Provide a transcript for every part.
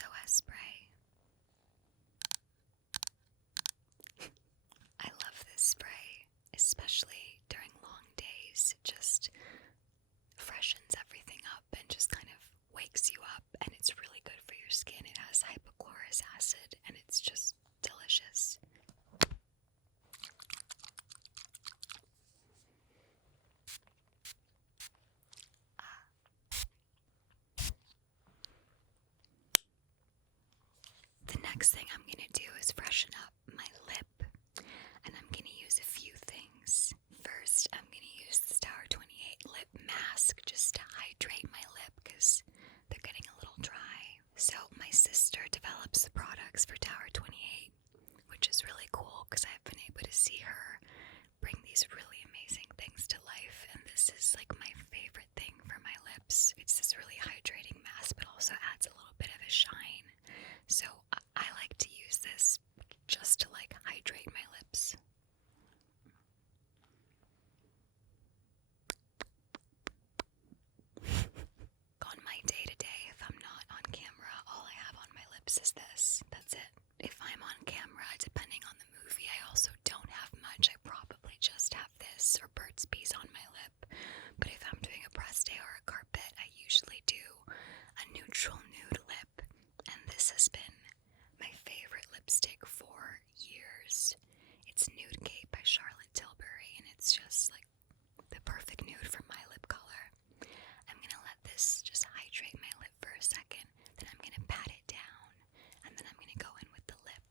SOS spray. I love this spray, especially during long days. It just freshens everything up and just kind of wakes you up, and it's really good for your skin. It has hypochlorous acid, and it's just delicious. The next thing I'm going to do is freshen up my lip, and I'm going to use a few things. First, I'm going to use the Starrr 28 lip mask just to hydrate my lip because they're getting a little dry. So my sister develops the products for Starrr 28, which is really cool because I've been able to see her bring these really amazing things to life, and this is like my favorite thing for my lips. It's this really hydrating mask, but also adds a little bit of a shine. So I like to use this just to like hydrate my lips. On my day-to-day, if I'm not on camera, all I have on my lips is this. That's it. If I'm on camera, depending on the movie, I also don't have much. I probably just have this or Burt's Bees on my lip. But if I'm doing a press day or a carpet, I usually do a neutral nude lip. And this has been my favorite lipstick for years. It's Nude Cape by Charlotte Tilbury, and it's just like the perfect nude for my lip color. I'm gonna let this just hydrate my lip for a second, then I'm gonna pat it down, and then I'm gonna go in with the lip.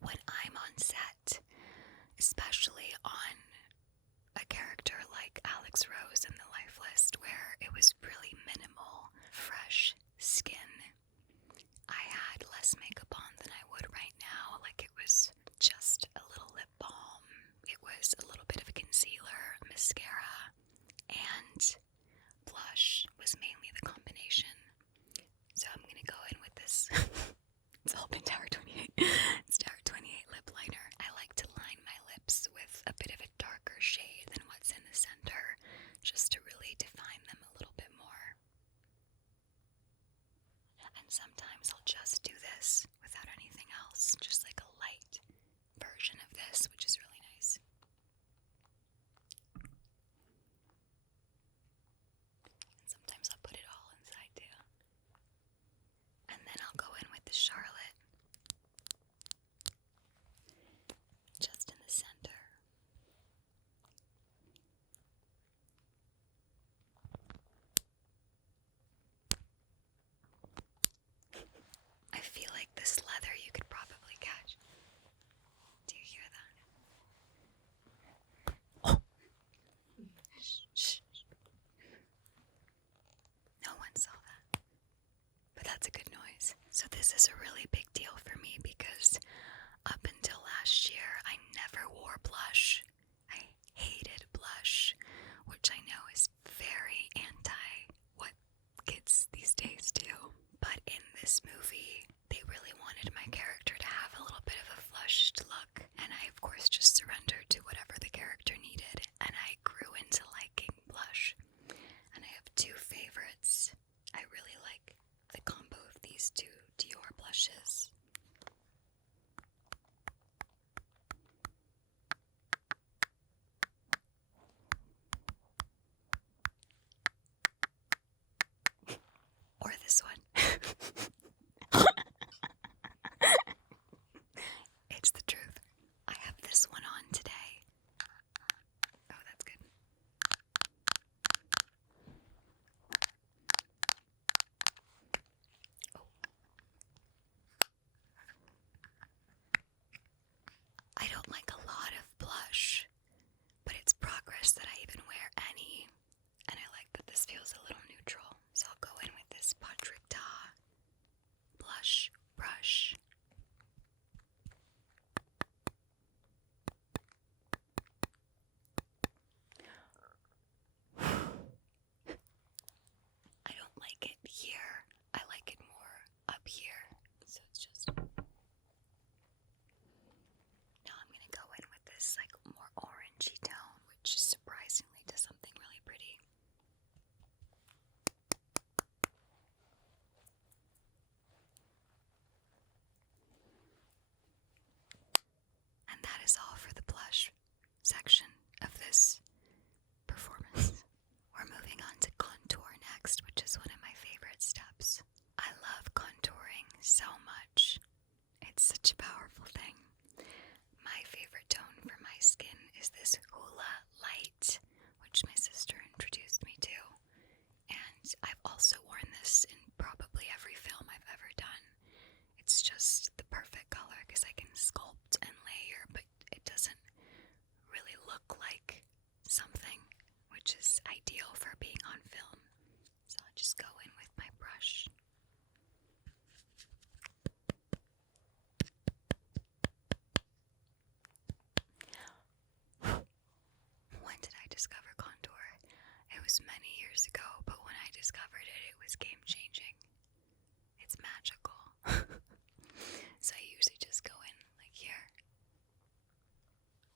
When I'm on set, especially on a character like Alex Rose in The Life List, where it was really minimal, fresh skin, I had less makeup on than I would right now. Like, it was just a little lip balm, it was a little bit of a concealer, mascara, and blush was mainly the combination. So I'm gonna go in with this. It's all been Starrr 28. Starrr 28 lip liner. I like to line my lips with a bit of a darker shade than what's in the center, just to really define them a little bit more. And sometimes I'll just do this without anything else, just like a light version of this, which is really nice. And sometimes I'll put it all inside too. And then I'll go in with the Charlotte, just in the center. I feel like this leather you could probably catch. Do you hear that? Oh! Shh. No one saw that. But that's a good noise. So this is a really big deal for me because up until last year, I never wore blush. I hated blush, which I know is very anti what kids these days do. But in this movie, they really wanted my character to have a little bit of a flushed look, and I of course just surrendered to whatever the character needed, and I grew into liking blush. And I have two favorites. I really like the combo of these two Dior blushes. was many years ago, but when I discovered it, it was game-changing. It's magical. So I usually just go in like here,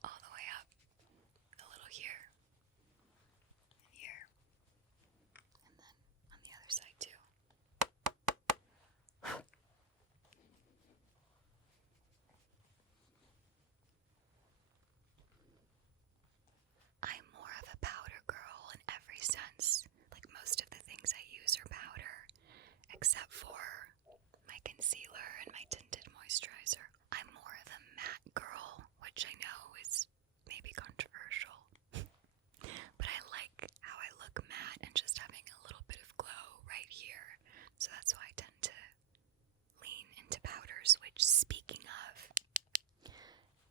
all the way up, a little here, and here, and then on the other side too. I'm more of a powder girl in every sense. Like most of the things I use are powder, except for my concealer and my tinted moisturizer. I'm more of a matte girl, which I know is maybe controversial. But I like how I look matte and just having a little bit of glow right here. So that's why I tend to lean into powders, which, speaking of,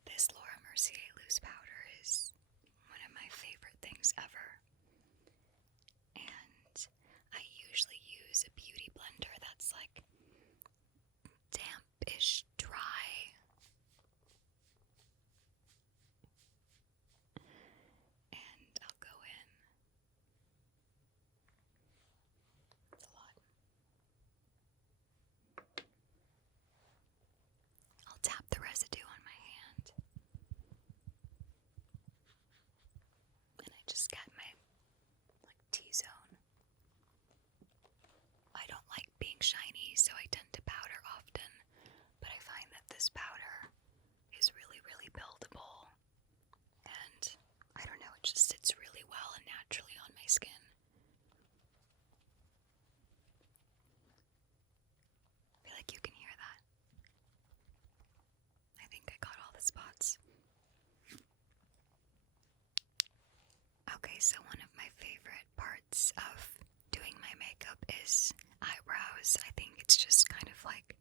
this Laura Mercier loose powder is one of my favorite things ever. And I usually use a beauty blender that's like damp-ish dry. And I'll go in. It's a lot. I'll tap the residue on my hand. And I just get my T-zone. I don't like being shiny, so I tend to powder often, but I find that this powder is really, really buildable, and I don't know, it just sits really well and naturally on my skin. I feel like you can hear that. I think I got all the spots. Okay, so one of my favorite parts of doing my makeup is eyebrows. I think it's just kind of like,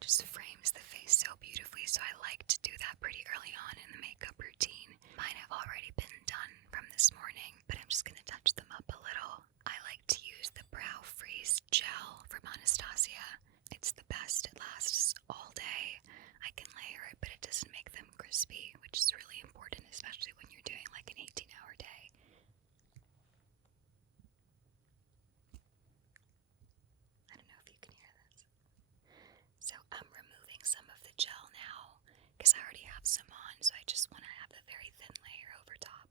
just frames the face so beautifully, so I like to do that pretty early on in the makeup routine. Mine have already been done from this morning, but I'm just going to touch them up a little. I like to use the Brow Freeze Gel from Anastasia. It's the best. It lasts all day. I can layer it, but it doesn't make them crispy, which is really important, especially when you're doing like an 18-hour day. I don't know if you can hear this. So I'm removing some of the gel now, because I already have some on, so I just want to have a very thin layer over top.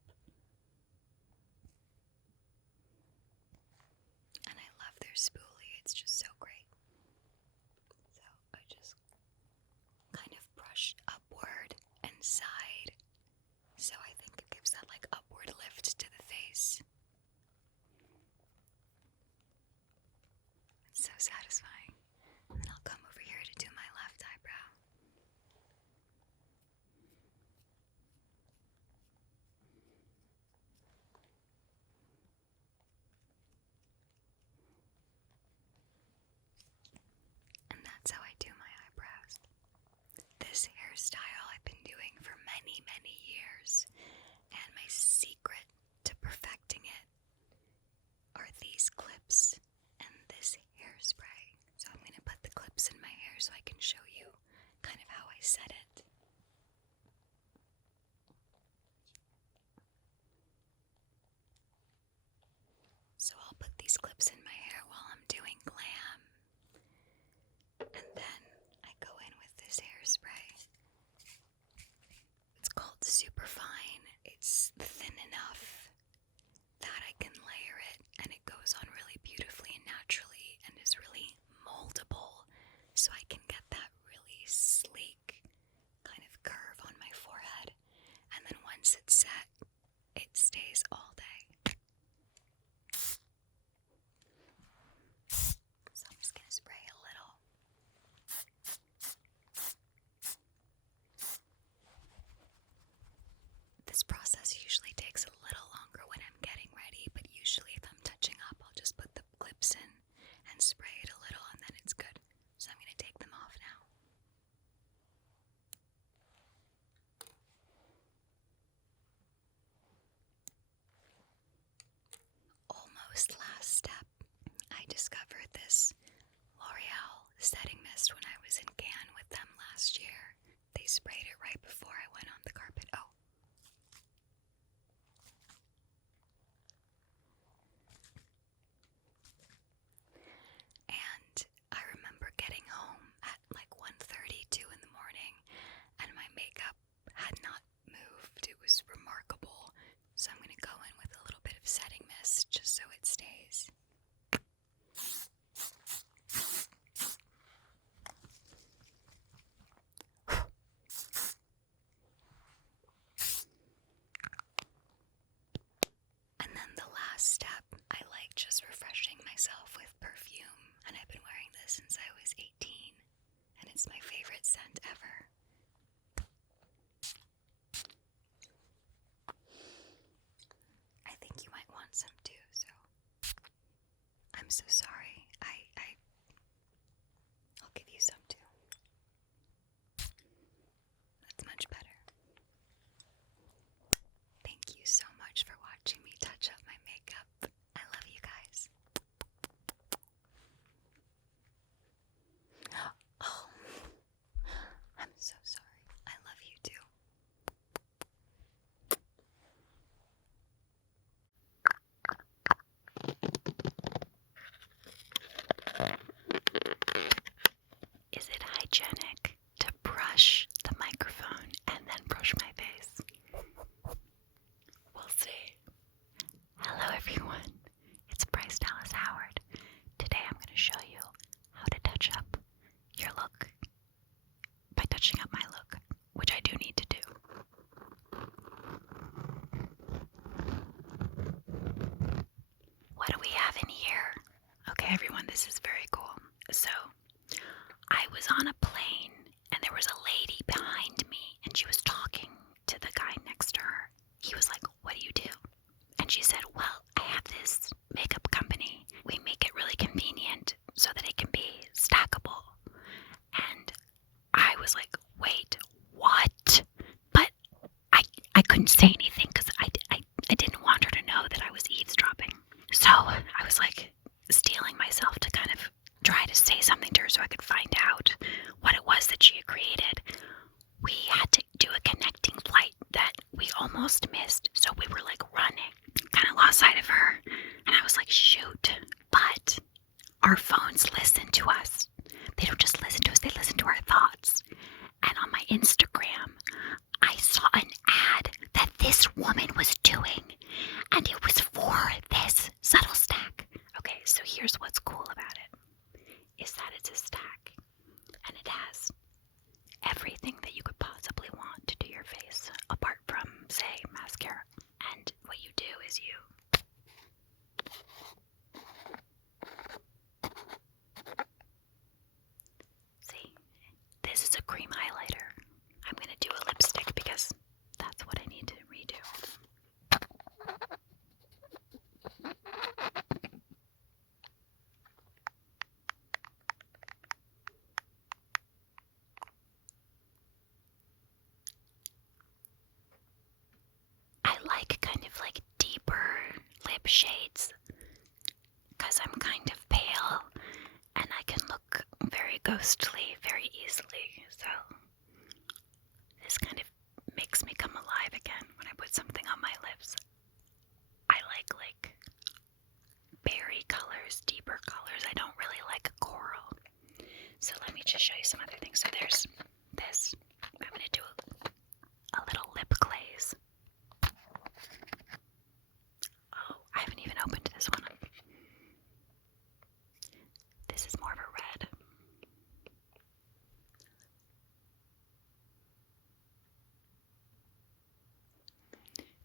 And I love their spoolie, it's just so great. So I just kind of brush upward and side, so I think it gives that like upward lift to the face. It's so satisfying. And then I'll come over here to do my left eyebrow. And that's how I do my eyebrows. This hairstyle I've been doing for many, many years, and my secret to perfecting it are these clips and this hairspray. So I'm going to put the clips in my hair so I can show you kind of how I set it. So I'll put these clips in my hair while I'm doing glam. And then I go in with this hairspray. It's called Superfine. It's thin enough that I can layer it, and it goes on really beautifully and naturally, and is really moldable, so I can get that really sleek kind of curve on my forehead. And then once it's set, it stays all day. So I'm just gonna spray a little. This process usually takes a little longer when I'm getting ready, but usually if I'm touching up, I'll just put the clips in and spray it a little, and then it's good. So I'm going to take them off now. Almost last step, I discovered this L'Oreal setting mist when I was in Cannes with them last year. They sprayed it right before I went on the carpet. Oh. And then the last step, I like just refreshing myself with perfume. And I've been wearing this since I was 18. And it's my favorite scent ever. I think you might want some too, so I'm so sorry. I'll give you some too. That's much better. Thank you so much for watching me touch up my makeup. I love you guys. Oh, I'm so sorry. I love you too. Is it hygienic to brush the microphone and then brush my face? We'll see. Hello everyone, it's Bryce Dallas Howard. Today I'm going to show you how to touch up your look by touching up my look, which I do need to do. What do we have in here? Okay everyone, this is very cool. So, I was on a plane and there was a lady behind me and she was talking to the guy next to her. He was like, "What do you do?" And she said, "Well, I have this makeup company. We make it really convenient so that it can be stackable." And I was like, "Wait, what?" But I couldn't say anything because I didn't want her to know that I was eavesdropping. So I was like steeling myself to kind of try to say something to her so I could find out what it was that she had created. We had to do a connecting flight that we almost missed, so we were like running. Kind of lost sight of her, and I was like, shoot. But our phones listen to us. They don't just listen to us, they listen to our thoughts. And on my Instagram, I saw an ad that this woman was doing, and it was for this subtle stack. Okay, so here's what's cool about it, is that it's a stack, and it has everything that you could possibly want to do your face, apart from, say, mascara. And what you do is you see, this is a cream highlighter. I'm going to do a lipstick because that's what I need to redo. I like kind of like deeper lip shades because I'm kind of pale and I can look very ghostly very easily. So this kind of makes me come alive again when I put something on my lips. I like berry colors, deeper colors. I don't really like coral. So let me just show you some other things. So there's this. I'm going to do a little lip glaze. Oh, I haven't even opened this one. This is more of a red.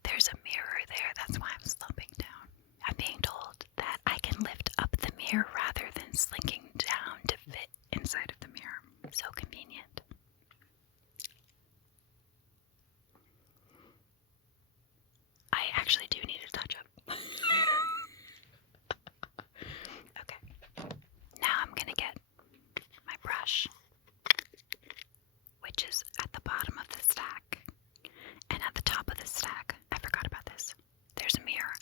There's a mirror there, that's why I'm slumping down. I'm being told that I can lift up the mirror rather than slinking down to fit inside of the mirror. So convenient. I actually do need a touch-up. Okay. Now I'm gonna get my brush, which is at the bottom of the stack. And at the top of the stack, I forgot about this, there's a mirror.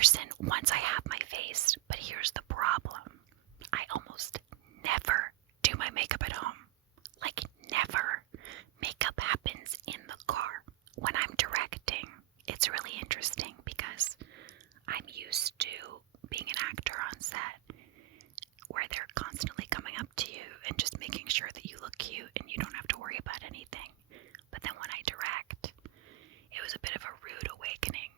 person once I have my face, but here's the problem. I almost never do my makeup at home. Like, never. Makeup happens in the car when I'm directing. It's really interesting because I'm used to being an actor on set where they're constantly coming up to you and just making sure that you look cute and you don't have to worry about anything. But then when I direct, it was a bit of a rude awakening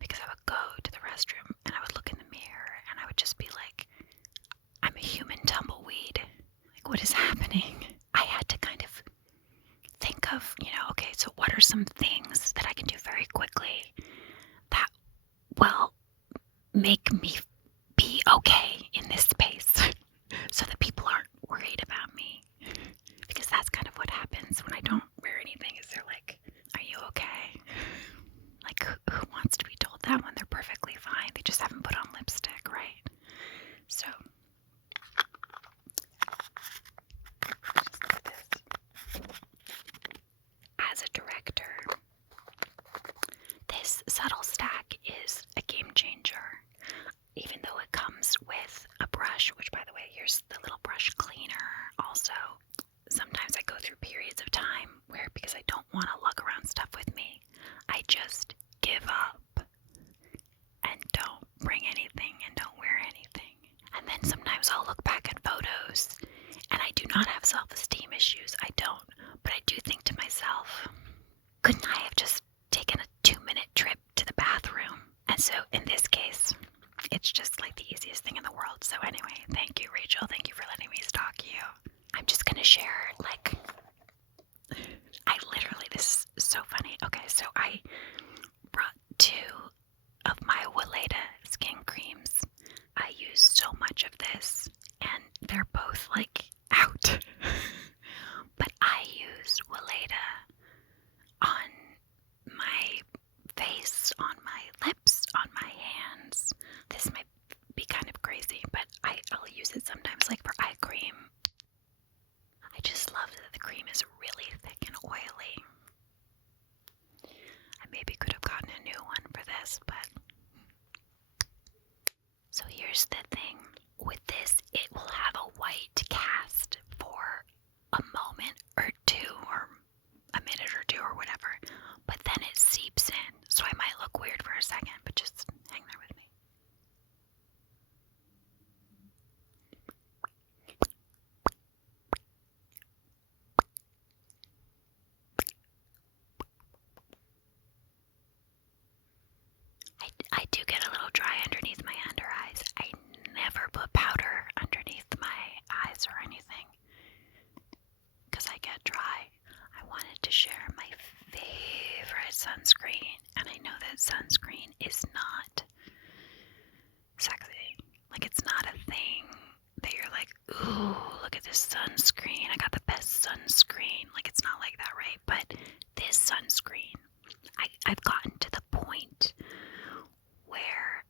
because I would go to the restroom and I would look in the mirror and I would just be like, I'm a human tumbleweed. Like, what is happening? I had to kind of think of, okay, so what are some things that I can do very quickly that will make me be okay in this space so that people aren't worried about me? Because that's kind of what happens when I don't wear anything, is they're like, are you okay? Like, who wants to be told that when they're perfectly fine? They just haven't put on lipstick, right? So, just like this. As a director, this subtle stack is a game changer. Even though it comes with a brush, which, by the way, here's the little brush cleaner. Also, sometimes I go through periods of time where, because I don't want to lug around stuff with me, I just give up and don't bring anything and don't wear anything. And then sometimes I'll look back at photos and I do not have self-esteem issues. I don't. But I do think to myself, couldn't I have just taken a 2-minute trip to the bathroom? And so in this case, it's just like the easiest thing in the world. So anyway, thank you, Rachel. Thank you for letting me stalk you. I'm just going to share, this is so funny. Okay, so I brought 2 of my Weleda skin creams. I use so much of this, and they're both, out. But I use Weleda on my face, on my lips, on my hands. This might be kind of crazy, but I'll use it sometimes, for eye cream. I just love that the cream is really thick and oily. I maybe could have gotten a new one for this, but... So here's the thing. With this, it will have a white cast for a moment or 2, or a minute or 2, or whatever. But then it seeps in, so I might look weird for a second, but just hang there with me. I do get a little dry underneath my under eyes. I never put powder underneath my eyes or anything because I get dry. I wanted to share my favorite sunscreen, and I know that sunscreen is not sexy. It's not a thing that you're like, ooh, look at this sunscreen. I got the best sunscreen. It's not like that, right? But this sunscreen, I've gotten to the point where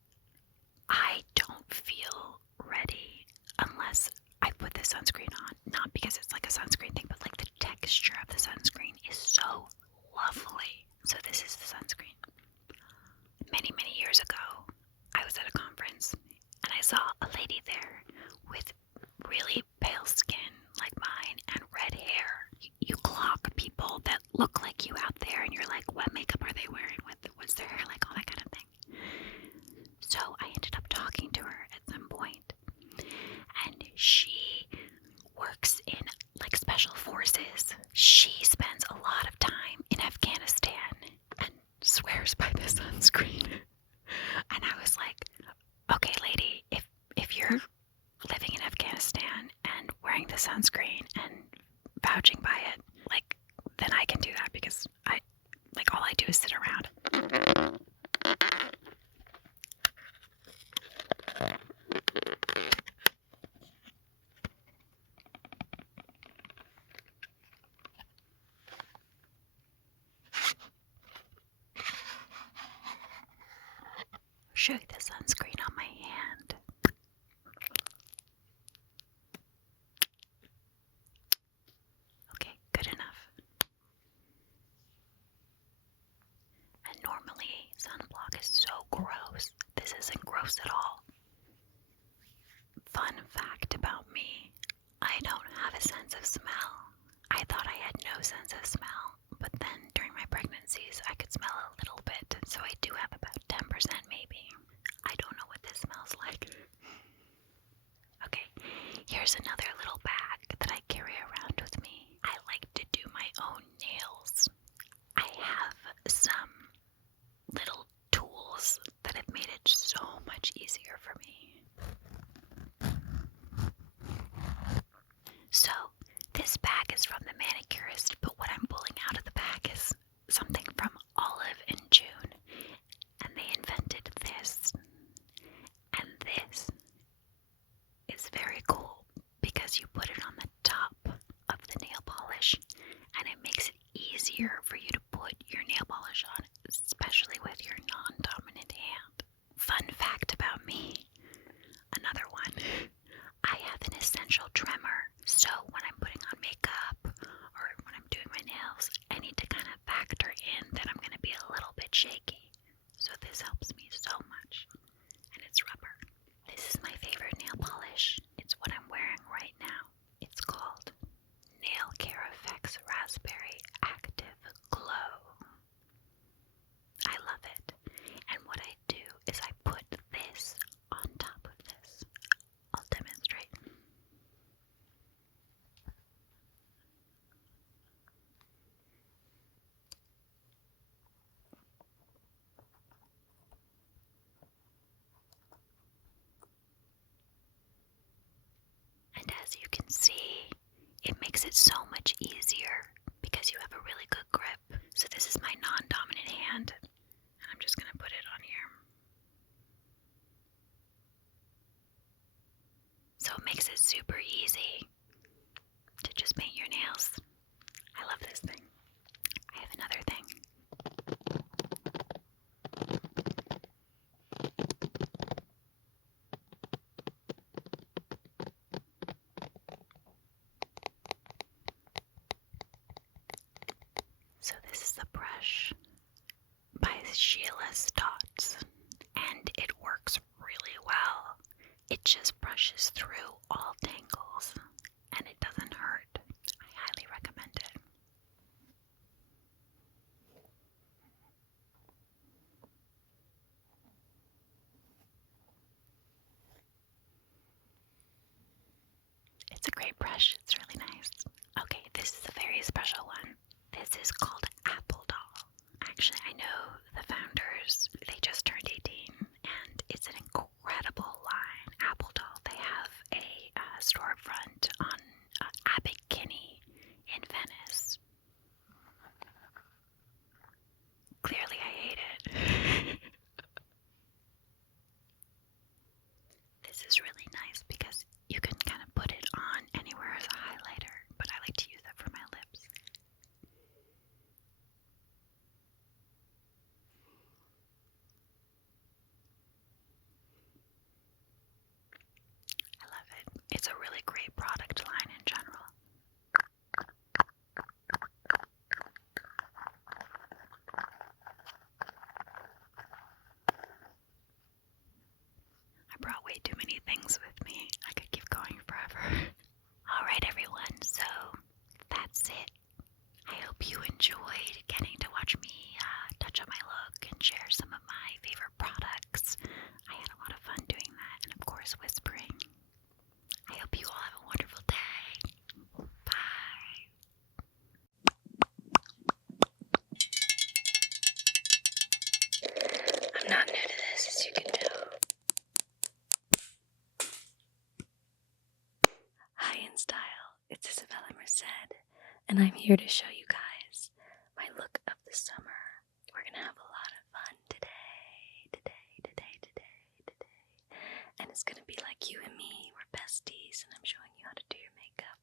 I don't feel ready unless I put the sunscreen on. Not because it's a sunscreen thing, but the texture of the sunscreen is so lovely. So this is the sunscreen. Many, many years ago, I was at a conference and I saw a lady there with really pale skin like mine and red hair. You clock people that look like you out there and you're like, what makeup are they wearing? What's their hair like? All that kind of thing. So I ended up talking to her at some point, and she works in special forces. She spends a lot of time in Afghanistan and swears by the sunscreen. And I was like, okay, lady, if you're living in Afghanistan and wearing the sunscreen and vouching by it, then I can do that because all I do is sit around. Show you the sunscreen on my hand. Okay, good enough. And normally sunblock is so gross. This gross at all. Fun fact about me, I don't have a sense of smell. I thought I had no sense of smell, but then during my pregnancies I could smell a little bit, so I do have about 10% maybe. I don't know what this smells like. Okay, here's another little bag that I carry around with me. I like to do my own nails. I have some little tools that have made it so much easier for me. So, this bag is from the manicurist, but what I'm pulling out of the bag is something from Olive and June. And they invented this. And this is very cool because you put it on the top of the nail polish and it makes it easier for you to put your nail polish on, especially with your non-dominant hand. Fun fact about me, another one, I have an essential tremor, so when I'm putting on makeup or when I'm doing my nails, I need to kind of factor in that I'm going to be a little bit shaky. So this helps me so much, and it's rubber. This is my favorite nail polish. It's what I'm wearing right now. It's called Nail Care Effects Raspberry Active Glow. I love it. And what I do is I put this on top of this. I'll demonstrate. And as you can see, it makes it so much easier because you have a really good grip. So this is my non-dominant hand, and I'm just going to put it on here. So it makes it super easy to just paint your nails. I love this thing. I have another thing. So this is a brush by Sheila Stotts, and it works really well. It just brushes through all tangles, and it doesn't hurt. I highly recommend it. It's a great brush. It's really nice. Okay, this is a very special one. This is called Apple Doll. Actually, I know the founders. They just turned 18, and it's an incredible line. Apple Doll. They have a storefront on Abbot Kinney in Venice. Clearly, I hate it. This is really nice because you can kind of put it on anywhere as a highlighter, but I like to use it for my lips. I love it. It's a really great product line in general. I brought way too many things with me. I could keep going forever. Alright everyone, so that's it. I hope you enjoyed getting to watch me touch up my look and share some of my favorite products. I had a lot of fun doing that, and of course whispering. I hope you all have a wonderful day. Bye. I'm not new to this, as you can tell. Hi, InStyle. It's Isabela Merced, and I'm here to show you guys my look of the summer. We're gonna have a lot of fun today. And it's gonna be like you and me. We're besties, and I'm showing you how to do your makeup.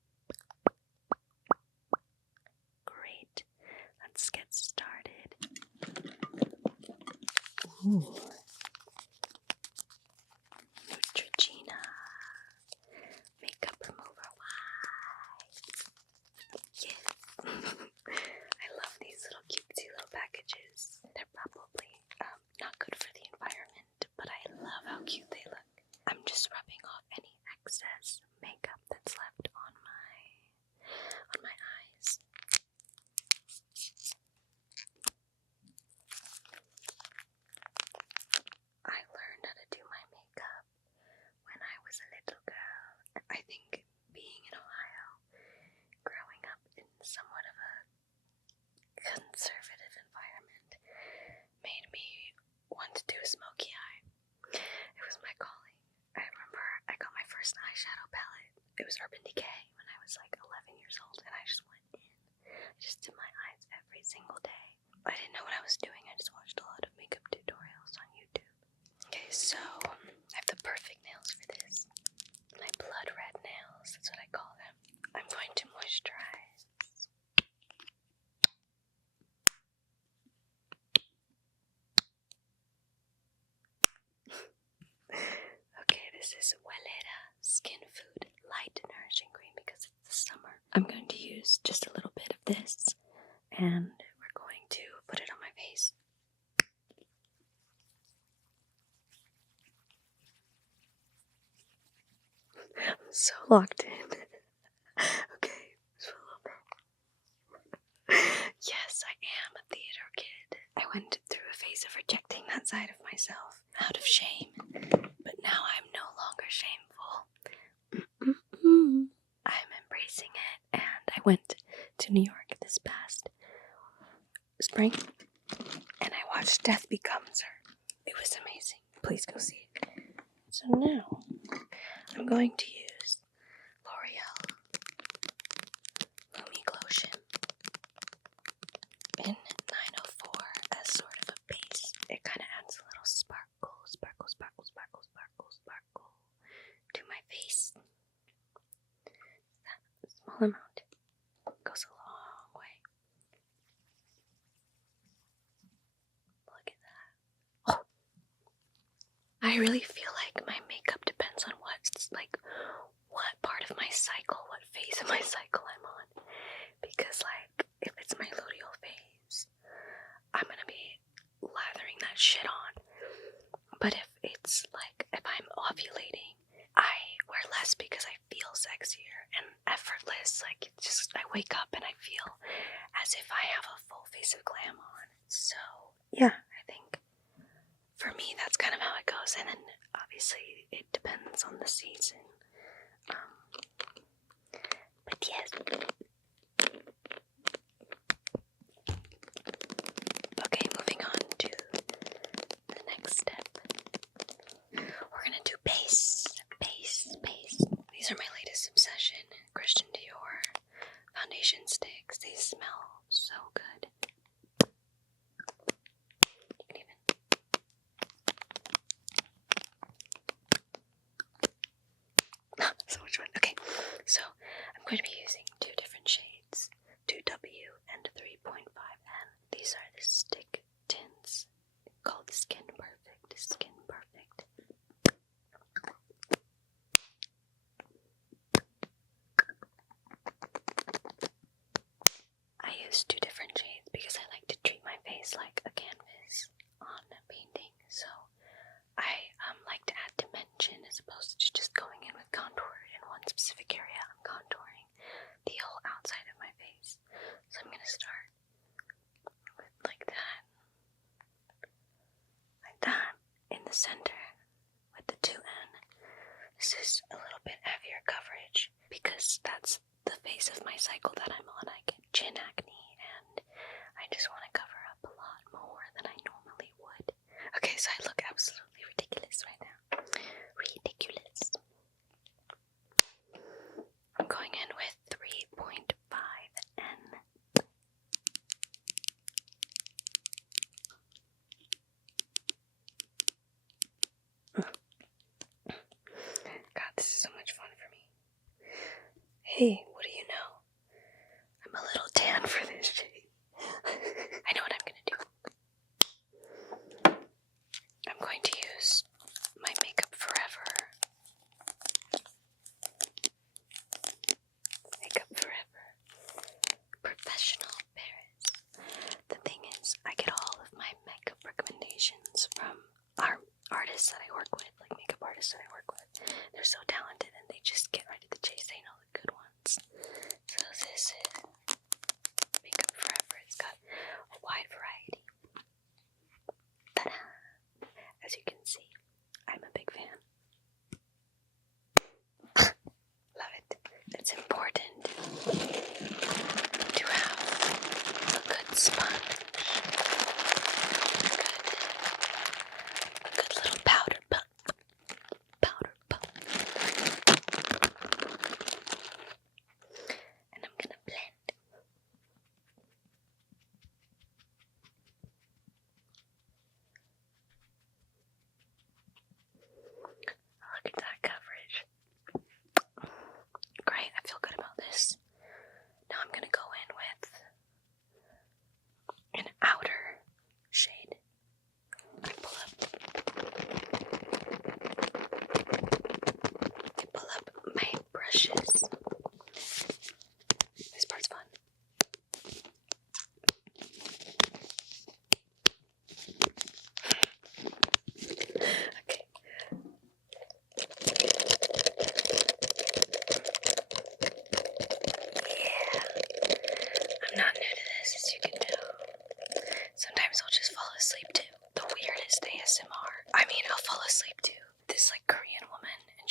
Great. Let's get started. Ooh. Neutrogena Makeup Remover Wipes. Yes. I love these little cutesy little packages. They're probably not good for the environment, but I love how cute eyeshadow palette. It was Urban Decay when I was like 11 years old, and I just went in. I just did my eyes every single day. I didn't know what I was doing. I just watched a lot of makeup tutorials on YouTube. Okay, so I have the perfect nails for this. My blood red nails, that's what I call them. I'm going to moisturize. Okay, this is Weleda Skin Food Light Nourishing Cream because it's the summer. I'm going to use just a little bit of this, and we're going to put it on my face. I'm so locked in. Okay, just a little bit. Yes, I am a theater kid. I went through a phase of rejecting that side of myself out of shame, but now I'm no longer shameful. I'm embracing it, and I went to New York this past spring, and I watched Death Becomes Her. It was amazing. Please go see it. So now, I'm going to use L'Oreal Lumi Glotion in 904 as sort of a base. It kind of adds a little sparkle to my face. That small amount goes a long way. Look at that. Oh. I really feel like my makeup depends on what part of my cycle, what phase of my cycle I'm on. Because if it's my luteal phase, I'm gonna be lathering that shit on. But if I'm ovulating, I wear less because I feel sexier and effortless. I wake up and I feel as if I have a full face of glam on. So, yeah, I think for me that's kind of how it goes. And then obviously it depends on the season. But yes. Okay, moving on to the next step. We're gonna do base. These are my latest obsession. Christian Dior foundation sticks. They smell so good. You can even... so much fun. Okay, so I'm going to be using two different shades, 2W and 3.5N. These are the stick tints called Skin Perfect. I use two different shades because I like to treat my face like a canvas on a painting. So I like to add dimension as opposed to just going in with contour in one specific area. I'm contouring the whole outside of my face. So I'm going to start with like that in the center with the 2N. This is a little bit heavier coverage because that's the phase of my cycle that I'm on. I get chin acne and I just want to cover up a lot more than I normally would. Okay, so I look absolutely ridiculous right now. Ridiculous. I'm going in with 3.5N. God, this is so much fun for me. Hey, what do you know? I'm a little tan for this shade. I know what I'm gonna do. I'm going to use my Makeup Forever. Professional Paris. The thing is, I get all of my makeup recommendations from our artists that I work with, like makeup artists that I work with. They're so talented and they just get right to the chase. They know the good ones. So this is Makeup Forever. It's got a wide variety. Ta-da! As you can see, I'm a big fan. Love it. It's important to have a good sponge. A good little powder puff.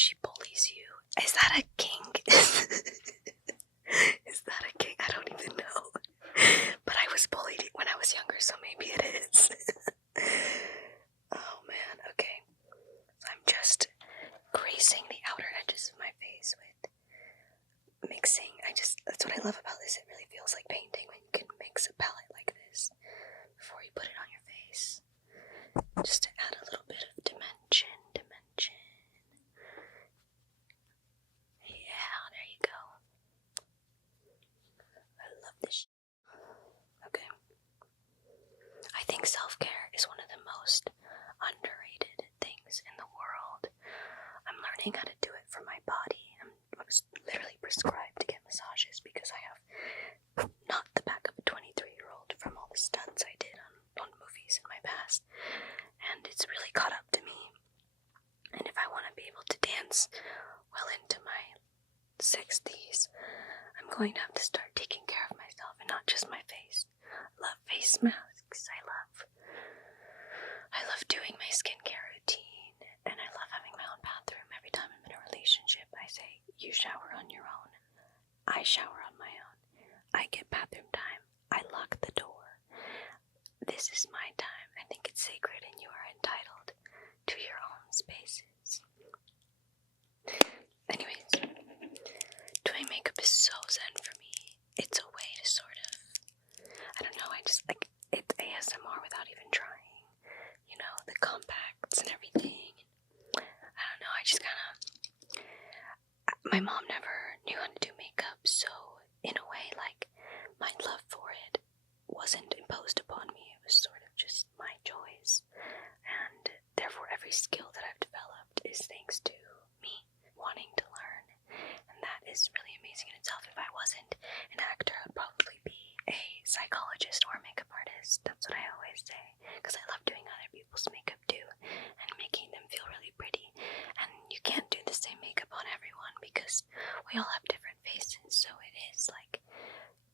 she bullies you. Is that a kink? Is that a kink? I don't even know. But I was bullied when I was younger, so maybe it is. Oh man, okay. So I'm just gracing the outer edges of my face with mixing. That's what I love about this. It really feels like painting when you can mix a palette like this before you put it on your face. Just to add a little bit of dimension. Yeah, there you go. I love this. Okay. I think self-care is one of the most underrated things in the world. I'm learning how to do it for my body. I was literally prescribed to get massages because I have not the back of a 23-year-old from all the stunts I did on movies in my past. And it's really caught up to me. And if I want to be able to dance well into my 60s, I'm going to have to start taking care of myself and not just my face. I love face masks. I love doing my skincare routine, and I love having my own bathroom. Every time I'm in a relationship, I say, you shower on your own. I shower on my own. I get bathroom time. I lock the door. This is my time. I think it's sacred, and you are entitled to your own spaces. Anyways, doing makeup is so zen for me. It's a way to sort of, I don't know, I just like, it's ASMR without even trying. You know, the compacts and everything. I don't know, I just kind of, my mom never knew how to do makeup, so in a way, like, my love for it wasn't imposed upon me. It was sort of just my choice. And therefore, every skill that I've developed is thanks to me wanting to learn. And that is really amazing in itself. If I wasn't an actor, I'd probably be a psychologist or a makeup artist. That's what I always say. Because I love doing other people's makeup too. And making them feel really pretty. And you can't do the same makeup on everyone because we all have different faces. So it is like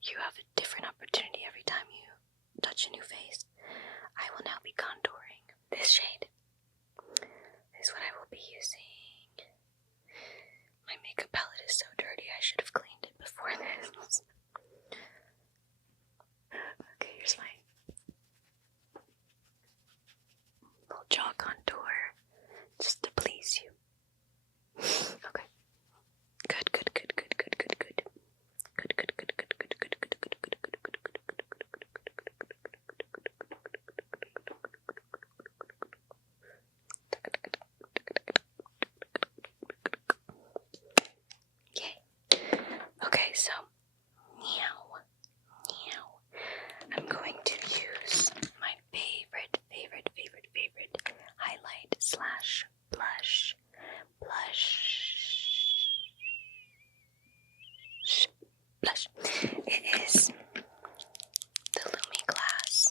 you have a different opportunity every time you touch a new face. I will now be contouring this shade. Is what I will be using. My makeup palette is so dirty, I should have cleaned it before this. Okay, here's my little jaw contour, just to please you. Okay. Good. Okay, so I'm going to use my favorite highlight / blush. It is the Lumi Glass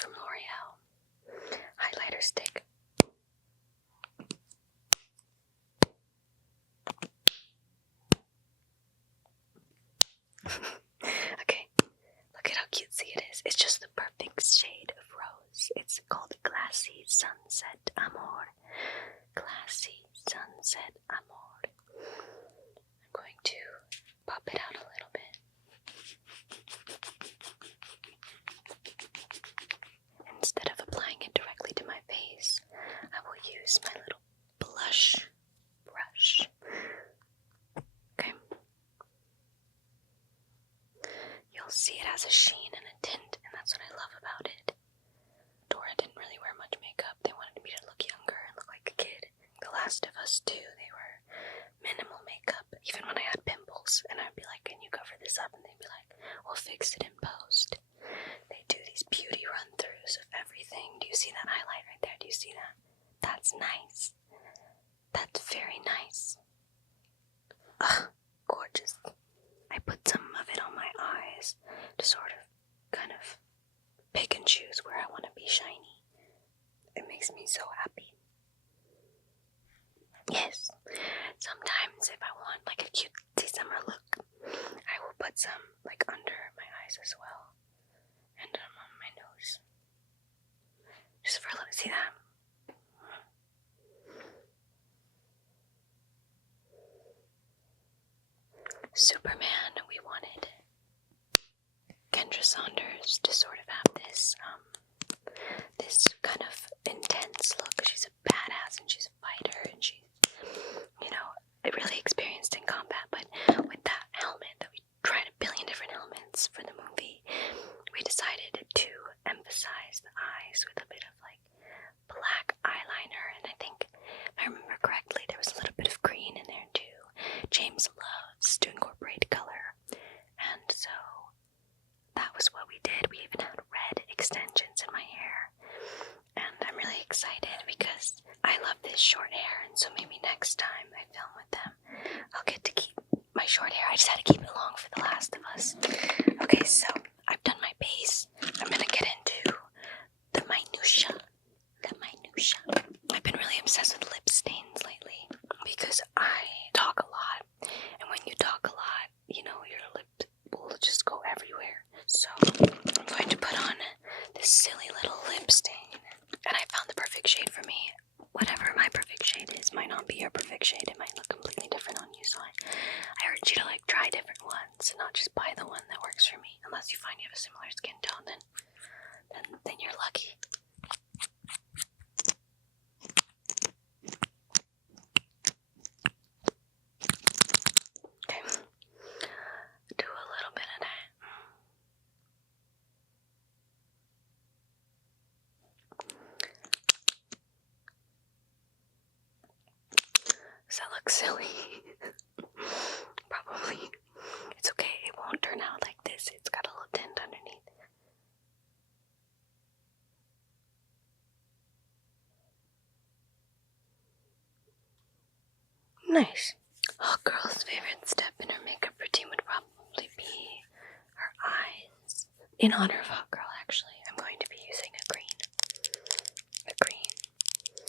from L'Oreal highlighter stick. Okay, look at how cutesy it is. It's just the perfect shade of rose. It's called Glassy Sunset Amor. Glassy Sunset Amor. I'm going to pop it out a little bit. Instead of applying it directly to my face, I will use my little blush brush. Okay. You'll see it has a sheen and a tint, and that's what I love about it. Dora didn't really wear much makeup. They wanted me to look younger and look like a kid. The Last of Us too, they were minimal makeup, even when I had pimples, and I'd be like, can you cover this up? And they'd be like, we'll fix it in post. They do these beauty run-throughs of everything. Do you see that highlight right there? Do you see that? That's nice. That's very nice. Ugh, gorgeous. I put some of it on my eyes to sort of, kind of, pick and choose where I want to be shiny. It makes me so happy. Yes. Sometimes if I want like a cutesy summer look, I will put some like under my eyes as well. And on my nose. Just for a little, see that? Superman, we wanted Kendra Saunders to sort of have this kind of intense look. She's a badass and she's a fighter and she's, really experienced in combat. But with that helmet that we tried a billion different helmets for the movie, we decided to emphasize the eyes with a bit of like black eyeliner, and I think, if I remember correctly, there was a little bit of green in there too. James loves to incorporate color, and so that was what we did. We even had red extensions in my hair, and I'm really excited because I love this short hair, and so maybe next time I film with them, I'll get to keep my short hair. I just had to keep it long for The Last of Us. Okay, so I've done my base. I'm gonna get into the minutia. I've been really obsessed with lip stains lately because I talk a lot, and when you talk a lot, your lip will just go everywhere. So I'm going to put on this silly little lip stain, and I found the perfect shade for me. Whatever my perfect shade is might not be your perfect shade. It might look completely different on you, so I urge you to try different ones and not just buy the one that works for me, unless you find you have a similar skin tone. Then you're lucky. Okay, do a little bit of that. Does that look silly? Probably. It's okay, it won't turn out like this. It's got a little tint underneath. Nice. Hot girl's favorite step in her makeup routine would probably be her eyes. In honor of Hot Girl, actually, I'm going to be using a green.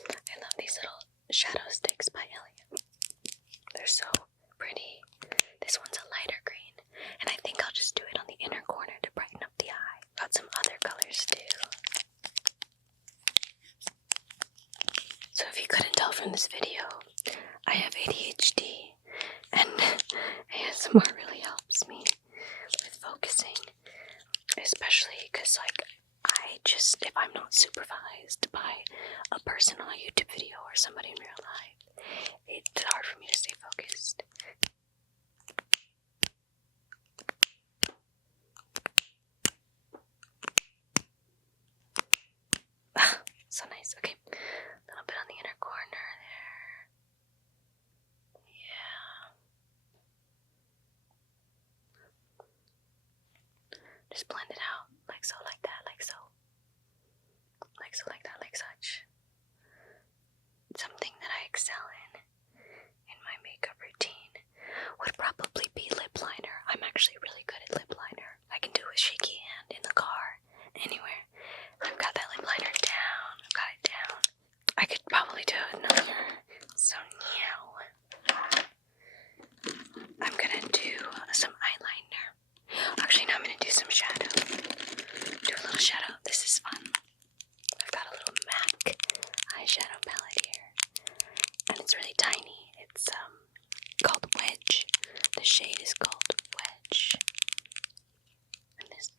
I love these little shadow sticks by Elliot. They're so pretty. This one's a lighter green, and I think I'll just do it on the inner corner to brighten up the eye. Got some other colors too. So if you couldn't tell from this video, I have ADHD, and ASMR really helps me with focusing, especially because if I'm not supervised by a person on a YouTube video or somebody in real life, it's hard for me to stay focused. So nice. Okay, a little bit on the inner corner there. Yeah. Just blend it out, like so, like that, like so. Like so, like that, like such. Something that I excel in my makeup routine would probably be lip liner. I'm actually really good at lip liner. I can do it with shaky hand, in the car, anywhere. I've got that lip liner down. I've got it down. I could probably do it another. So now I'm gonna do some eyeliner. Actually, now I'm gonna do some shadow. Do a little shadow. This is fun. I've got a little MAC eyeshadow palette here, and it's really tiny. It's called Wedge. The shade is called Wedge. And this.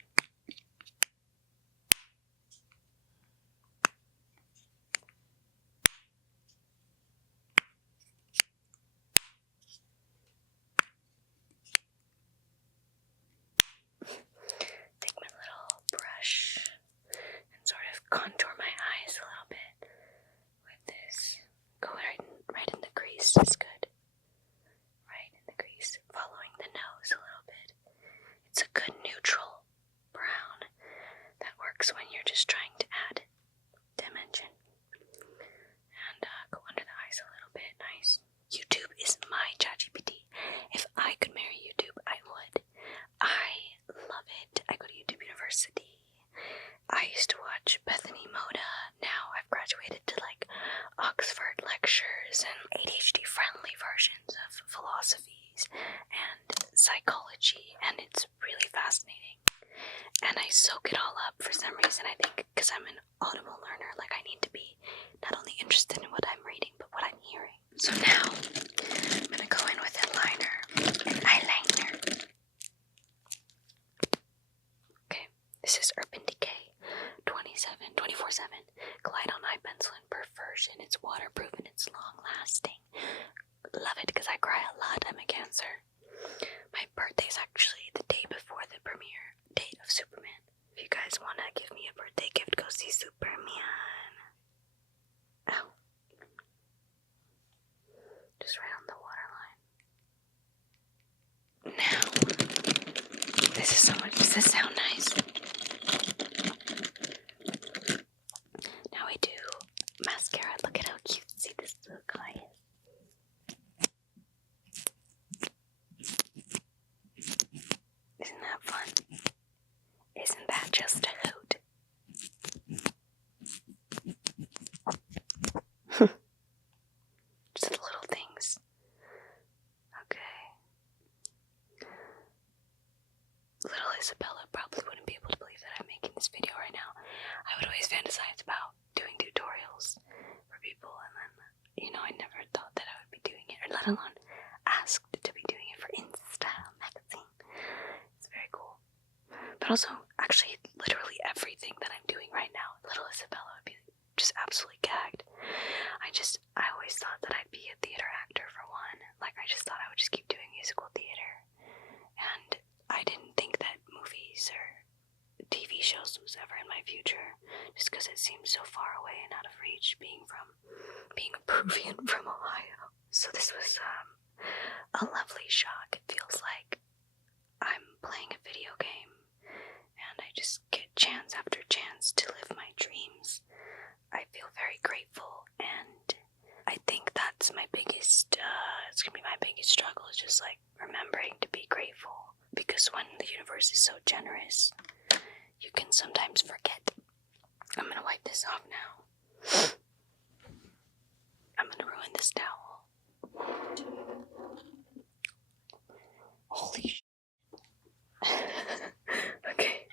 Take my little brush and sort of contour my eyes a little bit with this. Go right in the crease is good. Right in the crease, following the nose a little bit. It's a good neutral brown that works when you're just trying to add dimension. And go under the eyes a little bit. Nice. YouTube is my ChatGPT. If I could marry YouTube, I would. I love it. I go to YouTube University. I used to watch Bethany Moda. Now I've graduated to Oxford lectures and ADHD friendly versions of philosophies and psychology, and it's really fascinating. And I soak it all up for some reason. I think because I'm an audible learner, I need to be not only interested in what I'm reading, but what I'm hearing. So now I'm gonna go in with eyeliner. it's waterproof and it's long-lasting. Love it because I cry a lot. I'm a Cancer. My birthday's actually the day before the premiere date of Superman. If you guys want to give me a birthday gift, go see Superman. Ow. Just right on the waterline. Now, this is so much. Does this sound nice? Now we do mascara. Look at how cutesy this little guy is. Isn't that fun? Isn't that just a hoot? Just the little things. Okay. Little Isabela probably wouldn't be able to believe that I'm making this video right now. I would always fantasize about doing tutorials for people, and then, I never thought that I would be doing it, or let alone asked to be doing it for InStyle magazine. It's very cool. But also, actually, literally everything that I'm doing right now, little Isabela would be just absolutely gagged. I always thought that I'd be a theater actor for one. Like, I just thought I would just keep doing musical theater. And I didn't think that movies or TV shows was ever in my future, just because it seems so far away and out of reach, being a Peruvian from Ohio. So this was a lovely shock. It feels like I'm playing a video game, and I just get chance after chance to live my dreams. I feel very grateful, and I think that's my biggest, it's gonna be my biggest struggle, is just like remembering to be grateful, because when the universe is so generous, you can sometimes forget. I'm gonna wipe this off now. I'm gonna ruin this towel. Holy sh**. Okay.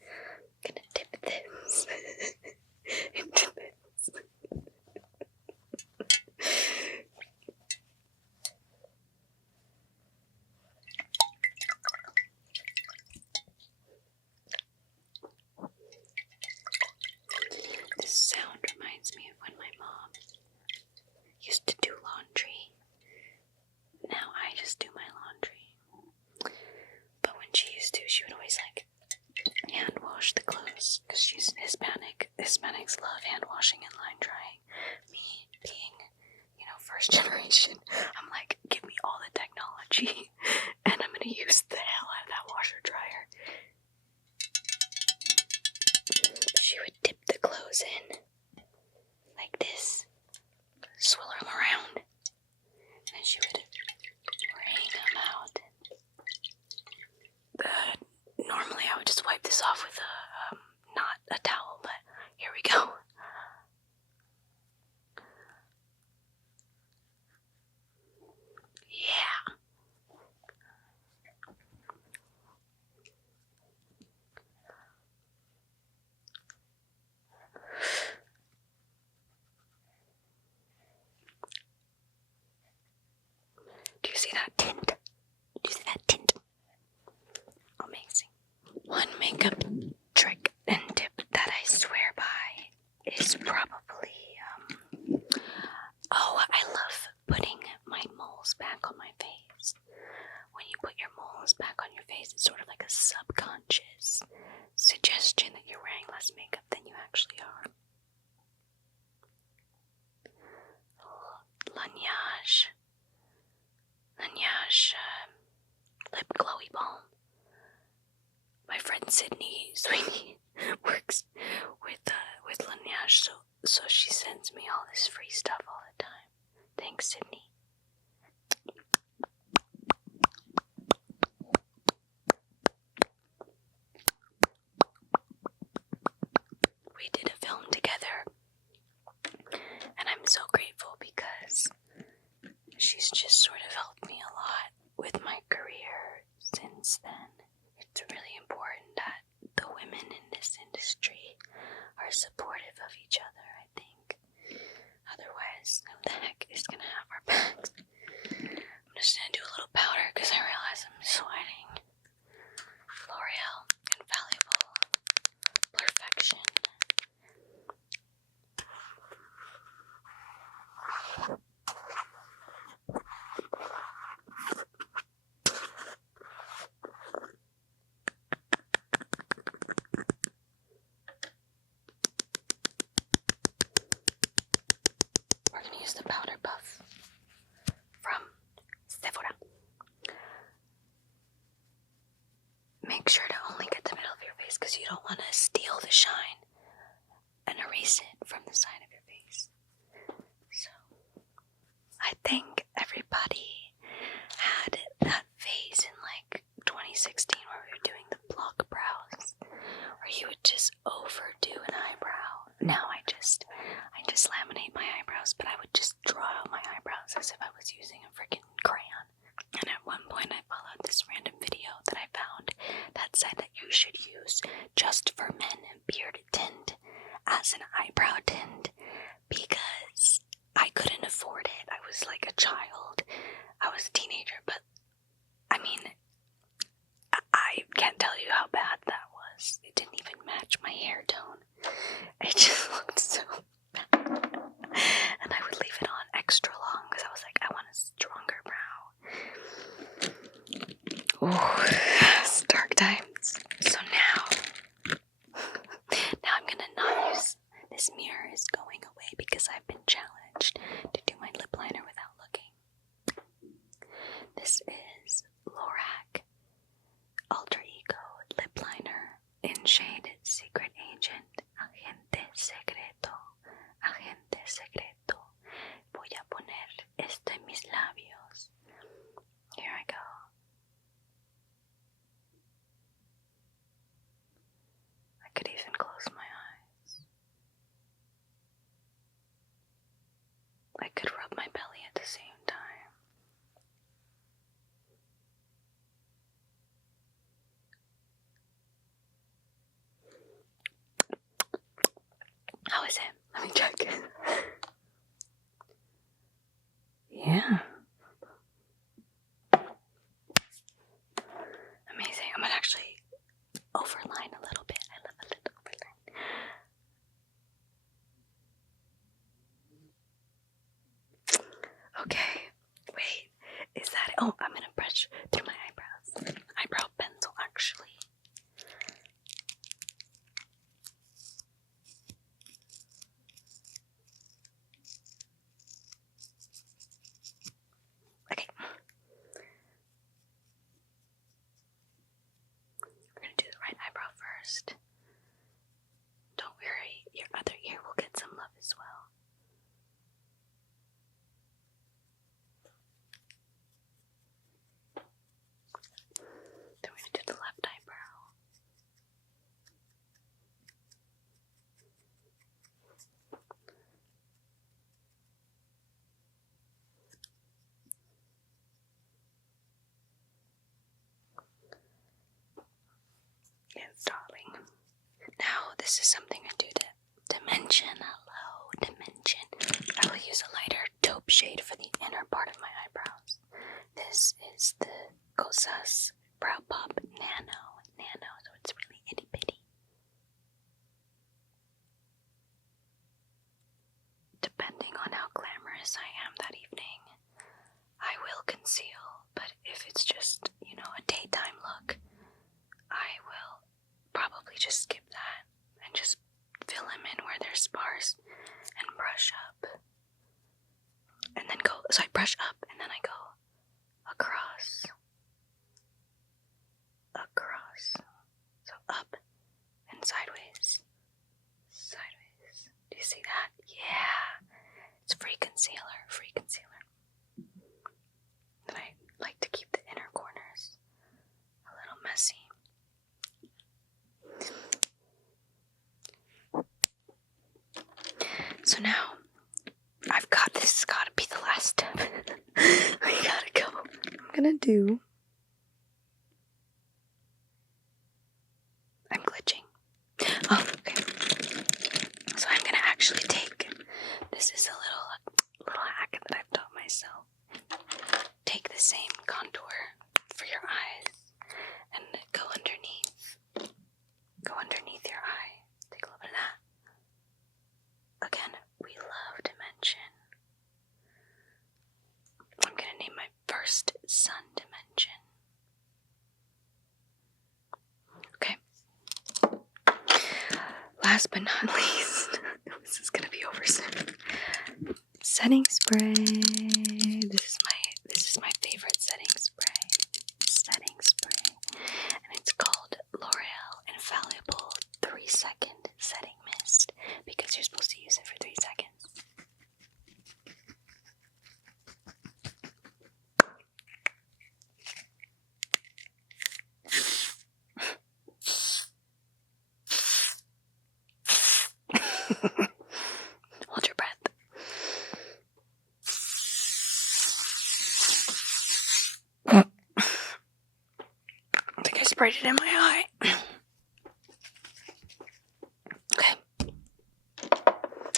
I'm gonna dip this into this. This sound reminds me of when my mom used to do laundry. Now I just do my laundry. But when she used to, she would always hand wash the clothes, because she's Hispanic. Hispanics love hand washing and line drying. Me being, first generation, I'm like, give me all the technology and I'm gonna use the hell out of that washer dryer. She would dip the clothes in like this, swirl them around, and then she would wring them out. Normally I would just wipe this off with not a towel, but here we go. Yeah. Do you see that tint? Do you see that tint? Amazing. One makeup trick and tip that I swear by is probably, I love putting my moles back on my face. When you put your moles back on your face, it's sort of like a subconscious suggestion that you're wearing less makeup than you actually are. Laneige lip glowy balm. My friend Sweetie, works with Laneige, so she sends me all this free stuff all the time. Thanks, Sydney. We did a film together, and I'm so grateful because she's just sort of helped me a lot with my career since then. It's really important that the women in this industry are supportive of each other, I think. Otherwise, who the heck is gonna have our backs? I'm just gonna do a little powder because I realize I'm sweating. L'Oreal Infallible Perfection. we're gonna use the powder puff from Sephora. Make sure to only get the middle of your face because you don't want to steal the shine and erase it from the side of your face. So, I think everybody had that phase in like 2016 where we were doing the block brows, where you would just overdo an eyebrow. Now I just laminate my eyebrows, but I would just draw out my eyebrows as if I was using a freaking crayon. And at one point I followed this random video that I found that said that you should use Just for Men beard tint as an eyebrow tint because I couldn't afford it. I was like a child. I was a teenager, but I mean, I can't tell you how bad that was. It didn't even match my hair tone. It just looked so bad. And I would leave it on extra long because I was like, I want a stronger brow. Ooh, it's dark times. So now I'm gonna not use, this mirror is going away because I've been challenged to do my lip liner without looking. This is Lorac Alter Ego Lip Liner in shade Secret Agent, Agente Secreto, Agente Secreto. Voy a poner esto en mis labios. Here I go. I could even close my eyes. I could rub my belly at the same time. How is it? Let me check. Yeah. Amazing. I'm gonna actually overline a little bit. I love a little overline. Okay. Wait. Is that it? Oh, I'm gonna brush through my eyebrows. Eyebrow pencil, actually. Okay. We're gonna do the right eyebrow first. Don't worry, your other ear will get some love as well. Then we're gonna do the left eyebrow. Yes, darling. Now, this is something I do to dimension. Hello, dimension. I will use a lighter taupe shade for the inner part of my eyebrows. This is the Cosas Brow Pop Nano, so it's really itty bitty. Depending on how glamorous I am that evening, I will conceal, but if it's just, a daytime look, I will probably just skip that and just fill them in where they're sparse and brush up. And then so I brush up and then I go across. So up and sideways. Do you see that? Yeah. It's free concealer. Then I like to keep the inner corners a little messy. So now, I've got this. Has gotta be the last step. I gotta go. I'm glitching. Oh, okay. So I'm gonna actually take, this is a little hack that I've taught myself. Take the same contour for your eyes and go underneath your eye. Take a little bit of that. Again, we love dimension. I'm gonna name my first sun dimension. Okay. Last but not least, this is gonna be over soon. setting spray. This is my favorite setting spray. And it's called L'Oreal Infallible 3-second setting mist because you're supposed to use it for 3 seconds. Hold your breath. I think I sprayed it in my eye. Okay.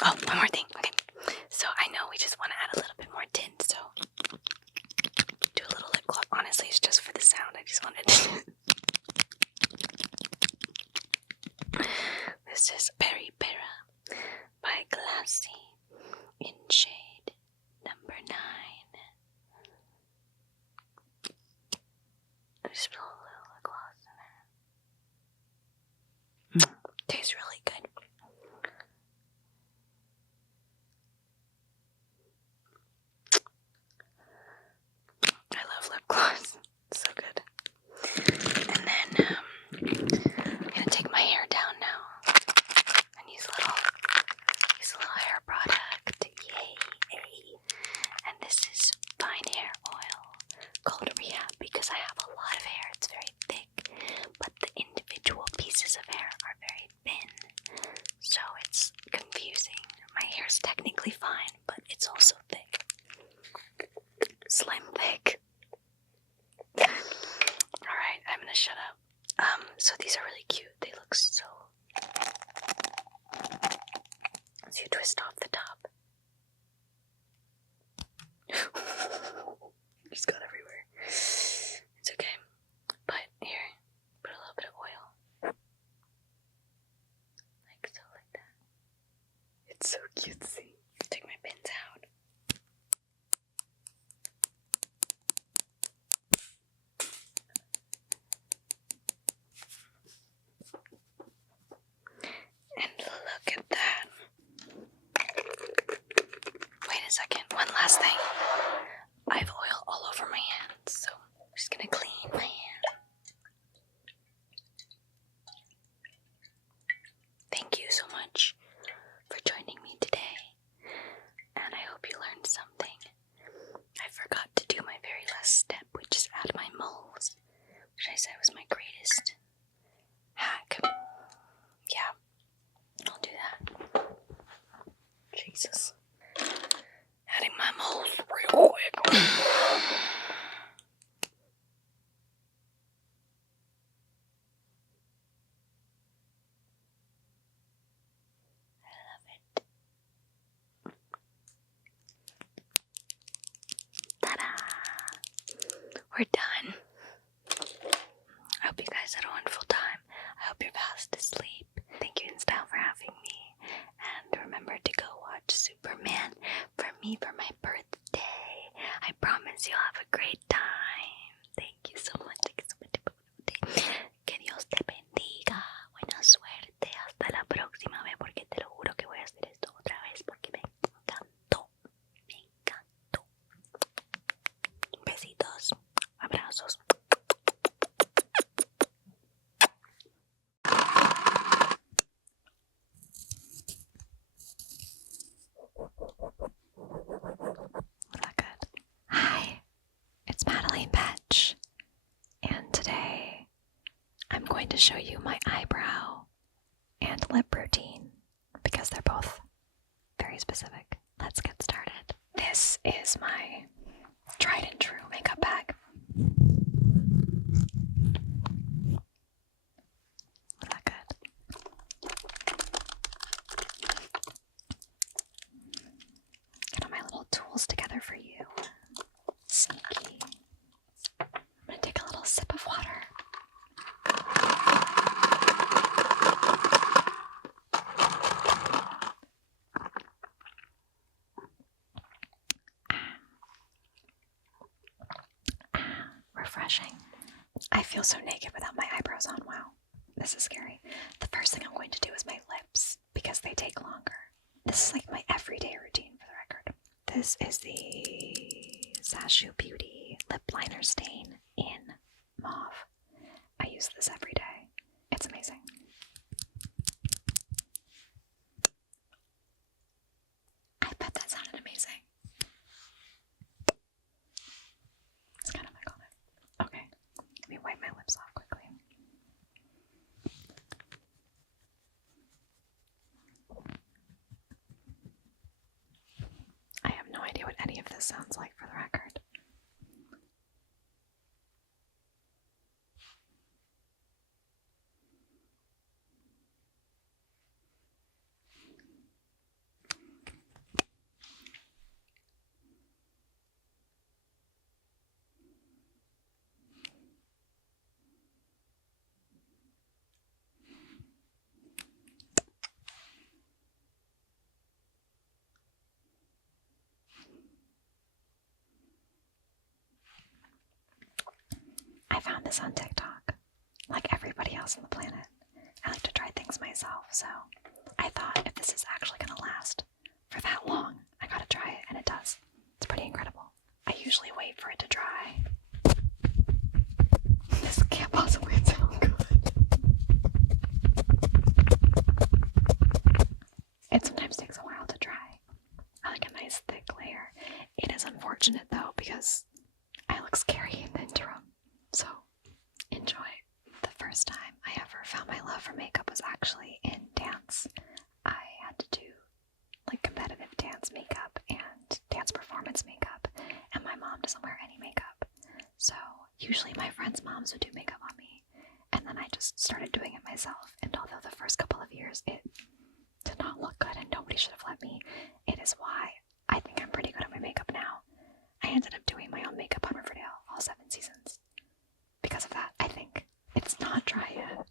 Oh, one more thing. Okay. So I know we just want to add a little bit more tint, so do a little lip gloss. Honestly, it's just for the sound. I just wanted to. This is Peri Pera by Glassy in shade number 9. I just put a little lip gloss in there. Tastes really good. I love lip gloss. It's so good. And then I'm gonna take my hair down now and use a little hair product. Yay! And this is fine hair oil called Rehab because I have a lot of hair. It's very thick, but the individual pieces of hair are very thin, so it's confusing. My hair's technically fine, but it's also thick. Slim thick. Alright, I'm gonna shut up. So these are really cute. They look so... As you twist off the top. Just got everywhere. It's okay. But here, put a little bit of oil. Like so, like that. It's so cutesy. Take my pins out. And look at that. Wait a second. One last thing. I have oil all over my hands, so I'm just gonna clean my hand. Thank you so much for joining me today, and I hope you learned something. I forgot to do my very last step, which is add my moles, which I said was my greatest hack. Yeah, I'll do that. Jesus. Adding my moles real quick. Ta-da! We're done. I hope you guys had a wonderful time. I hope you're fast asleep. Thank you, InStyle, for having me. And remember to go watch Superman for me for my birthday. I promise you'll have a great time. Thank you so much. Que Dios te bendiga. Buena suerte. Hasta la próxima vez, porque te lo juro que voy a hacer esto otra vez porque me encantó. Me encantó. Besitos. Abrazos. Hi, it's Madelaine Petsch, and today I'm going to show you my eyebrow and lip routine because they're both very specific. Let's get started. This is my tried and true makeup bag. Is that good? Get all my little tools together for you. Sneaky. I'm gonna take a little sip of water. Refreshing. I feel so naked without my eyebrows on. Wow. This is scary. The first thing I'm going to do is my lips because they take longer. This is like my everyday routine for the record. This is the Sashu Beauty Lip Liner Stain in Mauve. I use this every day. It's amazing. I bet that sounded amazing. It's kind of iconic. Okay, let me wipe my lips off quickly. I have no idea what any of this sounds like, for the record. I found this on TikTok. Like everybody else on the planet, I like to try things myself, so I thought if this is actually going to last for that long, I gotta try it, and it does. It's pretty incredible. I usually wait for it to dry. This can't possibly sound good. It sometimes takes a while to dry. I like a nice thick layer. It is unfortunate though, because I look scary in the interim. So, enjoy. The first time I ever found my love for makeup was actually in dance. I had to do like competitive dance makeup and dance performance makeup, and my mom doesn't wear any makeup. So, usually my friends' moms would do makeup on me, and then I just started doing it myself. And although the first couple of years it did not look good and nobody should have let me, it is why I think I'm pretty good at my makeup now. I ended up doing my own makeup on Riverdale all 7 seasons. Because of that, I think. It's not dry yet.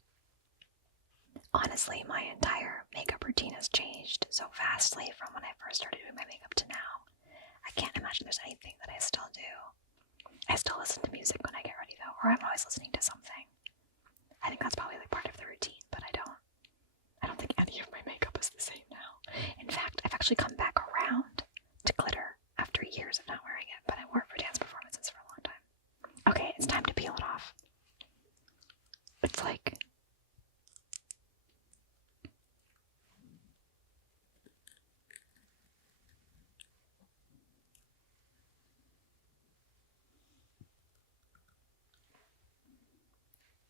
Honestly, my entire makeup routine has changed so vastly from when I first started doing my makeup to now. I can't imagine there's anything that I still do. I still listen to music when I get ready though, or I'm always listening to something. I think that's probably like part of the routine, but I don't think any of my makeup is the same now. In fact, I've actually come back around to glitter after years of not wearing it, but I wore it for dance performances for a long time. Okay, it's time to peel it off. It's like...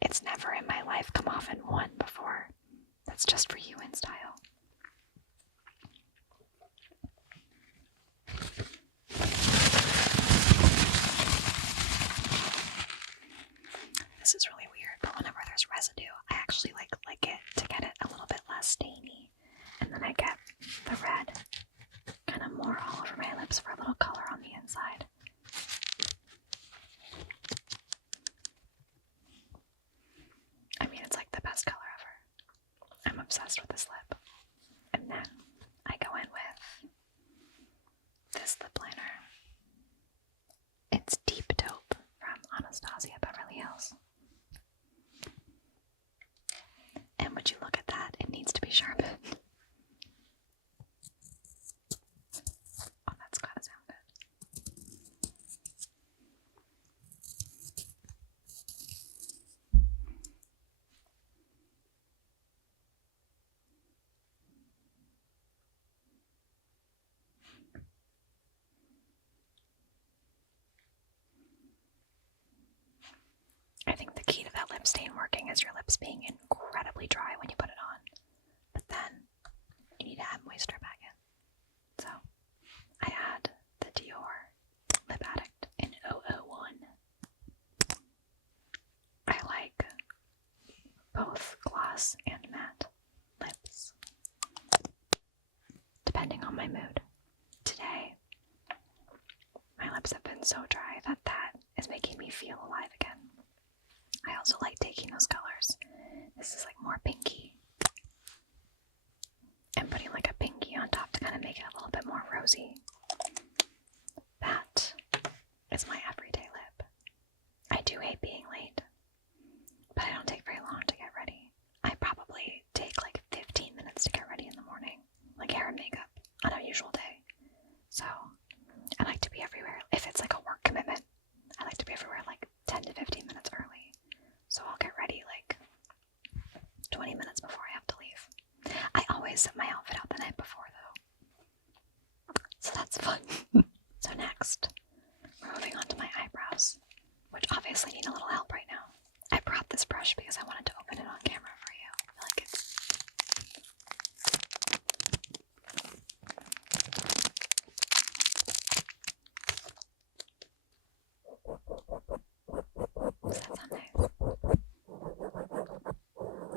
It's never in my life come off in one before. That's just for you, InStyle. This is really weird, but whenever there's residue, I actually like it to get it a little bit less stainy. And then I get the red kind of more all over my lips for a little color on the inside. I mean, it's like the best color ever. I'm obsessed with this lip. And then I go in with this lip liner. It's Deep Taupe from Anastasia Beverly Hills. And would you look at that? It needs to be sharpened. Oh, that's gotta sound good. I think the key to that lip stain working is your lips being incredibly dry when you put it on. But then you need to add moisture back in. So I add the Dior Lip Addict in 001. I like both gloss and matte lips, depending on my mood. Today, my lips have been so dry that is making me feel alive again. I also like taking those colors. This is like more pinky. And putting like a pinky on top to kind of make it a little bit more rosy. That is my everyday lip. I do hate being late, but I don't take very long to get ready. I probably take like 15 minutes to get ready in the morning, like hair and makeup on a usual day. So everywhere like 10 to 15 minutes early. So I'll get ready like 20 minutes before I have to leave. I always set my outfit out the night before though. So that's fun. So next, we're moving on to my eyebrows, which obviously need a little help right now. I brought this brush because I wanted to open it on camera for you. I feel like it's... Does that sound nice?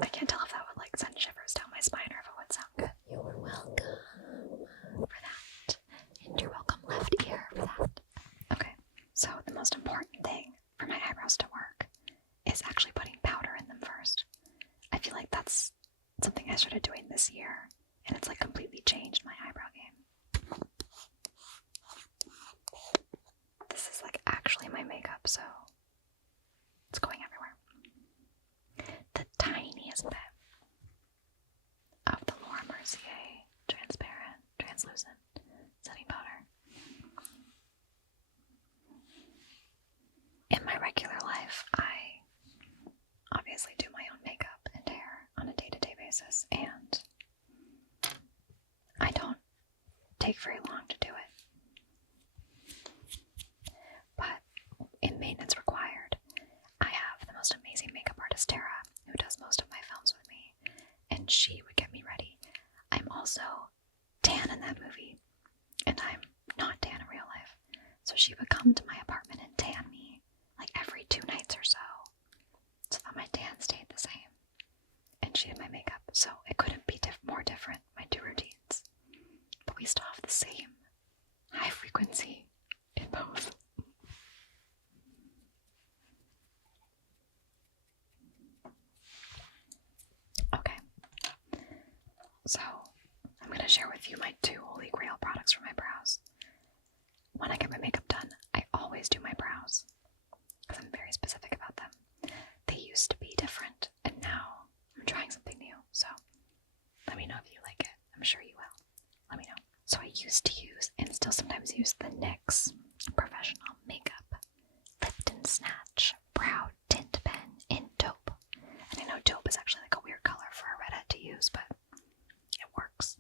I can't tell if that would like send shivers down my spine or if it would sound good. You're welcome for that. And you're welcome left ear for that. Okay, so the most important thing for my eyebrows to work is actually putting powder in them first. I feel like that's something I started doing this year, and it's like completely changed my eyebrow game. This is like actually my makeup, so it's going everywhere. The tiniest bit of the Laura Mercier translucent setting powder. In my regular life, I obviously do my own makeup and hair on a day-to-day basis, and I don't take very long to do it. But in maintenance required, I have the most amazing makeup artist, Tara, who does most of my films with me, and she would get me ready. I'm also tan in that movie, and I'm not tan in real life, so she would come to my apartment and tan me like every 2 nights or so that my tan stayed the same, and she did my makeup, so it couldn't be more different, my 2 routines, but we still have the same high frequency in both. Okay, so I'm going to share with you my 2 holy grail products for my brows. When I get my makeup done, I always do my brows, because I'm very specific about them. They used to be different, and now I'm trying something new, so let me know if you like it. I'm sure you will. Let me know. So I used to use, and still sometimes use, the NYX Professional Makeup Lift and Snatch Brow Tint Pen in taupe. And I know taupe is actually like a weird color for a redhead to use, but it works.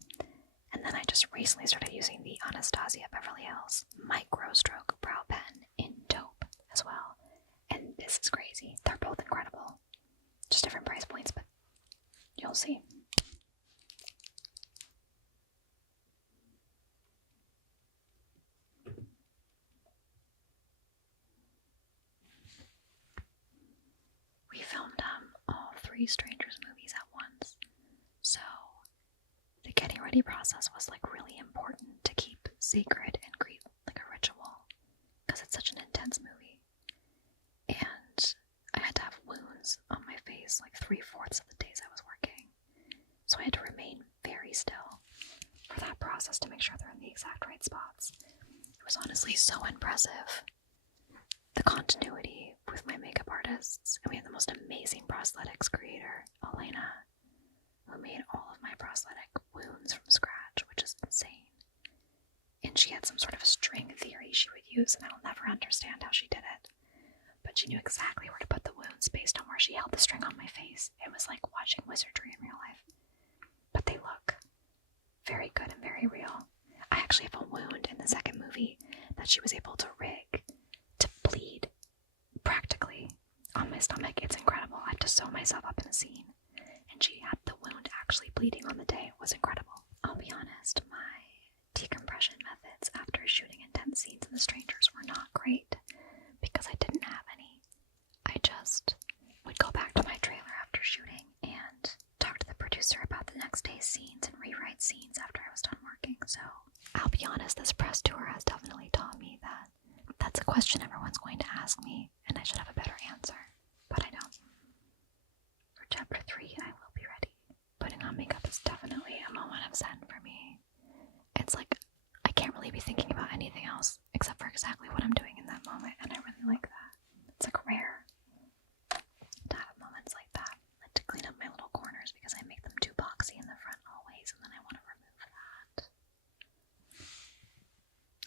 And then I just recently started using the Anastasia Beverly Hills Micro Stroke Brow Pen in taupe as well. And this is crazy. They're both incredible. Just different price points, but you'll see. We filmed all 3 Strangers movies at once, so the getting ready process was like really important to keep sacred and creep like a ritual, because it's such an intense movie. And I had to have wounds on my face like 3/4 of the days I was working, so I had to remain very still for that process to make sure they're in the exact right spots. It was honestly so impressive. The continuity with my makeup artists, and we had the most amazing prosthetics creator, Elena, who made all of my prosthetic wounds from scratch, which is insane. And she had some sort of string theory she would use, and I'll never understand how she did it. But she knew exactly where to put the wounds based on where she held the string on my face. It was like watching wizardry in real life. But they look very good and very real. I actually have a wound in the second movie that she was able to rig to bleed practically on my stomach. It's incredible. I had to sew myself up in a scene, and she had the wound actually bleeding on the day. It was incredible. I'll be honest, my decompression methods after shooting intense scenes in The Strangers were not great, because I didn't have any. I just would go back to my trailer after shooting and talk to the producer about the next day's scenes and rewrite scenes after I was done working. So I'll be honest, this press tour has definitely taught me that that's a question everyone's going to ask me, and I should have a better answer, but I don't. For chapter 3, I will be ready. Putting on makeup is definitely a moment of zen for me. It's like I can't really be thinking about anything else except for exactly what I'm doing in that moment, and I really like that. It's like rare to have moments like that. I like to clean up my little corners because I make them too boxy in the front always, and then I want to remove that.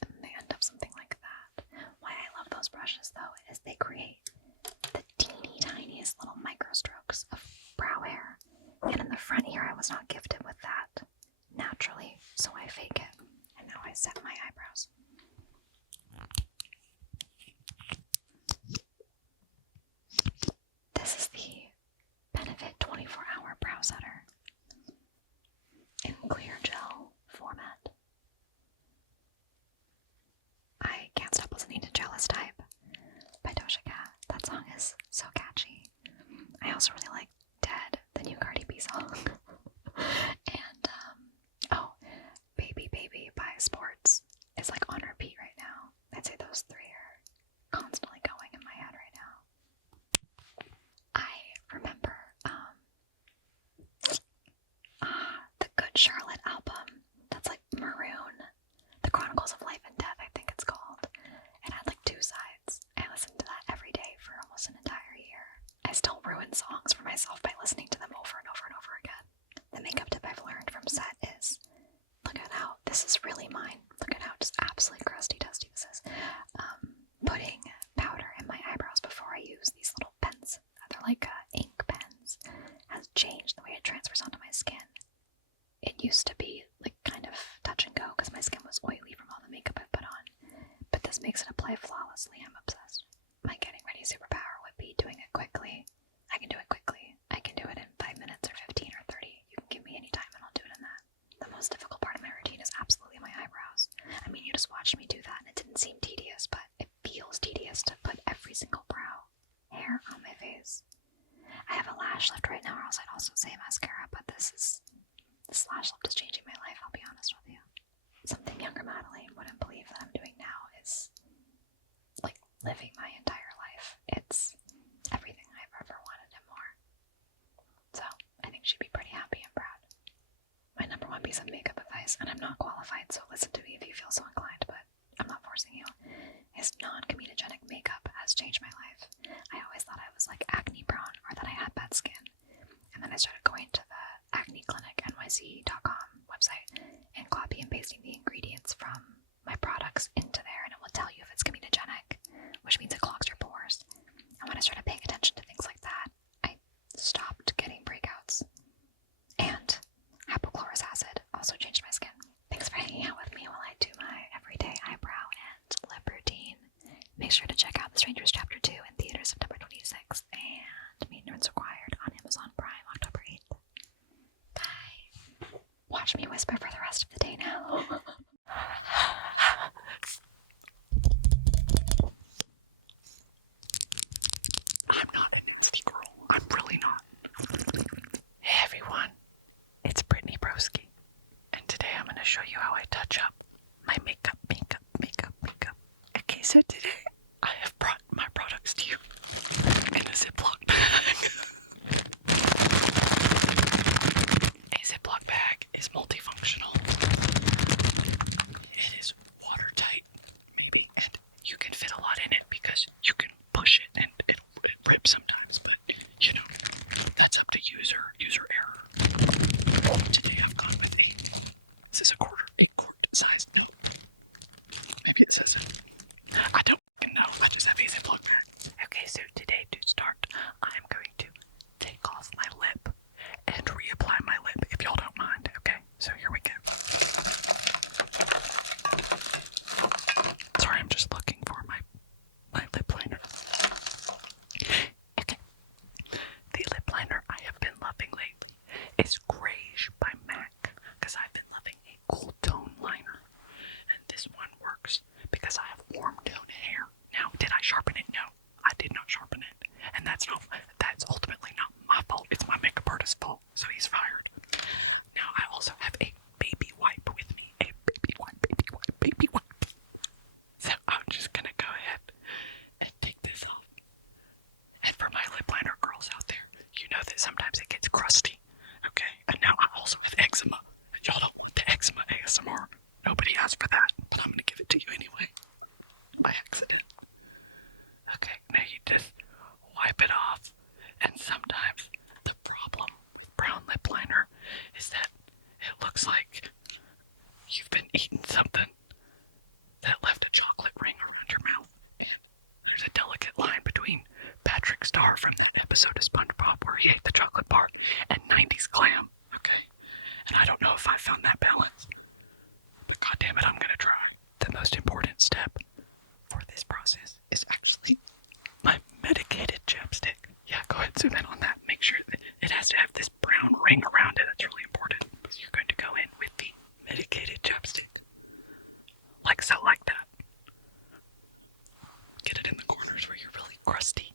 And they end up something like that. Why I love those brushes though is they just makes it apply flawlessly. I'm obsessed. My getting ready superpower would be doing it quickly. I can do it quickly. I can do it in 5 minutes or 15 or 30. You can give me any time and I'll do it in that. The most difficult part of my routine is absolutely my eyebrows. I mean, you just watched me do that and it didn't seem tedious, but it feels tedious to put every single brow hair on my face. I have a lash lift right now, or else I'd also say mascara, but this lash lift is changing my life, I'll be honest with you. Something younger Madelaine wouldn't believe that I'm doing now is like living my entire life. It's everything I've ever wanted and more. So I think she'd be pretty happy and proud. My number one piece of makeup advice, and I'm not qualified, so listen to me if you feel so inclined, but I'm not forcing you, is non-comedogenic makeup has changed my life. I always thought I was like acne prone or that I had bad skin. And then I started going to the acne clinic nyc.com website and copy and pasting the ingredients from my products into there, and it will tell you if it's comedogenic, which means it clogs your pores. And when I started paying attention to things like that, I stopped getting breakouts. And hypochlorous acid also changed my skin. Thanks for hanging out with me while I do my everyday eyebrow and lip routine. Make sure to check out The Strangers Chapter 2 in theaters September 26th and Maintenance Required on Amazon Prime October 8th. Bye. Watch me whisper for the rest of the day now. I'm not an Insta girl. I'm really not. Hey everyone, it's Brittany Broski, and today I'm going to show you how I touch up my makeup. Okay, so today I have brought my products to you in a Ziploc bag. A Ziploc bag is multifunctional. It is watertight, maybe, and you can fit a lot in it because you can push it and it rips sometimes, but you know, that's up to user error. Today I've gone with this is a 8-quart size. Maybe it says it. I don't know. I just have a Ziploc bag. Okay, so today to start, I'm going to take off my lip and reapply my lip, if y'all don't mind. Okay, so here we go. Sorry, I'm just looking for my lip liner. Okay, the lip liner I have been loving lately is Grayish by MAC, because I've been loving a cool tone liner, and this one works because I have warm tone hair. Now, did I sharpen it? No, I did not sharpen it, and that's ultimately not my fault. It's my makeup artist's fault, so he's fired. Now, I also have a baby wipe with me, a baby wipe. So I'm just gonna go ahead and take this off. And for my lip liner girls out there, you know that sometimes it gets crusty, okay? And now I also have eczema. Y'all don't want the eczema ASMR. Nobody asked for that, but I'm gonna give it to you anyway. By accident. Okay, now you just wipe it off. And sometimes the problem with brown lip liner is that it looks like you've been eating something that left a chocolate ring around your mouth. And there's a delicate line between Patrick Starrr from that episode of SpongeBob where he ate the chocolate part and 90s glam, okay? And I don't know if I found that balance, but goddammit, I'm gonna try. The most important step for this process is actually my medicated chapstick. Yeah, go ahead, zoom in on that. Make sure that it has to have this brown ring around it. That's really important. So you're going to go in with the medicated chapstick. Like so, like that. Get it in the corners where you're really crusty.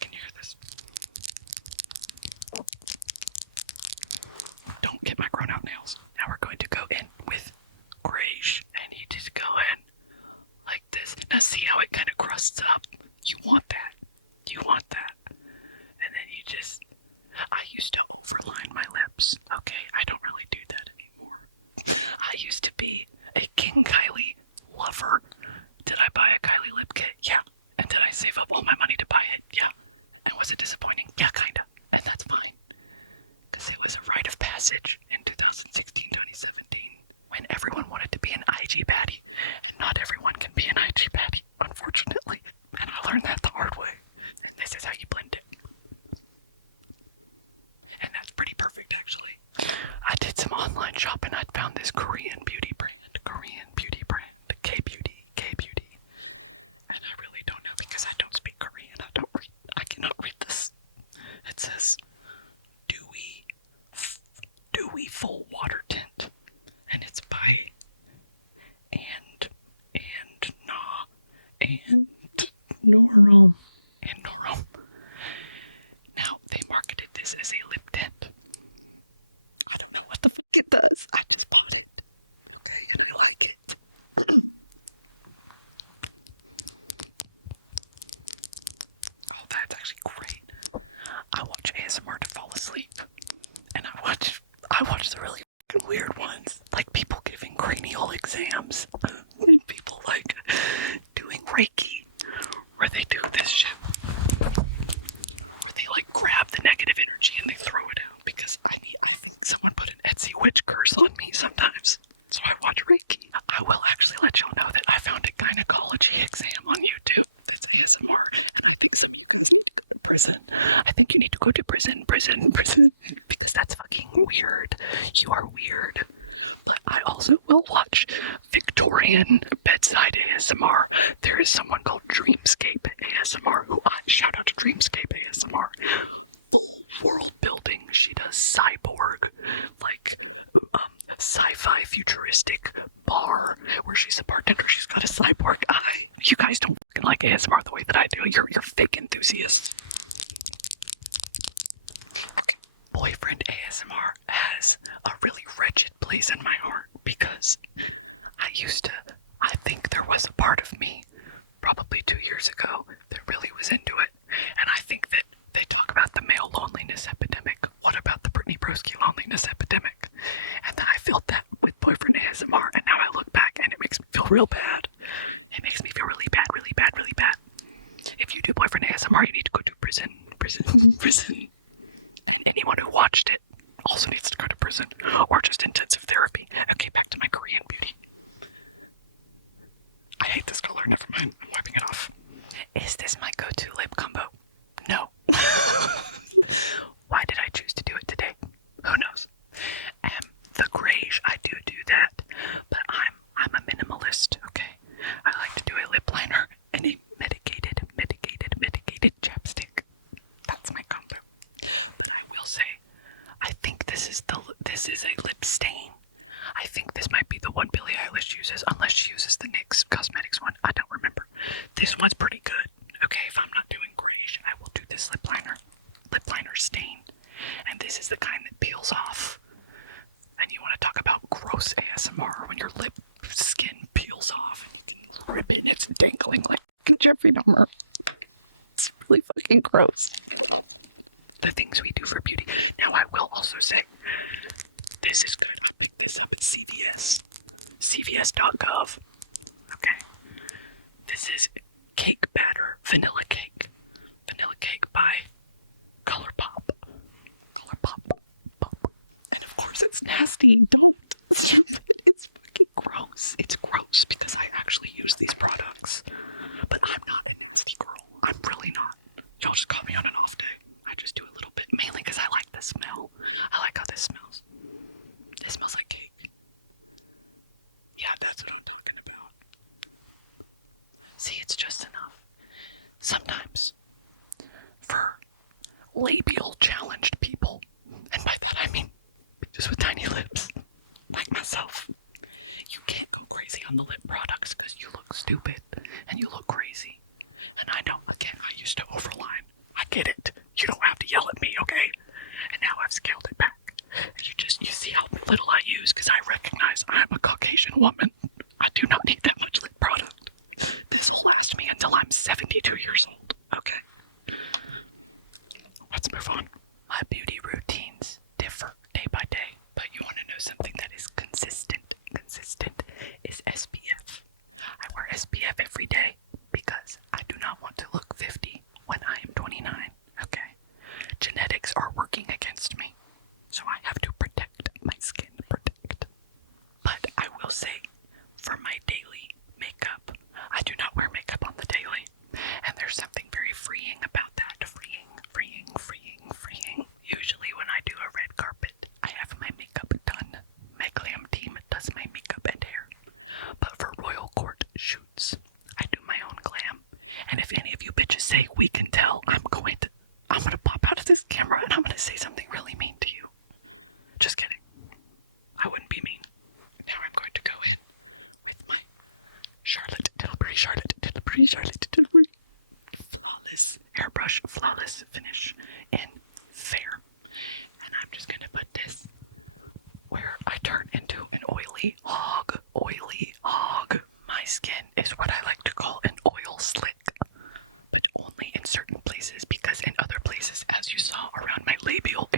Can you hear this? Don't get my grown out nails. Now we're going to go in with Grayish, and you just go in like this. Now see how it kind of crusts up? You want that. And then you just, I used to overline my lips. Okay, I don't really do that anymore. I used to be a King Kylie lover. Did I buy a Kylie lip kit? Yeah. And did I save up all my money to buy it? Yeah. And was it disappointing? Yeah, kinda. And that's fine. Because it was a rite of passage in 2016, 2017, when everyone wanted to be an IG baddie. And not everyone can be an IG baddie, unfortunately. And I learned that the hard way. And this is how you blend it. And that's pretty perfect, actually. I did some online shopping. I found this Korean beauty full water tint, and it's by and Norum. Now, they marketed this as a lip tint. I don't know what the fuck it does. I just bought it. Okay, and I like it. Oh, that's actually great. I watch ASMR to fall asleep. And I watch the really fucking weird ones. Like people giving cranial exams. And people like doing Reiki. Where they do this shit. Where they like grab the negative energy and they throw it out. Because I think someone put an Etsy witch curse on me sometimes. So I watch Reiki. I will actually let y'all know that I found a gynecology exam on YouTube that's ASMR. And I think some of you guys need to go to prison. I think you need to go to prison. Because that's fucking weird. You are weird. But I also will watch Victorian bedside ASMR. There is someone called Dreamscape ASMR who shout out to Dreamscape ASMR. Full world building. She does cyborg, like sci-fi futuristic bar where she's a bartender. She's got a cyborg eye. You guys don't fucking like ASMR the way that I do. You're fake enthusiasts. Boyfriend ASMR has a really wretched place in my heart because I think there was a part of me probably 2 years ago that really was into it. And I think that they talk about the male loneliness epidemic. What about the Brittany Broski loneliness epidemic? And then I felt that with Boyfriend ASMR, and now I look back and it makes me feel real bad. It makes me feel really bad. If you do Boyfriend ASMR, you need to go to prison. And anyone who watched it also needs to go to prison or just intensive therapy. Okay, back to my Korean beauty. I hate this color. Never mind. I'm wiping it off. Is this my go-to lip combo? No. Why did I choose to do it today? Who knows? The grayish, I do that, but I'm a minimalist. Okay, I like to do a lip liner and a medicated chapstick. That's my combo. But I will say, I think this is a lip stain. I think this might be the one Billie Eilish uses, unless she uses the NYX Cosmetics one. I don't remember. This one's pretty good. Okay, if I'm not doing grayish, I will do this lip liner stain. And this is the kind that peels off. And you want to talk about gross ASMR when your lip skin peels off. Ribbon, it's dangling like fucking Jeffrey Dahmer. It's really fucking gross. The things we do for beauty. Now I will also say, this is good. I picked this up at CVS. CVS.gov. Okay. This is cake batter, vanilla cake. Vanilla cake by ColourPop. And of course it's nasty. Don't. It's fucking gross. It's gross because I actually use these products. But I'm not a nasty girl. I'm really not. Y'all just caught me on an off day. I just do a little bit, mainly because I like the smell. I like how this smells. It smells like cake. Yeah, that's what I'm talking about. See, it's just enough. Sometimes, for labial challenged people, and by that I mean just with tiny lips, like myself, you can't go crazy on the lip products because you look stupid and you look crazy. And I know, again, I used to overline. I get it. You don't have to yell at me, okay? And now I've scaled it back. You see how little I use because I recognize I'm a Caucasian woman. I do not need that much lip product. This will last me until I'm 72 years old, okay? Let's move on. My beauty routines differ day by day, but you want to know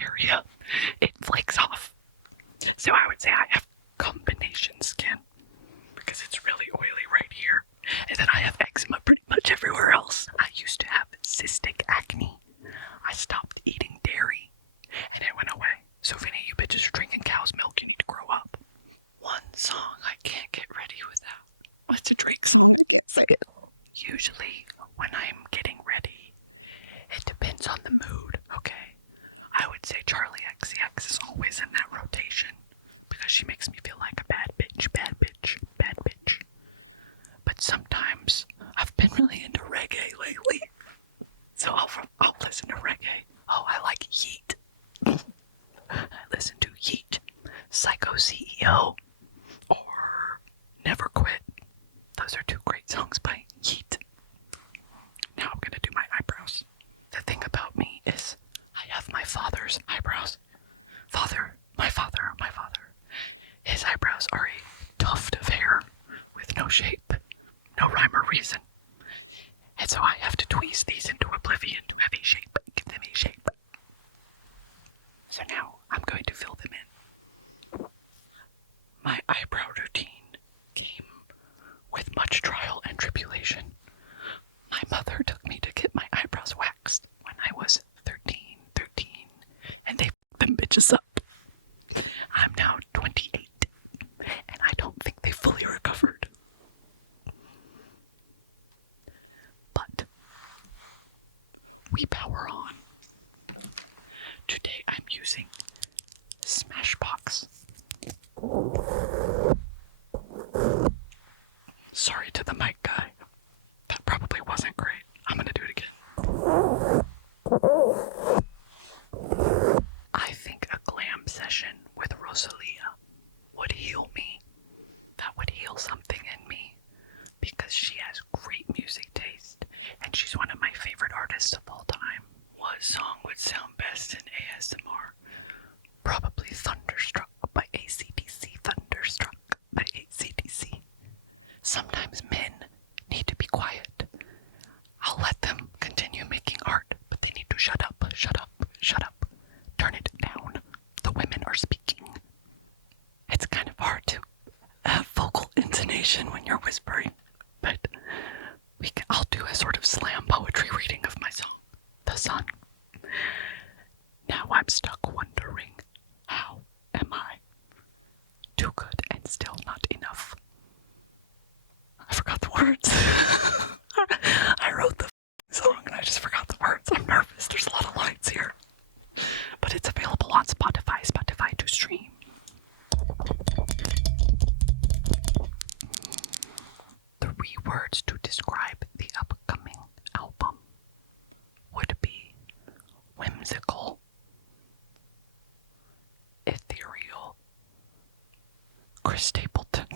area, it flakes off. So I would say I have combination skin because it's really oily right here. And then I have eczema pretty much everywhere else. I used to have cystic acne. I stopped eating dairy and it went away. So if any of you bitches are drinking cow's milk, you need to grow up. One song I can't get ready without. What's a Drake song? Say it. Usually when I'm getting ready, it depends on the mood, okay? I would say Charlie XCX is always in that rotation because she makes me feel like a bad bitch, bad bitch, bad bitch. But sometimes I've been really into reggae lately, so I'll listen to reggae. Oh, I like Yeet. I listen to Yeet, Psycho CEO, or Never Quit. Those are two great songs by Yeet. Now I'm gonna do my eyebrows. The thing about me is I have my father's eyebrows. My father. His eyebrows are a tuft of hair with no shape, no rhyme or reason. And so I have to tweeze these into oblivion to have a shape, give them a shape. So now I'm going to fill them in. My eyebrow routine came with much trial and tribulation. My mother took me to get my eyebrows waxed when I was 13, and they f***ed them bitches up. I'm now 28, and I don't think they fully recovered. But we power on. Today I'm using Smashbox. Sorry to the mic guy. That probably wasn't great. I'm gonna do it again. I think a glam session with Rosalia would heal me. That would heal something in me because she has great music taste and she's one of my favorite artists of all time. What song would sound best in ASMR? Probably Thunderstruck by AC/DC. Thunderstruck by AC/DC. Sometimes men need to be quiet. I'll let them continue making art, but they need to shut up, shut up, shut up. Turn it down. The women are speaking. It's kind of hard to have vocal intonation when you're whispering, but I'll do a sort of slam poetry reading of my song, The Sun. Now I'm stuck wondering, how am I? Too good and still not enough. I forgot the words. I wrote the song and I just forgot the words. I'm nervous. There's a lot of lights here. But it's available on Spotify to stream. 3 words to describe the upcoming album would be whimsical, ethereal, Chris Stapleton,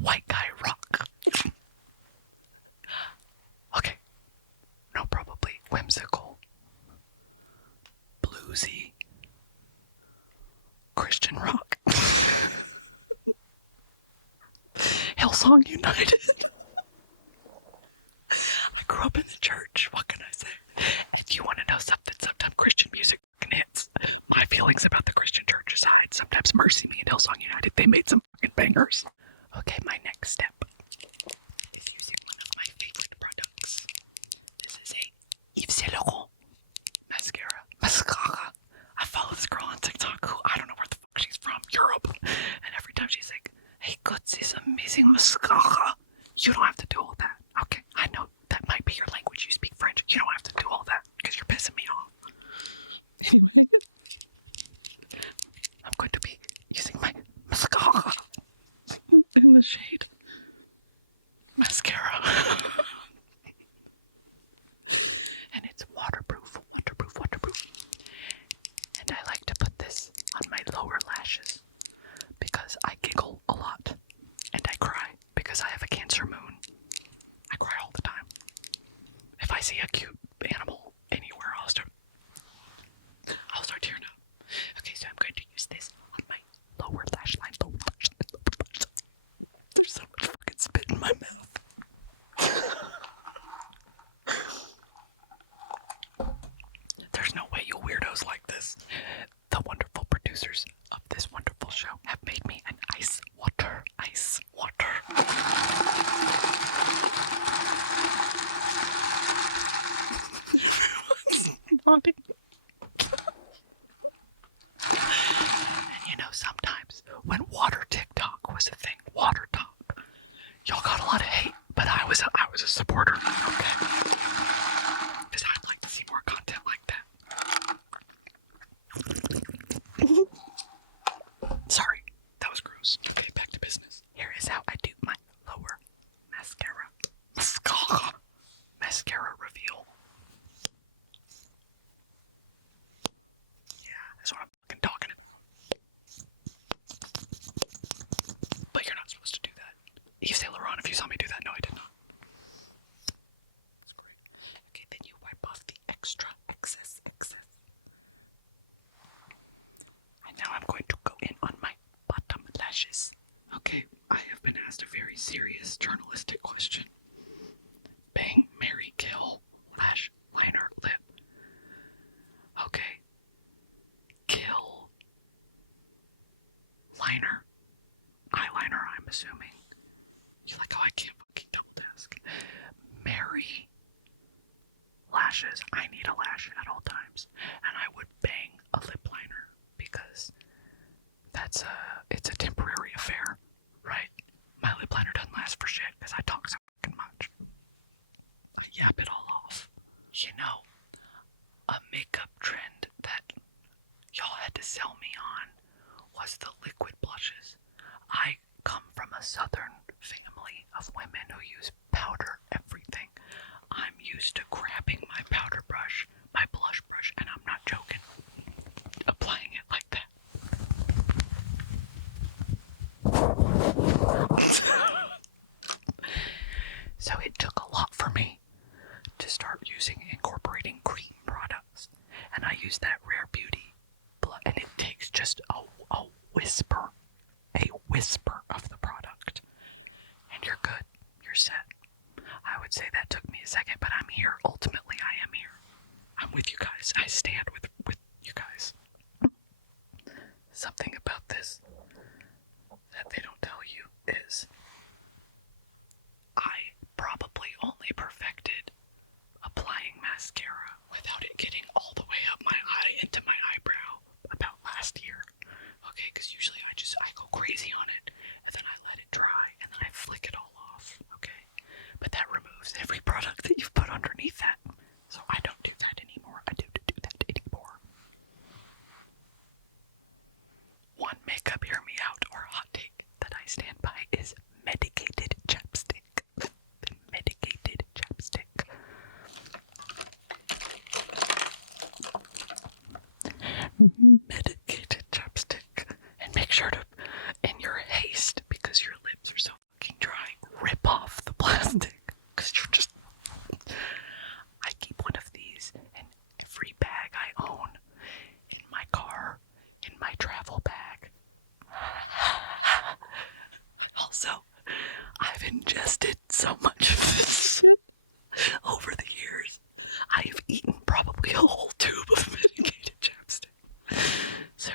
white guy rock. Okay, no, probably whimsical, bluesy, Christian rock. Hillsong United. I grew up in the church, what can I say? If you want to know something, sometimes Christian music fucking hits. My feelings about the Christian church aside, sometimes Mercy Me and Hillsong United, they made some fucking bangers. Okay, my next step is using one of my favorite products. This is a Yves Saint Laurent mascara. I follow this girl on TikTok who, I don't know where the fuck she's from, Europe. And every time she's like, hey, Guts, this amazing mascara. You don't have to do all that. Okay, I know that might be your language. You speak French. You don't have to do all that because you're pissing me off. Anyway, I'm going to be using my mascara in the shade mascara. And it's waterproof. And I like to put this on my lower lashes because I giggle a lot and I cry because I have a Cancer moon. I cry all the time. If I see a cute animal anywhere, I'll start tearing up. Okay, so I'm going to use this on my lower lash line. There's so much fucking spit in my mouth. know sometimes when water TikTok was a thing, water talk, y'all got a lot of hate, but I was a supporter, okay? Because I'd like to see more content like that. Sorry, that was gross. Okay, back to business. Here is how I do my lower mascara. Mascara reveal. Yeah, that's what I'm fucking talking about. But you're not supposed to do that. Yves Saint Laurent, if you saw me do that, no, I did not. That's great. Okay, then you wipe off the excess. And now I'm going to go in on my bottom lashes. Okay, I have been asked a very serious journalistic question. Bang, marry, kill, lash, liner, lip. Okay. Kill. Liner. Eyeliner, I'm assuming. You like how I can't fucking double task. Marry. Lashes. I need a lash at all times. And I would bang a lip liner because it's a temporary affair, right? My lip liner doesn't last for shit because I talk so fucking much. I yap it all off. You know, a makeup trend that y'all had to sell me on was the liquid blushes. I come from a southern family of women who use powder everything. I'm used to grabbing my powder brush, my blush brush, and I'm not joking, applying it like that. So it took a lot for me to start incorporating cream products. And I use that Rare Beauty, and it takes just a whisper of the product. And you're good, you're set. I would say that took me a second, but I'm here. Ultimately, I am here. I'm with you guys. I stand with you guys. Something about this that they don't tell you is I probably only perfected applying mascara without it getting all the way up my eye into my eyebrow about last year. Okay, because usually I go crazy on it, and then I let it dry, and then I flick it all off, okay? But that removes every product that you've put underneath that. So I don't do that anymore. I don't do that anymore. One makeup hear me out or hot take that I stand by is medicated chapstick. The medicated chapstick. Medicated chapstick. And make sure to, in your haste, because your lips are so fucking dry, rip off the plastic. Because you're just... I keep one of these in every bag I own. In my car, in my travel bag. Also, I've ingested so much of this over the years. I have eaten probably a whole tube of medicated chapstick. So,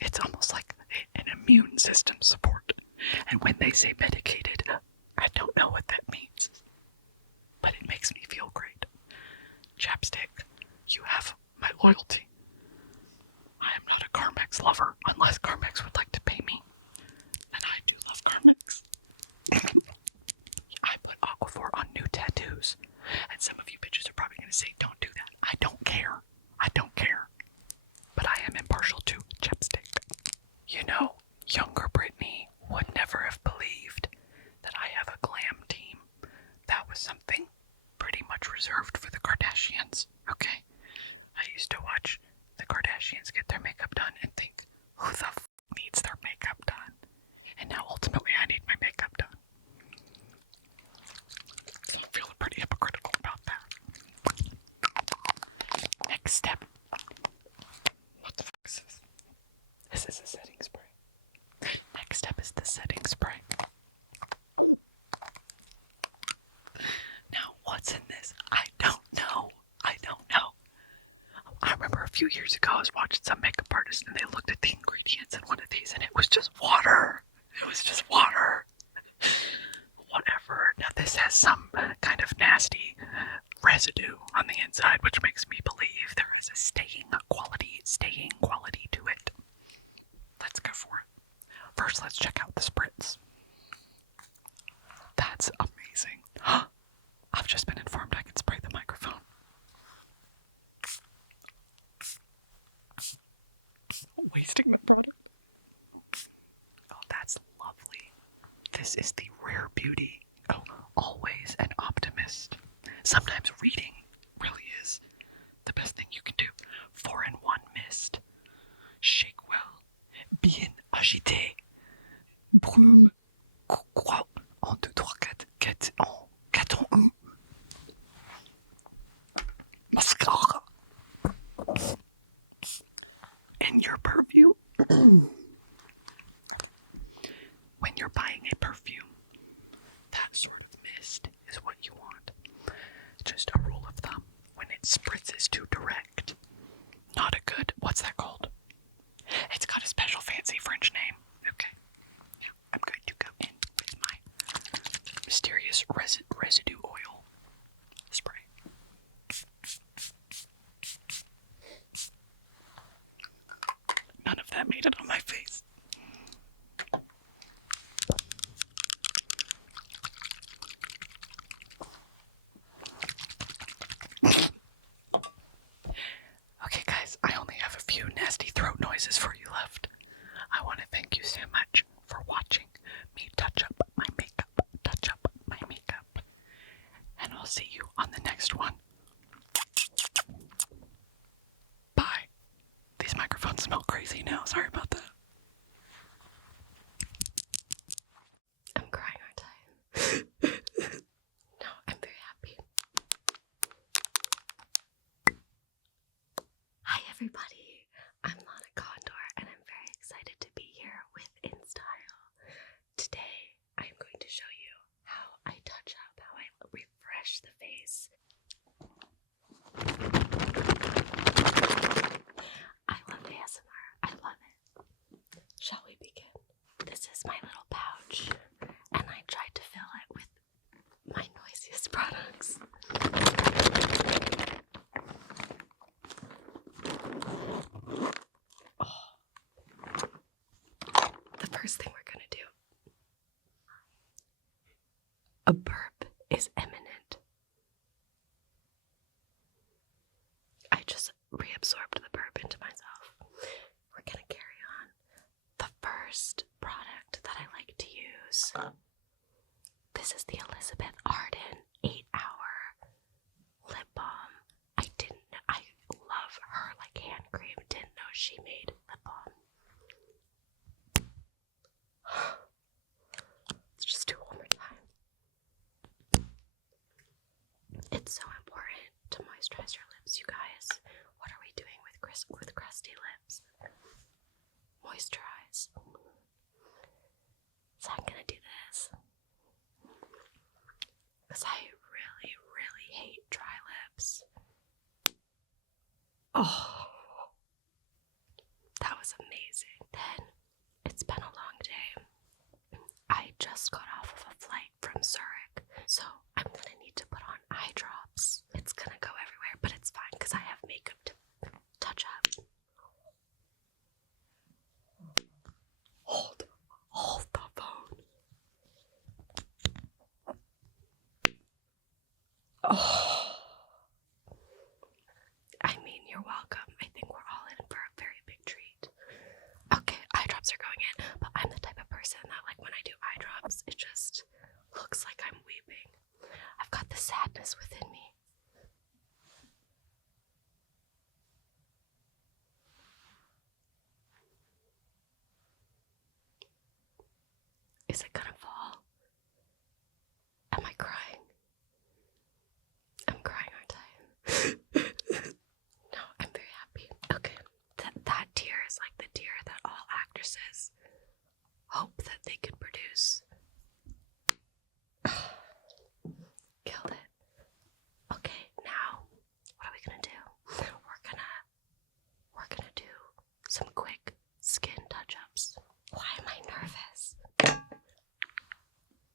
it's almost like an immune system support. And when they say medicated, I don't know what that means. But it makes me feel great. Chapstick, you have my loyalty. I am not a Carmex lover, unless Carmex would like to pay me. And I do love Carmex. I put Aquaphor on new tattoos. And some of you bitches are probably going to say, don't do that. I don't care. I don't care. But I am impartial to chapstick. You know, younger Brittany would never have believed that I have a glam team. That was something pretty much reserved for the Kardashians, okay? I used to watch the Kardashians get their makeup done and think, who the f*** needs their makeup done? And now ultimately I need my makeup done. So I'm feeling pretty hypocritical about that. Next step. What the fuck is this? This is a setting spray. Next step is the setting spray. Now, what's in this? I don't know. I remember a few years ago I was watching some makeup artists and they looked at the ingredients in one of these and it was just water. It was just water. Whatever. Now this has some kind of nasty residue on the inside, which makes me believe there is a staying quality to it. Let's go. wasting the product. Oh, that's lovely. This is the Rare Beauty. Oh, always an optimist. Sometimes reading really is the best thing you can do. 4-in-1 mist. Shake well. Bien agité. Brume. Quoi? 1, 2, 3, 4, 4 en 1. Mascara. And your perfume. When you're buying a perfume, that sort of mist is what you want. Just a rule of thumb. When it spritzes too direct, not a good, what's that called? It's got a special fancy French name. Okay. Now I'm going to go in with my mysterious residue oil spray. None of that made it on my face. Okay guys, I only have a few nasty throat noises for you left. I want to thank you so much for watching me touch up my makeup, and I'll see you on the next one. Bye. These microphones smell crazy now, sorry about that. I'm crying, aren't I? No, I'm very happy. Hi everybody, I'm Lana Condor and I'm very excited to be here with InStyle. Today I'm going to show you how I touch up, how I refresh the face. I love ASMR, I love it. Shall we begin? This is my little pouch and I tried to fill it with my noisiest products. The first thing we're gonna do. A burp is imminent. I just reabsorbed the burp into myself. We're gonna carry on. The first product that I like to use. This is the Elizabeth Arden 8-hour lip balm. I love her like hand cream. Didn't know she made lip balm. Let's just do it one more time. It's so important to moisturize your lips, you guys. What are we doing with crusty lips? Moisturize. So I'm gonna do this. Because I really, really hate dry lips. Oh, that was amazing. Then, it's been a long day. I just got off of a flight from Zurich, so I'm gonna need to put on eye drops. It's gonna go everywhere, but it's fine because I have makeup to touch up. Hold the phone. Oh. I mean, you're welcome. I think we're all in for a very big treat. Okay, eye drops are going in, but I'm the type of person that, like, when I do eye drops, it just looks like I'm weeping. I've got the sadness within me. Is it gonna fall? Am I crying? I'm crying, aren't I? No, I'm very happy. Okay, that tear is like the tear that all actresses hope that they could produce. Killed it. Okay, now what are we gonna do? We're gonna do some quick skin touch-ups. Why am I nervous?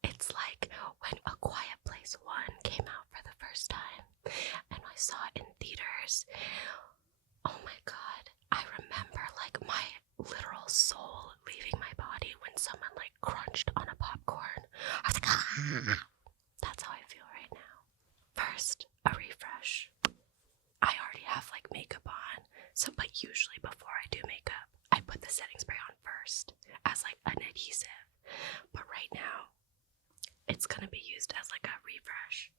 It's like when A Quiet Place 1 came out for the first time and I saw it in theaters. Oh my god, I remember like my literal soul leaving my body when someone like crunched on a popcorn. I was like, ah! That's how I feel right now. First, a refresh. I already have like makeup on, but usually before I do makeup, I put the setting spray on first as like an adhesive, but right now it's gonna be used as like a refresh.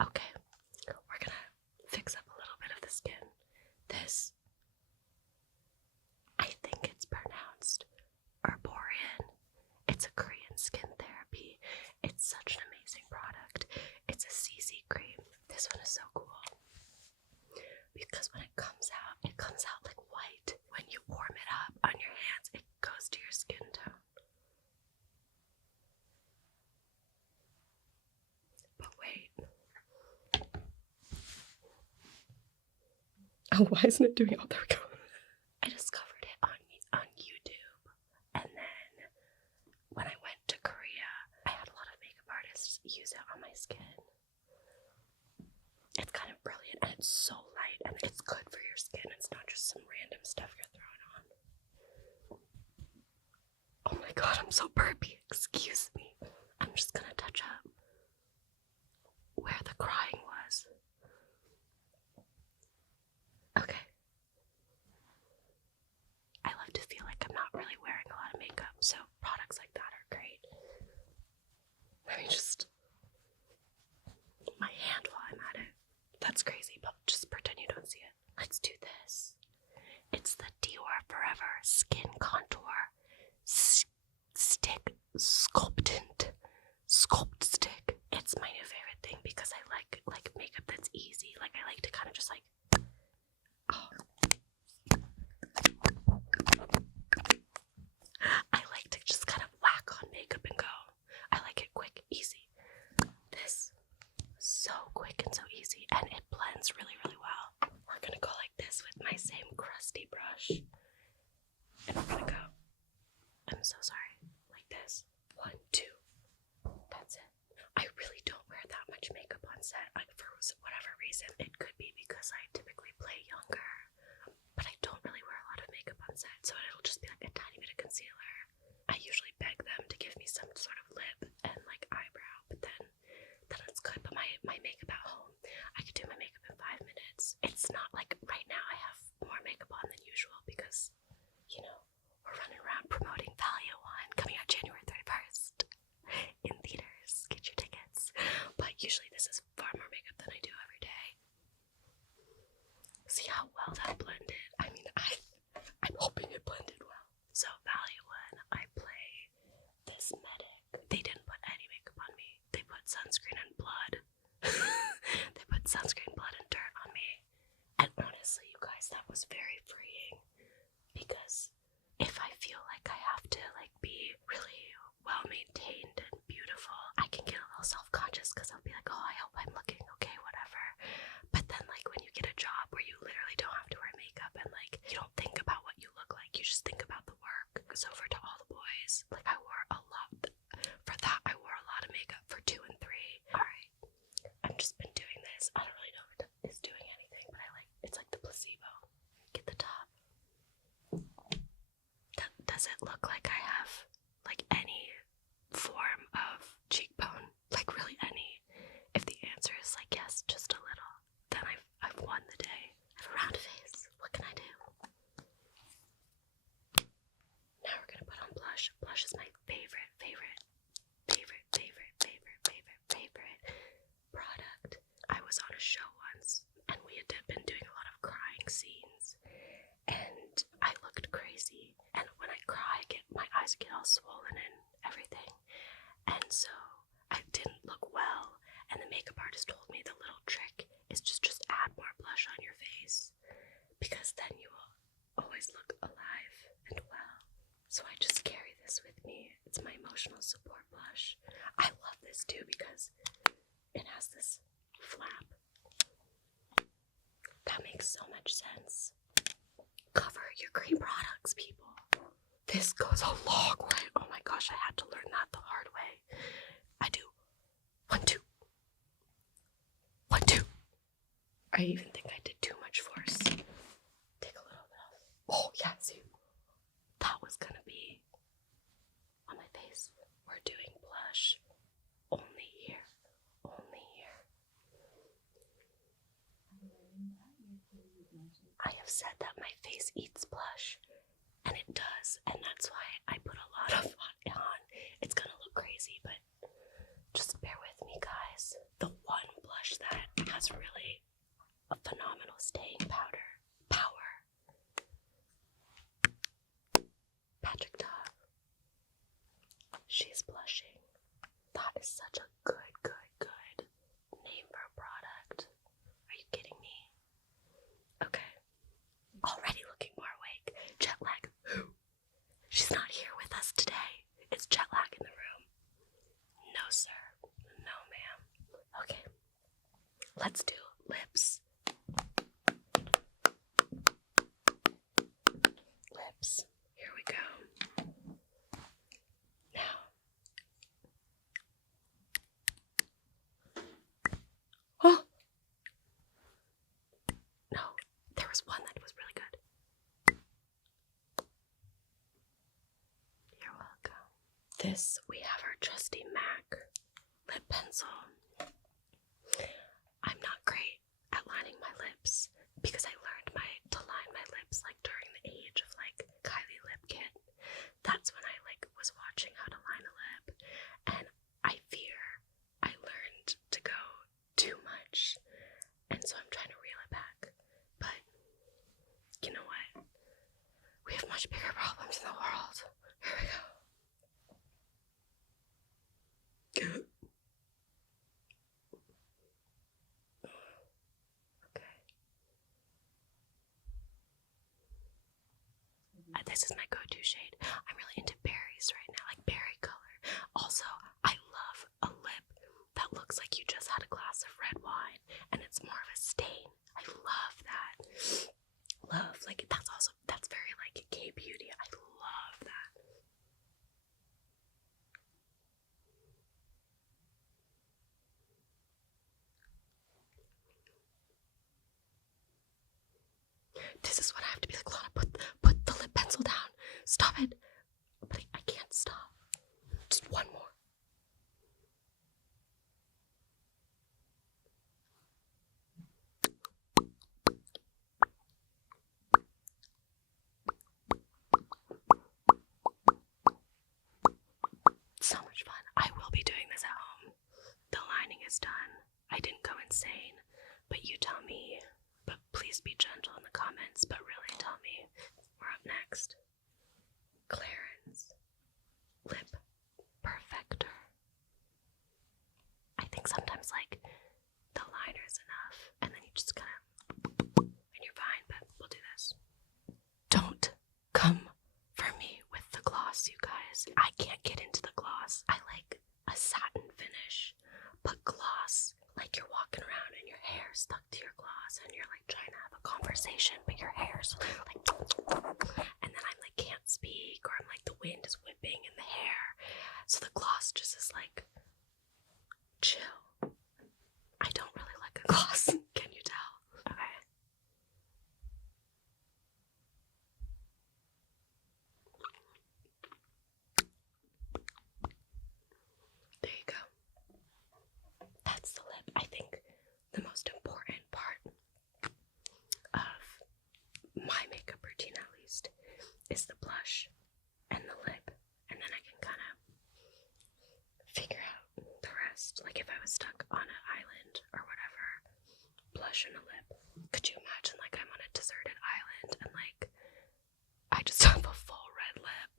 Okay, we're gonna fix up a little bit of the skin. This, I think it's pronounced Herborian. It's a Korean skin therapy. It's such an amazing product. It's a CC cream. This one is so cool because when it comes out like white. When you warm it up on your hands, it goes to your skin tone. But wait. Oh, why isn't it doing it? Oh, there we go. I discovered it on YouTube, and then when I went to Korea, I had a lot of makeup artists use it on my skin. It's kind of brilliant, and it's so light, and it's good for your skin. It's not just some random stuff you're throwing on. Oh my god, I'm so burpy. Excuse me. I'm just gonna touch up where the crying was. Okay. I love to feel like I'm not really wearing a lot of makeup, so products like that are great. Let me just... my hand while I'm at it. That's crazy, but just pretend you don't see it. Let's do this. It's the Dior Forever Skin Contour Stick Sculpt Stick. It's my new favorite thing because I like makeup that's easy. Like I like to kind of just like... Oh. I like to just kind of whack on makeup and go. I like it quick, easy. This, so quick and so easy, and it blends really, really well. We're gonna go like this with my same crusty brush. And we're gonna go, I'm so sorry, like this. 1, 2, that's it. I really don't wear that much makeup on set. For whatever reason, it could be because I typically play younger, but I don't really wear a lot of makeup on set, so it'll just be like a tiny bit of concealer. I usually beg them to give me some sort of lip and like eyebrow, but then it's good. But my makeup at home, I could do my makeup in 5 minutes. It's not like right now I have more makeup on than usual because, you know, we're running around promoting Value One coming out January 31st in theaters. Get your tickets. But usually this is far more makeup than I do every day. See how well that blended? I mean, I'm hoping it blended well. So Value One, I play this medic. They didn't put any makeup on me. They put sunscreen and blood. They put sunscreen, blood, and dirt on me. And honestly, you guys, that was very freeing. Because if I feel like I have to like be really well maintained and beautiful, I can get a little self-conscious because I'll be like, oh, I hope I'm looking okay, whatever. But then like when you get a job where you literally don't have to wear makeup and like you don't think about what you look like, you just think about the work. So for To All the Boys, like I wore a lot of makeup for 2 and 3. Alright, I've just been doing this. I don't really know if it's doing anything, but it's like the placebo. Get the top. Does it look like I have like any form of cheekbone? Like really any? If the answer is like yes, just a little, then I've won the day. I have a round face. What can I do? Now we're gonna put on blush. Blush is my favorite product. I was on a show once, and we had been doing a lot of crying scenes, and I looked crazy. And when I cry, my eyes get all swollen and everything, and so I didn't look well. And the makeup artist told me the little trick is just add more blush on your face, because then you will always look alive and well. So I just carry this with me. It's my emotional support blush. I love this too because it has this flap. That makes so much sense. Cover your cream products, people. This goes a long way. Oh my gosh, I had to learn that the hard way. I do 1, 2. 1, 2. I even think I did too much force. Take a little bit of. Oh yeah, see. this eats blush, and it does, and that's why I put a lot of it on. It's gonna look crazy, but just bear with me, guys. The one blush that has really a phenomenal staying power. Patrick Dog. She's blushing. That is such a good name for a product. Are you kidding me? Okay. Already looking more awake. Jet lag. Who? She's not here with us today. It's jet lag in the room. No, sir. No, ma'am. Okay. Let's do lips. Lips. Here we go. Now. Oh! No, there was one that was really good. You're welcome. This, we have our trusty MAC lip pencil. I'm not great at lining my lips because I learned to line my lips like during the age of like Kylie Lip Kit. That's when I like was watching how to line a lip, and I fear I learned to go too much, and so I'm trying to reel it back. But you know what? We have much bigger problems in the world. Here we go. Okay. This is my go-to shade. I'm really into berries right now, like berry color. Also, I love a lip that looks like you just had a glass of red wine and it's more of a stain. I love that. Love, like that's very like K-beauty. I love that. This is when I have to be like, Lana, put the lip pencil down. Stop it. But I can't stop. Just one more. So much fun. I will be doing this at home. The lining is done. I didn't go insane, but you tell me. But please be gentle in the comments, but really tell me. We're up next. Clarins Lip Perfector. I think sometimes like the liner's enough, and then you just kind of, and you're fine, but we'll do this. Don't come for me with the gloss, you guys. I can't get into the gloss. I like a satin finish, but gloss, like you're walking around and your hair stuck to your gloss and you're like trying to have a conversation, but your hair's like, and then I'm like can't speak, or I'm like the wind is whipping in the hair, so the gloss just is like chill. I don't really like a gloss. Can you tell? Okay. There you go. That's the lip. I think the most important part of my makeup routine, at least, is the blush and the lip, and then I can kind of figure out the rest. Like if I was stuck on an island or whatever, blush and a lip. Could you imagine like I'm on a deserted island and like I just have a full red lip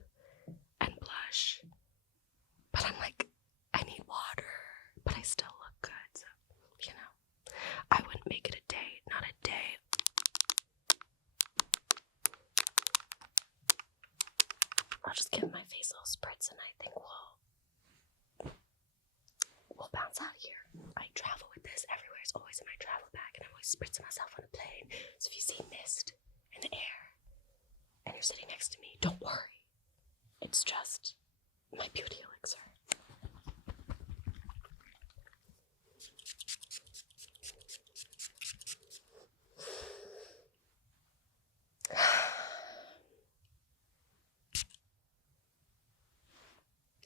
and blush, but I'm like I need water, but I still look good, so you know, I wouldn't make it a day, not a day. I'll just give my face a little spritz and I think we'll bounce out of here. I travel with this everywhere. It's always in my travel bag and I'm always spritzing myself on the plane. So if you see mist in the air and you're sitting next to me, don't worry. It's just my beauty elixir.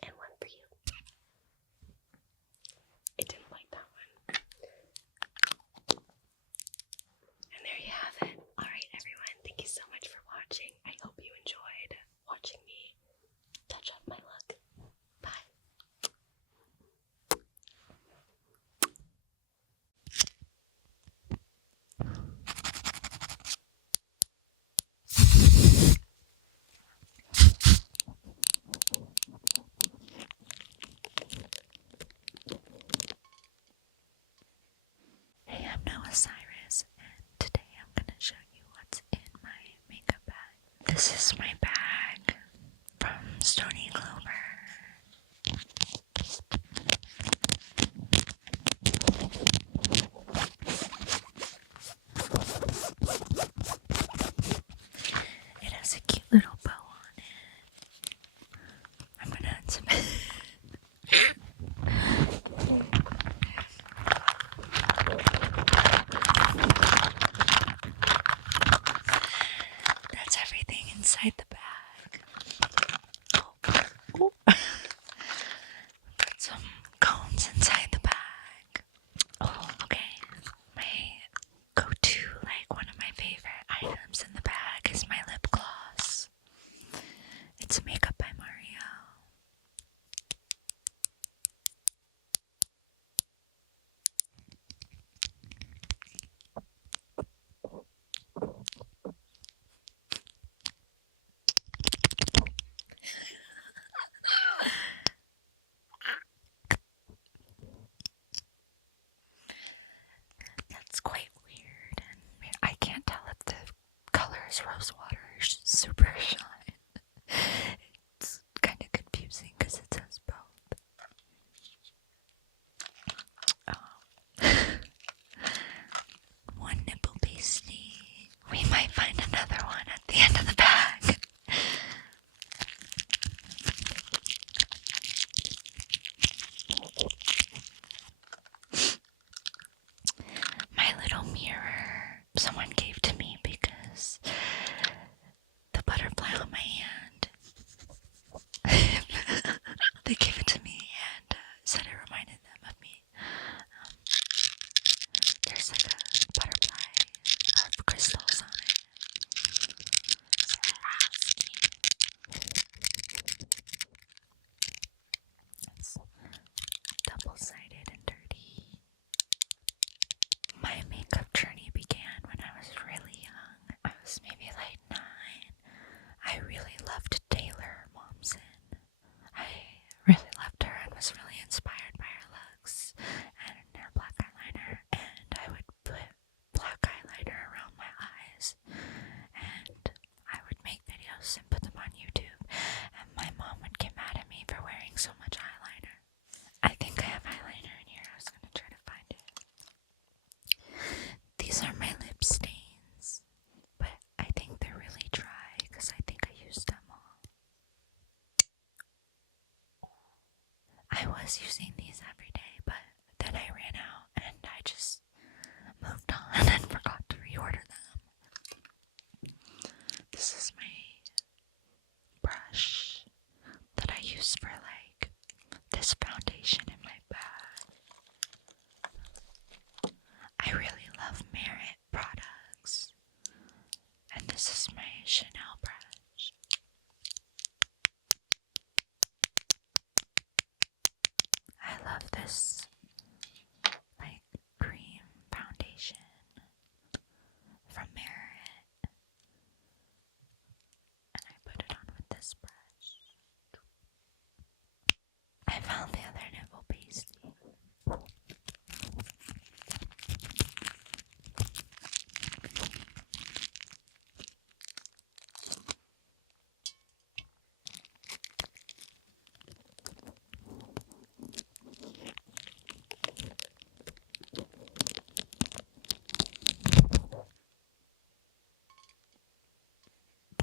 And one for you. It didn't like that one. And there you have it. Alright everyone, thank you so much for watching. This is my bag from Stony Clover. It has a cute little bow on it. I'm gonna unzip it. That's everything inside the bag. Oh. Put some combs inside the bag. Oh, okay. My go-to, like one of my favorite items in the bag is my lip gloss. It's Makeup by Mario. That's quite weird, and I can't tell if the color is rose water or super shine. It's kind of confusing because it says both. Oh. One nipple pasty. We might find another one at the end of the bag. My little mirror someone gave to me because the butterfly on my hand. They gave it to me and said it reminded them of me. There's like a butterfly of crystals on it. So I asked me. It's double-sided and dirty. My makeup journey began when I was really young. I was maybe like 9. I really loved Taylor Momsen. I really loved her and was really inspired by her looks and her black eyeliner. And I would put black eyeliner around my eyes. And I would make videos and put them on YouTube. And my mom would get mad at me for wearing so much eyeliner. I think I have eyeliner in here. I was going to try to find it. These are my lip stains. But I think they're really dry because I think I used them all. I was using these every day, but then I ran out and I just moved on and forgot to reorder them. This is my brush that I use for like this foundation in my bag. I really love Merit products. And this is my Chanel brush. I love this like cream foundation from Merit. And I put it on with this brush. I found the other nipple pasty.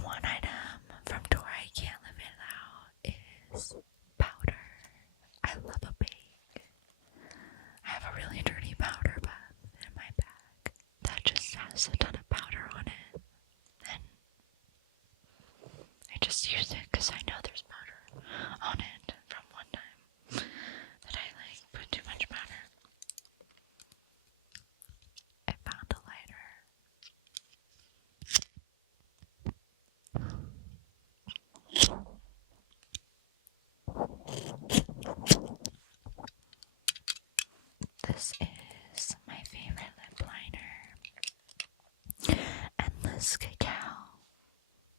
One item from Door I Can't Live Without is powder. I love a bake. I have a really dirty powder bath in my bag that just has a ton of powder on it. And I just use it because I know there's powder on it from one time that I like put too much powder. I found a lighter. This is my favorite lip liner. Endless Cacao.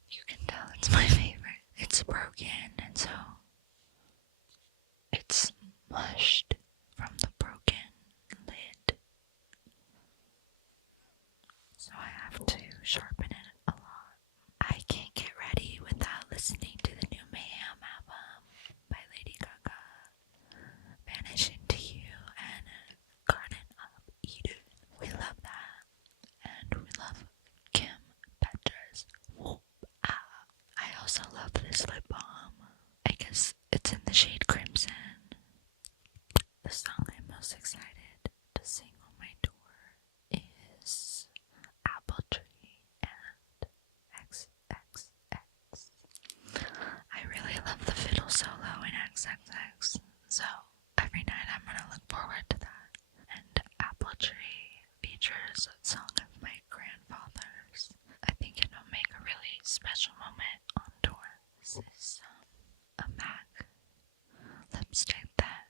You can tell it's my favorite. It's broken and so it's mushed from the broken lid. So I have to sharpen it a lot. I can't get also love this lip balm. I guess it's in the shade Crimson. The song I'm most excited to sing on my tour is Apple Tree and XXX. I really love the fiddle solo in XXX, so every night I'm gonna look forward to that. And Apple Tree features a song of my grandfather's. I think it'll make a really special moment on tour. This is a MAC lipstick that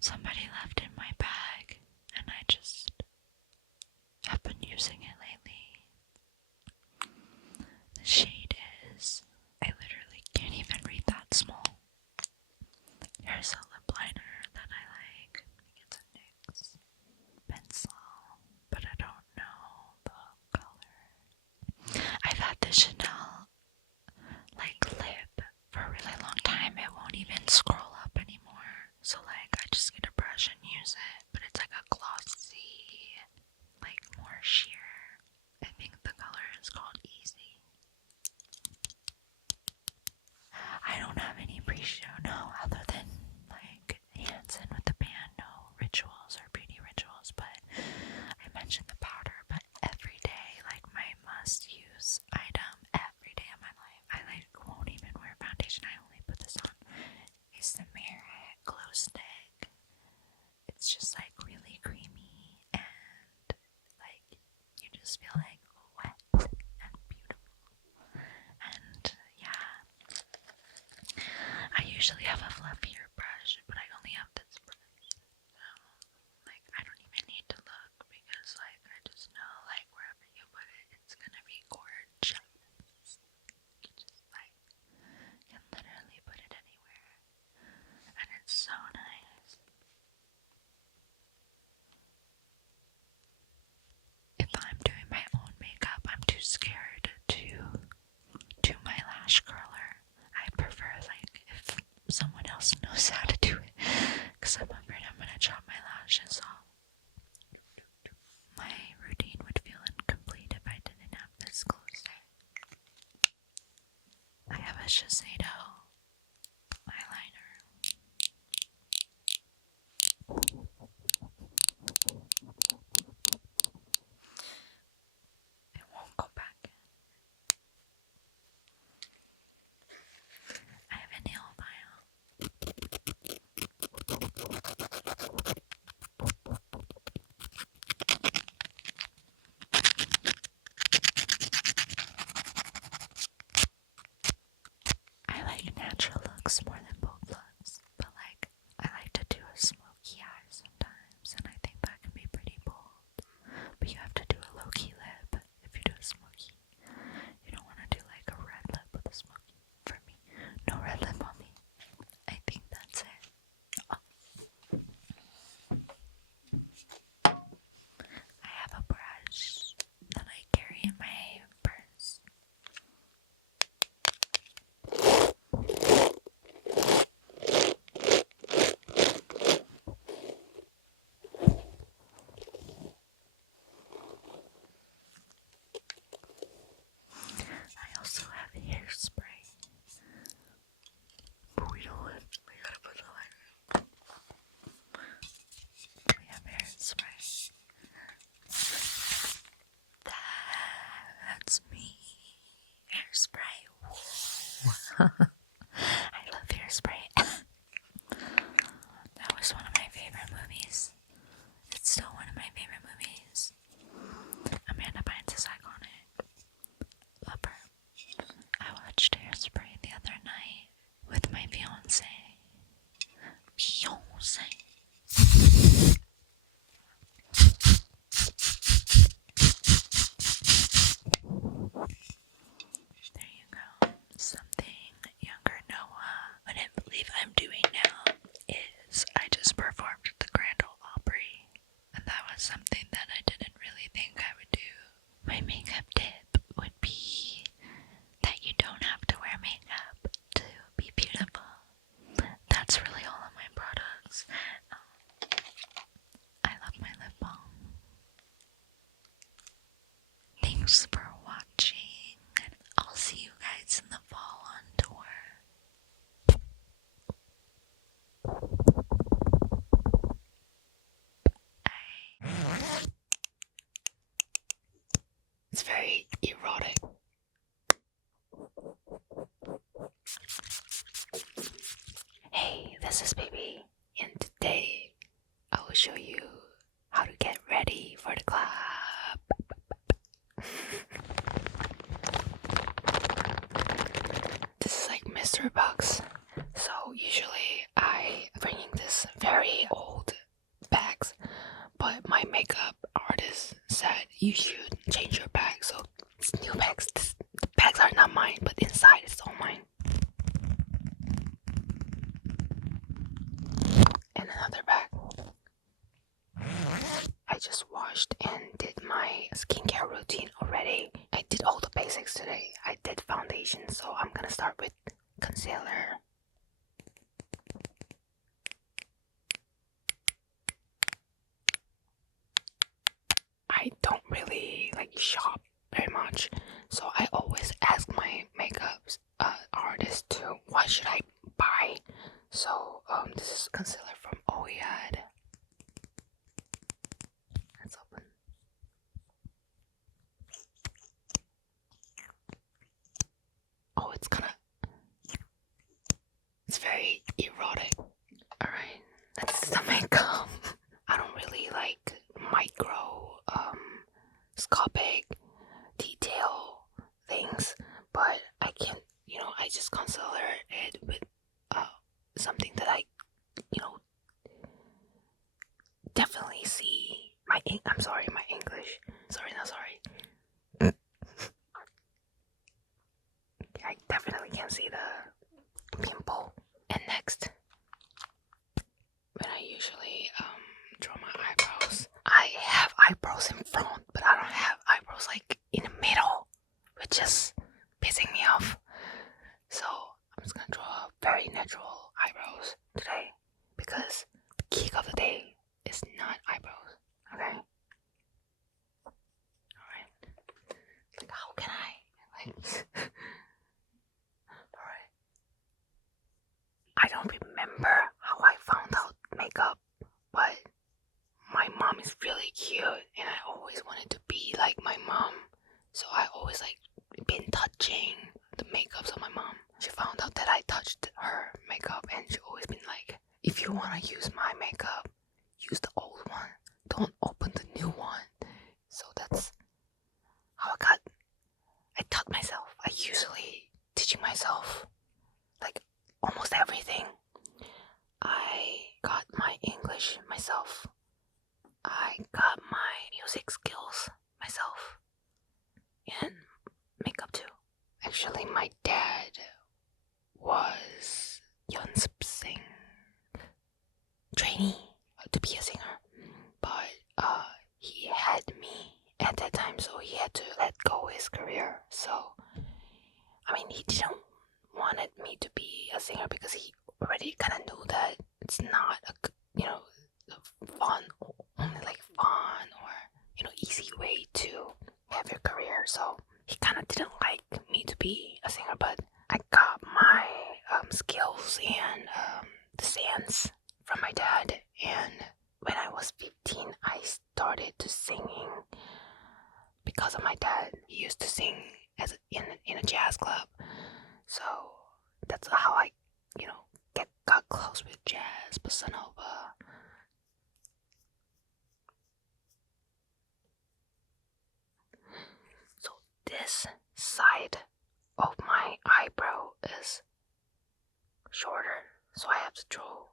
somebody left in my bag, and I just have been using it lately. The shade is, I literally can't even read that small. Here's a lip liner that I like. It's a NYX pencil, but I don't know the color. I've had the Chanel lip for a really long time. It won't even scroll up anymore. So I just get a brush and use it. But it's like a glossy, more sheer. I think the color is called Easy. I don't have any pre-show, no, other than Hanson with the band, no rituals or beauty rituals, but I mentioned the powder, but every day, my must-use item every day of my life, I won't even wear foundation, I only put this on, is the Merit Glow Stick. It's just really creamy, and you just feel wet and beautiful. And yeah, I usually have a fluffier brush, but I only have this brush. So I don't even need to look because I just know wherever you put it, it's gonna be gorgeous. You just can literally put it anywhere, and it's so nice. If I'm doing my own makeup, I'm too scared to do my lash curler. I prefer if someone else knows how to do it, because I'm afraid I'm gonna chop my lashes off. My routine would feel incomplete if I didn't have this glow stick. I have a Shiseido eyeliner. It won't go back in. I have a nail file. I like natural looks more than bold looks, but I like to do a smoky eye sometimes, and I think that can be pretty bold. But you have to do a low-key lip if you do a smoky. You don't want to do a red lip with a smoky. For me, no red lip on me. I think that's it. I have a brush that I carry in my purse. I also have hairspray. But we gotta put the light. We have hairspray. That's me. Hairspray. I love Hairspray. That was one of my favorite movies. It's still one of my favorite movies. Amanda Bynes is iconic. Love her. I watched Hairspray the other night with my fiance. There you go. Something younger Noah wouldn't believe I'm doing now is I just performed at the Grand Ole Opry, and that was something that I didn't really think I would do. My makeup tip would be that you don't have to wear makeup to be beautiful. That's really all of my products. I love my lip balm. Thanks for watching, and I'll see you guys in the fall on Hey, this is BIBI, and today I will show you how to get ready for the club. This is like mystery box. So usually I bringing this very old bags, but my makeup artist said you should change your bag. So it's new bags. The bags are not mine, but inside it's all mine. And another bag. I just washed and did my skincare routine already. I did all the basics today. I did foundation, so I'm gonna start with concealer. I don't really like shop very much, so I always ask my makeup artist to what should I buy. So this is concealer from Oyad. Let's open. Oh, it's very erotic. Alright, that's the makeup. I don't really like microscopic detail things, but I can, I just concealer it with something that I, definitely see my English. Sorry. I definitely can see the pimple. And next, when I usually draw my eyebrows, I have eyebrows in front, but I don't have eyebrows like in the middle, which is pissing me off. So I'm just gonna draw very natural eyebrows today, because the kick of the day is not eyebrows. Okay. Alright. Like, how can I? Alright. I don't remember how I found out makeup, but my mom is really cute, and I always wanted to be like my mom. So I always been touching the makeups of my mom. She found out that I touched her makeup, and she always been like, if you wanna use my makeup, use the old one. Don't open the new one. So that's how I taught myself. I usually teaching myself like almost everything. I got my English myself. I got my music skills myself. And makeup too. Actually, my dad was 연습생 trainee to be a singer, but he had me at that time, so he had to let go his career. So I mean, he didn't wanted me to be a singer because he already kind of knew that it's not a fun, only like fun or easy way to have your career. So he kind of didn't like me to be a singer, but I got my skills and the sense from my dad. And when I was 15, I started to singing because of my dad. He used to sing in a jazz club, so that's how I got close with jazz, bossa nova. So this side of my eyebrow is shorter, so I have to draw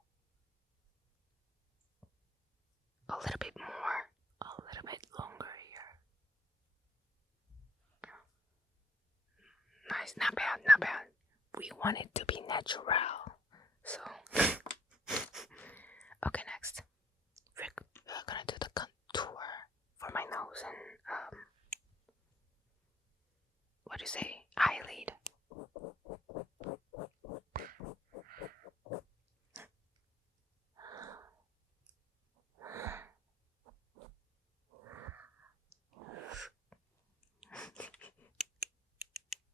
a little bit more, a little bit longer here. Nice, not bad, not bad. We want it to be natural, so okay, next we're gonna do the contour for my nose and what do you say, eyelid.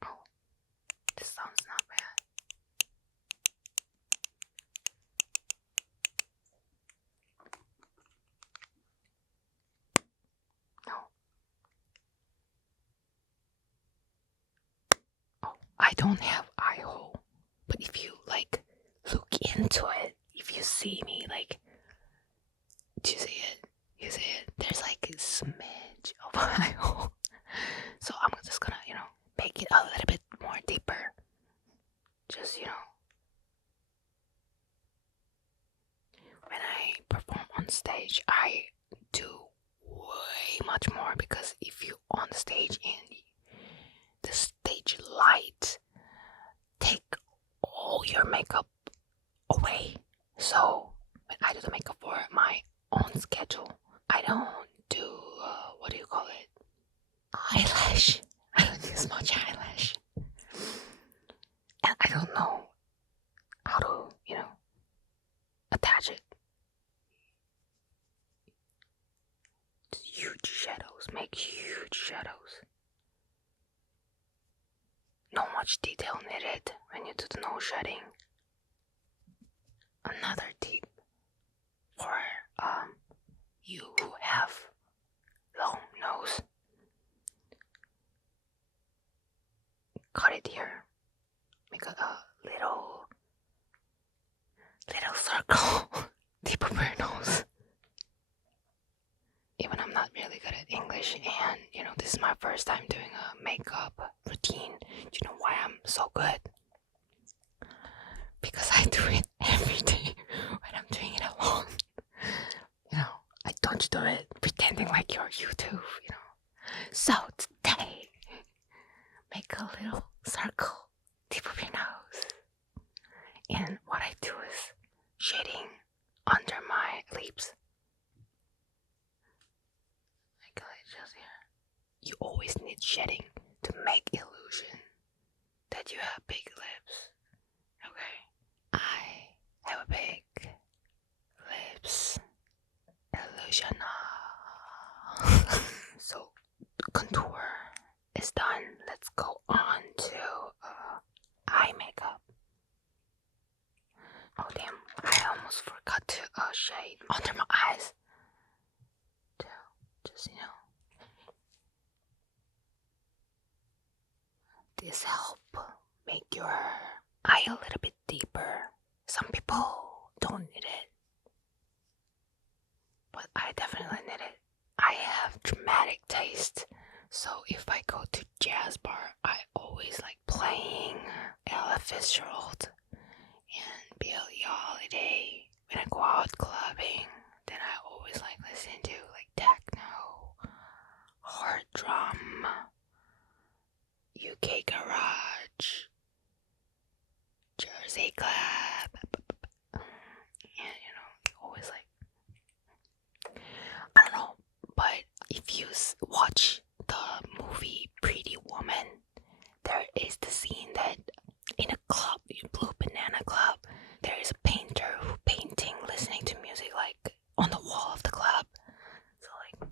Oh, this sounds not bad. No. Oh, I don't have eye hole. But if you like look into it, if you see me, like, do you see it? You see it? There's like a smidge of eye hole. So I'm just gonna, make it a little bit more deeper. Just, when I perform on stage, I do way much more, because if you on stage and the stage light take all your makeup away. So when I do the makeup for my own schedule, I don't do what do you call it? Eyelash. I don't use much eyelash, and I don't know how to, attach it. Huge shadows, make huge shadows. Not much detail needed when you do the nose shading. Another tip for you who have long nose. Cut it here. Make a little circle tip of your nose. Even I'm not really good at English, and this is my first time doing a makeup routine. Do you know why I'm so good? Because I do it every day when I'm doing it alone. I don't do it pretending like you're YouTube, So today, make a little circle tip of your nose. And what I do is shading under my lips. Like just here. You always need shading to make illusion that you have big lips. Okay? I have a big lips illusion. So contour is done. Let's go on to eye makeup. Oh damn, I almost forgot to shade under my eyes. Just this help make your eye a little bit deeper. Some people don't need it, but I definitely need it. I have dramatic taste, so if I go to jazz bar, I always like playing Ella Fitzgerald and Billie Holiday. When I go out clubbing, then I always like listen to like techno, hard drum, UK garage, Jersey club, and always like, I don't know, but if you watch the movie Pretty Woman, there is the scene that in a club, Blue Banana Club, there is a painter who painting, listening to music like on the wall of the club. So like,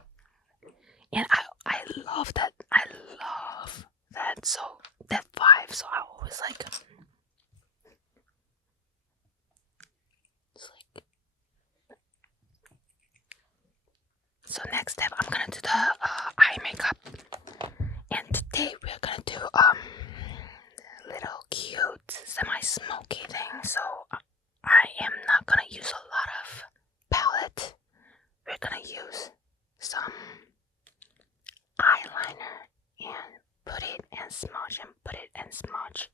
and I love that. I love that. So that vibe. So I always like. It's like. So next step, I'm gonna do the eye makeup, and today we're gonna do little cute semi-smoky thing. So I am not gonna use a lot of palette. We're gonna use some eyeliner and put it and smudge and put it and smudge.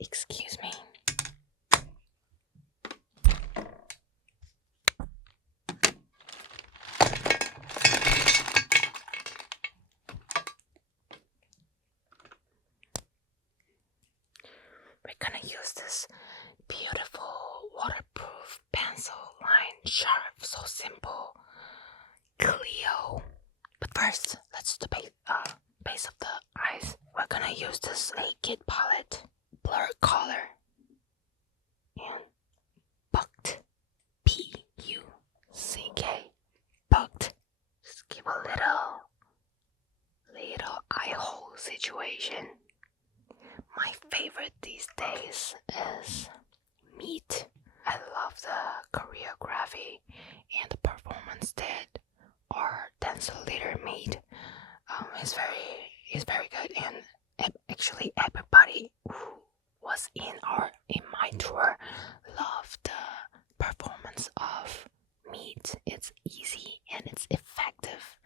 Excuse me. We're gonna use this beautiful waterproof pencil line, sharp, so simple, Clio. But first, let's do the base of the eyes. We're gonna use this Naked palette, blur color, and Bucked, P-U-C-K, Bucked. Just give a little eye hole situation. My favorite these days is Meet. I love the choreography and the performance that our dancer leader made. He's very, is very good, and actually everybody who was in my tour loved the performance of Meet. It's easy and it's effective.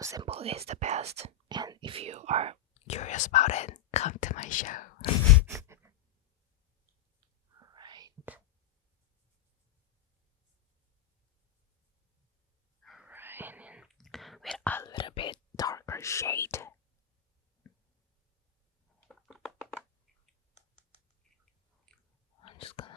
Simple is the best. And if you are curious about it, come to my show. Alright. Alright, and with a little bit darker shade. I'm just gonna,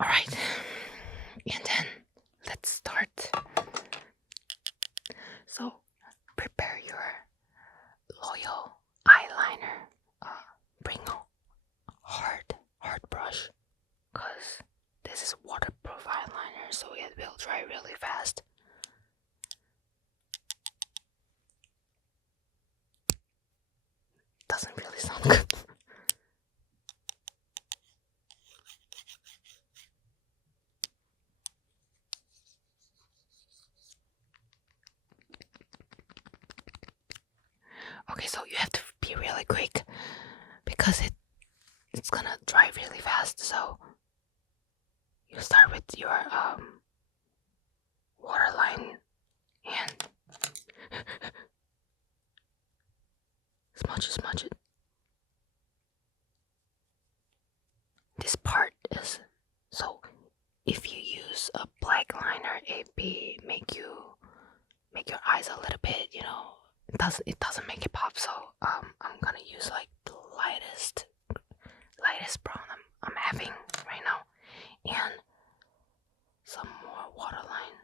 Alright, and then let's start. So prepare your loyal eyeliner. Bring a hard brush, because this is waterproof eyeliner, so it will dry really fast. Doesn't really sound good. Okay, so you have to be really quick because it's gonna dry really fast. So you start with your waterline and smudge it. This part is, so if you use a black liner, it make your eyes a little bit, it doesn't make it pop. So I'm gonna use like the lightest brown I'm having right now, and some more waterline.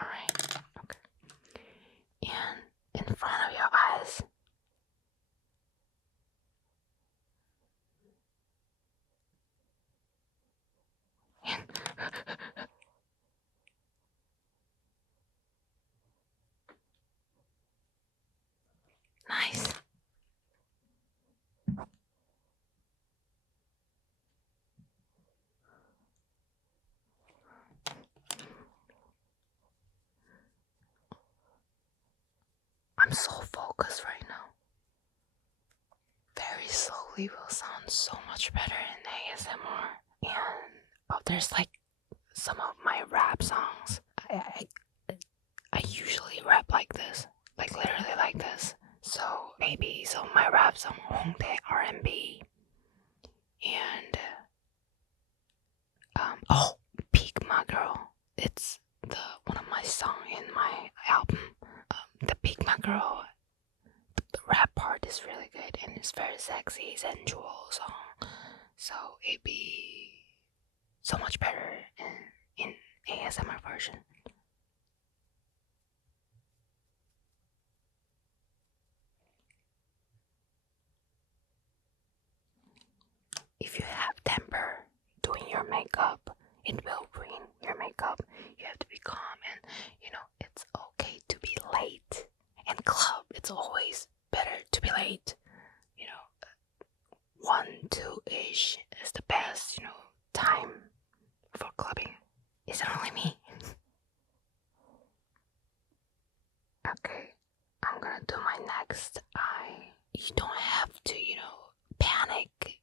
Alright, okay. And in front of your eyes. And nice. I'm so focused right now. Very slowly will sound so much better in ASMR. And there's like some of my rap songs. I usually rap like this, like literally like this. So maybe some of my rap song Hongdae R&B, and Peak My Girl. It's one of my song in my album. The Peak My Girl, the rap part is really good and it's very sexy, sensual song. So it'd be so much better in ASMR version. If you have temper doing your makeup, it will ruin your makeup. You have to be calm, and it's okay to be late. And club, it's always better to be late. 1-2-ish is the best, time for clubbing. Is it only me? Okay, I'm gonna do my next eye. You don't have to, panic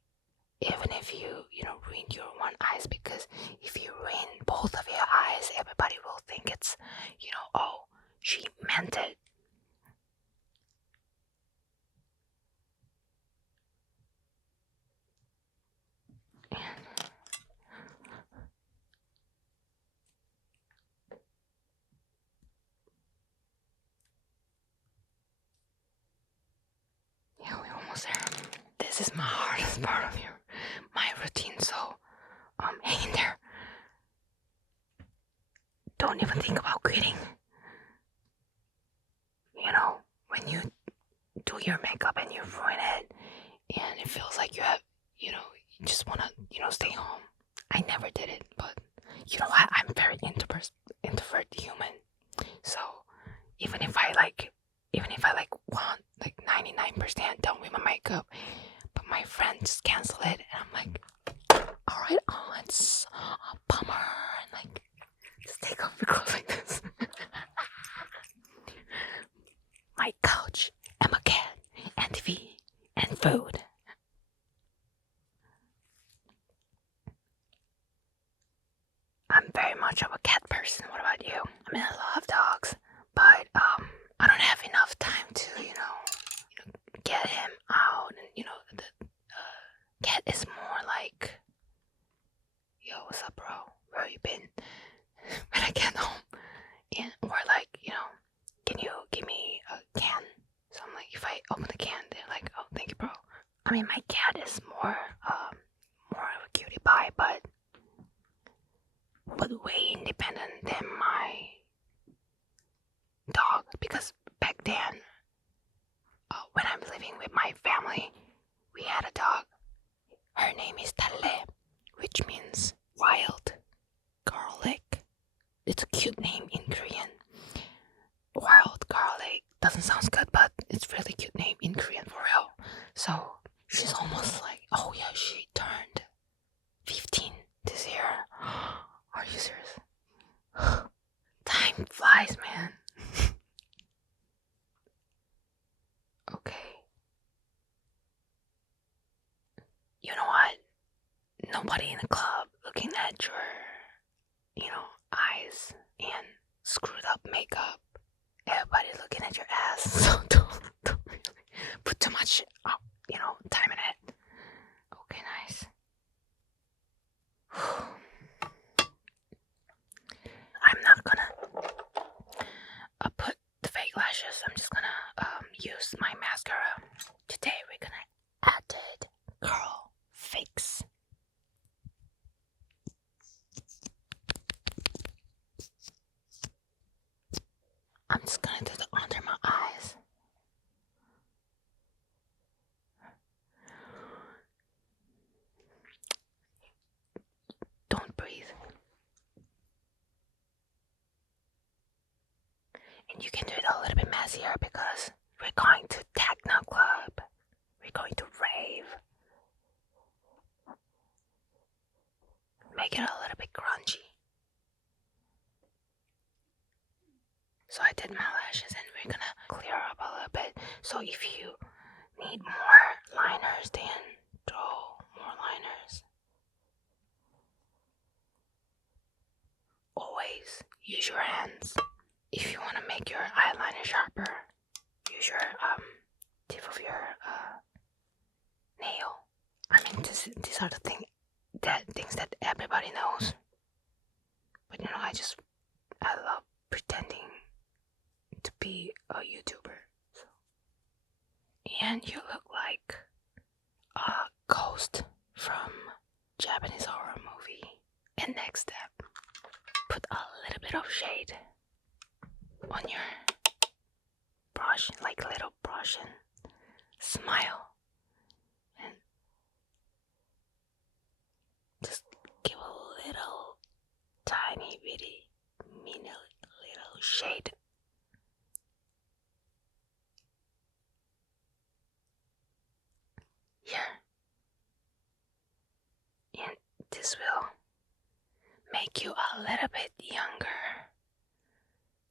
even if you, ruin your one eyes, because if you ruin both of your eyes, everybody will think it's, oh, she meant it. Yeah, we're almost there. This is my hardest part of my routine, so hang in there. don't even think about quitting. You know, when you do your makeup and you ruin it, and it feels like you have, you just want to, stay home. I never did it, but you know what? I'm very introvert human. So even if I want like 99% done with my makeup, but my friend just cancel it, and I'm like, all right, it's a bummer, and like just take off the clothes like this. My couch and my cat and TV and food. I'm very much of a cat person. What about you? I mean, I love dogs, but I don't have enough time to, get him out, and the cat is more like, yo, what's up, bro? Where you been? When I get home, and or like, can you give me a can? So I'm like, if I open the can, they're like, oh, thank you, bro. I mean, my cat is more of a cutie pie, but way independent than my dog, because back then, when I'm living with my family, we had a dog. Her name is Talle, which means wild garlic. It's a cute name in Korean. Wild garlic doesn't sound good, but it's really cute name in Korean for real. So she's almost like, oh yeah, she turned 15 this year. Are you serious? Time flies, man. Okay. You know what? Nobody in the club looking at your, eyes and screwed up makeup. Everybody looking at your ass. So don't really put too much, time in it. Okay, nice. I'm not gonna put the fake lashes. I'm just gonna use my mascara. Today we're gonna add curl fix. I'm just gonna do the under my eyes. Don't breathe. And you can do it a little bit messier because we're going to techno club. We're going to rave. Make it a little bit grungy. So I did my lashes, and we're gonna clear up a little bit. So if you need more liners, then draw more liners. Always use your hands. If you want to make your eyeliner sharper, use your tip of your nail. I mean, these are the things that everybody knows. But I love pretending to be a YouTuber. So. And you look like a ghost from Japanese horror movie. And next step, put a little bit of shade on your brush, like a little brush, and smile. And just give a little tiny bitty mini little shade. Here. And this will make you a little bit younger.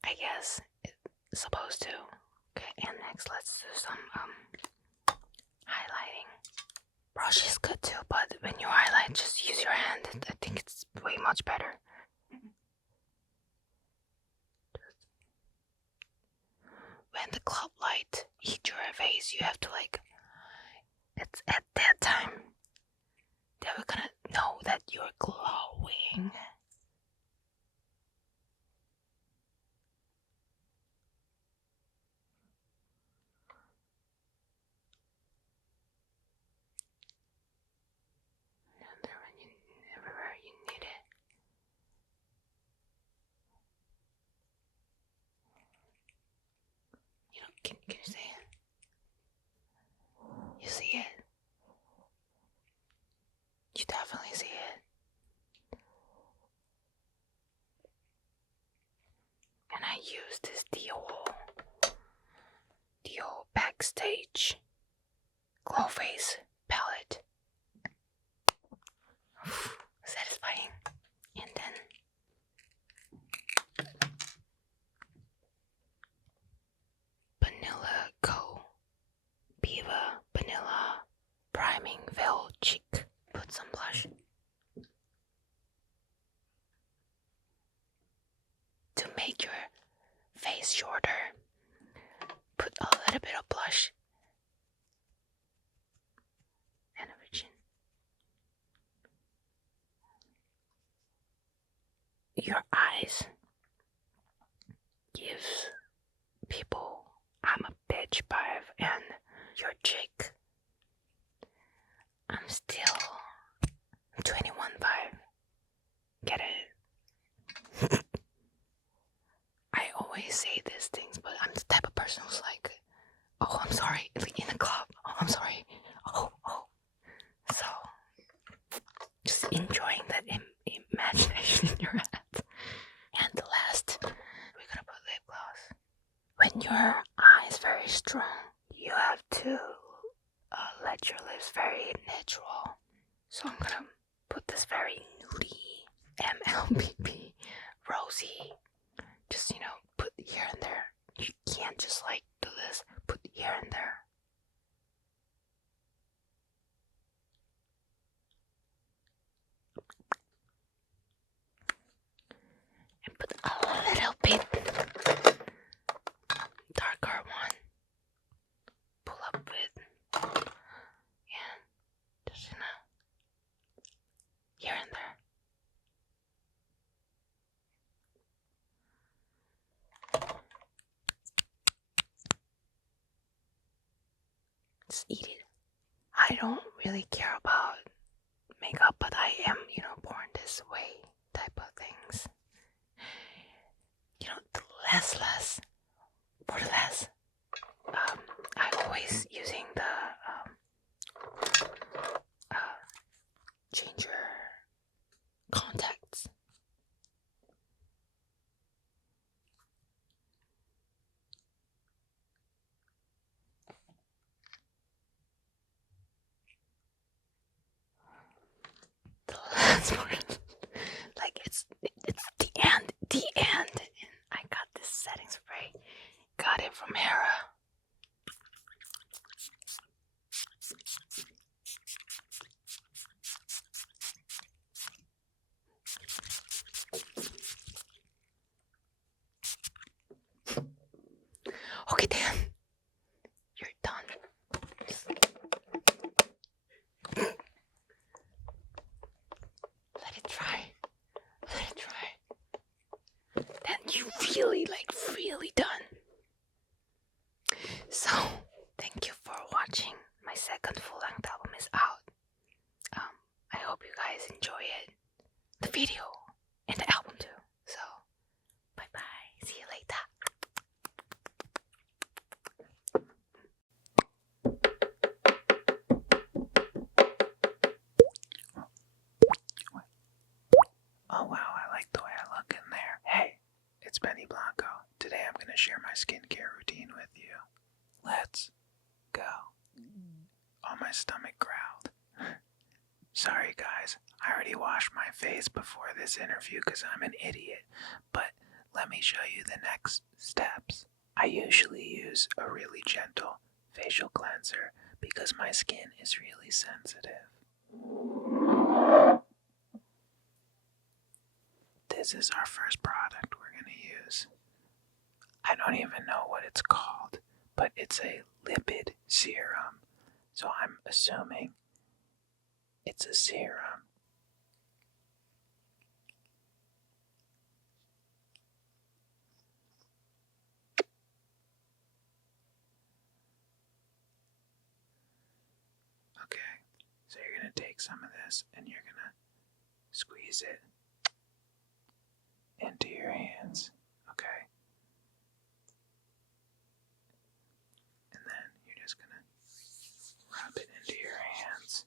I guess it's supposed to. Okay, and next let's do some highlighting. Brush is good too, but when you highlight, just use your hand. I think it's way much better. When the club light hits your face, you have to it's at that time that we're gonna know that you're glowing. Everywhere you need it. use this Dior Backstage Glow Face palette. Satisfying. And then Vanilla Co. BIBI Vanilla Priming Veil Cheek. Put some blush. To make your face shorter, put a little bit of blush and a chin. Your eyes gives people I'm a bitch vibe, and your cheek I'm still 21 vibe. Get it? I always say these things, but I'm the type of person who's like, oh, I'm sorry, like in the club, oh, I'm sorry, oh. So, just enjoying that imagination in your head. And the last, we're gonna put lip gloss. When your eye is very strong, you have to let your lips very natural. So I'm gonna put this very nudie MLBB rosy. Just, put here and there. You can't just like do this. Put here and there. And put a little bit darker one. Pull up with. And just, here and there. Just eat it. I don't really care about makeup, but I am, born this way type of things. The less for the less. I always using the changer contacts. The last part, like it's the end. And I got this setting spray. Got it from Hera. Okay, Dan. You're done. Let it dry. Then you really done. So, thank you for watching. My second full-length album is out. I hope you guys enjoy it. The video and the album too. So, bye-bye. See you later. Oh wow, I like the way I look in there. Hey, it's Benny Blanco. Today I'm going to share my skincare routine with you. Let's go. Oh, my stomach growled. Sorry guys, I already washed my face before this interview because I'm an idiot. But let me show you the next steps. I usually use a really gentle facial cleanser because my skin is really sensitive. This is our first product we're going to use. I don't even know what it's called, but it's a lipid serum. So I'm assuming it's a serum. Okay, so you're going to take some of this and you're going to squeeze it into your hands, okay? And then you're just gonna rub it into your hands.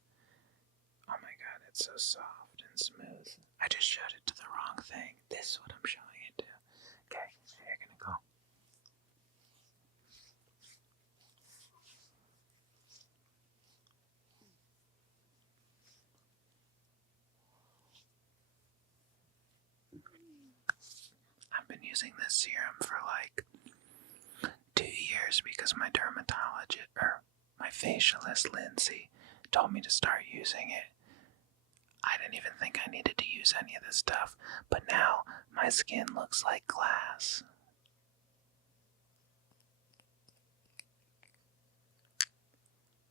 Oh my god, it's so soft and smooth. I just showed it to the wrong thing. This is what I'm showing it to. Okay, so you're gonna go using this serum for like 2 years because my dermatologist, or my facialist, Lindsay, told me to start using it. I didn't even think I needed to use any of this stuff, but now my skin looks like glass.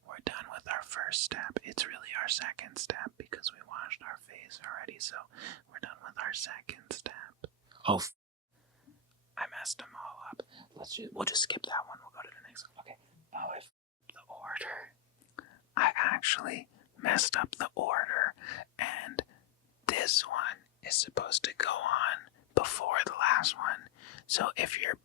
We're done with our first step. It's really our second step because we washed our face already, so we're done with our second step. Oh, I messed them all up. We'll just skip that one. We'll go to the next one. Okay. Oh, I f***ed the order. I actually messed up the order, and this one is supposed to go on before the last one. So if you're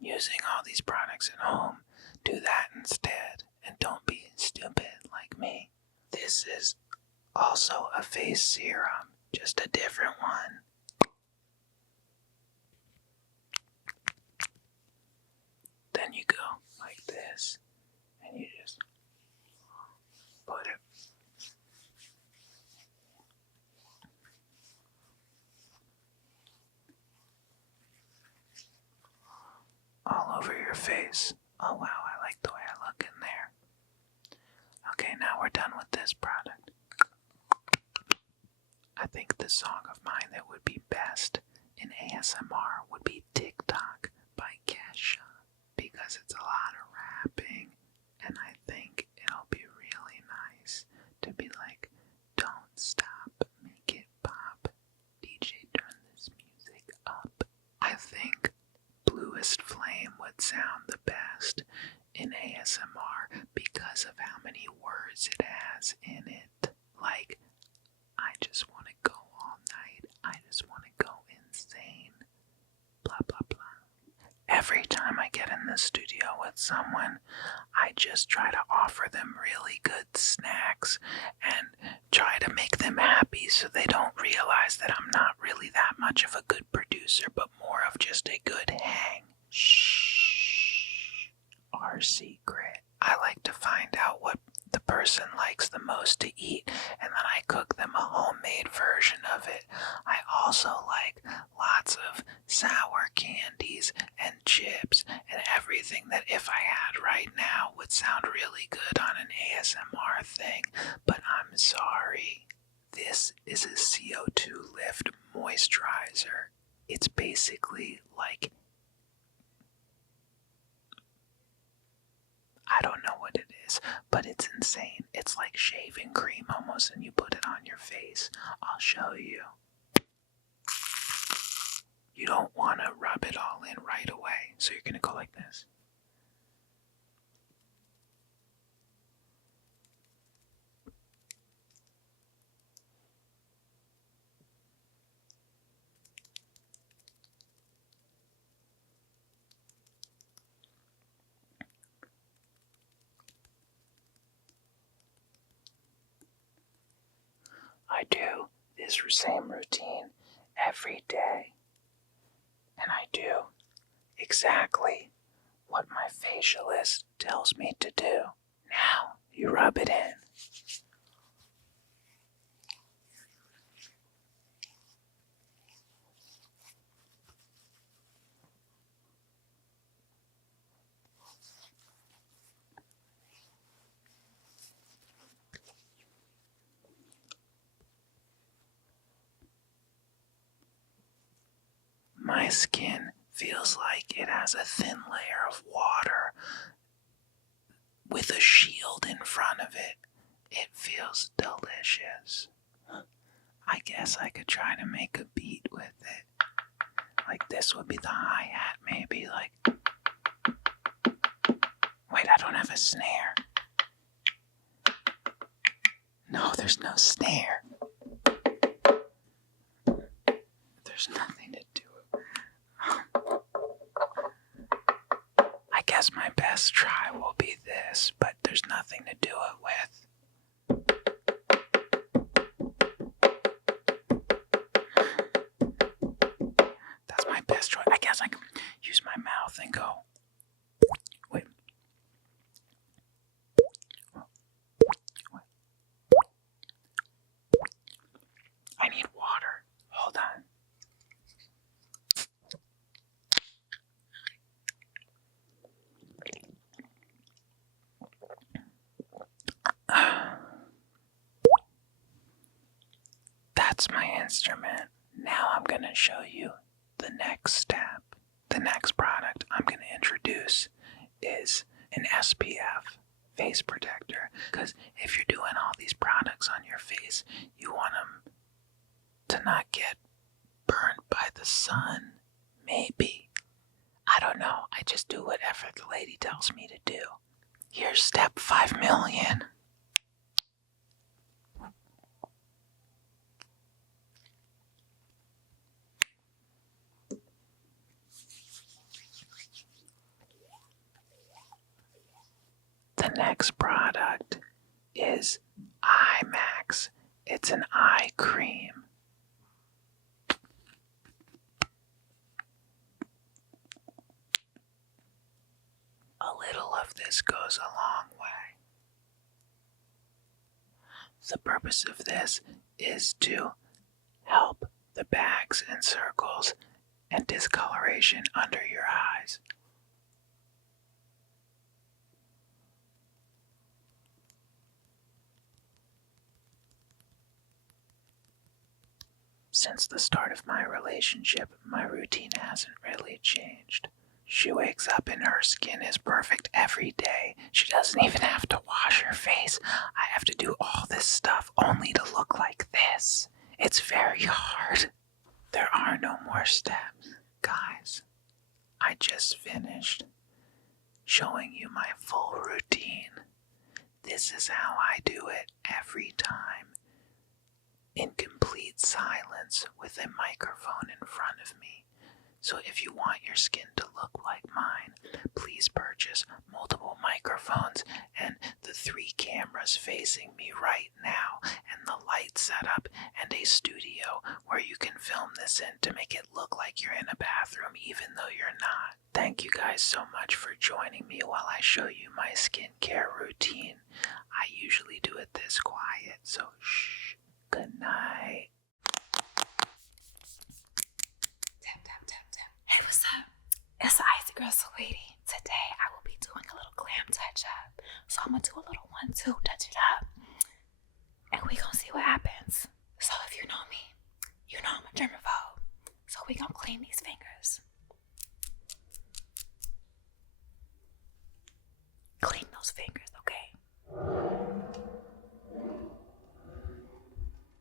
using all these products at home, do that instead, and don't be stupid like me. This is also a face serum, just a different one. Then you go like this, and you just put it all over your face. Oh wow, I like the way I look in there. Okay, now we're done with this product. I think the song of mine that would be best in ASMR would be TikTok by Kesha, because it's a lot of rapping, and I think it'll be really nice to be like, don't stop, make it pop, DJ turn this music up. I think Bluest Flame would sound the best in ASMR because of how many words it has in it. Like, I just want to go all night. I just want to go insane. Blah, blah, blah. Every time I get in the studio with someone, I just try to offer them really good snacks and try to make them happy so they don't realize that I'm not really that much of a good producer, but more of just a good hang. Shh. Our secret. I like to find out what the person likes the most to eat, and then I cook them a homemade version of it. I also like lots of sour candies and chips and everything that if I had right now would sound really good on an ASMR thing, but I'm sorry. This is a CO2 Lift moisturizer. It's basically like, I don't know what it is, but it's insane. It's like shaving cream almost, and you put it on your face. I'll show you. You don't want to rub it all in right away, so you're going to go like this. I do this same routine every day, and I do exactly what my facialist tells me to do. Now, you rub it in. My skin feels like it has a thin layer of water with a shield in front of it. It feels delicious. I guess I could try to make a beat with it. Like this would be the hi-hat, maybe like... Wait, I don't have a snare. No, there's no snare. There's nothing to do. I guess my best try will be this, but there's nothing to do it with. That's my best try. I guess I can use my mouth and go. Wait. I need water. Hold on. instrument. Now I'm going to show you the next step. The next product I'm going to introduce is an SPF face protector. Because if you're doing all these products on your face, you want them to not get burned by the sun. Maybe. I don't know. I just do whatever the lady tells me to do. Here's step 5 million. The next product is Eye Max. It's an eye cream. A little of this goes a long way. The purpose of this is to help the bags and circles and discoloration under your eyes. Since the start of my relationship, my routine hasn't really changed. She wakes up and her skin is perfect every day. She doesn't even have to wash her face. I have to do all this stuff only to look like this. It's very hard. There are no more steps. Guys, I just finished showing you my full routine. This is how I do it every time. In complete silence with a microphone in front of me. So if you want your skin to look like mine, please purchase multiple microphones and the 3 cameras facing me right now and the light setup and a studio where you can film this in to make it look like you're in a bathroom even though you're not. Thank you guys so much for joining me while I show you my skincare routine. I usually do it this quiet, so shh. Good night. Hey, what's up? It's the Icy Girl Saweetie. Today I will be doing a little glam touch up. So I'm gonna do a little 1-2, touch it up. And we gonna see what happens. So if you know me, you know I'm a germaphobe. So we gonna clean these fingers. Clean those fingers, okay?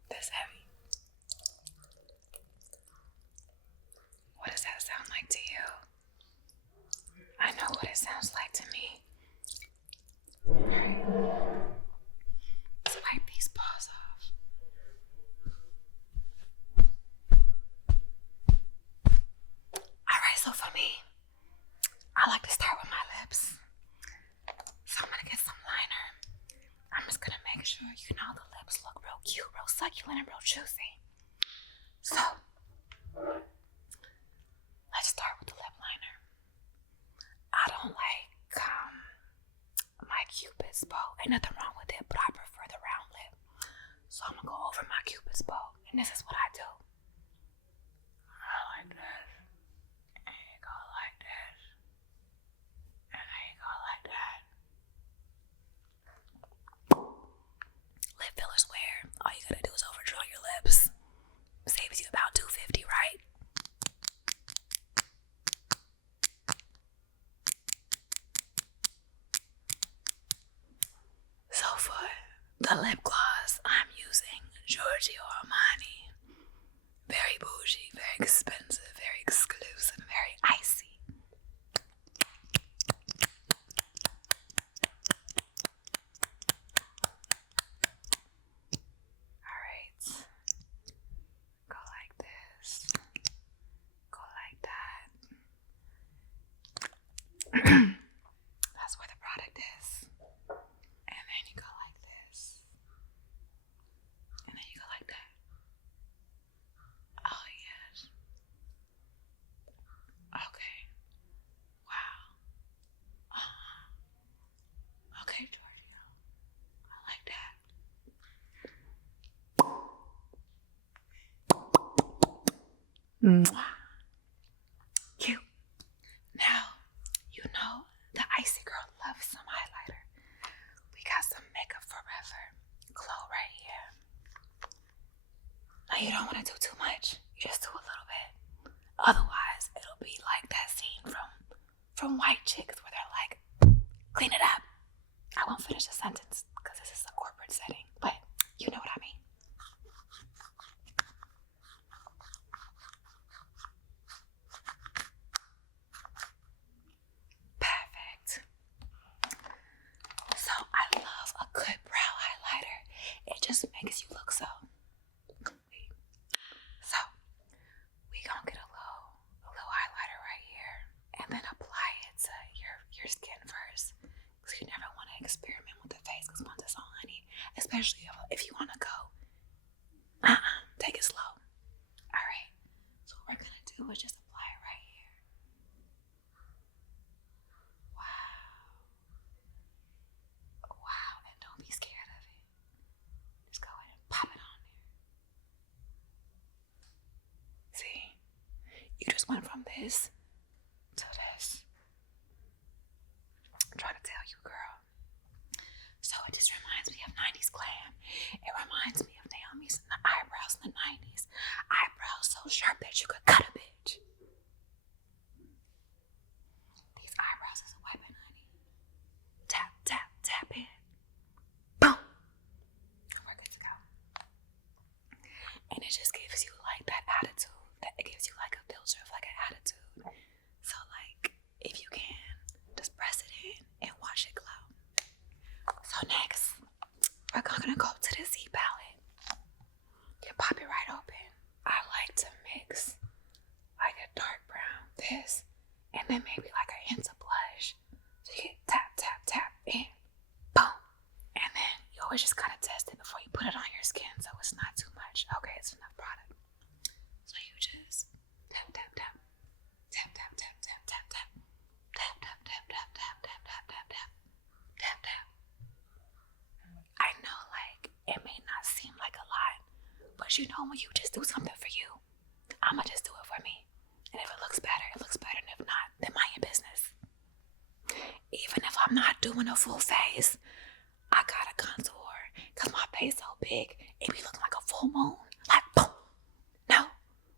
That's heavy. What does that sound like to you? I know what it sounds like to me. Let's wipe these paws off. Alright, so for me, I like to start with my lips. So I'm gonna get some liner. I'm just gonna make sure, you know, the lips look real cute, real succulent, and real juicy. So, let's start with the lip liner. I don't like my Cupid's bow. Ain't nothing wrong with it, but I prefer the round lip. So I'm gonna go over my Cupid's bow, and this is what I do. I like this, and you go like this, and then you go like that. Lip fillers wear. All you gotta do is overdraw your lips. Saves you about $250, right? So for the lip gloss, I'm using Giorgio Armani. Very bougie, very expensive, very exclusive, very icy. Alright. Go like this. Go like that. That's where the product is. And then you go like this. And then you go like that. Oh, yes. Okay. Wow. Okay, Giorgio. I like that. Mwah. Cute. Now, you know the Icy Girl loves some highlighter. We got some Makeup Forever glow right here. Now But you don't want to do too much. You just do a little bit. Otherwise, it'll be like that scene from White Chicks where they're like, clean it up. I won't finish the sentence because this is a corporate setting, but you know what I mean. Perfect. So I love a good brow highlighter. It just makes you look so complete. So we gonna get a little highlighter right here and then apply it to your skin first. Because you never want to experiment with the face because once it's on honey, especially if you want to go, take it slow. Alright, so what we're gonna do is just apply it right here. Wow, and don't be scared of it. Just go ahead and pop it on there. See, you just went from this to this. I'm trying to tell you, girl. So it just reminds me of 90s glam. It reminds me of Naomi's eyebrows in the 90s. Eyebrows so sharp that you could cut a bitch. These eyebrows is a weapon, honey. Tap, tap, tap it. Boom. And we're good to go. And it just gives you like that attitude. It gives you like a filter of like an attitude. So like, if you can, just press it in and watch it glow. So next, we're gonna go to the Z palette. You pop it right open. I like to mix like a dark brown, this, and then maybe like a hint of blush. So you get tap, tap, tap, and boom. And then you always just gotta test it before you put it on your skin so it's not too much. Okay, it's enough product. So you just tap, tap, tap, tap, tap, tap, tap, tap, tap, tap, tap, tap, tap, tap, tap, tap, tap, tap, tap, tap. I know, like, it may not seem like a lot, but you know when you just do something for you, I'ma just do it for me. And if it looks better, it looks better. And if not, then mind your business. Even if I'm not doing a full face, I got a contour. Cause my face so big, it be looking like a full moon. Like, boom. No,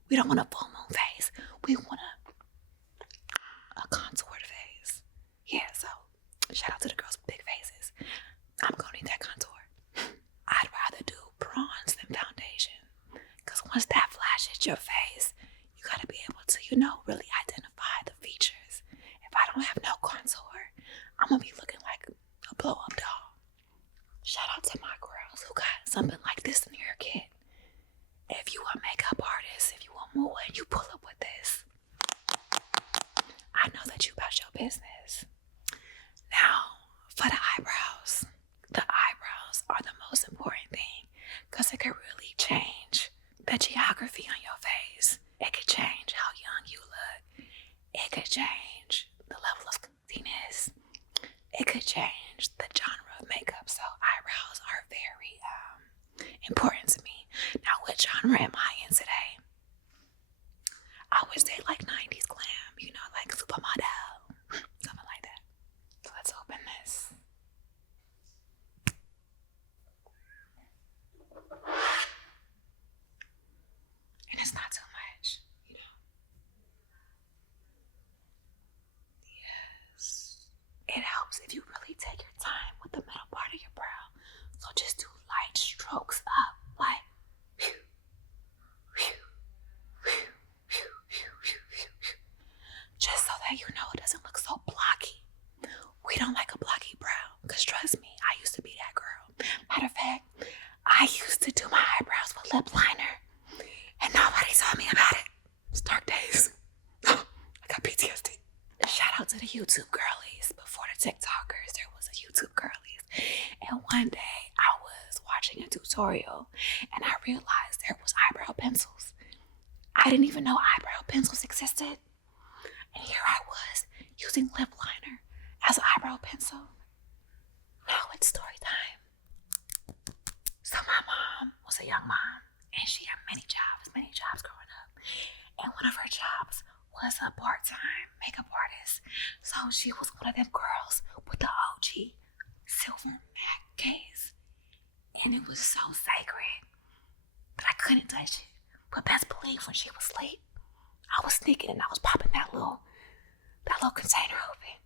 we don't want a full moon face. We want a contoured face. Yeah, so shout out to the girls with big faces. I'm gonna need that contour. I'd rather do bronze than foundation. Cause once that flashes your face, you gotta be able to, really identify the features. If I don't have no contour, I'm gonna be looking like a blow-up doll. Shout out to my girls who got something like this in your kit. If you a makeup artist, if you a moe and you pull up with this, I know that you about your business. Now, for the eyebrows. The eyebrows are the most important thing because it could really change the geography on your face. It could change how young you look. It could change the level of cleanliness. It could change the genre of makeup. So eyebrows are very important to me. Now, what genre am I in today? I would say like 90s glam, like supermodel, something like that. So let's open this. And it's not too much, Yes. It helps if you really take your time with the middle part of your brow. So just do light strokes up, like whew, whew, whew, whew, whew, whew, whew, whew. Just so that it doesn't look so blocky. We don't like a blocky brow, because trust me, I used to be that girl. Matter of fact, I used to do my eyebrows with lip liner, and nobody told me about it. It's dark days. I got PTSD. Shout out to the YouTube girlies. Before the TikTokers, there was a YouTube girlies. And one day, I was watching a tutorial, and I realized there was eyebrow pencils. I didn't even know eyebrow pencils existed. And here I was, using lip liner as an eyebrow pencil. Now it's story time. So my mom was a young mom, and she had many jobs growing up. And one of her jobs was a part-time makeup artist. So she was one of them girls with the OG silver MAC case. And it was so sacred that I couldn't touch it. But best believe when she was asleep, I was sneaking and I was popping that little container open.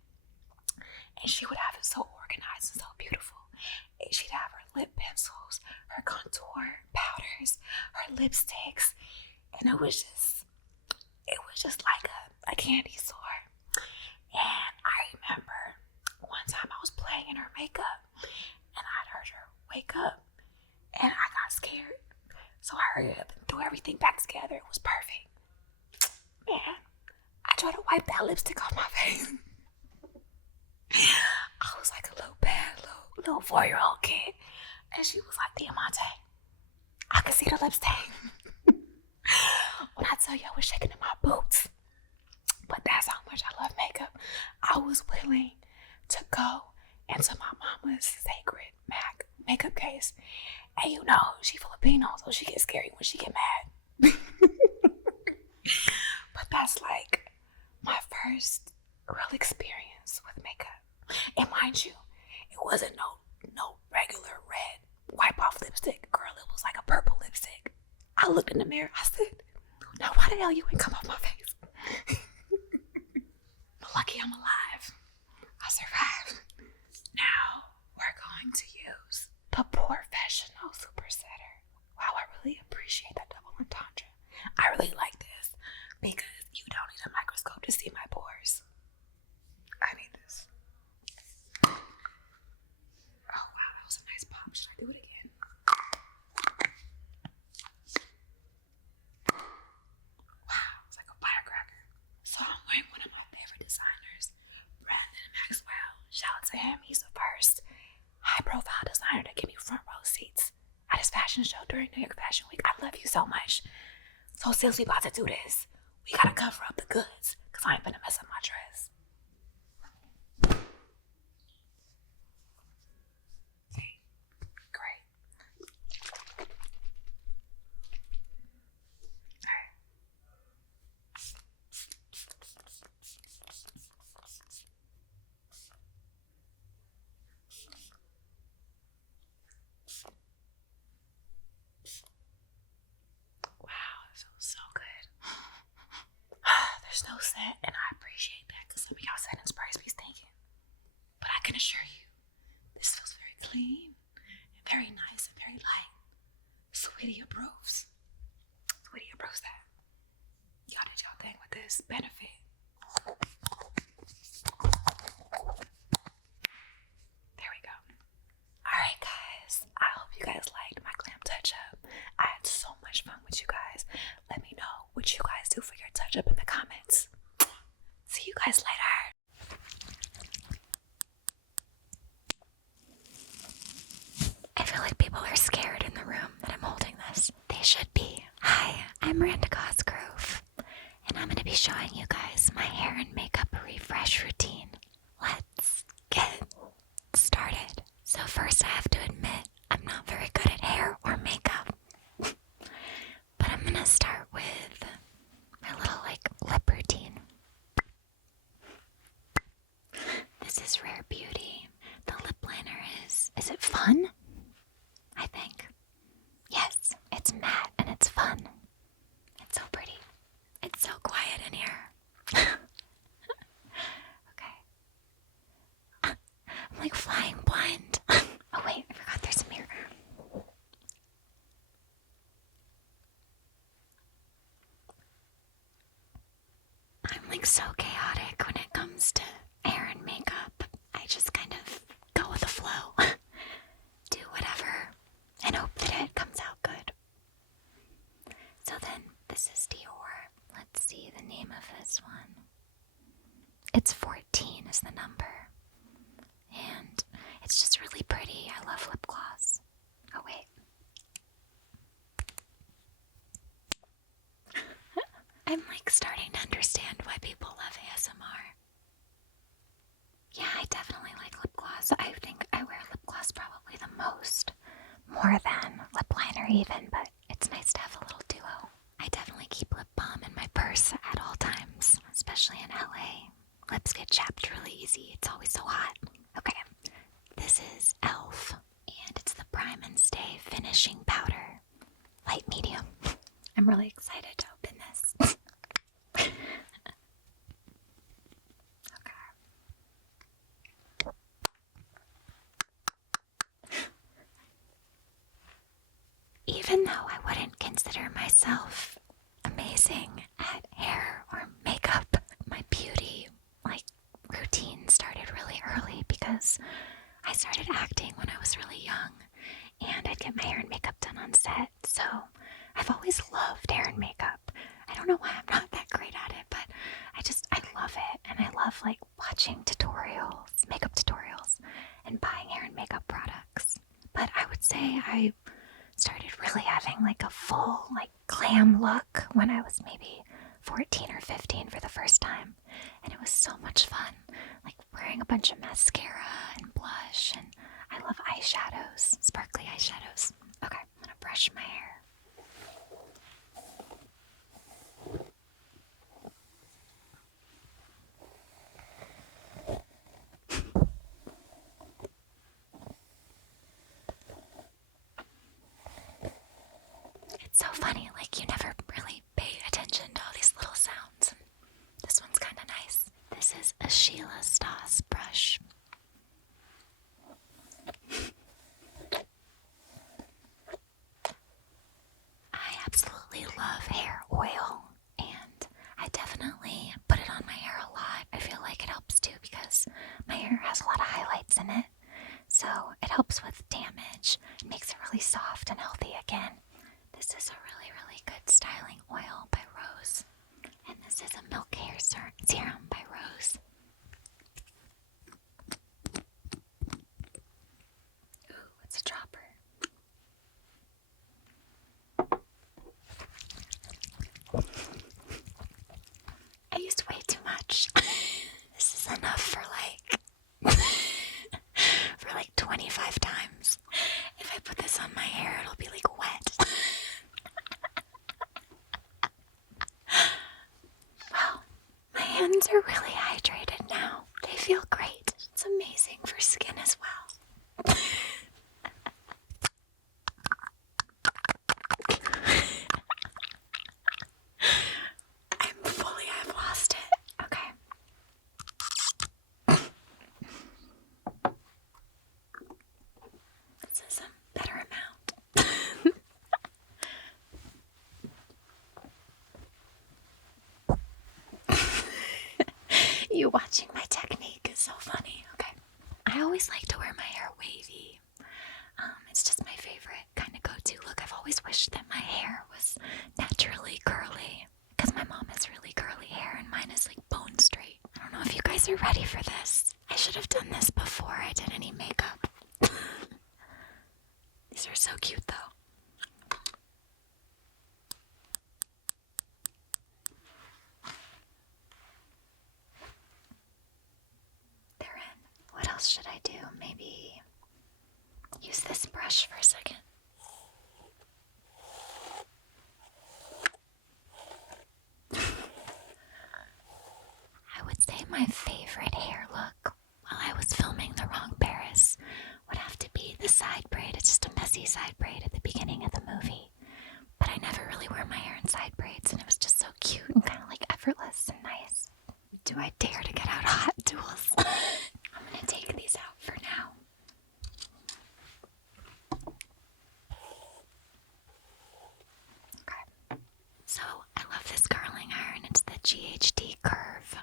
And she would have it so organized and so beautiful. And she'd have her lip pencils, her contour powders, her lipsticks. And it was just like a candy store. And I remember one time I was playing in her makeup and I'd heard her wake up and I got scared. So I hurried up and threw everything back together. It was perfect. Man, I tried to wipe that lipstick off my face. I was like a little 4-year-old kid. And she was like, Diamante, I can see the lip stain. When I tell you I was shaking in my boots. But that's how much I love makeup. I was willing to go into my mama's sacred MAC makeup case. And you know, she Filipino, so she gets scary when she get mad. But that's like my first real experience with makeup. And mind you, it wasn't no regular red wipe off lipstick. Girl, it was like a purple lipstick. I looked in the mirror, I said, now why the hell you ain't come off my face? But lucky I'm alive. I survived. Now we're going to use the professional supersetter. Wow, I really appreciate that double entendre. I really like this because you don't need a microscope to see my pores. I need this. Oh wow, that was a nice pop. Should I do it again? Wow, it's like a firecracker. So I'm wearing one of my favorite designers, Brandon Maxwell. Shout out to him. He's the first high-profile designer to give me front row seats at his fashion show during New York Fashion Week. I love you so much. So since we about to do this, we gotta cover up the goods, cause I ain't gonna mess up my dress. See? Great. Alright. Wow, it feels so good. There's no scent, and I appreciate that because some of y'all setting sprays be stinking. But I can assure you, this feels very clean, and very nice, and very light. Saweetie approves. Saweetie approves that. Y'all did y'all thing with this benefit. There we go. Alright guys, I hope you guys liked my glam touch-up. I had so much fun with you guys. Let me know what you guys do for your touch-up in the comments. See you guys later. I feel like people are scared in the room that I'm holding this. They should be. Hi, I'm Miranda Cosgrove, and I'm going to be showing you guys my hair and makeup refresh routine. Let's get started. So first I have to admit, I'm not very good at hair or makeup. But I'm going to start with my little lip routine. This is Rare Beauty. The lip liner is it fun? I think. Yes, it's matte and it's fun. It's so pretty. It's so quiet in here. Okay. I'm like flying blind. Oh wait, I forgot there's a mirror. I'm like so chaotic when it comes to hair and makeup. I just kind of go with the flow. Do whatever and hope that it comes out good. So then, this is Dior. Let's see the name of this one. It's 14 is the number. And it's just really pretty. I love lip gloss. Oh wait. I'm like starting to understand why people love ASMR. Yeah, I definitely like lip gloss. I think I wear lip gloss probably the most. More than lip liner even, but it's nice to have a little duo. I definitely keep lip balm in my purse at all times, especially in LA. Lips get chapped really easy. It's always so hot. Okay, this is e.l.f. and it's the Prime and Stay Finishing Powder. Light medium. I'm really excited to open this. Even though I wouldn't consider myself amazing at hair or makeup, my beauty, routine started really early because I started acting when I was really young, and I'd get my hair and makeup done on set, so I've always loved hair and makeup. I don't know why I'm not that great at it, but I love it, and I love, watching tutorials, makeup tutorials, and buying hair and makeup products. But I would say I started really having a full glam look when I was maybe 14 or 15 for the first time, and it was so much fun, wearing a bunch of mascara and blush, and I love eyeshadows, sparkly eyeshadows. Okay, I'm gonna brush my hair. It's so funny, you never really pay attention to all these little sounds. This one's kind of nice. This is a Sheila Stoss brush. I absolutely love hair oil, and I definitely put it on my hair a lot. I feel like it helps too because my hair has a lot of highlights in it, so it helps with damage. It makes it really soft and healthy again. This is a really, really good styling oil by Rose. And this is a milk hair serum by Rose. Ooh, it's a dropper. I used way too much. This is enough for for 25 times. If I put this on my hair, it'll be wet. Well, my hands are really hydrated now. They feel great. It's amazing for skin as well. I've lost it. Okay. This is a better amount. You watching my technique is so funny. Okay. I always like to wear my hair wavy. It's just my favorite kind of go-to look. I've always wished that my hair was naturally curly because my mom has really curly hair and mine is bone straight. I don't know if you guys are ready for this. I should have done this before I did any makeup. These are so cute though. They're in. What else should I do? Maybe use this brush for a second. I would say my favorite hair look while I was filming The Wrong Paris would have to be the side braid. It's just a messy side braid at the beginning of the movie. But I never really wear my hair in side braids, and it was just so cute and kind of effortless and nice. Do I dare to get out hot tools? I'm gonna take these out for now. Okay. So I love this curling iron. It's the GHD Curve.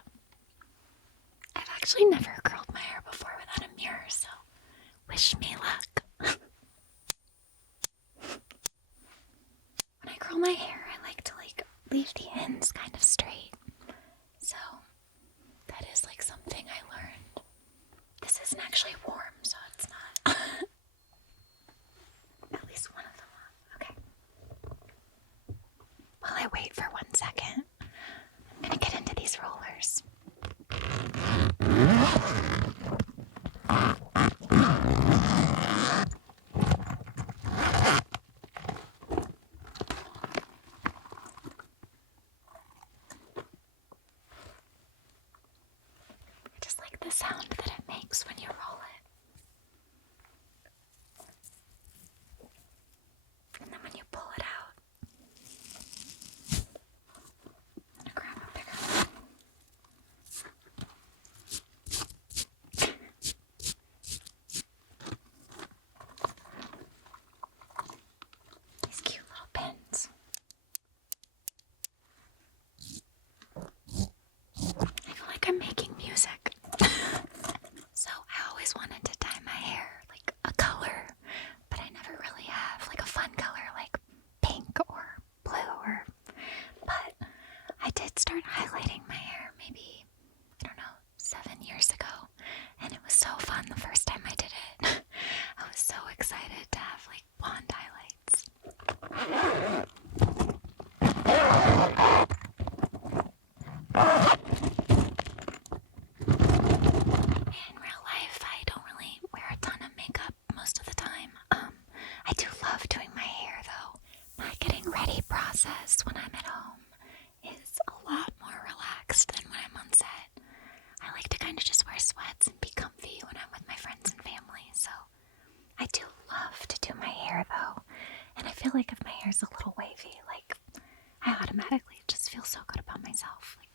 I've actually never curled my hair before without a mirror, so wish me luck. When I curl my hair, I like to leave the ends kind of straight. So that is something I learned. This isn't actually warm, so it's not. At least one of them. Okay. While I wait for 1 second, I'm gonna get into these rollers. I just like the sound that it makes when you roll it. And then when you pull it out, kind of just wear sweats and be comfy when I'm with my friends and family. So I do love to do my hair though. And I feel like if my hair's a little wavy, like I automatically just feel so good about myself. Like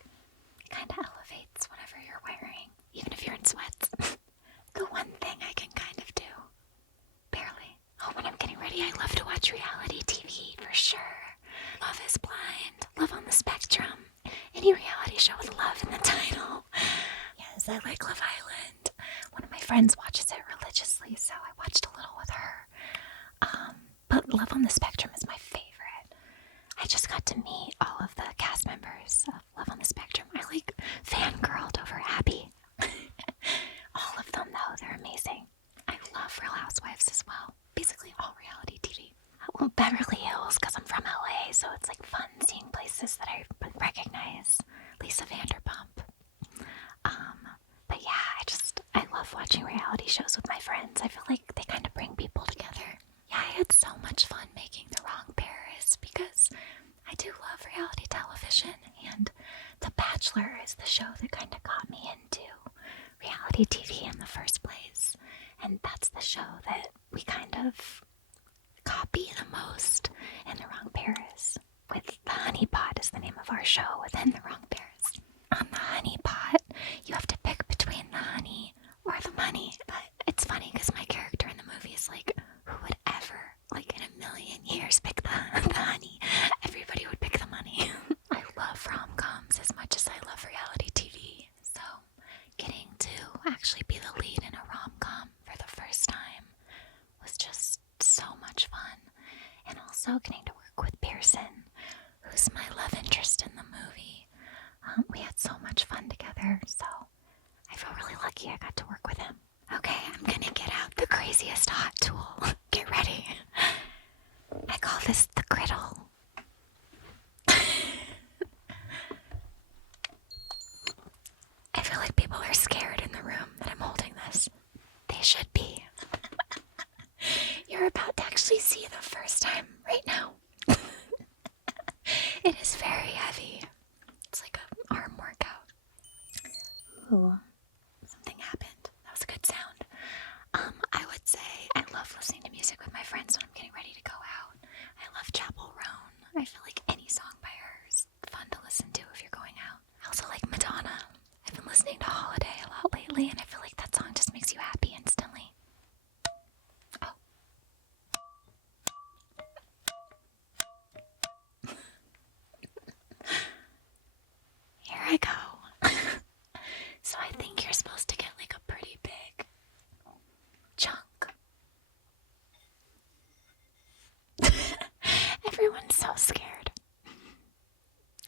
it kind of elevates whatever you're wearing, even if you're in sweats. The one thing I can kind of do, barely. Oh, when I'm getting ready, I love to watch reality TV for sure. Love is Blind, Love on the Spectrum, any reality show with love in the title. Yes, I like Love Island. One of my friends watches it religiously, so I watched a little with her. But Love on the Spectrum is my favorite. I just got to meet all of the cast members of Love on the Spectrum. I like fangirled over Abby. All of them, though, they're amazing. I love Real Housewives as well. Basically all reality TV. Well, Beverly Hills, because I'm from LA, so it's like fun seeing places that I recognize. Lisa Vanderpump. But yeah, I love watching reality shows with my friends. I feel like they kind of bring people together. Yeah, I had so much fun making The Wrong Paris because I do love reality television, and The Bachelor is the show that kind of got me into reality TV in the first place. And that's the show that we kind of copy the most in The Wrong Paris. With The Honey Pot is the name of our show within The Wrong Paris. On The Honey Pot, you have to pick between the honey or the money. But it's funny because my character in the movie is like, who would ever, like in a million years, pick the honey? Everybody would pick the money. I love rom-coms as much as I love reality TV. So getting to actually be the lead in a rom-com for the first time was just so much fun. And also getting to work with Pearson, who's my love interest in the movie. We had so much fun together, so I feel really lucky I got to work with him. Okay, I'm gonna get out the craziest hot tool. Get ready. I call this the griddle. I feel like people are scared in the room that I'm holding this. They should be. You're about to actually see the first time right now. It is very heavy. It's like an arm workout. Ooh, something happened. That was a good sound. I would say I love listening to music with my friends when I'm getting ready to go out. I love Chapel Roan. I feel like any song by her is fun to listen to if you're going out. I also like Madonna. I've been listening to Holiday a lot lately, and I feel like that song just makes you happy instantly. Oh. Here I go. So I think you're supposed to get like a pretty big chunk. Everyone's so scared.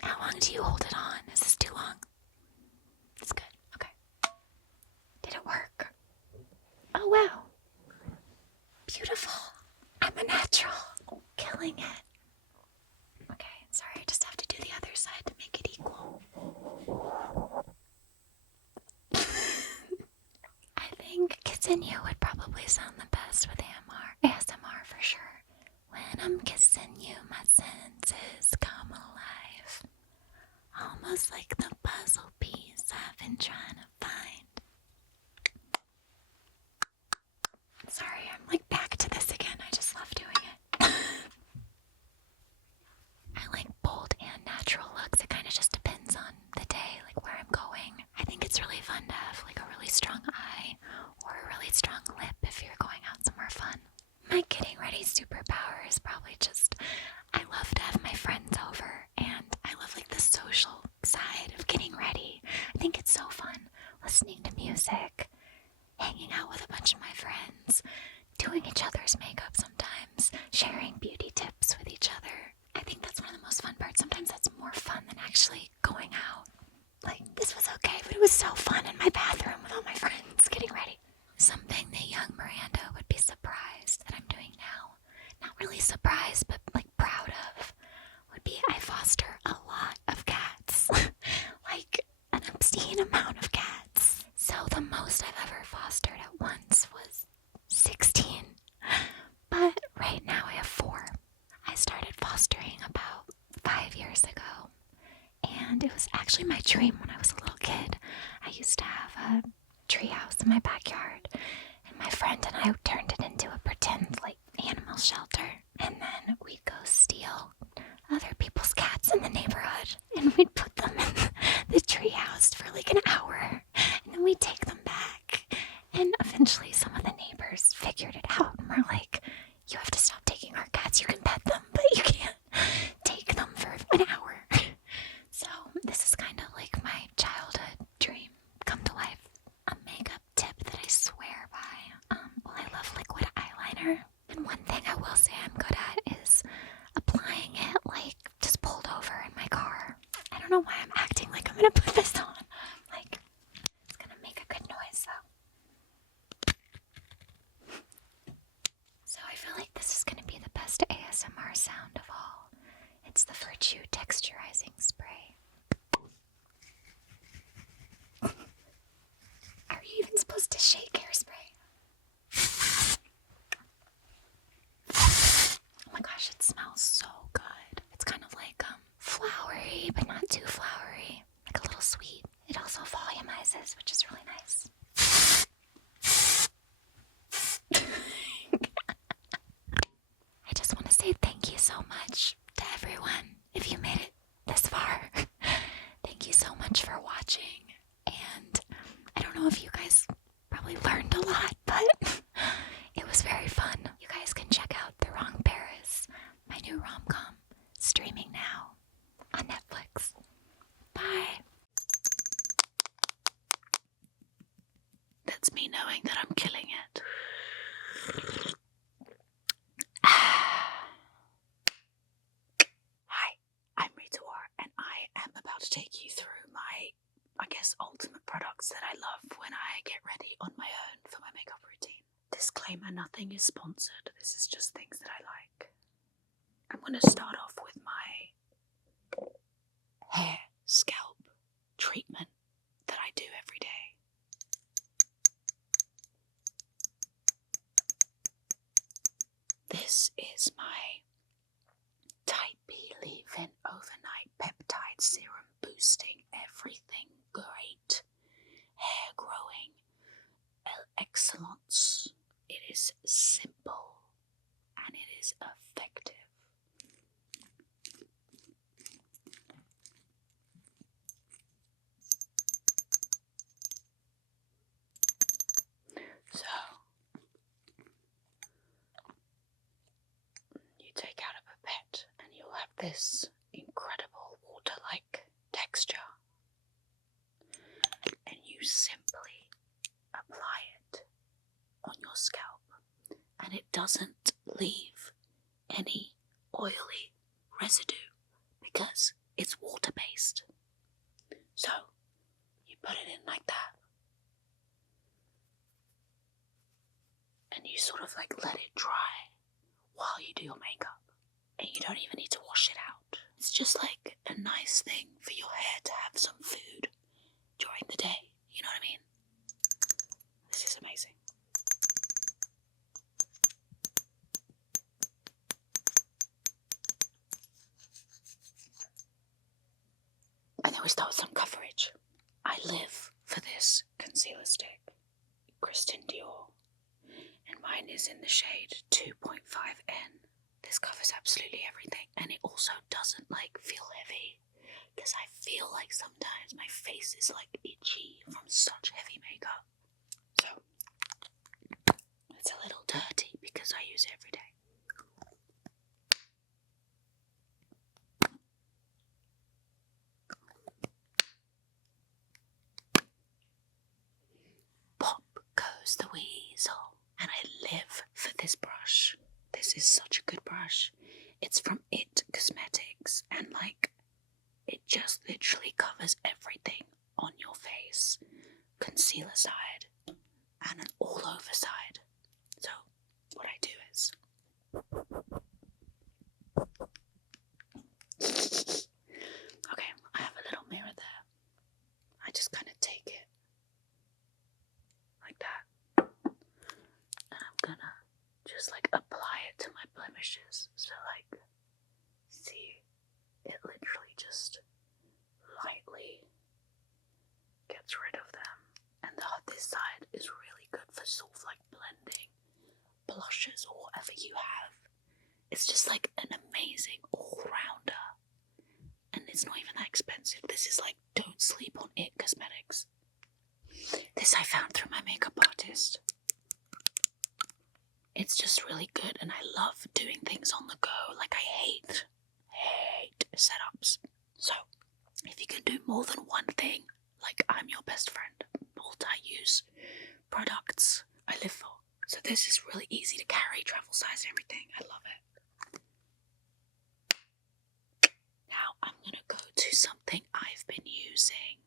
How long do you hold it on? Is this too long? It's good. Okay. Did it work? Oh, wow. Beautiful. I'm a natural. Killing it. Okay, sorry, I just have to do the other side to make it equal. I think Kissin You would probably sound the best with ASMR for sure. When I'm kissing you, my senses come alive. Almost like the puzzle piece I've been trying to find. Sorry, I'm like back to this again. I just love doing it. I like bold and natural looks. It kind of just depends on the day, like where I'm going. I think it's really fun to have like a really strong eye or a really strong lip if you're going out somewhere fun. My getting ready superpower is probably just, I love to have my friends over, and I love like the social side of getting ready. I think it's so fun listening to music, hanging out with a bunch of my friends, doing each other's makeup sometimes, sharing beauty tips with each other. I think that's one of the most fun parts. Sometimes that's more fun than actually going out. Like, this was okay, but it was so fun in my bathroom with all my friends getting ready. Something that young Miranda would be surprised that I'm doing now. Not really surprised, but like proud of, would be I foster a lot of cats. Like an obscene amount of cats. So the most I've ever fostered at once was 16. But right now I have 4. I started fostering about 5 years ago. And it was actually my dream when I was a little kid. I I used to have a treehouse in my backyard, and my friend and I turned it into a pretend, like, animal shelter. And then we'd go steal other people's cats in the neighborhood, and we'd put them in the treehouse for like an hour, and then we'd take them back. And eventually some of the neighbors figured it out, and were like, you have to stop taking our cats. You can pet them, but you can't take them for an hour. So this is kind of like my childhood dream come to life. A makeup tip that I swear by. Well, I love liquid eyeliner. And one thing I will say I'm good at is applying it, like, just pulled over in my car. I don't know why I'm acting like I'm gonna put this on. Like, it's gonna make a good noise, though. So I feel like this is gonna be the best ASMR sound of all. It's the Virtue Texturizing Spray. Are you even supposed to shake hairspray? Oh my gosh, it smells so good. It's kind of like flowery, but not too flowery. Like a little sweet. It also volumizes, which is really nice. I just want to say thank you so much to everyone. If you made it this far, thank you so much for watching. And I don't know if you guys probably learned a lot, but it was very fun. You guys can check out The Wrong Paris, my new rom-com, streaming now on Netflix. Bye. That's me knowing that I'm killing it. Hi, I'm Rita Ora, and I am about to take you through my, ultimate products that I love when I get ready on my own for my makeup routine. Disclaimer, nothing is sponsored. This is just things that I like. I'm going to start off with my hair scalp treatment that I do every day. This is my Type B Leave-In Overnight Peptide Serum, boosting everything great. Hair growing excellence. It is simple and it is effective. So, you take out a pipette and you'll have this incredible water-like texture. And you simply apply it on your scalp, and it doesn't leave any oily residue because it's water-based. So, you put it in like that, and you sort of like let it dry while you do your makeup, and you don't even need to wash it out. It's just like a nice thing for your hair to have some food during the day, you know what I mean? This is amazing. And then we start with some coverage. I live for this concealer stick, Christian Dior, and mine is in the shade 2.5N. This covers absolutely everything, and it also doesn't feel heavy, because I feel like sometimes my face is itchy from such heavy makeup. So it's a little dirty because I use it every day. Pop goes the weasel, and I live for this brush. This is such a good brush. It's from It Cosmetics, and it just literally covers everything on your face. Concealer side and an all over side. So what I do is okay, I have a little mirror there. I just kind of take it like that, and I'm gonna just apply it to my blemishes. So see, it literally just lightly gets rid of them. this side is really good for sort of like blending blushes or whatever you have. It's just like an amazing all-rounder. And it's not even that expensive. This is like Don't Sleep on It Cosmetics. This I found through my makeup artist. It's just really good, and I love doing things on the go. Like, I hate setups. So, if you can do more than one thing, like, I'm your best friend. Multi-use products I live for. So this is really easy to carry, travel size and everything. I love it. Now I'm gonna go to something I've been using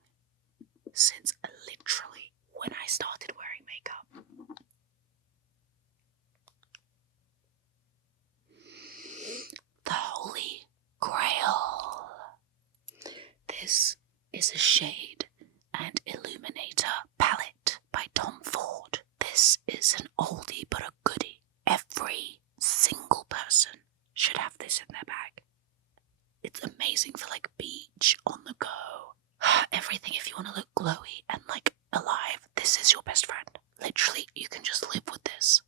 since literally when I started wearing makeup. The Holy Grail. This is a shade and illuminator palette by Tom Ford. This is an oldie but a goodie. Every single person should have this in their bag. It's amazing for like beach, on the go, everything. If you want to look glowy and like alive, this is your best friend. Literally, you can just live with this.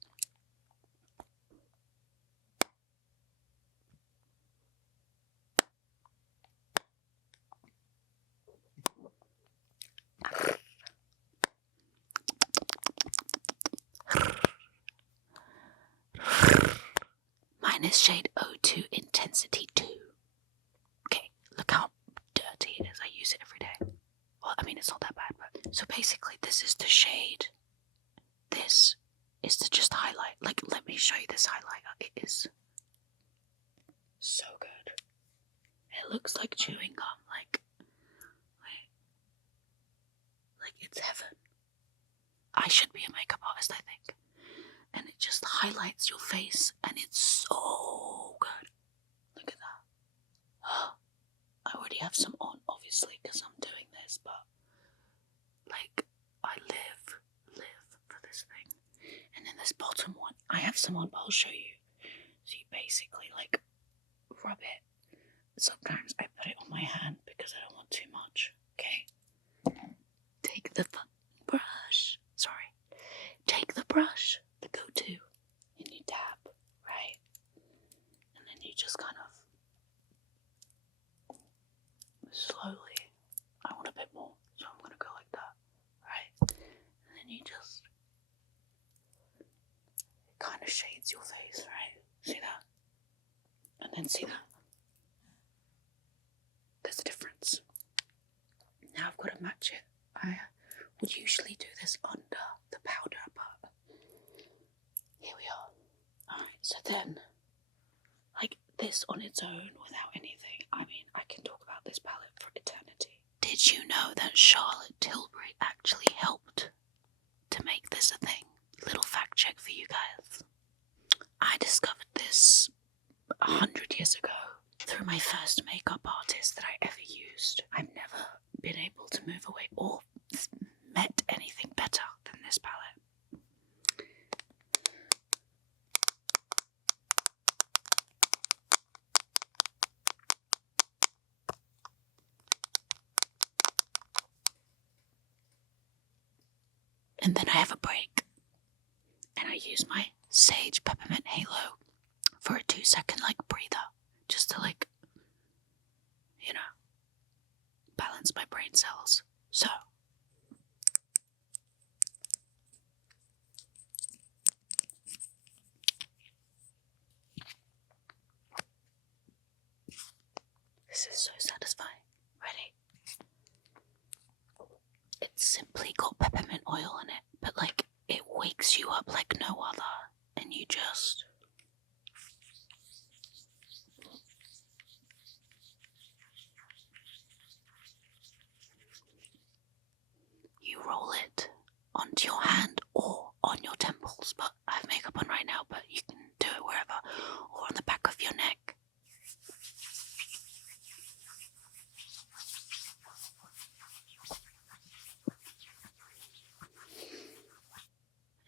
Mine is shade 02 Intensity 2. Okay, look how dirty it is. I use it every day. Well, I mean, it's not that bad, but... So basically, this is the shade. This is to just highlight. Like, let me show you this highlighter. It is so good. It looks like chewing gum. Like it's heaven. I should be a makeup artist, I think. And it just highlights your face, and it's so good. Look at that. I already have some on, obviously, because I'm doing this, but like, I live for this thing. And then this bottom one, I have some on, but I'll show you. So you basically like rub it. Sometimes I put it on my hand because I don't want too much. Okay. Take the brush. Sorry. Take the brush, the go-to, and you dab, right? And then you just kind of slowly. I want a bit more, so I'm gonna go like that, right? And then you just, it kind of shades your face, right? See that? And then see that? There's a difference. Now I've got to match it. I would usually do this under the powder, but here we are. Alright, so then, like this on its own without anything, I mean, I can talk about this palette for eternity. Did you know that Charlotte Tilbury actually helped to make this a thing? Little fact check for you guys. I discovered this 100 years ago through my first makeup artist that I ever used. I've never been able to move away or met anything better than this palette. And then I have a break, and I use my Sage Peppermint Halo for a 2-second like breather, just to like, you know, balance my brain cells. So this is so satisfying. Ready? It's simply got peppermint oil in it, but like it wakes you up like no other, and you just roll it onto your hand or on your temples, but I have makeup on right now, but you can do it wherever, or on the back of your neck.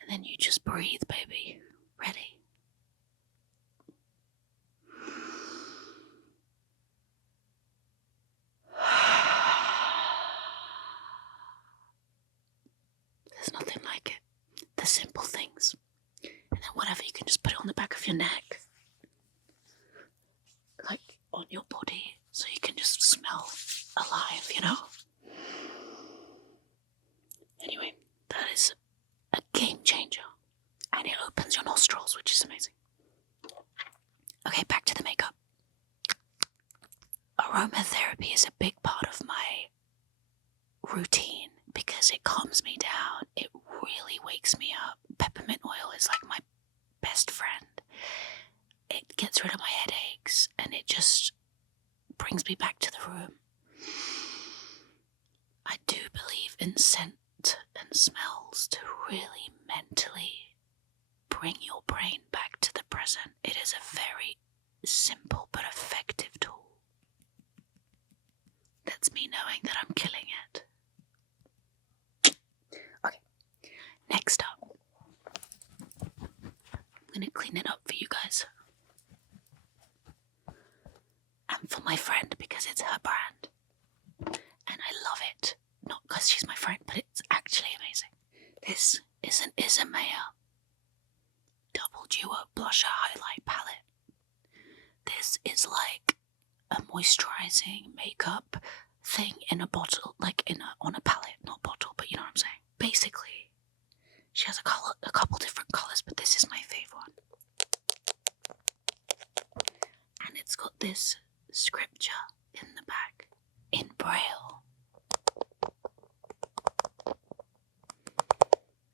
And then you just breathe, baby. Ready? There's nothing like it. The simple things. And then whatever, you can just put it on the back of your neck. Like, on your body. So you can just smell alive, you know? Anyway, that is a game changer. And it opens your nostrils, which is amazing. Okay, back to the makeup. Aromatherapy is a big part of my routine because it calms me down. It really wakes me up. Peppermint oil is like my best friend. It gets rid of my headaches and it just brings me back to the room. I do believe in scent and smells to really mentally bring your brain back to the present. It is a very simple but effective tool. That's me knowing that I'm killing it. Okay, next up. I'm going to clean it up for you guys. And for my friend, because it's her brand. And I love it. Not because she's my friend, but it's actually amazing. This is an Isabela Double Duo Blusher Highlight Palette. This is like a moisturizing makeup thing in a bottle, like on a palette, not bottle, but you know what I'm saying. Basically, she has a couple different colors, but this is my favorite one. And it's got this scripture in the back, in Braille.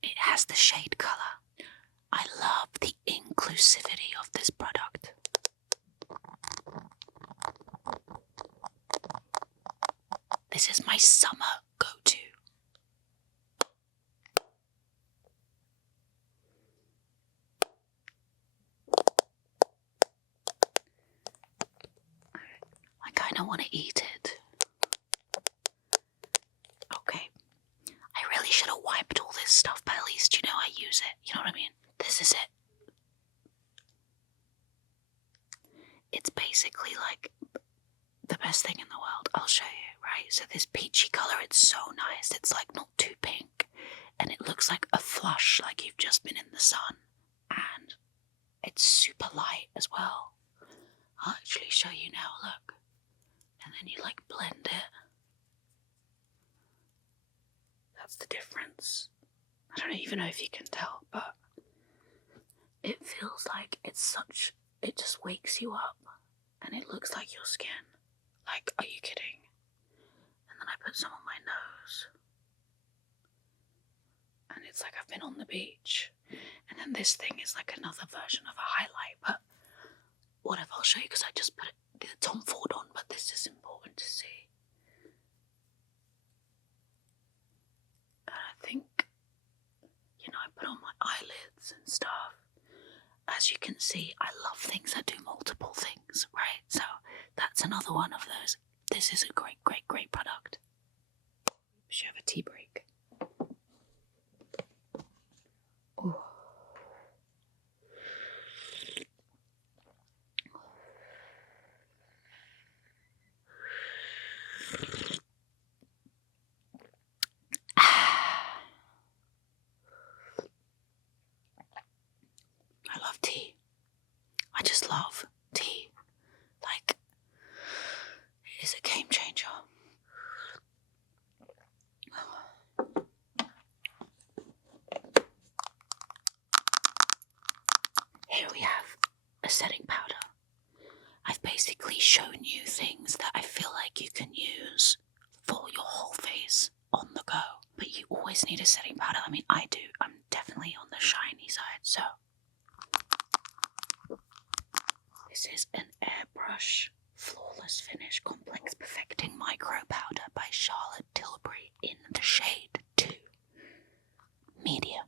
It has the shade color. I love the inclusivity of this product. This is my summer go-to. I kind of want to eat it. Okay. I really should have wiped all this stuff, but at least, you know, I use it. You know what I mean? This is it. It's basically like the best thing in the world. I'll show you, right? So this peachy color, it's so nice. It's like not too pink. And it looks like a flush, like you've just been in the sun. And it's super light as well. I'll actually show you now, look. And then you like blend it. That's the difference. I don't even know if you can tell, but it feels like it just wakes you up. And it looks like your skin. Like, are you kidding? And then I put some on my nose. And it's like I've been on the beach. And then this thing is like another version of a highlight. But whatever, I'll show you because I just put the Tom Ford on. But this is important to see. And I think, you know, I put on my eyelids and stuff. As you can see, I love things that do multiple things, right? So that's another one of those. This is a great, great, great product. We should have a tea break. Ooh. I love tea. I just love tea. Like, it is a game changer. Here we have a setting powder. I've basically shown you things that I feel like you can use for your whole face on the go. But you always need a setting powder. I mean, I do. I'm definitely on the shiny side, so. This is an Airbrush Flawless Finish Complex Perfecting Micro Powder by Charlotte Tilbury in the shade 2. Medium.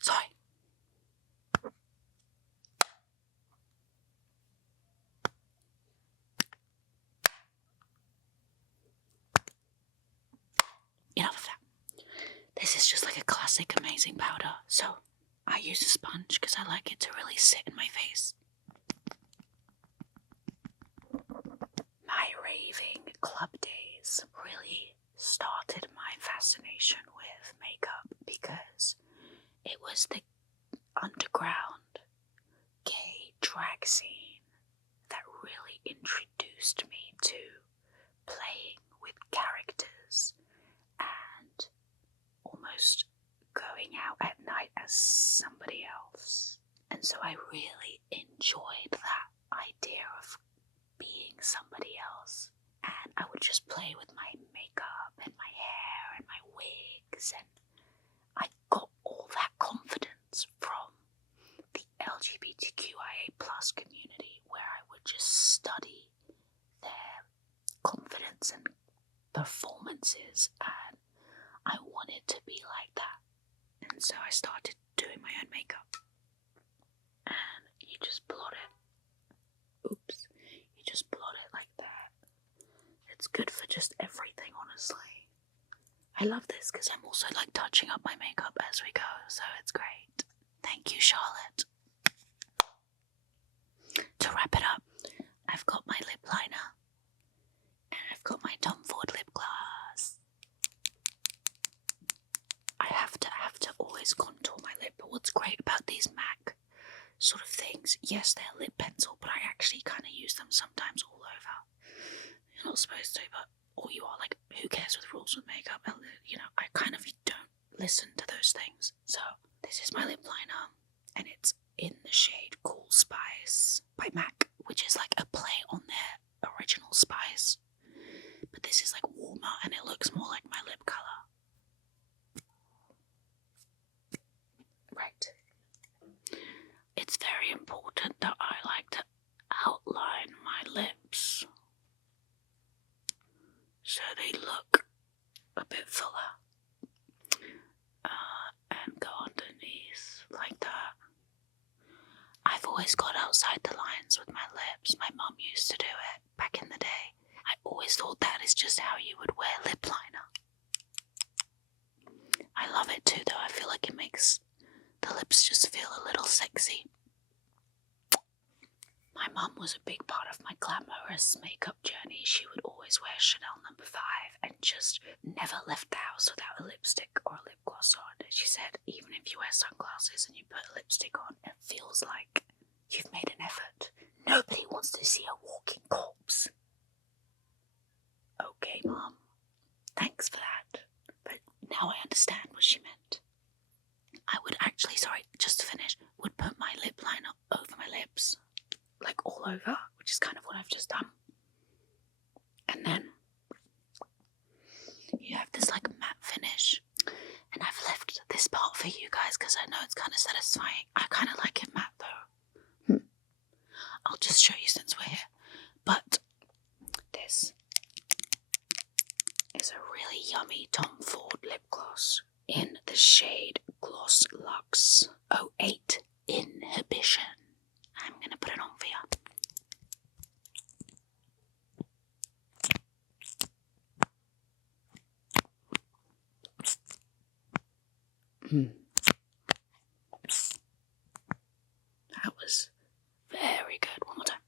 Sorry. this is just like a classic amazing powder. So I use a sponge because I like it to really sit in my face. My raving club days really started my fascination with makeup because it was the underground gay drag scene that really introduced me to playing with characters and almost going out at night as somebody else. And so I really enjoyed that idea of being somebody else. And I would just play with my makeup and my hair and my wigs, and I got all that confidence from the LGBTQIA+ community, where I would just study their confidence and performances, and I wanted to be like that. And so I started doing my own makeup. And you just blot it. Oops. You just blot it like that. It's good for just everything, honestly. I love this because I'm also like touching up my makeup as we go, so it's great. Thank you, Charlotte. To wrap it up, I've got my lip liner and I've got my Tom Ford lip gloss. I have to always contour my lip, but what's great about these MAC sort of things, yes, they're lip pencil, but I actually kind of use them sometimes all over. You're not supposed to, but or you are, like, who cares with rules with makeup? You know, I kind of don't listen to those things. So this is my lip liner, and it's in the shade Cool Spice by MAC, which is like a play on their original Spice. But this is like warmer, and it looks more like my lip color. Right. It's very important that I like to outline my lips so they look a bit fuller, and go underneath like that. I've always got outside the lines with my lips. My mum used to do it back in the day. I always thought that is just how you would wear lip liner. I love it too, though. I feel like it makes the lips just feel a little sexy. My mum was a big part of my glamorous makeup journey. She would always wear Chanel No. 5 and just never left the house without a lipstick or a lip gloss on. She said, even if you wear sunglasses and you put a lipstick on, it feels like you've made an effort. Nobody wants to see a walking corpse. Okay, Mum. Thanks for that. But now I understand what she meant. I would actually, just to finish, would put my lip liner over my lips. Like all over, which is kind of what I've just done. And then you have this like matte finish. And I've left this part for you guys because I know it's kind of satisfying. I kind of like it matte though. I'll just show you since we're here. But this is a really yummy Tom Ford lip gloss in the shade Gloss Luxe 08 Inhibition. I'm going to put it on for you. That was very good. One more time.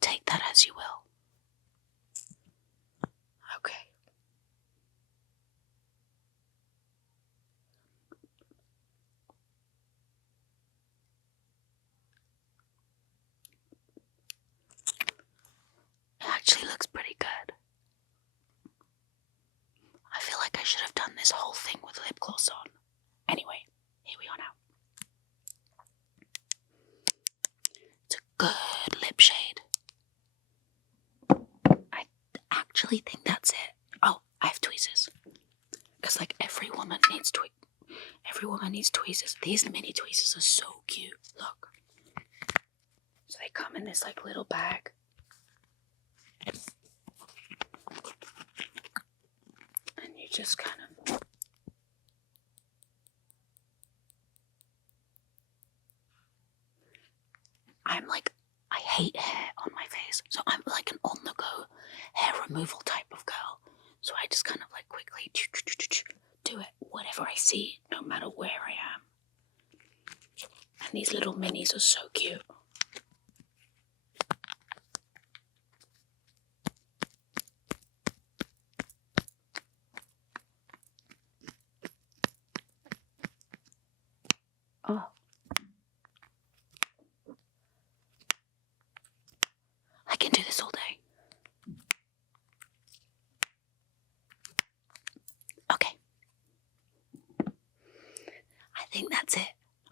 Take that as you will. Okay. It actually looks pretty good. I feel like I should have done this whole thing with lip gloss on. Anyway, here we are now. It's a good lip shade. I actually think that's it. Oh, I have tweezers. Because like every woman needs tweezers. These mini tweezers are so cute. Look. So they come in this like little bag. And you just kind of I hate hair on my face, so I'm like an on-the-go removal type of girl. So I just kind of like quickly do it whatever I see, no matter where I am. And these little minis are so cute. Oh. I can do this all day. Okay. I think that's it.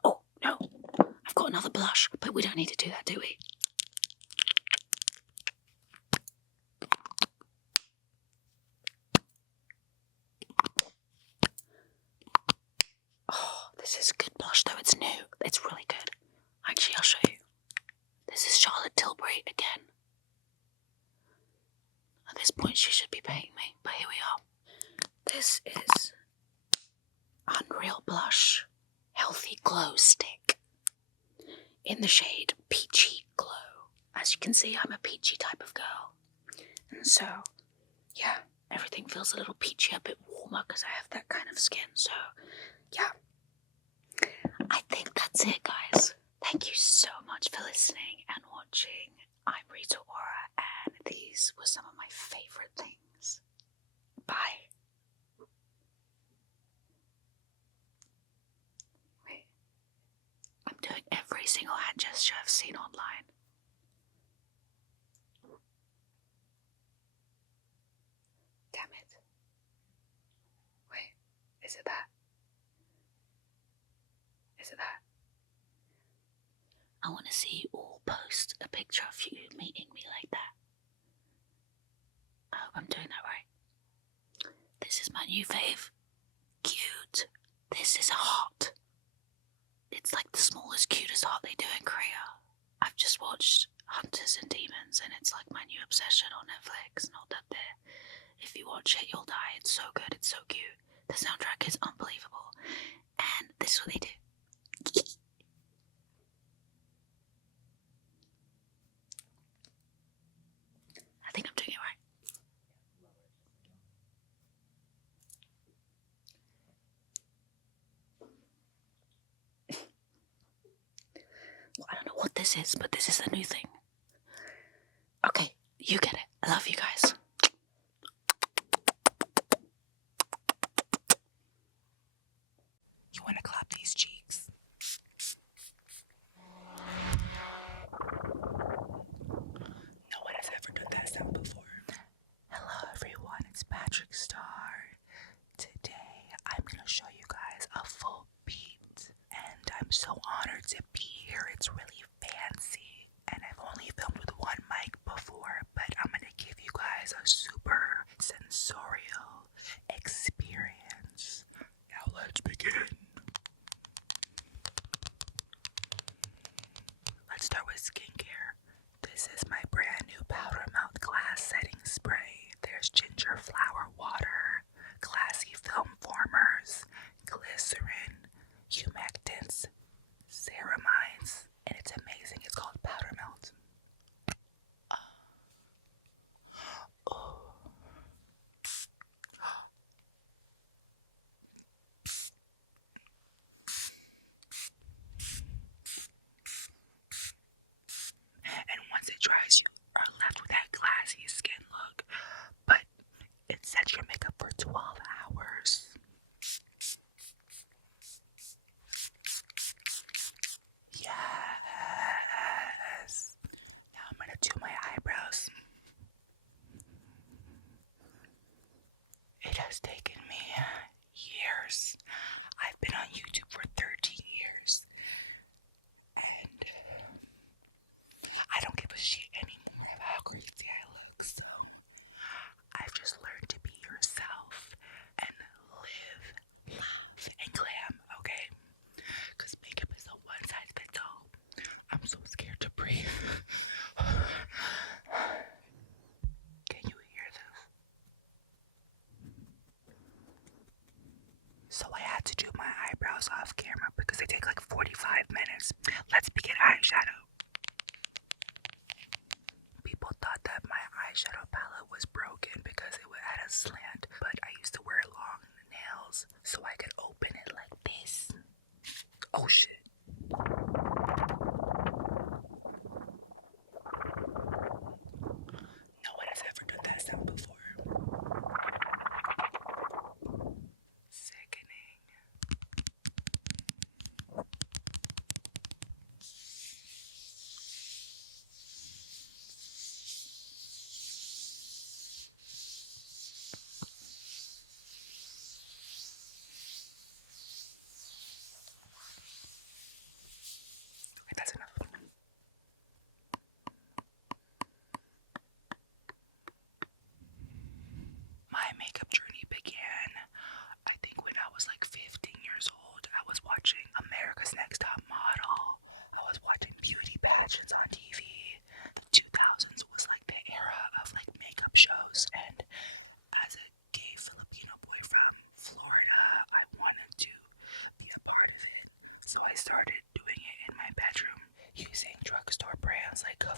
Oh, no. I've got another blush, but we don't need to do that, do we? Oh, this is good blush, though. It's new. It's really good. Actually, I'll show you. This is Charlotte Tilbury again. At this point, she should be paying me, but here we are. This is Unreal Blush Healthy Glow Stick in the shade Peachy Glow. As you can see, I'm a peachy type of girl. And so, yeah, everything feels a little peachy, a bit warmer because I have that kind of skin. So, yeah. I think that's it, guys. Thank you so much for listening and watching. I'm Rita Ora, and these were some of my favorite things. Bye. Wait. I'm doing every single hand gesture I've seen online. Damn it. Wait, is it that? Is it that? I want to see you all post a picture of you meeting me like that. I hope I'm doing that right. This is my new fave. Cute. This is a heart. It's like the smallest, cutest heart they do in Korea. I've just watched Hunters and Demons, and it's like my new obsession on Netflix. Not that there. If you watch it, you'll die. It's so good. It's so cute. The soundtrack is unbelievable. And this is what they do. I think I'm doing it right. Well, I don't know what this is, but this is the new thing. Okay, you get it. I love you guys. You want to clap these cheeks? No one has ever done that sound before. Hello everyone, it's Patrick Starrr. Today I'm going to show you guys a full beat, and I'm so honored to be here. It's really fancy, and I've only filmed with one mic before, but I'm going to give you guys a super sensorial experience. Now let's begin. Let's start with skincare. This is my brand new Powder Melt Glass Setting Spray. There's ginger flower water, glassy film formers, glycerin, humectants, ceramides, and it's amazing. It's called Powder Melt. And once it dries, you are left with that glassy skin look, but it sets your makeup for 12 hours. Yes. Now I'm gonna do my eyebrows. It has taken me years. I've been on YouTube for 13 years. And I don't give a shit anymore about how crazy I look, so I've just learned to be yourself and live, laugh, and glam, okay? Because makeup is a one-size-fits-all. I'm so scared to breathe. Can you hear this? So I had to do my eyebrows off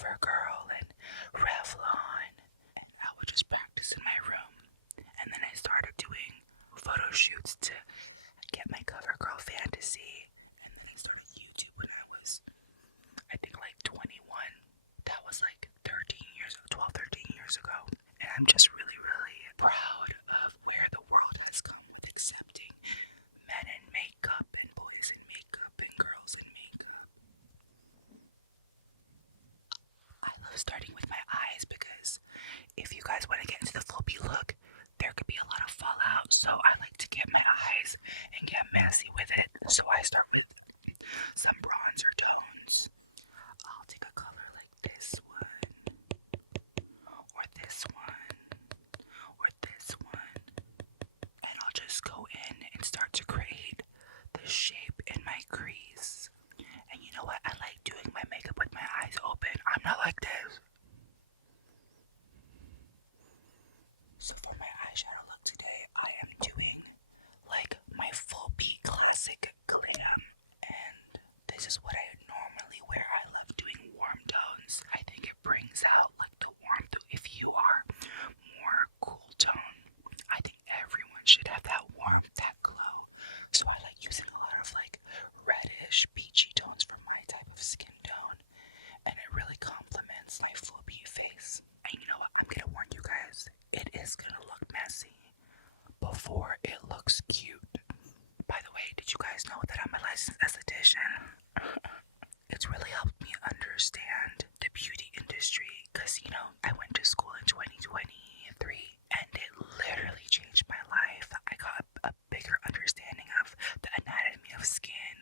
CoverGirl and Revlon, and I would just practice in my room. And then I started doing photo shoots to get my CoverGirl fantasy. And then I started YouTube when I was, I think, like 21. That was like 12, 13 years ago. And I'm just really, really proud of where the world has come with accepting men in makeup and boys in makeup and girls in makeup. I love starting with my eyes because if you guys want to get into the full B look, there could be a lot of fallout. So I like to get my eyes and get messy with it. So I start with some bronzer tones. I'll take a color like this one, or this one, or this one, and I'll just go in and start to create the shape in my crease. And you know what? I like doing my makeup with my eyes open. I'm not like this. So for my eyeshadow look today, I am doing like my full B classic glam, and this is what I normally wear. I love doing warm tones. I think it brings out like the warmth. If you are more cool tone, I think everyone should have that warmth, that glow. So I like using a lot of like reddish, peachy tones for my type of skin tone, and it really complements my full B face. And you know what? I'm gonna warn you guys, it is gonna look messy before it looks cute. By the way, did you guys know that I'm a licensed esthetician? It's really helped me understand the beauty industry because, you know, I went to school in 2023 and it literally changed my life. I got a bigger understanding of the anatomy of skin,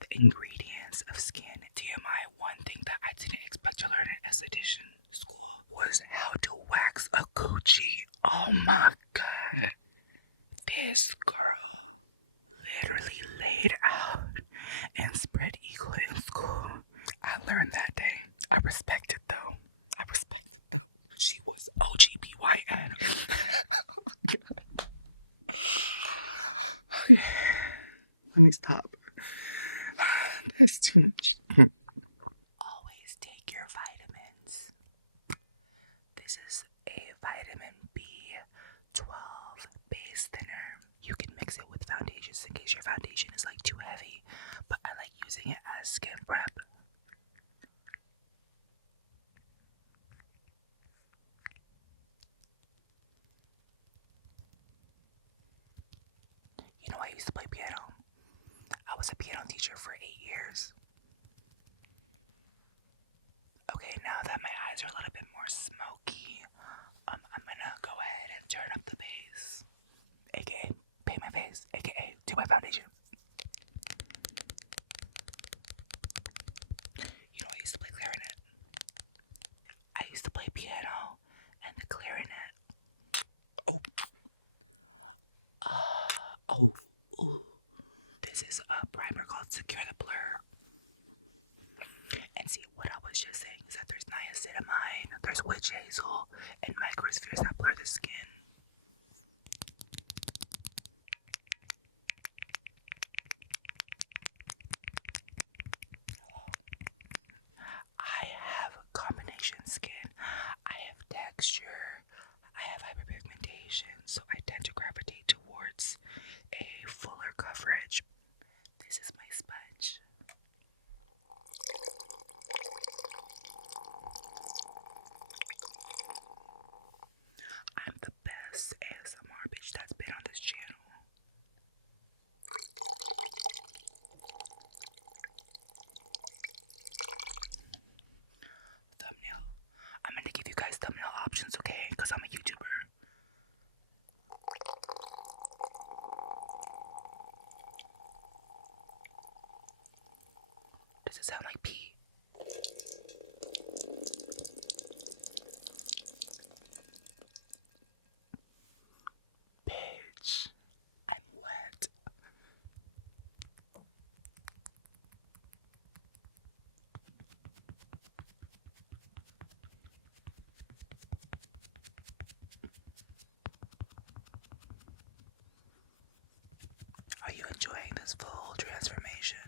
the ingredients of skin. TMI, one thing that I didn't expect to learn in esthetician school was how to wax a coochie. Oh my god. This girl literally laid out and spread eagle in school. I learned that day. I respect it though. I respect it though. She was OGBYN. Okay. Let me stop. That's too much. Always take your vitamins. This is a vitamin B12 base thinner. You can mix it with foundations in case your foundation is like too heavy, but I like using it as skin prep. You know, I used to play piano. I was a piano teacher for 8 years. Okay, now that my eyes are a little bit more smoky, I'm gonna go ahead and turn up the bass, aka paint my face, aka do my foundation. You know, I used to play clarinet. I used to play piano and the clarinet. Oh. This is a primer called Secure the Blur. And see, what I was just saying is that there's niacinamide, there's witch hazel, and microspheres that blur the skin. I have combination skin. I have texture. I have hyperpigmentation, so I tend to gravitate towards a fuller coverage. This is my sponge. I'm the best ASMR bitch that's been on this channel. Thumbnail. I'm gonna give you guys thumbnail options, okay? Because I'm a YouTuber. Does it sound like pee? Bitch, I'm wet. Are you enjoying this full transformation?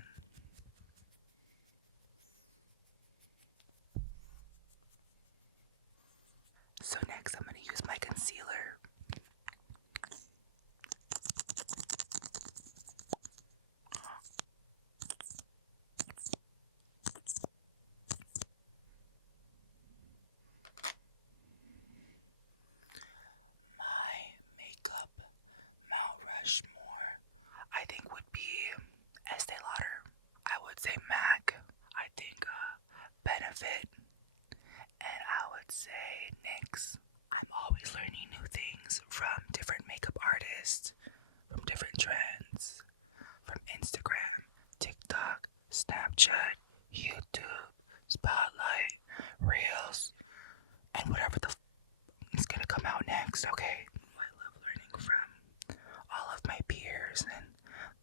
next, okay? I love learning from all of my peers and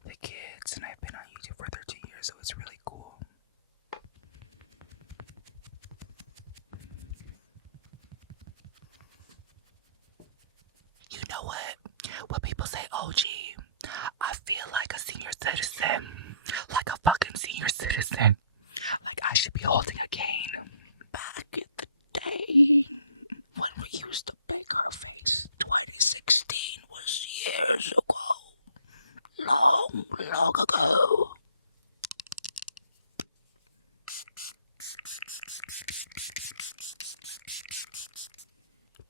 the kids, and I've been on YouTube for 13 years, so it's really cool. You know what? When people say, oh gee, I feel like a senior citizen, like a fucking senior citizen, like I should be holding a cane. Back in the day, when we used to bake our face, 2016 was years ago. Long, long ago.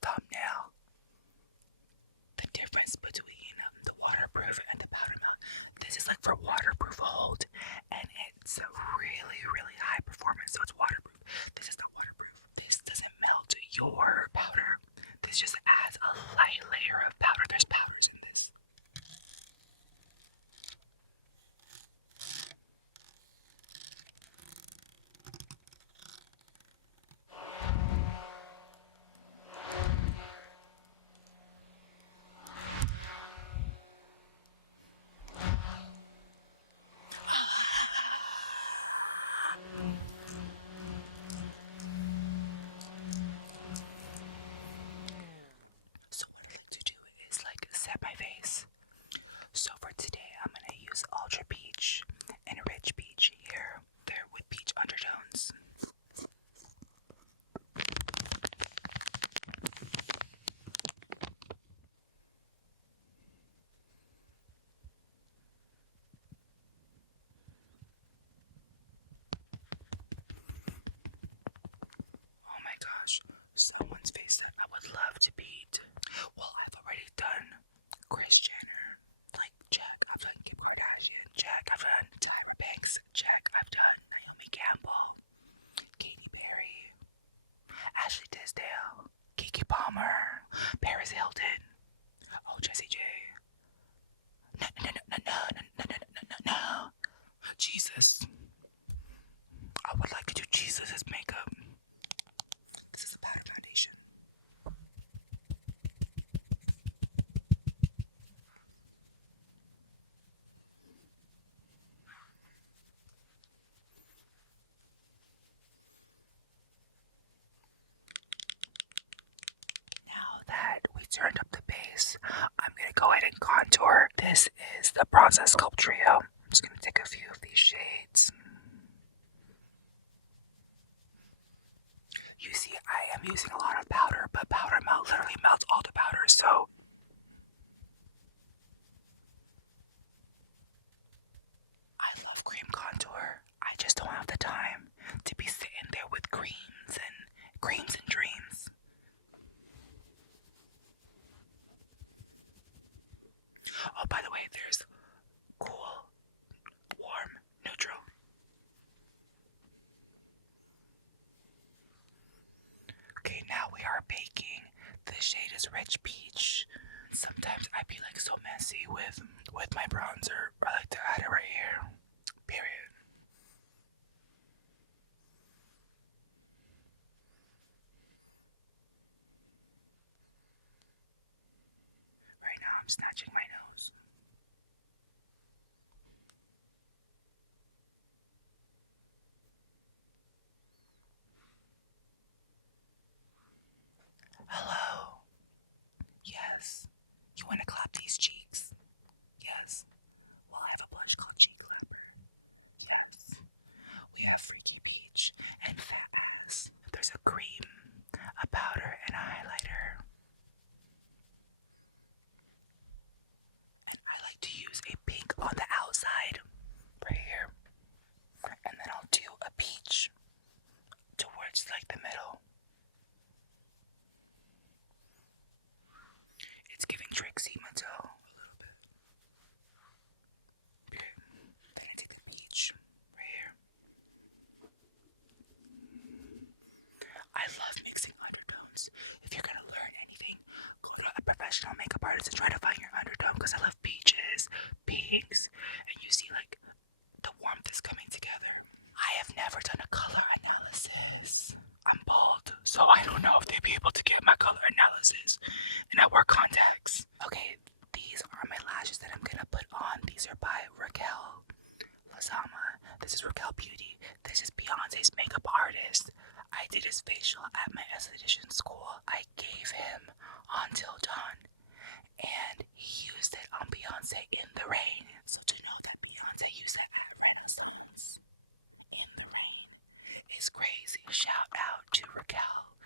Thumbnail. The difference between the waterproof and the powder melt. This is like for waterproof hold, and it's really, really high performance, so it's waterproof. This is not waterproof. This doesn't melt your powder. This just adds a light layer of powder. There's powders in this. So what I like to do is like set my face. So for today, I'm gonna use Ultra Peach and Rich Peach here. They're with peach undertones. Oh my gosh, someone's face said I would love to beat. Well, I've already done Kris Jenner, like check. I've done Kim Kardashian, check. I've done Tyra Banks, check. I've done Naomi Campbell, Katy Perry, Ashley Tisdale, Keke Palmer, Paris Hilton, oh Jessie J. No. Jesus. I would like to do Jesus' makeup. This is a powder foundation. Now that we turned up the base, I'm going to go ahead and contour. This is the Bronze Sculpt Trio. I'm just going to take a few of these shades. You see, I am using a lot of powder, but powder melt literally melts all the powder, so I love cream contour. I just don't have the time to be sitting there with creams and dreams. Oh, by the way, there's cool, warm, neutral. Okay, now we are baking. The shade is Rich Peach. Sometimes I be like so messy with my bronzer. I like to add it right here. Period. Right now I'm snatching my nose. Hello. Yes. You want to clap these cheeks? Yes. Well, I have a blush called Cheek Clapper. Yes. We have Freaky Peach and Fat Ass. There's a cream, a powder, and a highlighter. And I like to use a pink on the outside, right here. And then I'll do a peach towards like the middle. It's giving Trixie Mattel a little bit. Okay. Then I take the peach right here. I love mixing undertones. If you're gonna learn anything, go to a professional makeup artist and try to find your undertone, because I love peaches, pinks, and you see like the warmth is coming together. I have never done a color analysis. I'm bald. Until Dawn, and he used it on Beyonce in the rain. So to know that Beyonce used it at Renaissance in the rain is crazy. Shout out to Raquel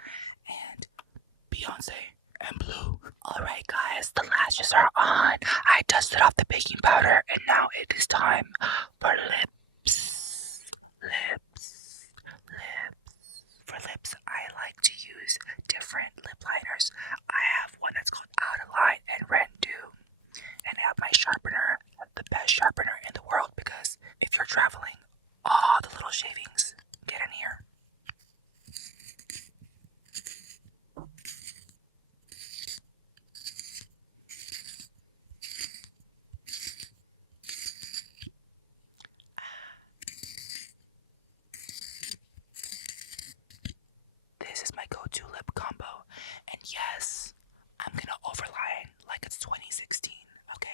and Beyonce and Blue. Alright guys, the lashes are on. I dusted off the baking powder and now it is time for lips. For lips, I like to use different lip liners. I have one that's called Out of Line and Ren Dew. And I have my sharpener, the best sharpener in the world, because if you're traveling, all the little shavings get in here. This is my go-to lip combo. And yes, I'm gonna overline like it's 2016, okay?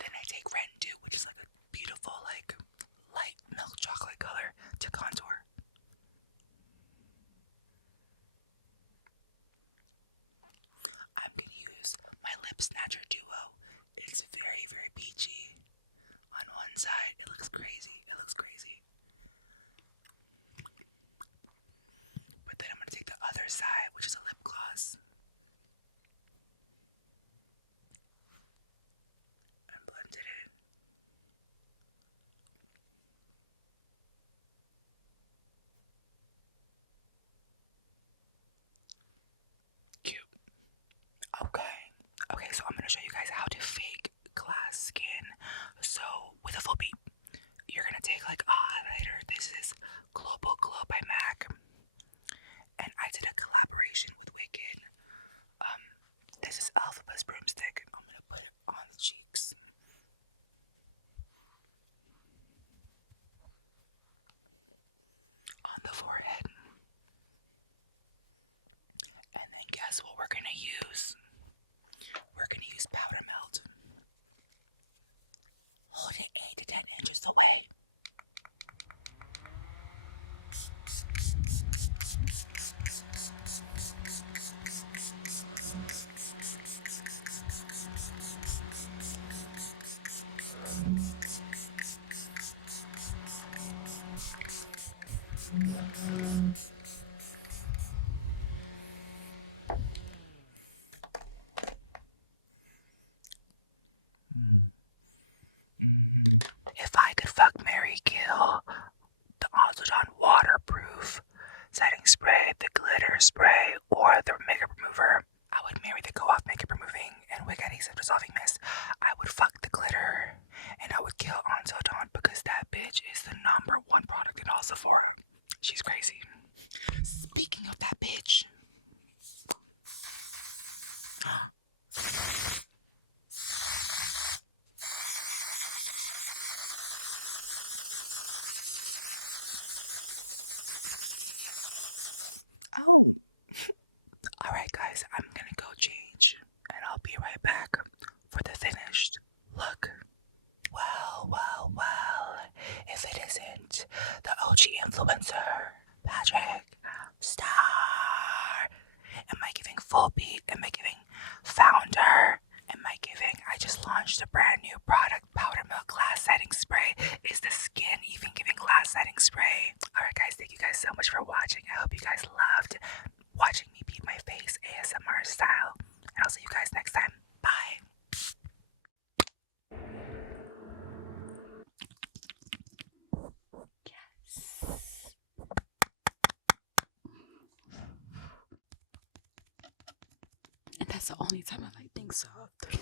Then I take Ren Dew, which is like a beautiful, like, light milk chocolate color, to contour. I'm gonna use my Lip Snatcher Duo. It's very, very peachy. On one side, it looks crazy. But then I'm gonna take the other side, which is a lip gloss, and blend it in. Cute. Okay, so I'm gonna show you guys how to fake glass skin. So with a full beat, you're gonna take like a highlighter. This is Global Glow by MAC, and I did a collaboration with Wicked. This is Alphabet's broomstick. I'm gonna put it on the cheeks, on the forehead, and then guess what we're gonna use? We're gonna use powder melt. Hold it 8 to 10 inches away. If I could fuck, marry, kill, the Ozodon waterproof setting spray, the glitter spray, or the makeup remover, I would marry the go-off makeup removing and wig adhesive dissolving mist. I would fuck the glitter, and I would kill Ozodon because that bitch is the #1 product in all Sephora. She's crazy. Speaking of that bitch. Oh. Alright guys, I'm gonna go change and I'll be right back for the finished look. Well, if it isn't the OG influencer, Patrick, Starrr. Am I giving full beat? Am I giving founder? Am I giving, I just launched a brand new product, powder milk glass setting spray. Is the skin even giving glass setting spray? Alright guys, thank you guys so much for watching. I hope you guys loved watching me beat my face ASMR style. And I'll see you guys next time. Bye. And that's the only time I like things soft.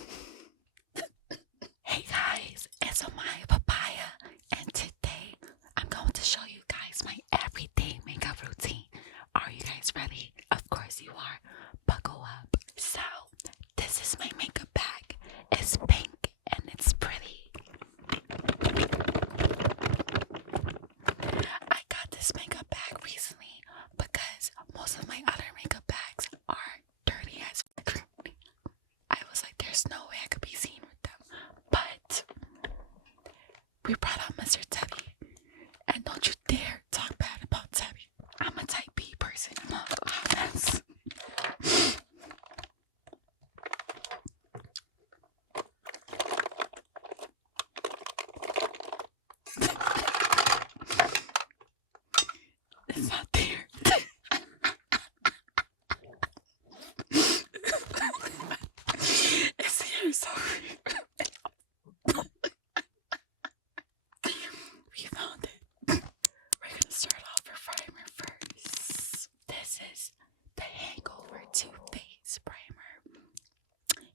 Hey guys, it's Amaya Papaya, and today I'm going to show you guys my everyday makeup routine. Are you guys ready? Of course you are. Buckle up. So, this is my makeup bag. It's pink and it's pretty. we brought out Mr. Teddy. And don't you dare talk bad about Teddy. I'm a type B person. I'm not a hot mess. It's not there. It's here, sorry. We found it. We're gonna start off with primer first. This is the Hangover Too Faced primer.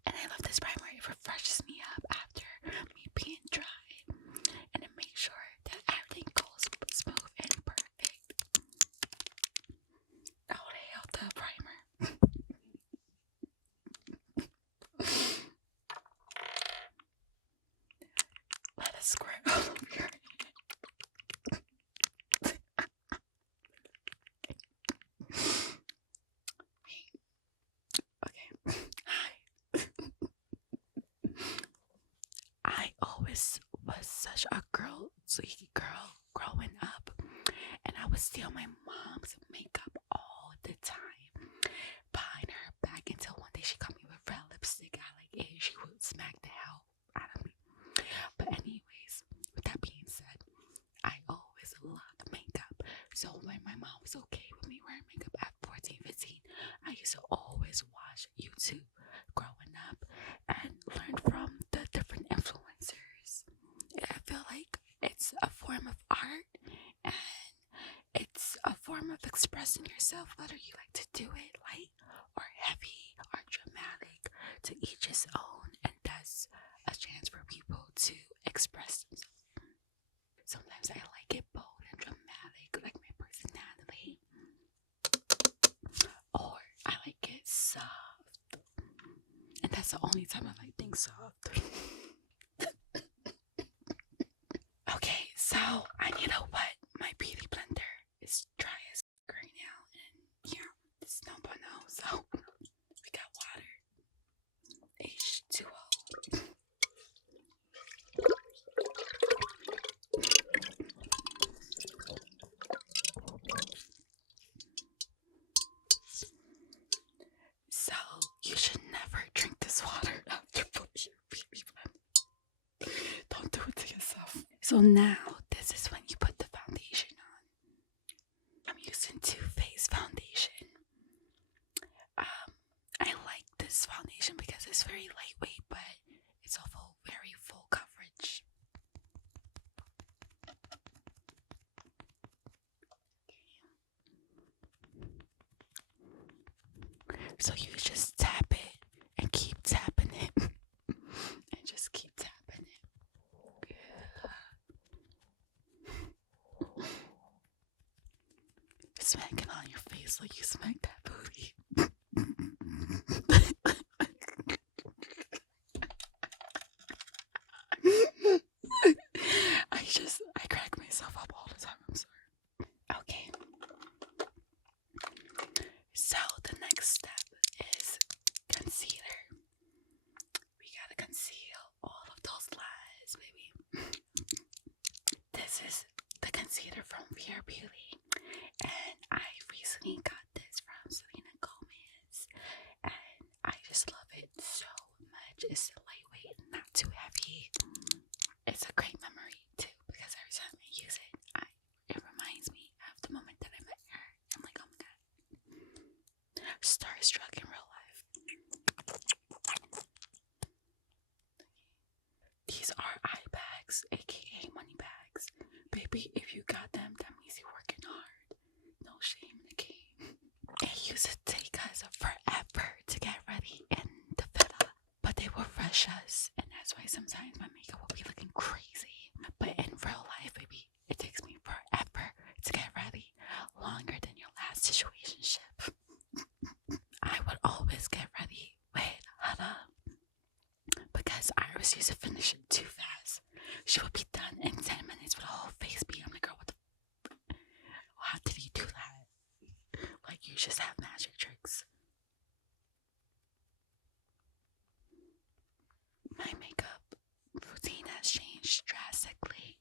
And I love this primer. It refreshes me up after me being dry. And it makes sure that everything goes smooth and perfect. Oh, they held the primer. Let us squirt all over your head. Okay. Hi. I always was such a girly girl growing up, and I would steal my mom's makeup all the time behind her back until one day she caught me with red lipstick. I like it. She would smack the hell out of me. But anyways, with that being said, I always loved makeup. So when my mom was okay with me wearing makeup at 14, 15, I used to always watch YouTube growing up and learn from the different influencers. I feel like it's a form of art and it's a form of expressing yourself, whether you like to do it light or heavy or dramatic. To each his own, and that's a chance for people to express themselves. Sometimes I like it bold and dramatic, like my personality, or I like it soft, and that's the only time I like things soft. Okay, so I need to wet my beauty blender. It's dry as right now, and yeah, it's no bueno. So we got water, H2O. So you should never drink this water after putting your beauty blender. Don't do it to yourself. So now this is when you put the foundation on. I'm using Too Faced foundation. I like this foundation because it's very lightweight, but it's also very full coverage. So you just tap it and keep tapping it and just keep tapping it. Smack it on your face like you smack that booty. I crack myself up all the time. I'm sorry. Okay. So the next step is concealer. We gotta conceal all of those lies, baby. This is the concealer from Pure Beauty, and I recently got this from Selena Gomez, and I just love it so much. It's lightweight, not too heavy. It's a great memory too, because every time I use it, it reminds me of the moment that I met her. I'm like, oh my god, starstruck in real life. These are eye bags, aka money bags. Baby, if you got them, that means you're working hard. No shame in the game. It used to take us forever to get ready in the villa, but they will rush us, and that's why sometimes my makeup will be looking crazy. But in real life, baby, it takes me forever to get ready, longer than your last situationship. I would always get ready with Hannah because Iris used to finish it too fast. She would be done in 10 minutes with a whole face beat. I'm like, girl, what the how did you do that? Like, you just have magic tricks. My makeup routine has changed drastically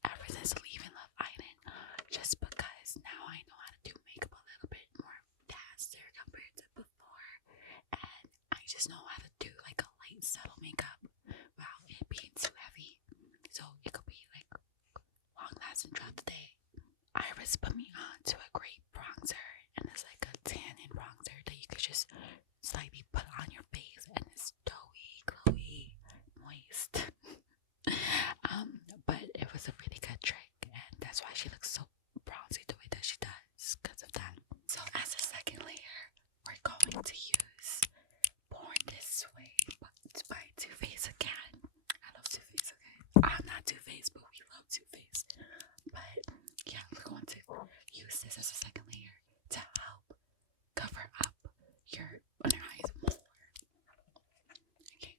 just put me on to a great bronzer, and it's like a tannin bronzer that you could just slightly put on your face, and it's doughy, glowy, moist. But it was a really good trick, and that's why she looks so bronzy the way that she does, because of that. So as a second layer, we're going to use Born This Way by Too Faced again. I love Too Faced, okay? I'm not Too Faced, but we love Too Faced. But yeah, we're going to use this as a second layer to help cover up your under eyes more. Okay.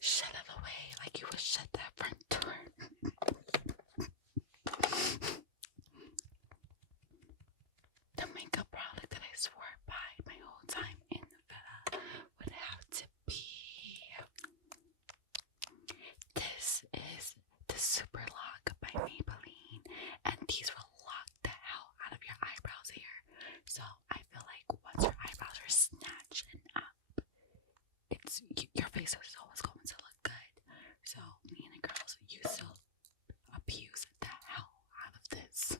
Shut it away like you would shut that front door. The makeup product that I swore by my whole time in Nevada would have to be this is the Super Lock by Maybelline, and these will lock the hell out of your eyebrows here. So I feel like once your eyebrows are snatched and up, your face is always going to look good. So me and the girls used to abuse the hell out of this.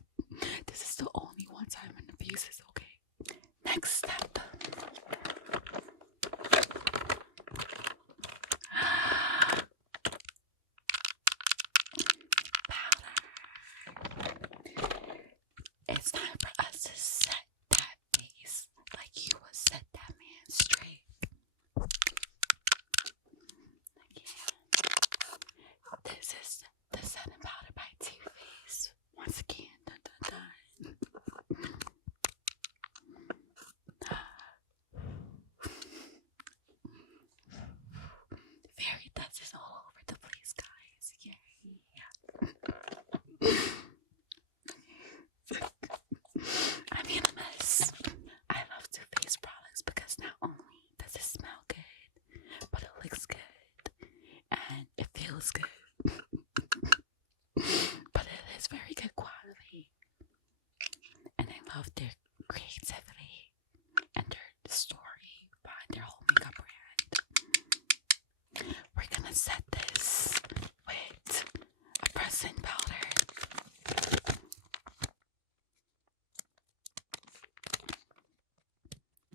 This is the only one time an abuse is okay. Next step. Powder. It's time for us to set that face like you would set that man straight. This is the setting powder by Too Faced. Once again, dun, dun, dun. Fairy dust is all over the place, guys. Yay. I'm in a mess. I love Too Faced products because not only does it smell good, but it looks good and it feels good. But it is very good quality, and I love their creativity and their story behind their whole makeup brand. We're gonna set this with a pressing powder.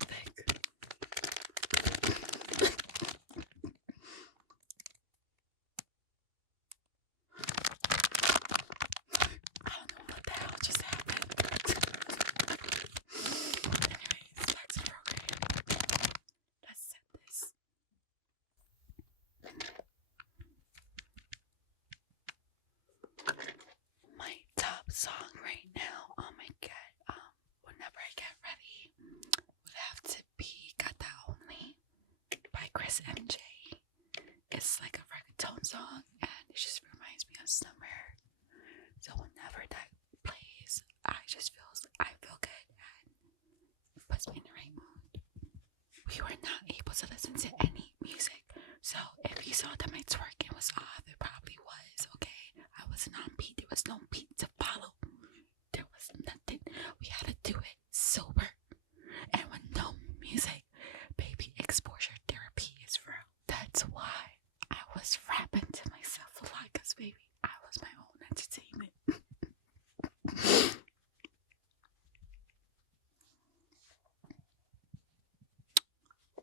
Thick. I don't know what the hell just happened. Anyways, back to the program. Let's set this. My top song right now, oh my god, whenever I get ready, would have to be Got That Only by Chris MJ. It's like a reggaeton song, and it just reminds me of summer. So whenever that plays, I feel good, and it puts me in the right mood. We were not able to listen to any music, so if you saw that my twerking was off, it probably was, okay? I wasn't on beat. There was no beat to follow. There was nothing. We had to do it sober and with no music. Baby, exposure therapy is real. That's why I was rapping to myself a lot, because baby, I was my own entertainment.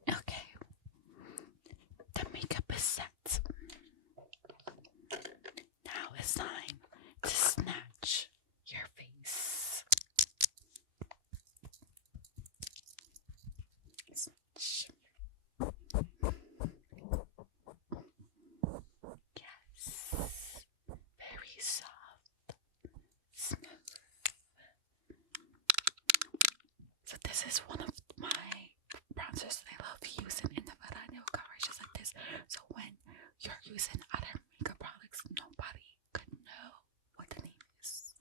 Okay, the makeup is set. Now it's time to snatch your face. Snatch. Yes, very soft, smooth. So this is one of my bronzers that I love using in the Verano coverage just like this. So when you're using other makeup products, nobody could know what the name is.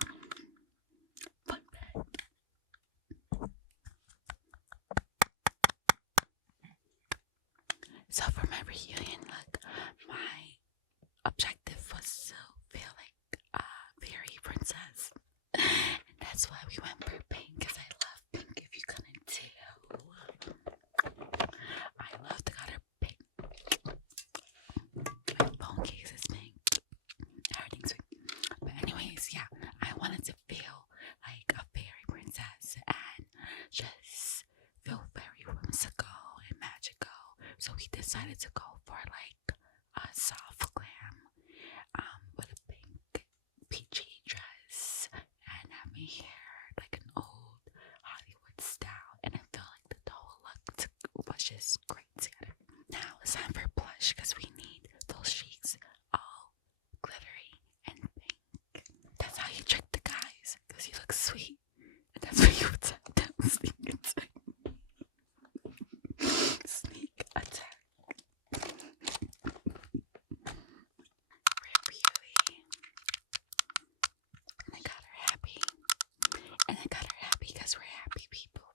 Fun fact. So for my reunion look, my objective was to feel like very princess. And that's why we went for pink, because I love pink, if you couldn't tell. I love the color pink. My phone case is pink. decided to go for like a soft glam with a pink peachy dress and have my hair like an old Hollywood style, and I feel like the whole look was just great together. Now it's time for blush because we need those cheeks all glittery and pink. That's how you trick the guys, because you look sweet, and that's what you attack them. Sneak attack. Rare beauty. And I got her happy. And I got her happy because we're happy people.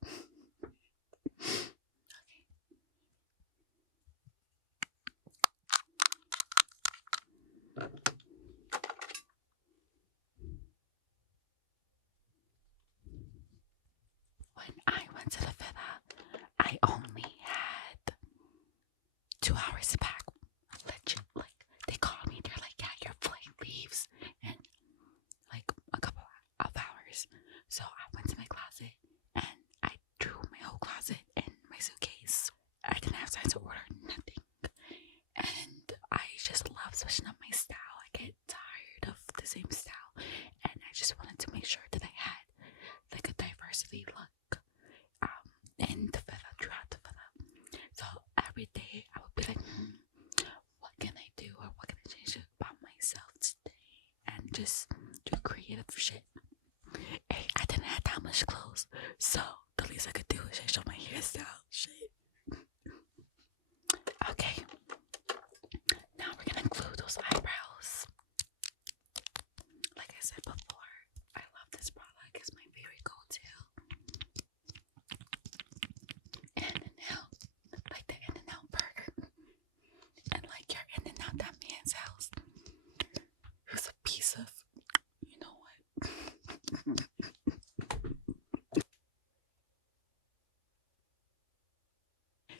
Okay. When I went to the villa, I only had 2 hours back. Legit, like, they called me, they're like, yeah, your flight leaves in like a couple of hours. So I went to my closet and I threw my whole closet in my suitcase. I didn't have time to order nothing. And I just love switching up my style. I get tired of the same style. And I just wanted to make sure that I had like a diversity look in the villa, throughout the villa. So every day I would be like, what can I do, or what can I change about myself today, and just do creative shit. Hey, I didn't have that much clothes, so the least I could do is just show my hairstyle. Shit. Okay, now we're gonna glue those eyebrows. Like I said before, I love this product. It's my favorite go-to. In-N-Out, like the In-N-Out burger. And like you're in and out that man's house, who's a piece of, you know what?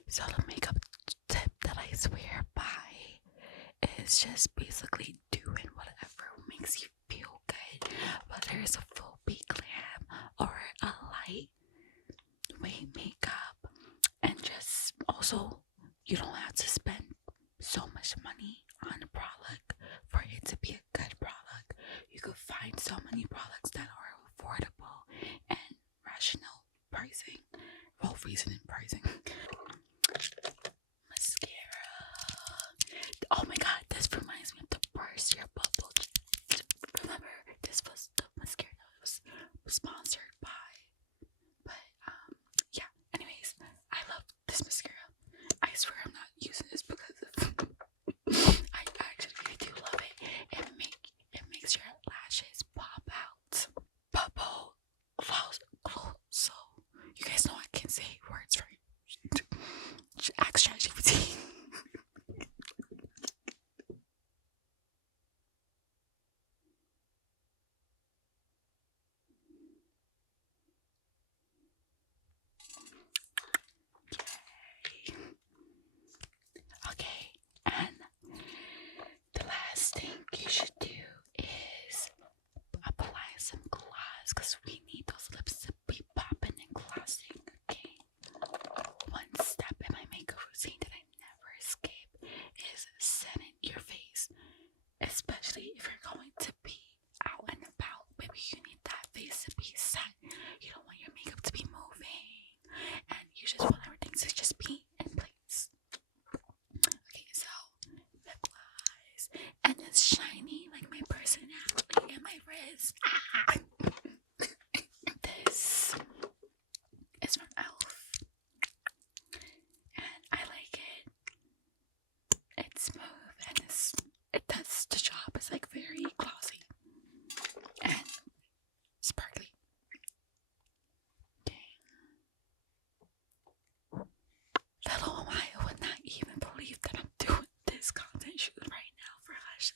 So the makeup tip that I swear by is just basically doing whatever makes you feel good, whether it's a full beat glam or a light weight makeup. And just also, you don't have to spend so much money on a product for it to be a good product. You could find so many products that are affordable and rational pricing. Well, reasonable pricing. Mascara. Oh my god, this reminds me of the Burst Your Bubble. Remember, this was the mascara that was sponsored by. But yeah. Anyways, I love this mascara. I swear I'm not using this because of I actually do love it. It makes your lashes pop out. Bubble falls close. So you guys know I can say words right. Ask ChatGPT. Okay, and the last thing you should do is apply some gloss, because we need those lips to be popping and glossing. Okay, one step in my makeup routine that I never skip is setting your face, especially if you're going to be out and about. Maybe you need that face to be set. You don't want your makeup to be moving, and you just want everything to just be in place. Okay, so lip gloss, and it's shiny like my personality and my wrist. This is from e.l.f. and I like it. It's smooth and it does the job. It's like very glossy and sparkly. Okay. Little Amaya would not even believe that I'm doing this content shoot right now for Hush.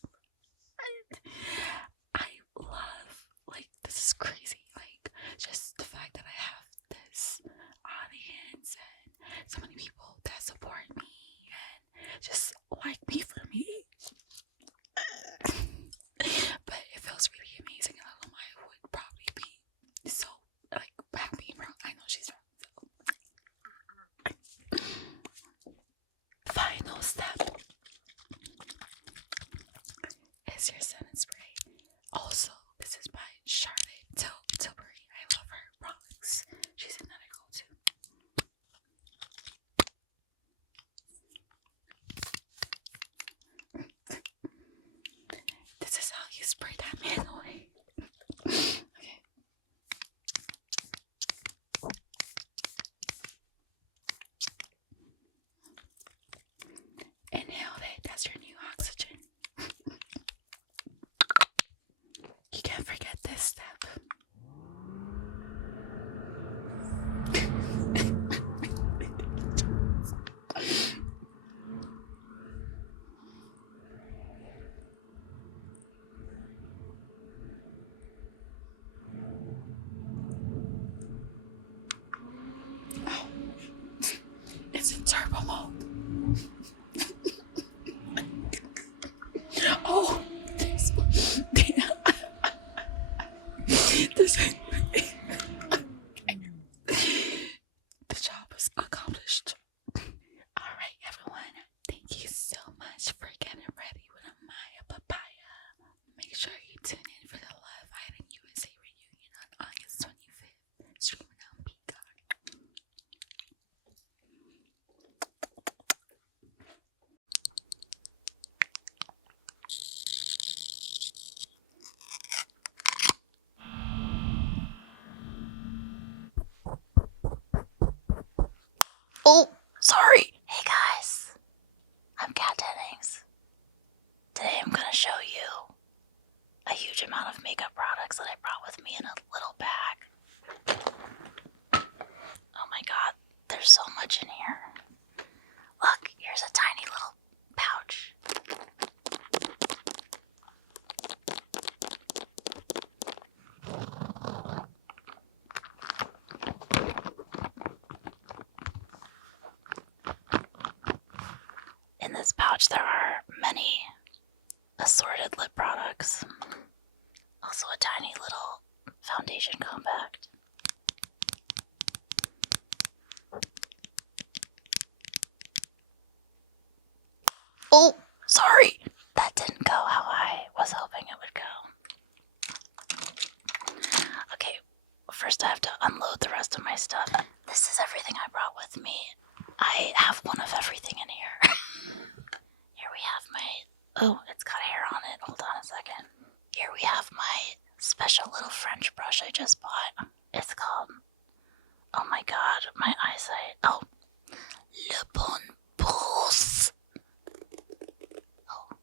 I love, like, this is crazy. Like, just the fact that I have this audience and so many people that support me and just like me for me. But it feels really amazing, and Little Maya would probably be so like happy. I know she's so. Final sorry. Hey guys, I'm Kat Dennings. Today I'm gonna show you a huge amount of makeup products that I brought with me in a little bag. Oh my god, there's so much in here. Look, here's a tiny little pouch. In this pouch there are many assorted lip products. Also a tiny little foundation compact. Oh, sorry! That didn't go how I was hoping it would go. Okay, first I have to unload the rest of my stuff. This is everything I brought with me. I have one of everything in here. Here we have my... Oh, it's got hair on it. Hold on a second. Here we have my special little French brush I just bought. It's called... Oh my god, my eyesight. Oh. Le Bon Brosse. Oh.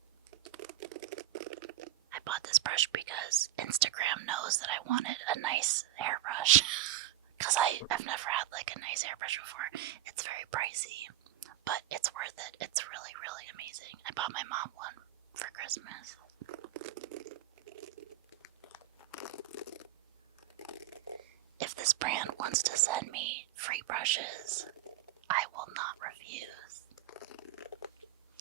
I bought this brush because Instagram knows that I wanted a nice hairbrush. Because I've never had like a nice hairbrush before. It's very pricey, but it's worth it. It's really, really amazing. I bought my mom one for Christmas. If this brand wants to send me free brushes, I will not refuse.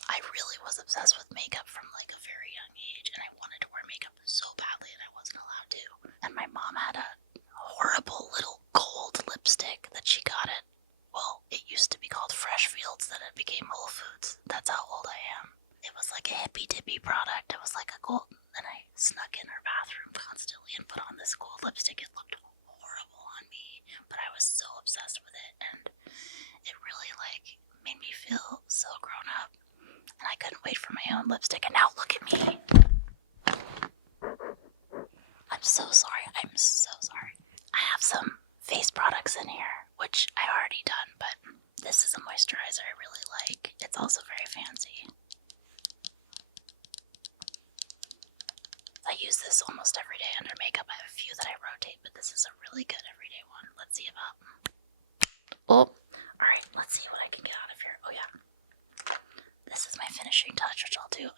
I really was obsessed with makeup from like a very young age, and I wanted to wear makeup so badly and I wasn't allowed to. And my mom had a horrible little gold lipstick that she got at, well, it used to be called Fresh Fields, then it became Whole Foods. That's how old I am. It was like a hippy-dippy product. It was like a gold, and I snuck in her bathroom constantly and put on this gold lipstick. It looked horrible on me, but I was so obsessed with it, and it really like made me feel so grown up, and I couldn't wait for my own lipstick. And now look at me. I'm so sorry. I'm so sorry. I have some face products in here, which I already done, but this is a moisturizer I really like. It's also very fancy. I use this almost every day under makeup. I have a few that I rotate, but this is a really good everyday one. Let's see about... Oh, alright, let's see what I can get out of here. Oh yeah. This is my finishing touch, which I'll do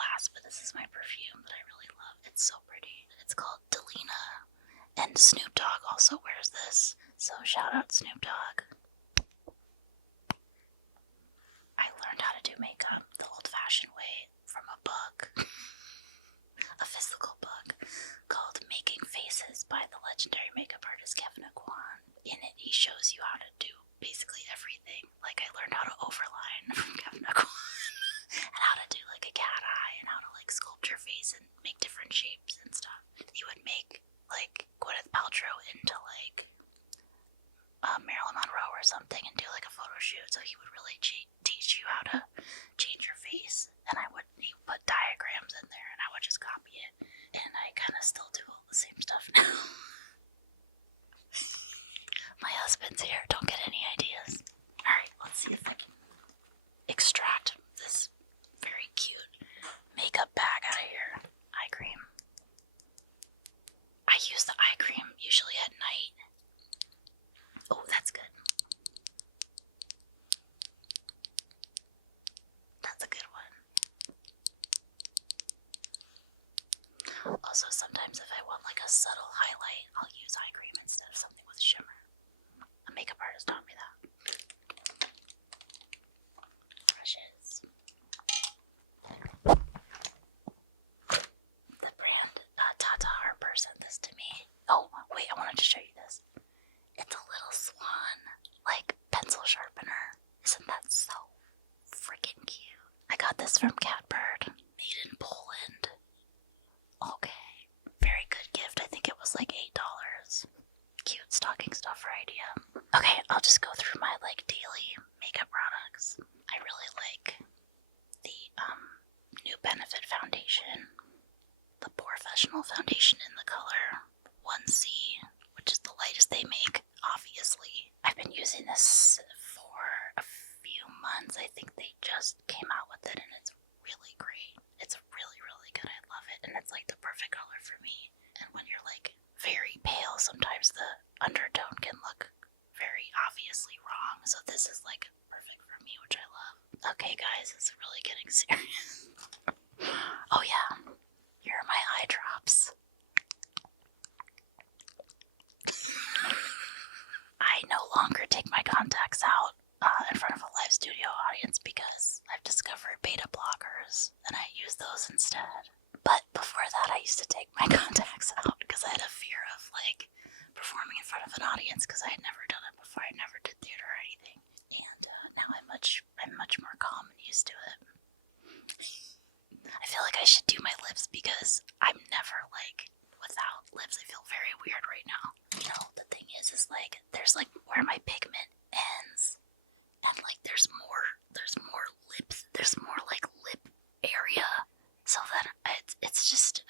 last, but this is my perfume that I really love. It's so pretty. It's called Delina, and Snoop Dogg also wears this, so shout out Snoop Dogg. I learned how to do makeup the old-fashioned way from a book. A physical book called Making Faces by the legendary makeup artist Kevin Aquan. In it, he shows you how to do basically everything. Like, I learned how to overline from Kevin Aquan, and how to do like a cat eye, and how to like sculpt your face and make different shapes and stuff. He would make like Gwyneth Paltrow into like Marilyn Monroe or something and do like a photo shoot. So he would really teach you how to change your face, and he would put diagrams in there, and I would just copy it. And I kind of still do all the same stuff now. My husband's here. Don't get any ideas. All right, let's see if I can extract this very cute makeup bag out of here. Eye cream. I use the eye cream usually at night. Oh, that's good. That's a good one. Also, sometimes if I want like a subtle highlight, I'll use eye cream instead of something with shimmer. A makeup artist taught me that. Brushes. The brand Tata Harper sent this to me. Oh, wait, I wanted to show you this. It's a little swan, like pencil sharpener. Isn't that so freaking cute? I got this from Catbird, made in Poland. Okay, very good gift. I think it was like $8. Cute stocking stuffer idea. Okay, I'll just go through my like daily makeup products. I really like the New Benefit foundation, the Professional foundation in the color 1C, which is the lightest they make, obviously. I've been using this for a few just came out with it, and it's really great. It's really, really good. I love it, and it's like the perfect color for me. And when you're like very pale, sometimes the undertone can look very obviously wrong. So this is like perfect for me, which I love. Okay, guys, it's really getting serious. Oh yeah, here are my eye drops. I no longer take my contacts out in front of a live studio audience because I've discovered beta blockers and I use those instead. But before that, I used to take my contacts out because I had a fear of like performing in front of an audience because I had never done it before. I never did theater or anything, and now I'm much more calm and used to it. I feel like I should do my lips because I'm never like without lips. I feel very weird right now. You know, the thing is like there's like where my pigment ends, and like there's more lips. There's more like lip area, so that it's just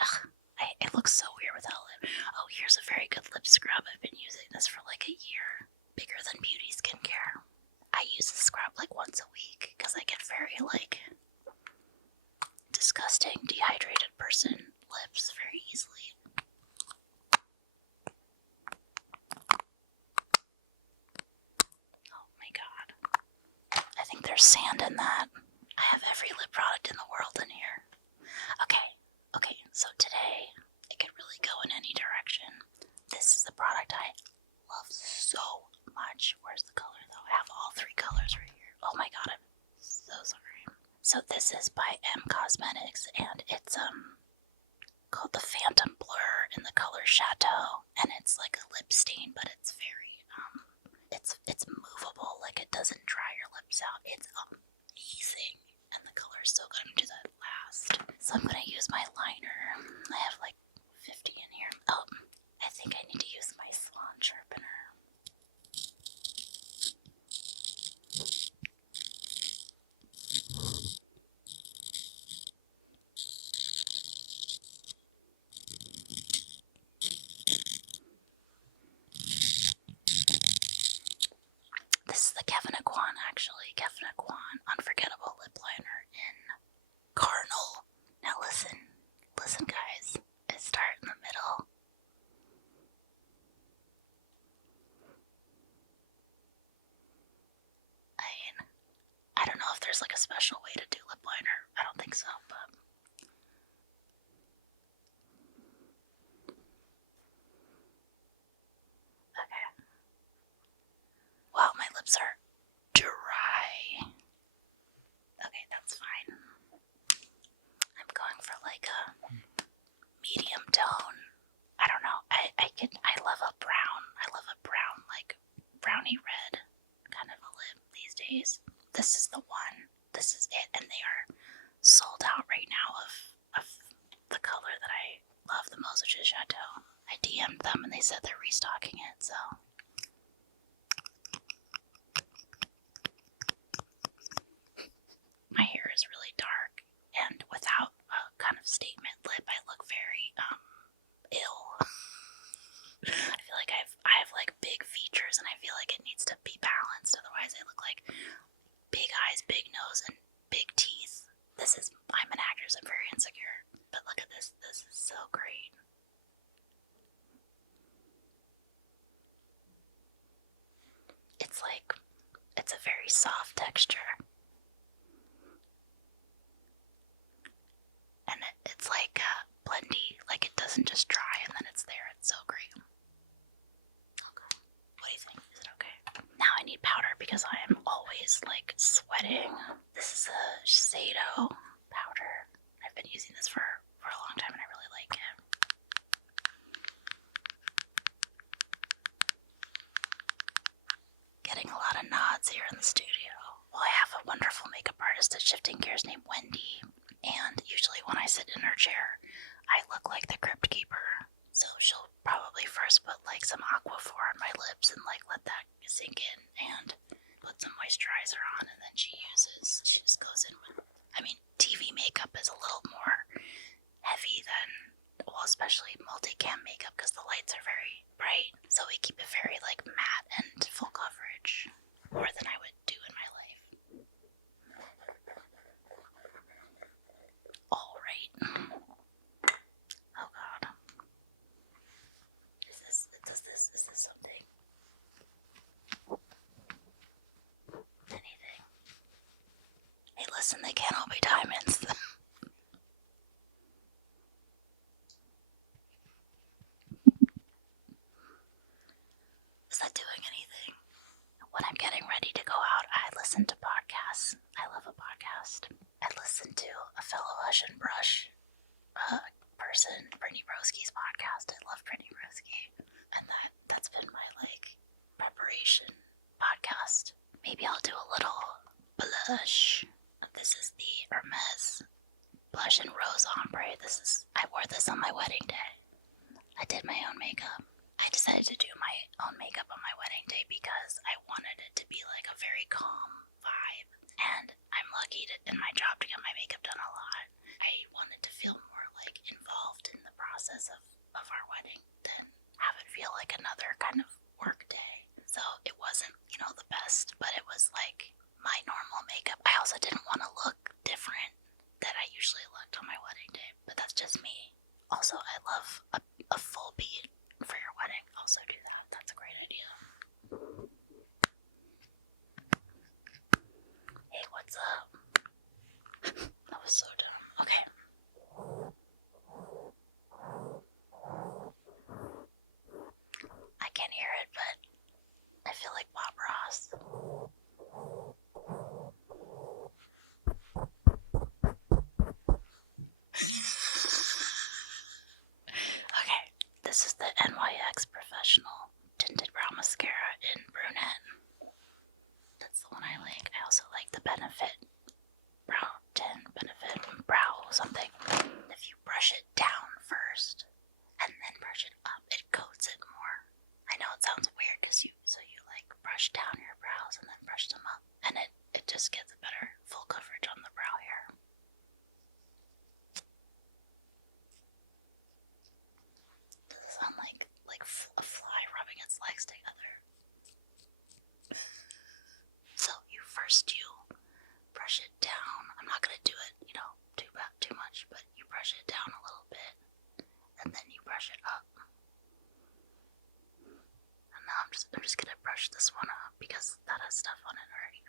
it looks so weird without lip. Oh, here's a very good lip scrub. I've been using this for like a year. Bigger than beauty skincare. I use the scrub like once a week because I get very like disgusting dehydrated person lips very easily. Oh my god. I think there's sand in that. I have every lip product in the world in here. Okay, so today it could really go in any direction. This is the product I love so much. Where's the color though? I have all three colors right here. Oh my god, I'm so sorry. So this is by M Cosmetics, and it's called the Phantom Blur in the color Chateau, and it's like a lip stain, but it's very it's movable, like it doesn't dry your lips out. It's amazing, and the color is so good. I'm gonna do that last. So I'm gonna use my liner. I have like 50 in here. Oh, I think I need to use my salon sharpener. This is the Kevin Aquan, actually. Kevin Aquan Unforgettable Lip Liner in Carnal. Now listen, guys. I start in the middle. I don't know if there's like a special way to do lip liner. I don't think so, but okay. Wow, my lips are dry. Okay, that's fine. I'm going for like a medium tone. I don't know. I love a brown. I love a brown, like brownie red kind of a lip these days. This is the one. This is it, and they are sold out right now of the color that I love the most, which is Chateau. I DM'd them and they said they're restocking it, so. My hair is really dark, and without a kind of statement lip, I look very, ill. I feel like I have like big features, and I feel like it needs to be balanced, otherwise I look like big eyes, big nose, and big teeth. I'm an actress, I'm very insecure. But look at this is so great. It's a very soft texture. And it's like blendy, like it doesn't just dry and then it's there. It's so great. Okay. What do you think? Is it okay? Now I need powder because I am always like sweating. This is a Shiseido powder. I've been using this for a long time and I really like it. Getting a lot of nods here in the studio. Well, I have a wonderful makeup artist at Shifting Gears named Wendy, and usually when I sit in her chair, I look like the Crypt Keeper. So she'll probably first put like some Aquaphor on my lips and like let that sink in and put some moisturizer on, and then she just goes in with, I mean, TV makeup is a little more heavy than, well, especially multicam makeup because the lights are very bright. So we keep it very like matte and full coverage, more than I would do in my life. Listen, they can't all be diamonds. Is that doing anything? When I'm getting ready to go out, I listen to podcasts. I love a podcast. I listen to a fellow Hush and Brush person, Brittany Broski's podcast. I love Brittany Broski. And that's been my, preparation podcast. Maybe I'll do a little blush. This is the Hermes Blush and Rose Ombre. I wore this on my wedding day. I did my own makeup. I decided to do my own makeup on my wedding day because I wanted it to be like a very calm vibe. And I'm lucky in my job to get my makeup done a lot. I wanted to feel more involved in the process of our wedding than have it feel like another kind of work day. So it wasn't, the best, but it was my normal makeup. I also didn't want to look different than I usually looked on my wedding day, but that's just me. Also, I love a full bead for your wedding. Also do that. That's a great idea. Hey, what's up? That was so dumb. Okay. I can't hear it, but I feel like Bob Ross. Okay, this is the NYX Professional Tinted Brow Mascara in Brunette. That's the one I like. I also like the Benefit Brow something. If you brush it down first and then brush it up, it coats it more. I know it sounds weird because you brush down your brows and then brush them up, and it just gets a better full coverage on the brow hair. Does it sound like a fly rubbing its legs together? So you brush it down. I'm not gonna do it, too much, but you brush it down a little bit, and then you brush it up. And now I'm just gonna brush this one up because that has stuff on it already.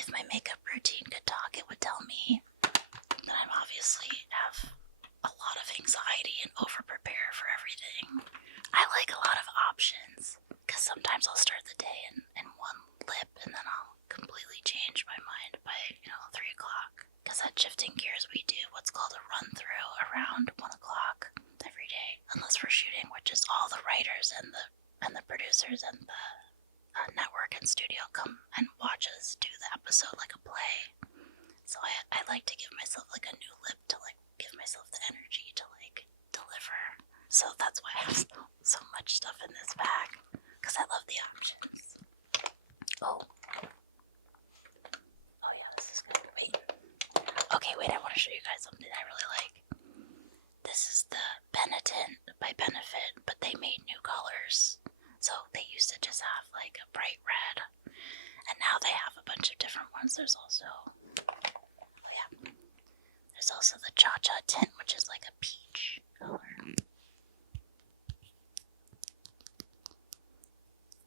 If my makeup routine could talk, it would tell me that I'm obviously have a lot of anxiety and over-prepare for everything. I like a lot of options, because sometimes I'll start the day in one lip, and then I'll completely change my mind by, 3 o'clock. Because at Shifting Gears, we do what's called a run-through around 1 o'clock every day, unless we're shooting, which is all the writers and the producers and the network and studio come and watch us do the episode like a play. So I like to give myself a new lip to give myself the energy to deliver. So that's why I have so much stuff in this bag, because I love the options. Oh yeah, this is good. Wait, I want to show you guys something I really like. This is the Benetton by Benefit, but they made new colors. So they used to just have a bright red, and now they have a bunch of different ones. There's also the Cha-Cha tint, which is like a peach color.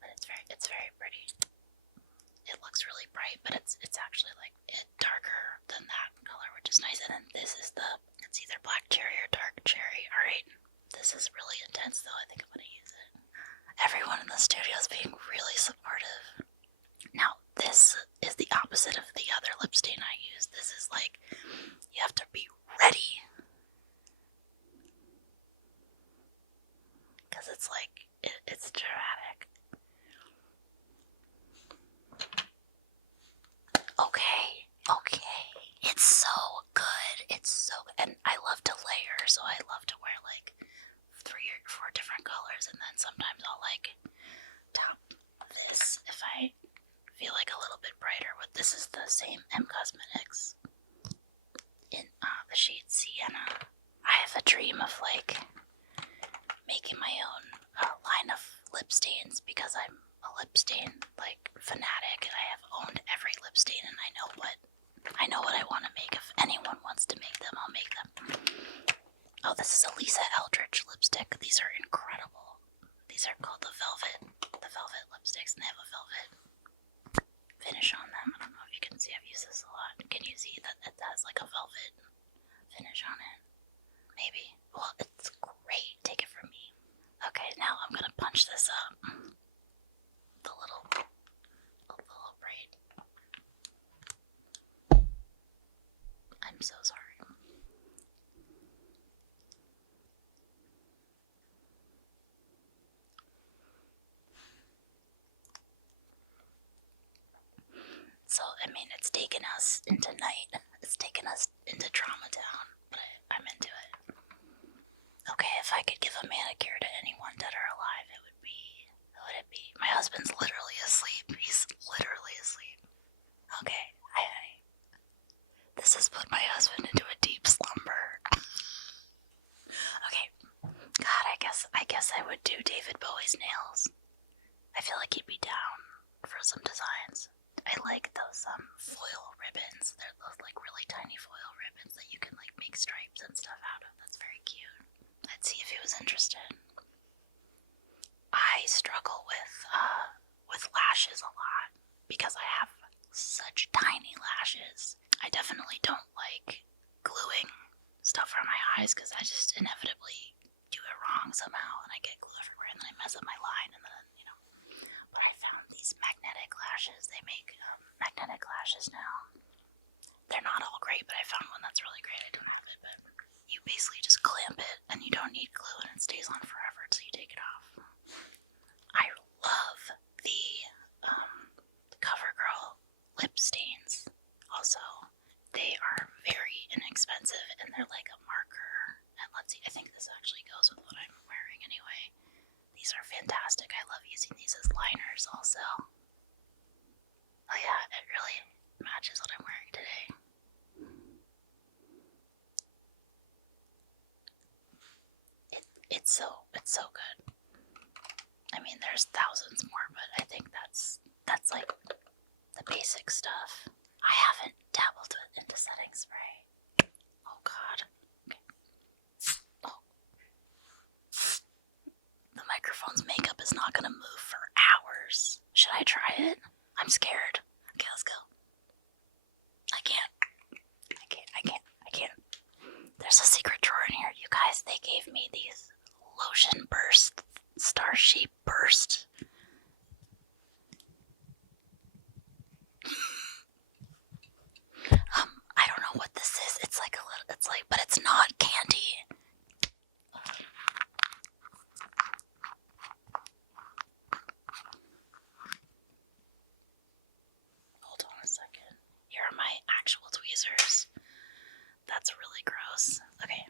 But it's very pretty. It looks really bright, but it's actually darker than that color, which is nice. And then this is it's either black cherry or dark cherry. Alright, this is really intense though. I think I'm gonna use it. Everyone in the studio is being really supportive. Now, this is the opposite of the other lip stain I use. This is you have to be ready. Because it's it's dramatic. Okay. It's so good. And I love to layer, so I love to wear 3 or 4 different colors, and then sometimes I'll top this if I feel a little bit brighter. But this is the same M Cosmetics in the shade Sienna. I have a dream of making my own line of lip stains, because I'm a lip stain fanatic, and I have owned every lip stain, and I know what I want to make. If anyone wants to make them, I'll make them. Oh, this is a Lisa Eldridge lipstick. These are incredible. These are called the velvet lipsticks, and they have a velvet finish on them. I don't know if you can see, I've used this a lot. mean, it's taken us into night. It's taken us into Trauma Town, but I'm into it. Okay, if I could give a manicure to anyone dead or alive, who would it be? My husband's literally asleep. He's literally asleep. Okay, this has put my husband into a deep slumber. Okay, God, I guess I would do David Bowie's nails. I feel like he'd be down for some designs. I like those foil ribbons. They're those like really tiny foil ribbons that you can like make stripes and stuff out of. That's very cute. I'd see if he was interested. I struggle with lashes a lot because I have such tiny lashes. I definitely don't like gluing stuff on my eyes because I just inevitably do it wrong somehow and I get glue everywhere and then I mess up my line and then, you know. But I found these magnetic lashes. They make magnetic lashes now. They're not all great, but I found one that's really great. I don't have it, but you basically just clamp it and you don't need glue and it stays on forever until you take it off. I love the CoverGirl lip stains. Also, they are very inexpensive and they're like a marker. And let's see, I think this actually goes with what I'm wearing anyway. These are fantastic. I love using these as liners also. Oh yeah, it really matches what I'm wearing today. It's so good. I mean, there's thousands more, but I think that's like the basic stuff. I haven't dabbled into setting spray. Oh God. Okay. Oh. The microphone's makeup is not gonna move for hours. Should I try it? I'm scared. Okay, let's go. I can't. There's a secret drawer in here, you guys. They gave me these lotion burst, star shape burst. I don't know what this is. It's like but it's not candy. Hold on a second. Here are my actual tweezers. That's really gross. Okay.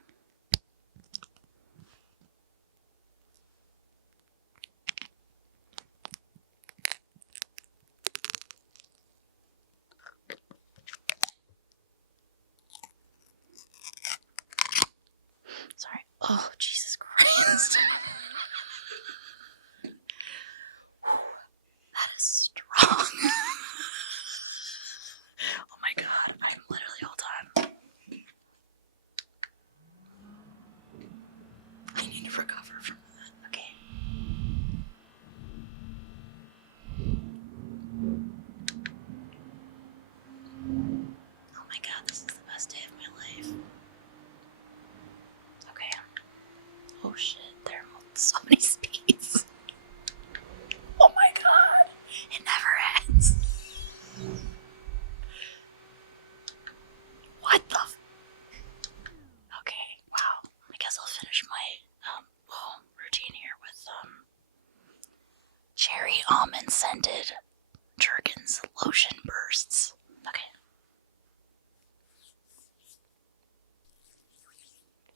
Sorry. Oh, Jesus Christ. That is strong. Oh my God. I'm literally, hold on. I need to recover from that. Okay. Oh my God, this is the best day of my life. Okay. Oh shit, there are so many speeds. Oh my God, it never ends. What the Okay, wow. I guess I'll finish my routine here with cherry almond scented Jergens lotion bursts. Okay.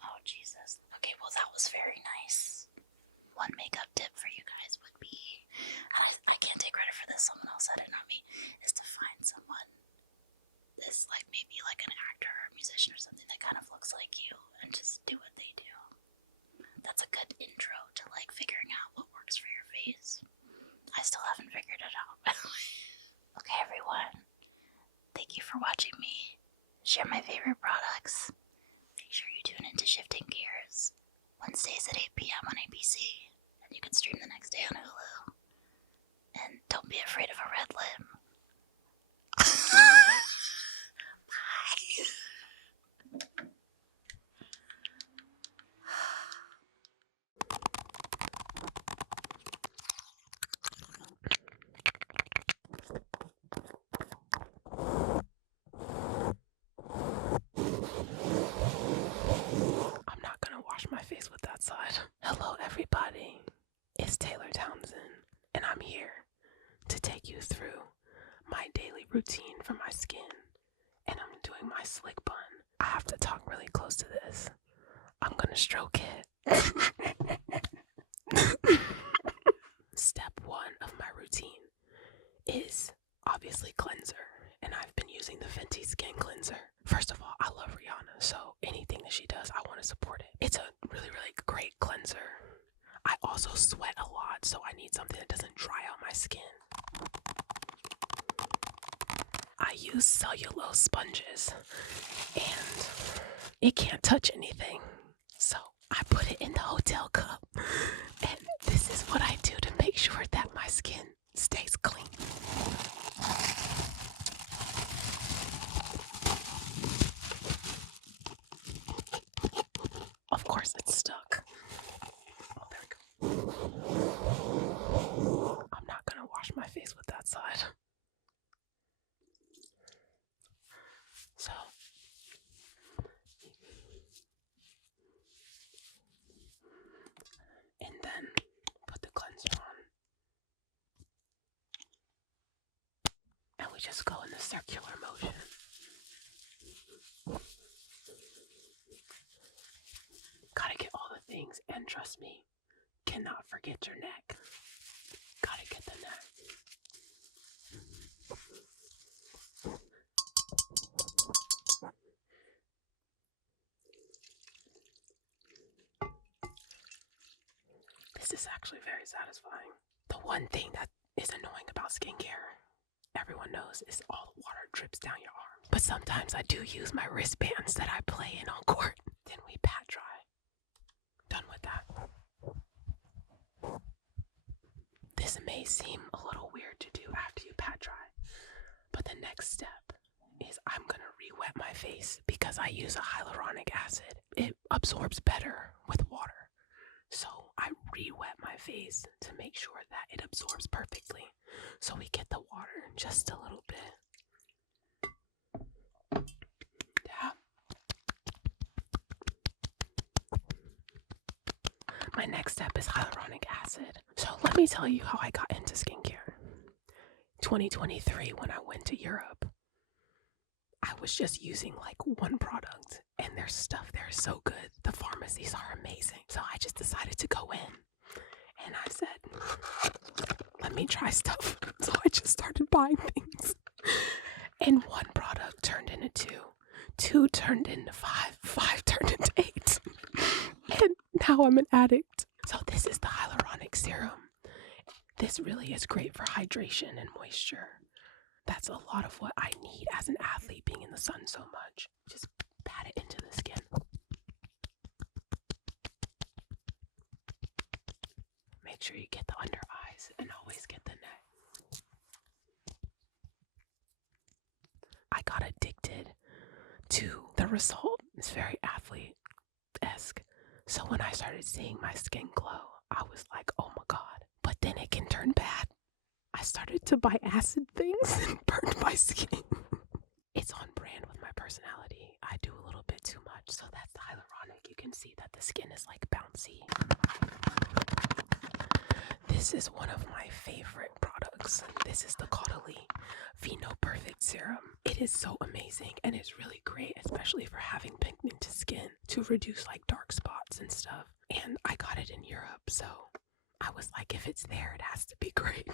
Oh Jesus. Okay, well that was very nice. One makeup tip for you guys would be, and I can't take credit for this, someone else said it, not me, is to find someone this like maybe like an actor or a musician or something that kind of looks like you and just do what they do. That's a good intro to like figuring out what works for your face. I still haven't figured it out. Okay, everyone. Thank you for watching me share my favorite products. Make sure you tune into Shifting Gears Wednesdays at 8 p.m. on ABC, and you can stream the next day on Hulu. And don't be afraid of a red limb. I'm not gonna wash my face with that side. Hello everybody, it's Taylor Townsend, and I'm here to take you through my daily routine for my my slick bun. I have to talk really close to this. I'm gonna stroke it. Step 1 of my routine is obviously cleanser, and I've been using the Fenty Skin Cleanser. First of all, I love Rihanna, so anything that she does, I want to support it. It's a really, really great cleanser. I also sweat a lot, so I need something that doesn't dry out my skin. I use cellulose sponges, and it can't touch anything, so I put it in the hotel cup, and this is what I do to make sure that my skin stays clean. Of course it's stuck. Oh, there we go. I'm not gonna wash my face with that side. So, and then put the cleanser on. And we just go in the circular motion. Gotta get all the things, and trust me, cannot forget your neck. Gotta get the neck. This is actually very satisfying. The one thing that is annoying about skincare, everyone knows, is all the water drips down your arms. But sometimes I do use my wristbands that I play in on court. Then we pat dry. Done with that. This may seem a little weird to do after you pat dry, but the next step is I'm gonna re-wet my face because I use a hyaluronic acid. It absorbs better with water. So I re-wet my face to make sure that it absorbs perfectly. So we get the water just a little bit. Yeah. My next step is hyaluronic acid. So let me tell you how I got into skincare. 2023, when I went to Europe, I was just using like one product, and their stuff there is so good. The pharmacies are amazing. So I just decided to go in, and I said, let me try stuff. So I just started buying things, and one product turned into two turned into five turned into 8, and now I'm an addict. So this is the hyaluronic serum. This really is great for hydration and moisture. That's a lot of what I need as an athlete, being in the sun so much. Just pat it into the skin. Make sure you get the under eyes and always get the neck. I got addicted to the result. It's very athlete-esque. So when I started seeing my skin glow, I was like, oh my God. But then it can turn bad. I started to buy acid things and burned my skin. It's on brand with my personality. I do a little bit too much, so that's the hyaluronic. You can see that the skin is like bouncy. This is one of my favorite products. This is the Caudalie Vino Perfect Serum. It is so amazing, and it's really great, especially for having pigmented skin, to reduce like dark spots and stuff. And I got it in Europe, so I was like, if it's there, it has to be great.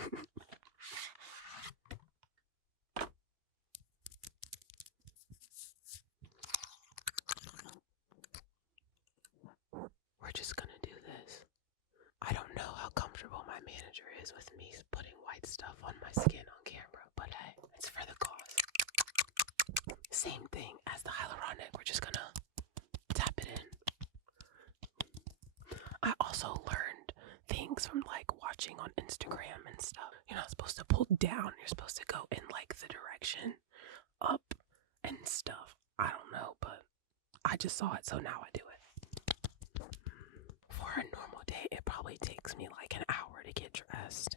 We're just gonna do this. I don't know how comfortable my manager is with me putting white stuff on my skin on camera, but hey, it's for the cause. Same thing as the hyaluronic. We're just gonna tap it in. I also learned things from like watching on Instagram and stuff. You're not supposed to pull down. You're supposed to go in like the direction up and stuff. I don't know, but I just saw it, so now I do it. For a normal day, it probably takes me like an hour to get dressed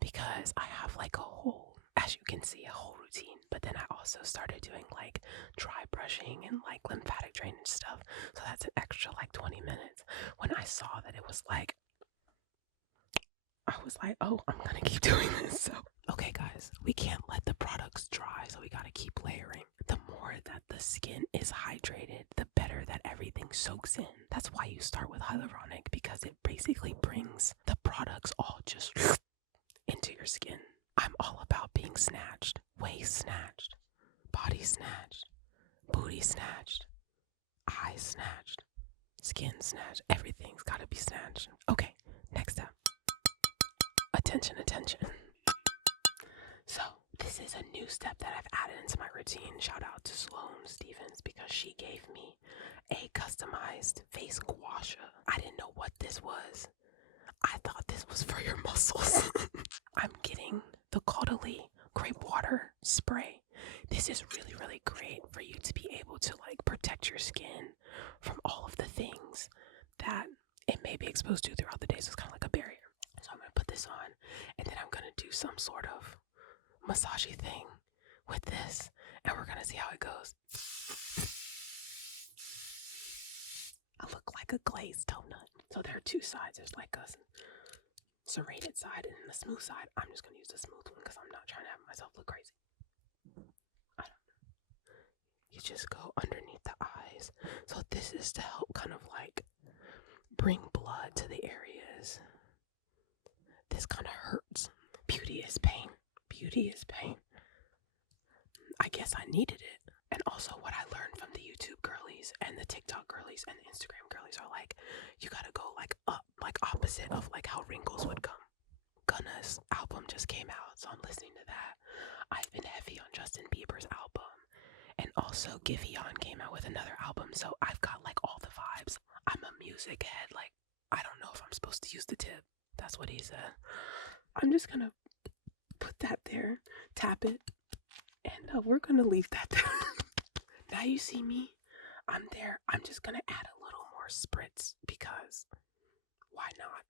because I have like a whole, as you can see, a whole routine. But then I also started doing like dry brushing and like lymphatic drainage stuff. So that's an extra like 20 minutes. When I saw that it was like, I was like, oh, I'm gonna keep doing this. So, okay guys, we can't let the products dry, so we gotta keep layering. The more that the is hydrated, the better that everything soaks in. That's why you start with hyaluronic, because it basically brings the products all just into your skin. I'm all about being snatched, waist snatched, body snatched, booty snatched, eyes snatched, skin snatched. Everything's gotta be snatched. Okay, next up. Attention, attention. So, this is a new step that I've added into my routine. Shout out to Sloane Stevens because she gave me a customized face gua sha. I didn't know what this was. I thought this was for your muscles. I'm getting the Caudalie grape water spray. This is really, really great for you to be able to like protect your skin from all of the things that it may be exposed to throughout the day. So it's kind of like a barrier. So I'm going to put this on, and then I'm going to do some sort of massagey thing with this, and we're going to see how it goes. I look like a glazed donut. So there are two sides. There's like a serrated side and a smooth side. I'm just going to use the smooth one because I'm not trying to have myself look crazy. I don't know. You just go underneath the eyes. So this is to help kind of like bring blood to the areas. This kind of hurts. Beauty is pain. Beauty is pain. I guess I needed it. And also what I learned from the YouTube girlies and the TikTok girlies and the Instagram girlies are like, you gotta go like up, like opposite of like how wrinkles would come. Gunna's album just came out, so I'm listening to that. I've been heavy on Justin Bieber's album. And also Giveon came out with another album, so I've got like all the vibes. I'm a music head, like I don't know if I'm supposed to use the tip. That's what he said. I'm just gonna put that there, tap it, and we're gonna leave that there. Now you see me, I'm there. I'm just gonna add a little more spritz because why not?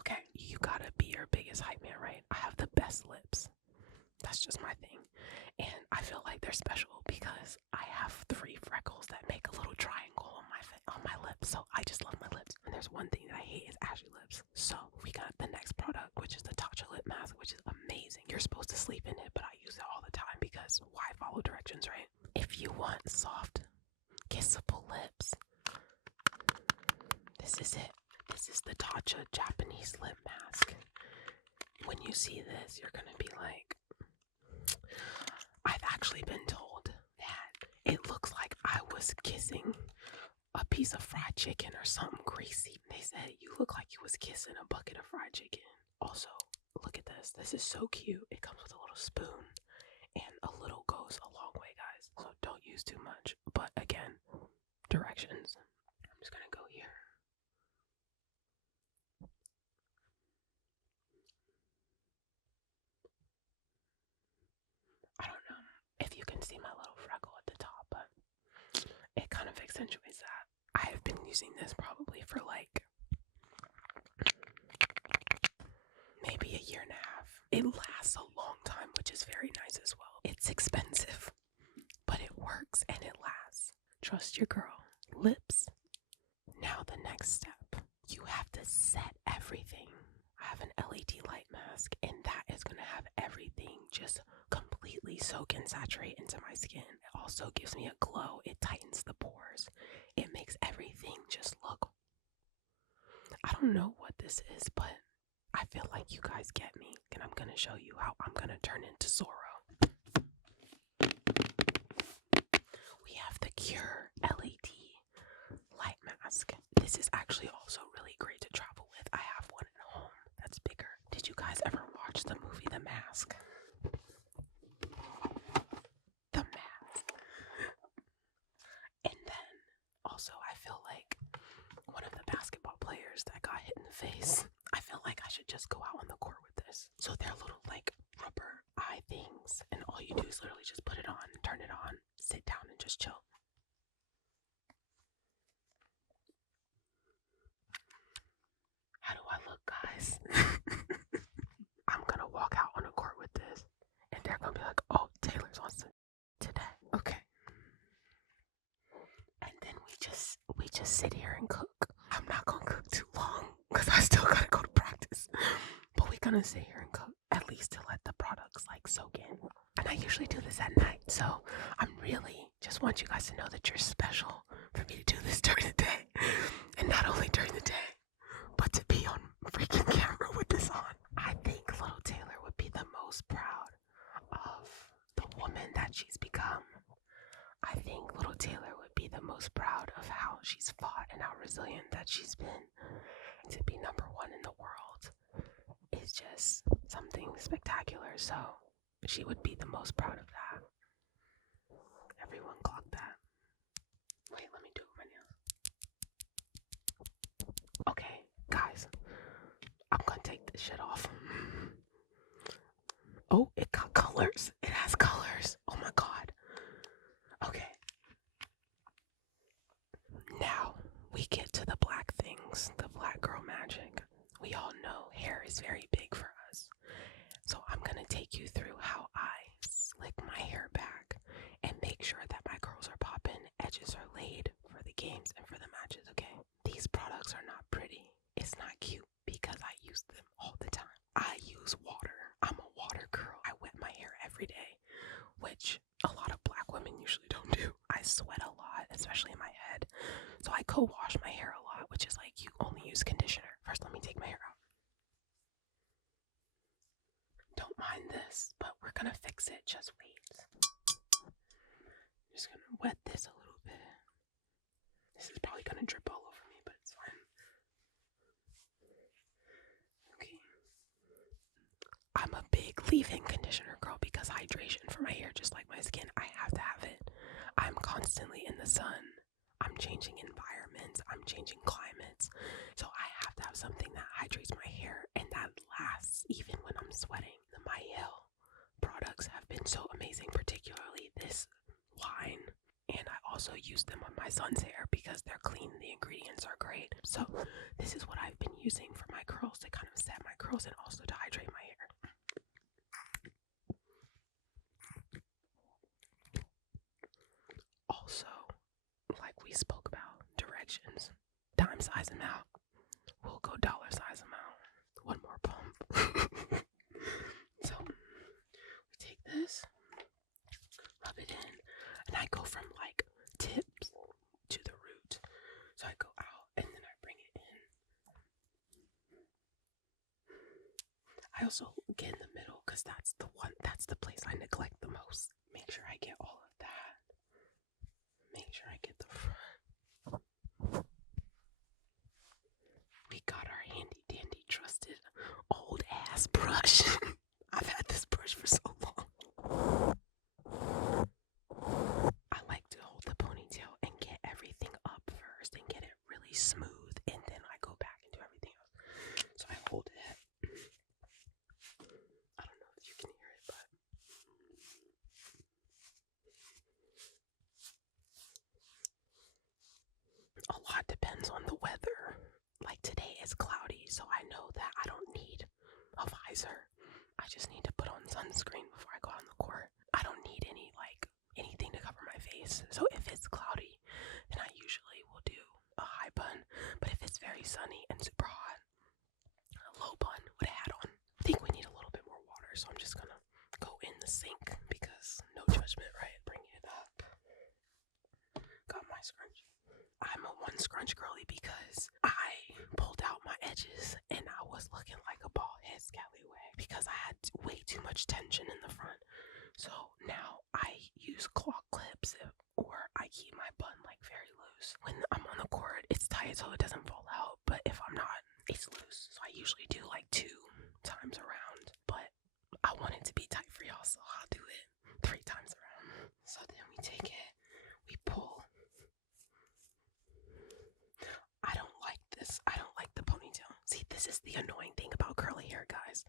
Okay, you gotta be your biggest hype man, right? I have the best lips. That's just my thing. And I feel like they're special because I have 3 freckles that make a little triangle on my lips. So I just love my lips. And there's one thing that I hate is ashy lips. So we got the next product, which is the touchup lip mask, which is amazing. You're supposed to sleep in it, but I use it all the time because why follow directions, right? If you want soft, kissable lips, this is it. This is the Tatcha Japanese lip mask. When you see this, you're gonna be like, I've actually been told that it looks like I was kissing a piece of fried chicken or something greasy. They said you look like you was kissing a bucket of fried chicken. Also, look at this. This is so cute. It comes with a little spoon, and a little goes a long way, guys. So don't use too much. But again, directions. I'm just gonna go here. I don't know if you can see my little freckle at the top, but it kind of accentuates that. I have been using this probably for like maybe a year and a half. It lasts a long time, which is very nice as well. It's expensive, but it works and it lasts. Trust your girl. Lips. Now the next step. You have to set everything. I have an LED light mask, and that is going to have everything just completely soak and saturate into my skin. It also gives me a glow. It tightens the pores. It makes everything just look... I don't know what this is, but I feel like you guys get me, and I'm going to show you how I'm going to turn into Zorro. We have the Cure LED light mask. This is actually also really great to travel with. I have one at home that's bigger. Did you guys ever watch the movie The Mask? The Mask. And then also I feel like one of the basketball players that got hit in the face, I feel like I should just go out on the court with this. So they're little like rubber eye things, and all you do is literally just put it on, turn it on, sit down and just chill. How do I look, guys? I'm gonna walk out on a court with this, and they're gonna be like, oh, Taylor's on today. Okay. And then we just sit here and cook. I'm not gonna cook too long because I still gotta go to practice. But we're gonna sit here and cook at least to let the products like soak in. And I usually do this at night, so I'm really just want you guys to know that you're special for me to do this during the day. And not only during the day, but to be on freaking camera with this on. I think little Taylor would be the most proud of the woman that she's become. I think little Taylor would be the most proud of how she's fought and how resilient that she's been. To be number one in the world is just something spectacular. So she would be the most proud of that. Everyone clock that. Wait, let me do it with my nails. Okay, guys, I'm gonna take this shit off. Oh, it got colors. It has colors. Oh my god. Okay. Now we get to the black things, the black girl magic. We all know hair is very big for us. So I'm gonna take you through how I slick my hair back and make sure that my curls are popping, edges are laid for the games and for the matches, okay? These products are not pretty. It's not cute because I use them all the time. I use water. I'm a water girl. I wet my hair every day, which a lot of black women usually don't do. I sweat a lot, especially in my head. So I co-wash my hair a lot, which is like you only use conditioner. First, let me take my hair out. Don't mind this, but we're gonna fix it. Just wait. I'm just gonna wet this a little bit. This is probably gonna drip all over me, but it's fine. Okay. I'm a big leave-in conditioner girl because hydration for my hair, just like my skin, I have to have it. I'm constantly in the sun. I'm changing environments. I'm changing climates. So I have to have something that hydrates my hair and that lasts even when I'm sweating. The Mielle products have been so amazing, particularly this line. And I also use them on my son's hair because they're clean. The ingredients are great. So this is what I've been using for my curls to kind of set my curls and also to hydrate my hair. Also, like we spoke about, directions. Dime size them out. We'll go dollar size them out. One more pump. So, we take this, rub it in, and I go from like tips to the root. So I go out and then I bring it in. I also get in the middle because that's the place I neglect the most. Make sure I get all of that. Make sure I get the front. We got our handy dandy trusted old ass brush. I've had this brush for so long. I like to hold the ponytail and get everything up first and get it really smooth, and then I go back and do everything else. So I hold it. I don't know if you can hear it, but a lot depends on the weather. Like today is cloudy, so I know that I don't need a visor. I just need to put on sunscreen before I go on the court. I don't need anything to cover my face. So if it's cloudy, then I usually will do a high bun. But if it's very sunny and super hot, a low bun with a hat on. I think we need a little bit more water, so I'm just gonna go in the sink because no judgment, right? Bring it up. Got my scrunchie. I'm a one scrunch girly because I pulled out my edges and I was looking like a bald head scallywag because I had way too much tension in the front. So now I use claw clips or I keep my bun like very loose. When I'm on the court, it's tight so it doesn't fall out, but if I'm not, it's loose. So I usually do like 2 times around, but I want it to be tight for y'all, so I'll do it 3 times around. So then we take it, we pull. I don't like this. I don't like the ponytail. See, this is the annoying thing about curly hair, guys.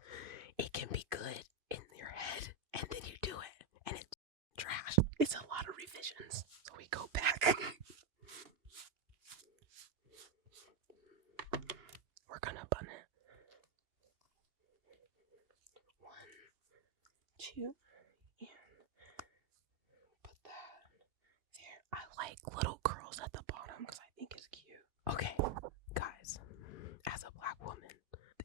It can be good in your head, and then you do it, and it's trash. It's a lot of revisions. So we go back. We're gonna bun it. 1, 2, and put that there. I like little curls at the bottom because I think it's cute. Okay, guys, as a black woman,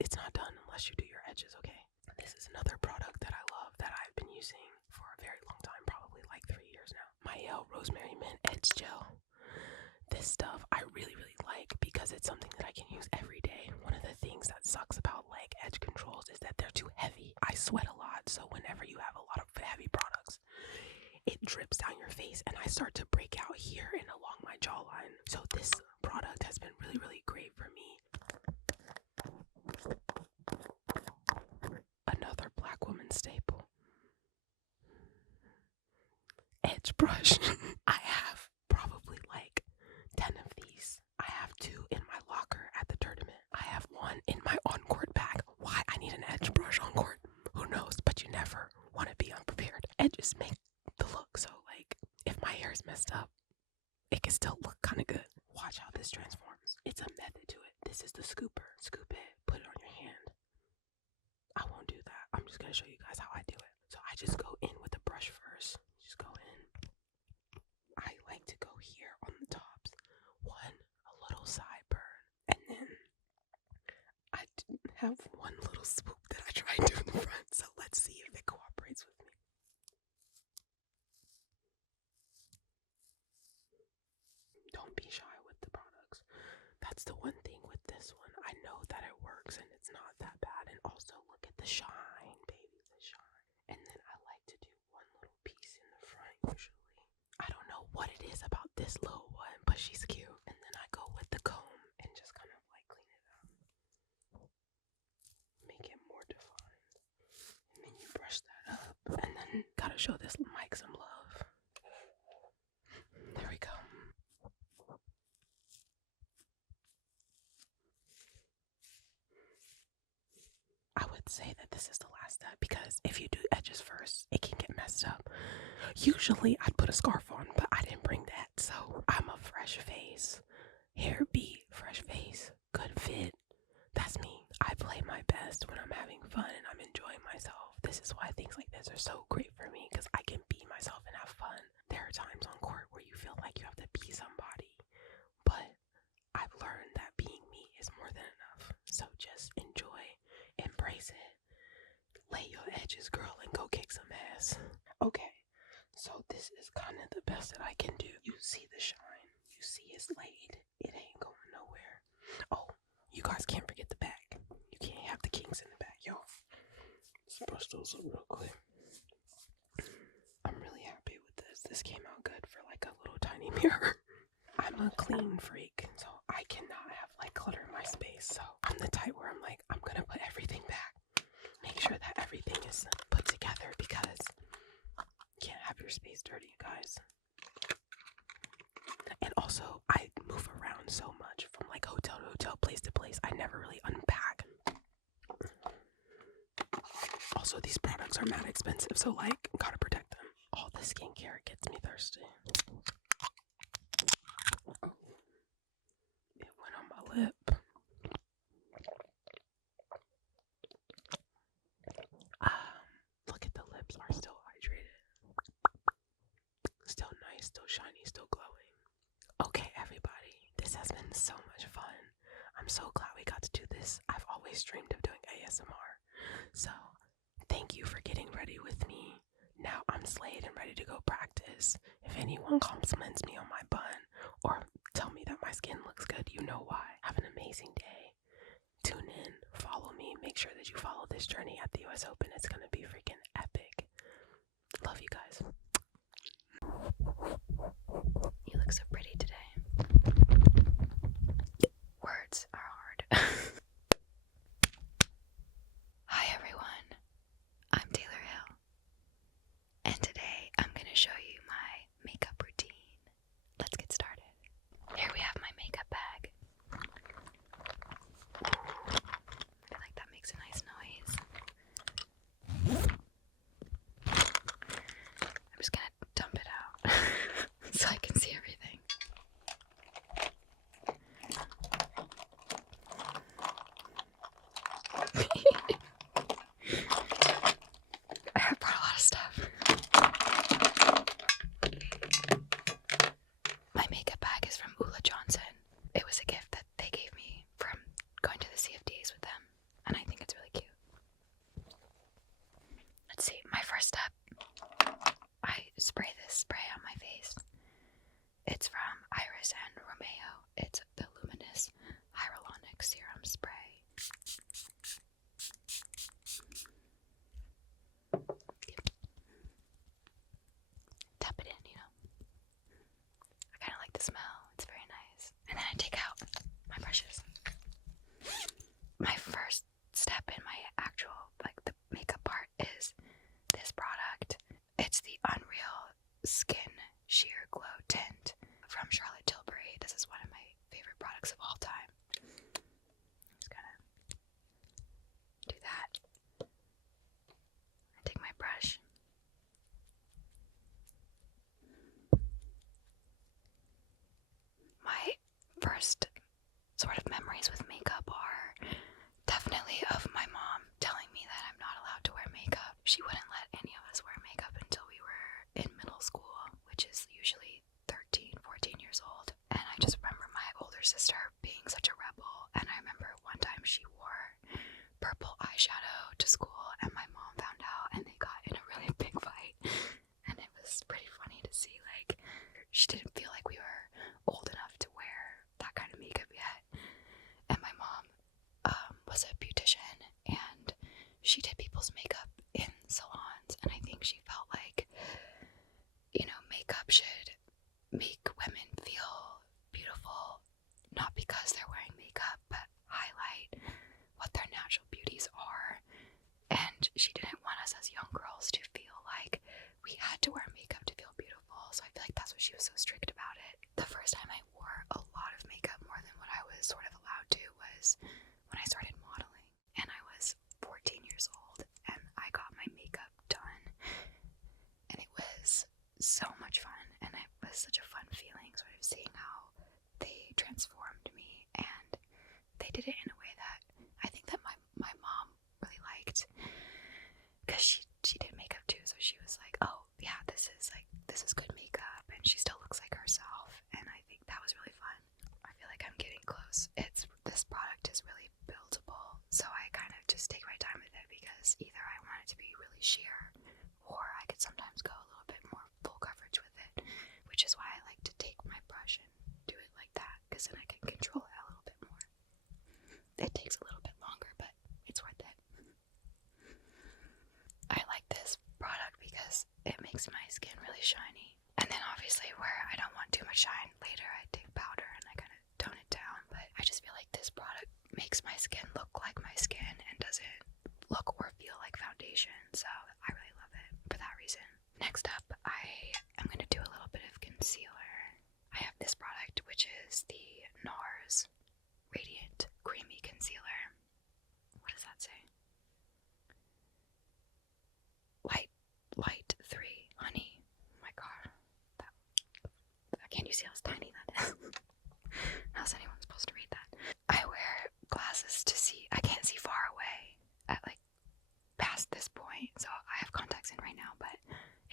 it's not done unless you do your edges, okay? This is another product that I love that I've been using for a very long time, probably like 3 years now. My Rosemary Mint Edge Gel. This stuff I really like because it's something that I can use every day. One of the things that sucks about like edge controls is that they're too heavy. I sweat a lot, so whenever you have a lot of heavy products, it drips down your face and I start to break out here and along my jawline. So this product has been really great for me. Another black woman staple. Edge brush. I have probably like 10 of these. I have 2 in my locker at the tournament. I have 1 in my on-court bag. Why I need an edge brush on court, who knows, but you never want to be unprepared. Edges make the look, so like if my hair is messed up, it can still look kind of good. Watch how this transforms. It's a method to it. This is the scooper. Scoop it, put it on your hand. I won't do that. I'm just going to show you guys how I do it. So I just go in with the brush first. Just go in. I like to go here on the tops. A little sideburn. And then I have one little swoop that I try to do in the front. So let's see if it cooperates with me. Don't be shy with the products. That's the one thing with this one. I know that it works and it's not that bad. And also look at the shine, baby, the shine. And then I like to do one little piece in the front usually. I don't know what it is about this little one, but she's cute. And then I go with the comb and just kind of like clean it up. Make it more defined. And then you brush that up. And then gotta show this mic some love. There we go. I would say that this is the last step because if you do edges first, it can get messed up. Usually I'd put a scarf on, but I didn't bring that. So I'm a fresh face. Hair beat, fresh face, good fit. That's me. I play my best when I'm having fun and I'm enjoying myself. This is why things like this are so great for me because I can be myself and have fun. There are times on court where you feel like you have to be somebody, but I've learned that being me is more than enough. So just enjoy, embrace it, lay your edges, girl, and go kick some ass. Okay, so this is kind of the best that I can do. You see the shine, you see it's laid, it ain't going nowhere. Oh, you guys can't forget the back. You can't have the kinks in the back, yo. Let's brush those up real quick. I'm really happy with this. This came out good for like a little tiny mirror. I'm a clean freak, so I cannot have like clutter in my space. So I'm the type where I'm like, I'm gonna put everything back. Make sure that everything is put together because you can't have your space dirty, you guys. And also, I move around so much from like hotel to hotel, place to place. I never really unpack. Also, these products are mad expensive, so like, gotta protect them. All the skincare gets me thirsty. Oh, it went on my lip. Look at the lips are still hydrated. Still nice, still shiny, still glowing. Okay, everybody, this has been so much fun. I'm so glad we got to do this. I've always dreamed of doing ASMR. So, thank you for getting ready with me. Now I'm slayed and ready to go practice. If anyone compliments me on my bun or tell me that my skin looks good, you know why. Have an amazing day. Tune in, follow me, make sure that you follow this journey at the US Open. It's gonna be freaking epic. Love you guys. You look so pretty today. Words are hard. Hi everyone, I'm Taylor Hill, and today I'm going to show you my makeup routine. Let's get started. Here we have my makeup bag. I feel like that makes a nice noise. I'm just going to dump it out so I can see everything. I brought a lot of stuff. My makeup bag is from Ula Johnson. It was a gift that they gave me from going to the CFDAs with them, and I think it's really cute. Let's see, my first step, I spray this spray on my face, first sort of memories with makeup are definitely of my mom telling me that I'm not allowed to wear makeup. She wouldn't let any of us wear makeup until we were in middle school, which is usually 13, 14 years old. And I just remember my older sister being such a rebel, and I remember one time she wore purple eyeshadow to school, and my mom found out, and they got in a really big fight. And it was pretty funny to see, like, she didn't feel like we were old enough to wear that kind of makeup yet. And my mom was a beautician, and she did people's makeup in salons, and I think she felt like, you know, makeup should make women feel beautiful, not because they're wearing makeup, but highlight what their natural beauties are. And she didn't want us as young girls to feel like we had to wear makeup to feel beautiful, so I feel like that's what she was so strict about it. The first time I wore a lot of makeup, more than what I was sort of allowed to, was when I started modeling, and I was 14 years old, and I got my makeup done, and it was so much fun, and it was such a fun feeling, sort of seeing how they transformed me, and they did it in a way that I think that my mom really liked, because she did makeup too, so she was like, oh yeah, this is good makeup, and she still looks like herself, and I think that was really fun. I feel like I'm getting close. This product is really buildable, so I kind of just take my time with it, because either I want it to be really sheer, or I could sometimes go a little bit more full coverage with it, which is why I like to take my brush and do it like that, because then I can control it a little bit more. It takes a little bit longer, but it's worth it. I like this product because it makes my skin really shiny. And then obviously where I don't want too much shine later, I take powder and I kind of tone it down. But I just feel like this product makes my skin look like my skin and doesn't look or feel like foundation. So I really love it for that reason. Next up, I am going to do a little bit of concealer. I have this product, which is the NARS Radiant Creamy Concealer. What does that say? Light 3 Honey. Oh my god. Can you see how tiny that is? How's anyone supposed to read that? I wear glasses to see. I can't see far away at like past this point, so I have contacts in right now, but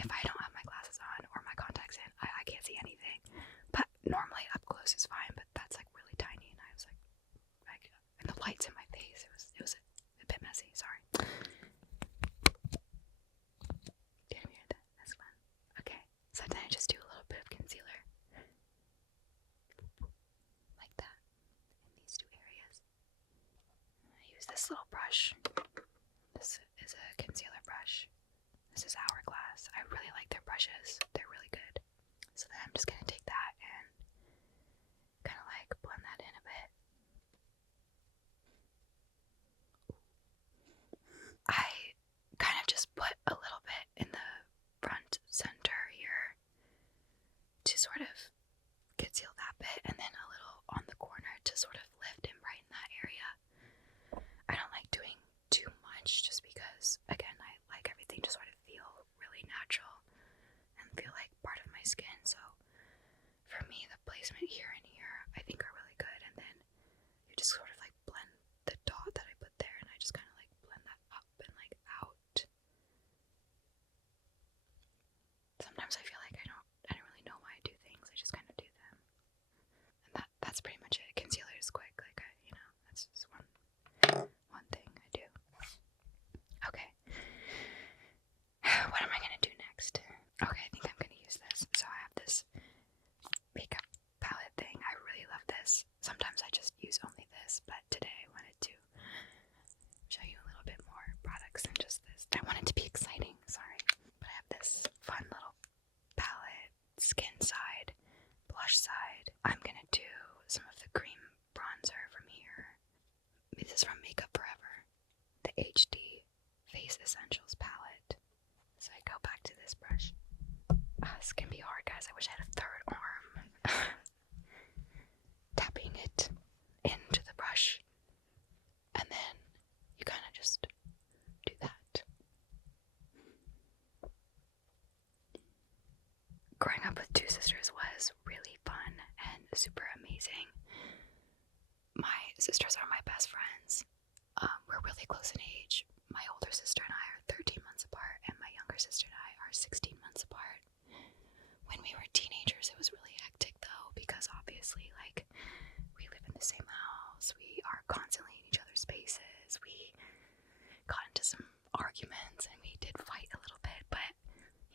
if I don't have my glasses on or my contacts in, I can't see anything. But normally up close is fine, but that's like really tiny, and I was like and the light's in my face. It was a bit messy, sorry. Did you hear that? That's fun. Okay, so then I just do a little bit of concealer. Like that. In these two areas. I use this little brush. This is a concealer brush. This is Hourglass. I really like their brushes. They're really good. So then I'm just going to take that and kind of like blend that in a bit. I kind of just put a little bit in the front center here to sort of conceal that bit, and then a little on the corner to sort of lift and brighten that area. I don't like doing too much just because, again, I like everything to sort of feel really natural and feel like part of my skin. So for me, the placement here and here I think are really good, and then you just sort of like blend the dot that I put there, and I just kind of like blend that up and like out. Sometimes I feel like I don't really know why I do things. I just kind of do them, and that's pretty much it. Concealer is quick, like that's just one thing I do. Okay. What am I gonna do next? Okay, I think I'm gonna use this. So I have this makeup palette thing. I really love this. Sometimes I just use only this, but today I wanted to show you a little bit more products than just this. I want it to be exciting, sorry. But I have this fun little palette, skin side, blush side. I'm gonna do some of the cream bronzer from here. This is from Makeup Forever, the HD Face Essentials palette. So I go back to this brush. This can be hard, guys. I wish I had a third arm. Tapping it into the brush, and then you kind of just do that. Growing up with two sisters was really fun and super amazing. my sisters are my best friends. We're really close in age. My older sister and I are 13 months apart, and my younger sister and I are 16 months apart. When we were teenagers, it was really hectic though, because obviously, like, we live in the same house, we are constantly in each other's spaces, we got into some arguments, and we did fight a little bit, but,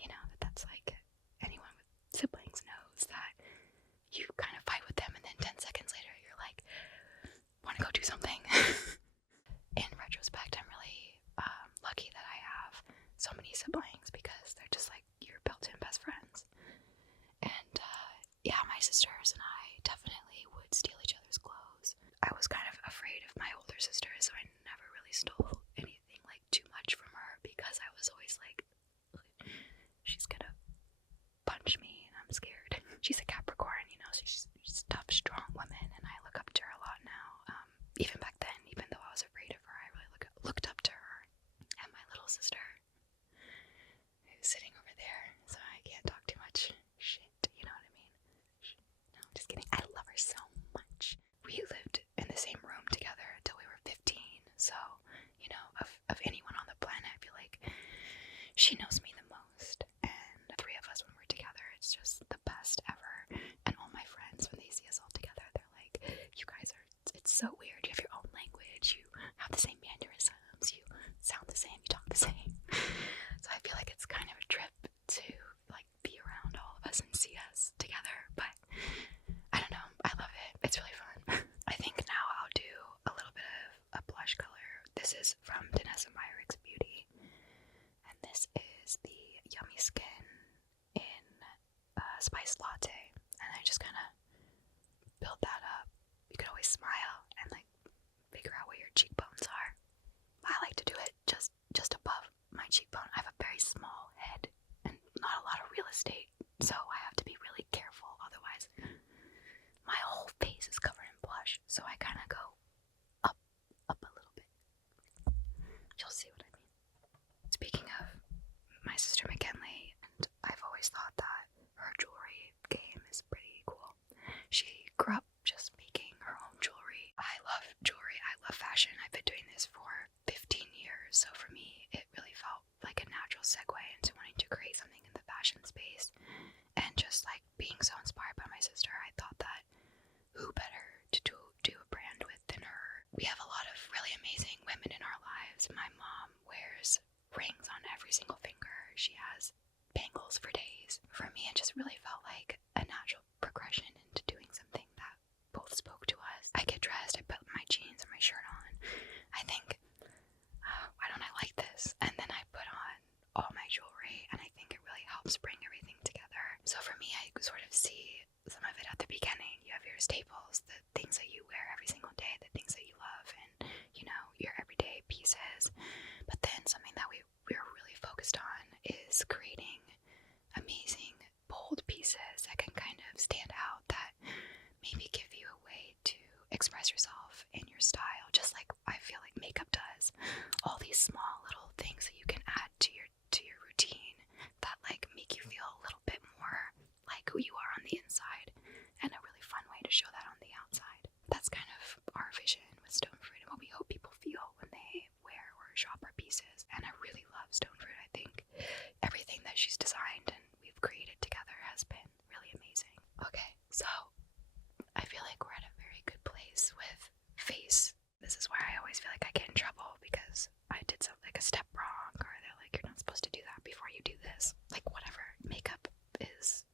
you know, that's like, anyone with siblings knows that you kind of fight with them, and then 10 seconds later, you're like, want to go do something? In retrospect, I'm really lucky that I have so many siblings, because they're just like your built-in best friends. And yeah, my sisters and I definitely would steal each other's clothes. I was kind of afraid of my older sister, so I never really stole anything like too much from her, because I was always like, she's gonna punch me and I'm scared. She's a Capricorn, you know, so she's a tough, strong woman, and I look up to her a lot now. Even back then, even though I was afraid of her, I really looked up to her. And my little sister, who's sitting over there, so I can't talk too much shit, you know what I mean? No, just kidding. I love her so much. We lived in the same room together until we were 15, so, you know, of anyone on the planet, I feel like she knows me the most. And the three of us, when we're together, it's just the best ever. And all my friends, when they see us all together, they're like, you guys are, it's so weird. You have your own language, you have the same mannerisms, you sound the same, you talk the same. So I feel like it's kind of a trip to like be around all of us and see us together. But I don't know, I love it. It's really fun. I think now I'll do a little bit of a blush color. This is from Danessa Myricks Beauty, and this is the Yummy Skin in Spice Latte, and I just kind of build that up. You could always smile and like figure out where your cheekbones are. I like to do it just above my cheekbone. I have a very small head and not a lot of real estate, so I have to be really careful, otherwise my whole face is covered in blush. So I kind of go up a little bit. You'll see what I mean. Speaking of my sister McKinley, and I've always thought that her jewelry game is pretty cool. She grew up just making her own jewelry. I love jewelry. I love fashion. I've been doing this for 15 years, so for me, it really felt like a natural segue into wanting to create something in the fashion space. And just like being so inspired by my sister, I thought that who better to do a brand with than her. We have a lot of really amazing women in our lives. My mom wears rings on every single finger. She has bangles for days. For me, it just really felt like a natural progression into doing something that both spoke to us. I get dressed, I put my jeans and my shirt on. I think, why don't I like this? And then I put on all my jewelry, and I think it really helps bring everything together. So for me, I sort of see some of it at the beginning. You have your staples, the things that you wear every single day, the things that you love, and, you know, your everyday pieces. But then something that we're really focused on is creating amazing, bold pieces that can kind of stand out, that maybe give you a way to express yourself in your style, just like I feel like makeup does. All these small little things that you can add to your routine that like make you feel a little bit more like who you are on the inside, and a really fun way to show that on the outside. That's kind of our vision with Stone Fruit and what we hope people feel when they wear or shop our pieces. And I really love Stone Fruit. I think everything that she's designed and we've created together has been really amazing. Okay, so I feel like we're at a very good place with face. This is where I always feel like I get in trouble because I did something like a step wrong, or they're like, you're not supposed to do that before you do this. Like, whatever. Makeup is,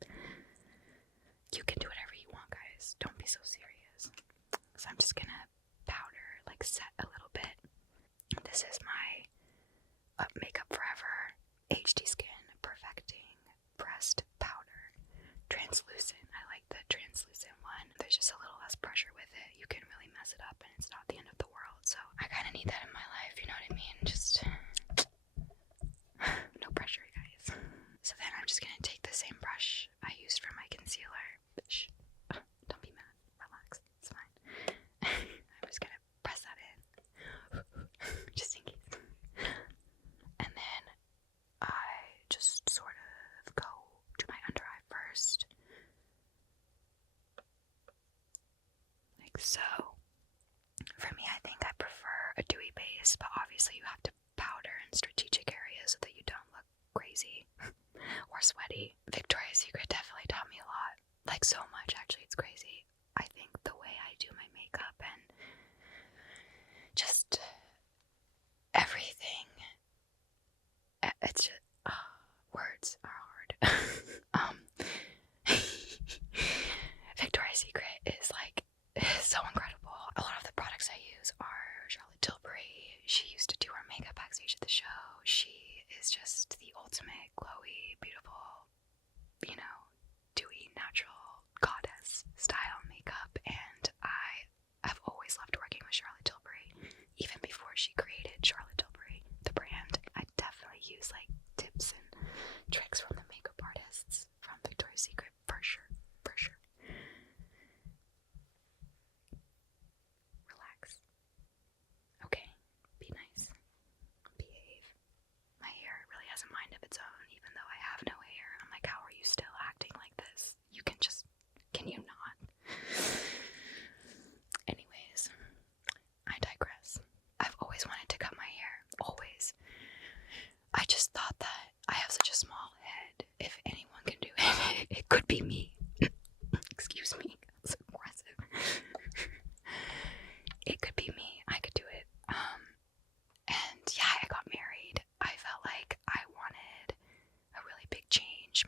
you can do whatever you want, guys. Don't be so serious. So I'm just gonna powder, like set a little bit. This is my Makeup Forever HD Skin Perfecting Pressed Powder. Translucent. I like the translucent one. There's just a little less pressure with it. You can really mess it up and it's not the end of the world. So I kind of need that in my life, you know what I mean? Just no pressure, guys. So then I'm just gonna take the same brush I used for my concealer. Shh. Don't be mad. Relax. It's fine. I'm just gonna press that in. Just in case. And then I just sort of go to my under eye first. Like so. obviously you have to powder in strategic areas so that you don't look crazy or sweaty. Victoria's Secret definitely taught me a lot. Like, so much, actually. It's crazy. I think the way I do my makeup and just everything, it's just, words are hard. Victoria's Secret is like so incredible. A lot of the products I use are Charlotte Tilbury. She used to do our makeup backstage at the show. She is just the ultimate glowy, beautiful, you know, dewy, natural goddess style makeup, and I have always loved working with Charlotte Tilbury. Even before she created Charlotte Tilbury, the brand, I definitely use like tips and tricks from the makeup artists from Victoria's Secret, for sure, for sure. Relax. Okay, be nice. Behave. My hair really has a mind of its own, even though I have no hair. I'm like, how are you still acting like this? You can just, can you not? Anyways, I digress. I've always wanted to cut my hair. Always. I just thought that I have such a small head. If anyone can do it, it could be me. Excuse me. That's aggressive. It could be me. I could do it. And yeah, I got married. I felt like I wanted a really big change.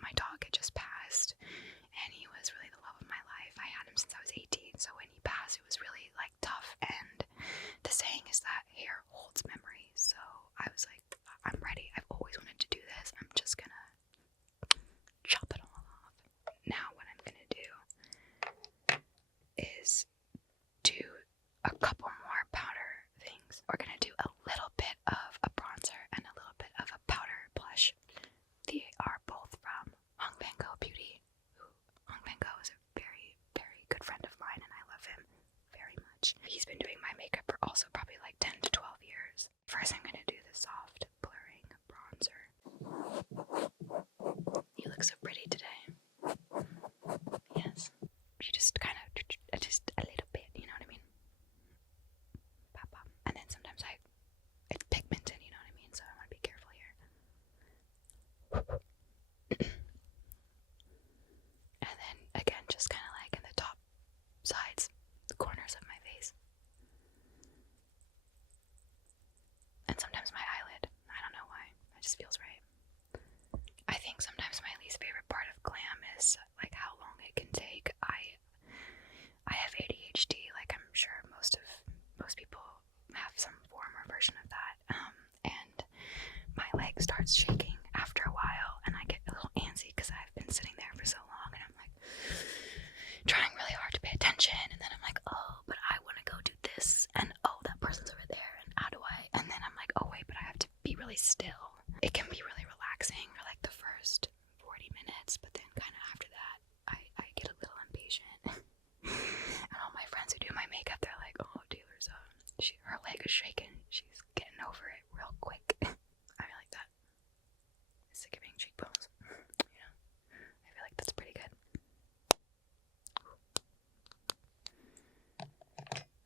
My dog had just passed, and he was really the love of my life. I had him since I was 18, so when he passed, it was really like tough. And the saying is that hair holds memory. So I was like, I'm ready. I've always wanted to do this. I'm just gonna chop it all off. Now what I'm gonna do is do a couple more powder things. We're gonna do a little bit of a bronzer and a little bit of a powder blush. They are both from Hong Bango Beauty. Hong Bango is a very, very good friend of mine, and I love him very much. He's been doing my makeup for also probably like 10 to 12 years. First, I'm gonna do the soft blurring bronzer. You look so pretty today. Yes. You just kind of, just a little bit, you know what I mean? Pop, pop. And then sometimes it's pigmented, you know what I mean? So I want to be careful here. And then again, just kind of like in the top sides, the corners of my face. And sometimes my eyelid. I don't know why. It just feels right. I think sometimes my least favorite part of glam is like how long it can take. I have ADHD, like I'm sure most people have some form or version of that. And my leg starts shaking after a while, and I get a little antsy because I've been sitting there for so long, and I'm like trying really hard to pay attention, and then I'm like, oh, but I want to go do this, and oh, that person's over there, and how do I? And then I'm like, oh wait, but I have to be really still. It can be really relaxing for like the first 40 minutes, but then kind of after that, I get a little impatient. And all my friends who do my makeup, they're like, oh, Taylor's her leg is shaking. She's getting over it real quick. I feel like that. Sick of being cheekbones. You know? I feel like that's pretty good.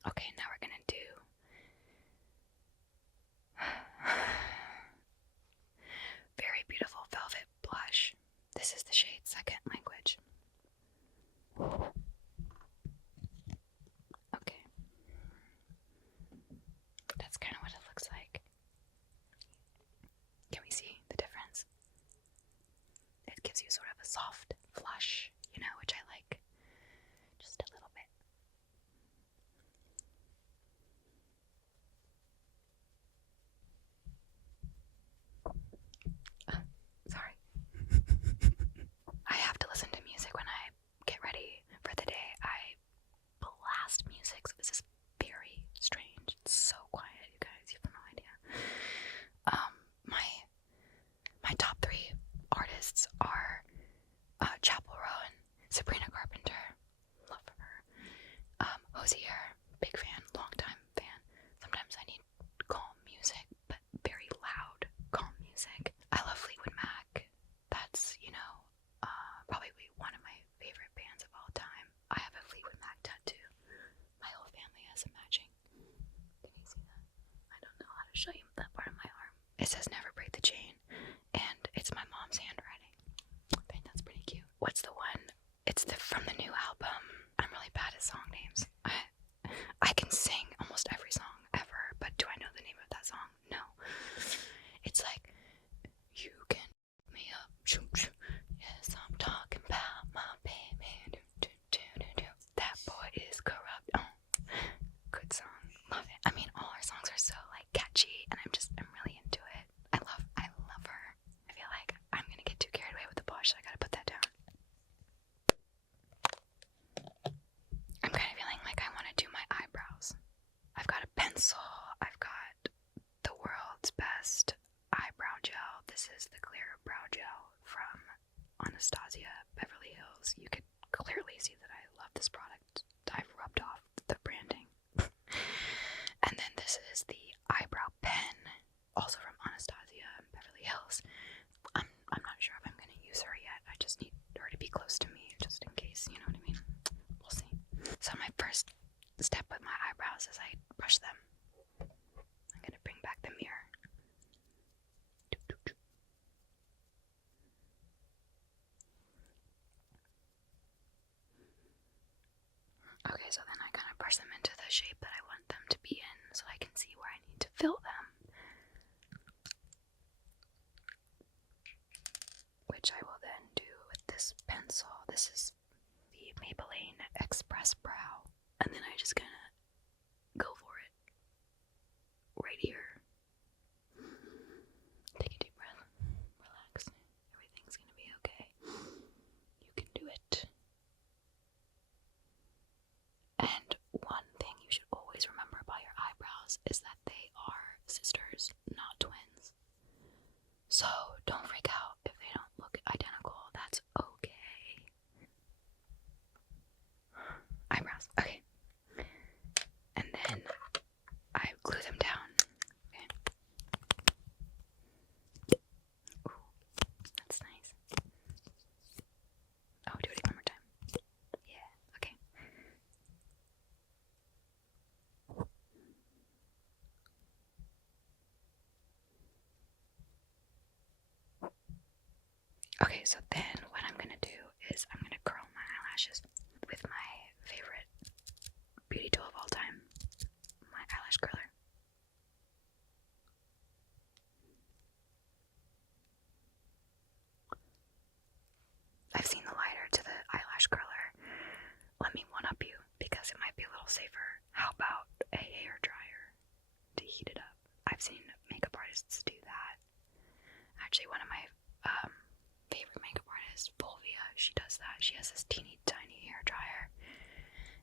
Okay, now we're gonna do very beautiful velvet blush. This is the shade Second Language. Okay. That's kind of what it looks like. Can we see the difference? It gives you sort of a soft flush, you know, which I like. Just a little bit. Sorry. I have to listen to music when I get ready for the day. I blast music, so this is very strange. It's so quiet, you guys. You have no idea. My top 3 artists are Chapel Rowan, Sabrina Carpenter, love her. Hosier, big fan, long time fan. Sometimes I need calm music, but very loud calm music. I love Fleetwood Mac. That's, you know, probably one of my favorite bands of all time. I have a Fleetwood Mac tattoo. My whole family has a matching. Can you see that? I don't know. It's from the new album. I'm really bad at song names. I can sing almost every song ever, but do I know the name of that song? No. It's like, you can me up, yes, I'm talking about my baby. That boy is corrupt. Oh, good song. Love it. I mean, all her songs are so like catchy, and I'm really into it. I love her. I feel like I'm gonna get too carried away with the blush, so I gotta put that down. I'm kind of feeling like I want to do my eyebrows. I've got a pencil. I've got the world's best eyebrow gel. This is the clear brow gel from Anastasia Beverly Hills. You could clearly see that I love this product. I've rubbed off the branding. And then this is the eyebrow pen, also from Anastasia Beverly Hills. I'm not sure if I'm going to use her yet. I just need her to be close to me, just in case, you know what I mean? We'll see. So my first step with my eyebrows is I brush them. I'm going to bring back the mirror. Okay, so then I kind of brush them into the shape that I want them to be in so I can see where I need to fill them. Which I will then do with this pencil. This is the Maybelline Express Brow. And then I just kind of go for it. Right here. Take a deep breath. Relax. Everything's gonna be okay. You can do it. And one thing you should always remember about your eyebrows is that they are sisters, not twins. So don't freak out if they don't look identical. That's okay. Eyebrows. Okay. And then I glue them down. Okay. Ooh, that's nice. Oh, do it one more time. Yeah, okay. Okay, so then what I'm gonna do is I'm gonna curl my eyelashes with my favorite beauty tool of all time, my eyelash curler. I've seen the lighter to the eyelash curler. Let me one-up you because it might be a little safer. How about a hair dryer to heat it up? I've seen makeup artists do that. Actually, one of my favorite makeup artist, Fulvia, she does that. She has this teeny tiny hair dryer,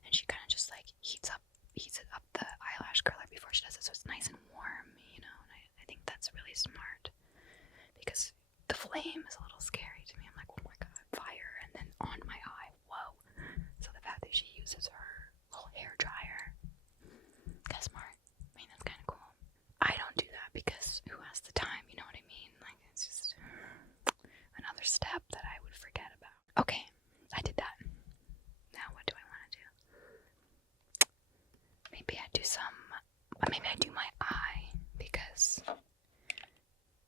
and she kind of just like heats it up the eyelash curler before she does it, so it's nice and warm, you know. And I think that's really smart because the flame is a little scary to me. I'm like, oh my god, fire, and then on my eye, whoa. So the fact that she uses her little hair dryer, that's smart. I mean, that's kind of cool. I don't do that because who has the time, you know what I mean? Like, it's just another step that I would forget about. Okay, I did that. Now what do I want to do? Maybe I do my eye, because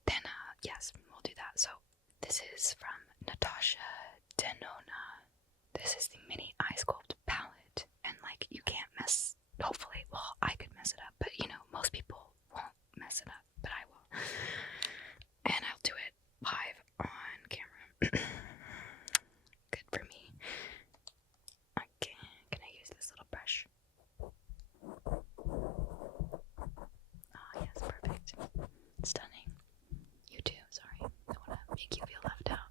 then, yes, we'll do that. So this is from Natasha Denona. This is the mini eye sculpt palette, and like, you can't mess, hopefully, well, I could mess it up, but you know, most people won't mess it up, but I will. And I'll do it live on camera. Good for me. Okay, can I use this little brush? Oh yes, perfect. Stunning. You too, sorry. I want to make you feel left out.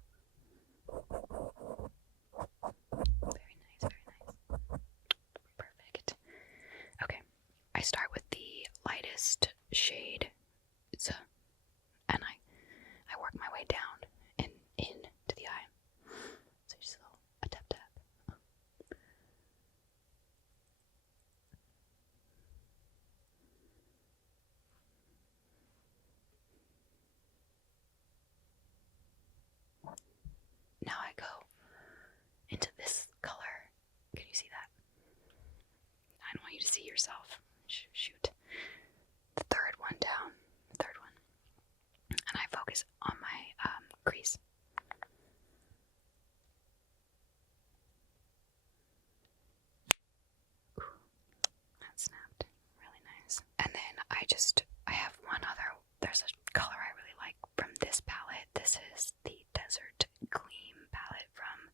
Very nice, I have one other, there's a color I really like from this palette. This is the Desert Gleam palette from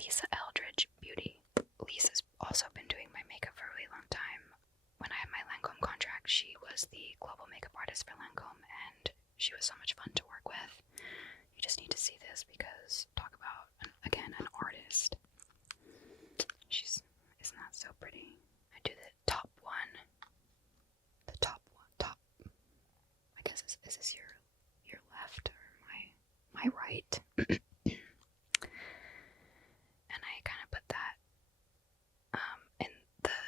Lisa Eldridge Beauty. Lisa's also been doing my makeup for a really long time. When I had my Lancome contract, she was the global makeup artist for Lancome, and she was so much fun to work with. You just need to see this because talk about, again, an artist. Isn't that so pretty? I do the top one. The top one. Top. I guess is this your left or my right? And I kind of put that in the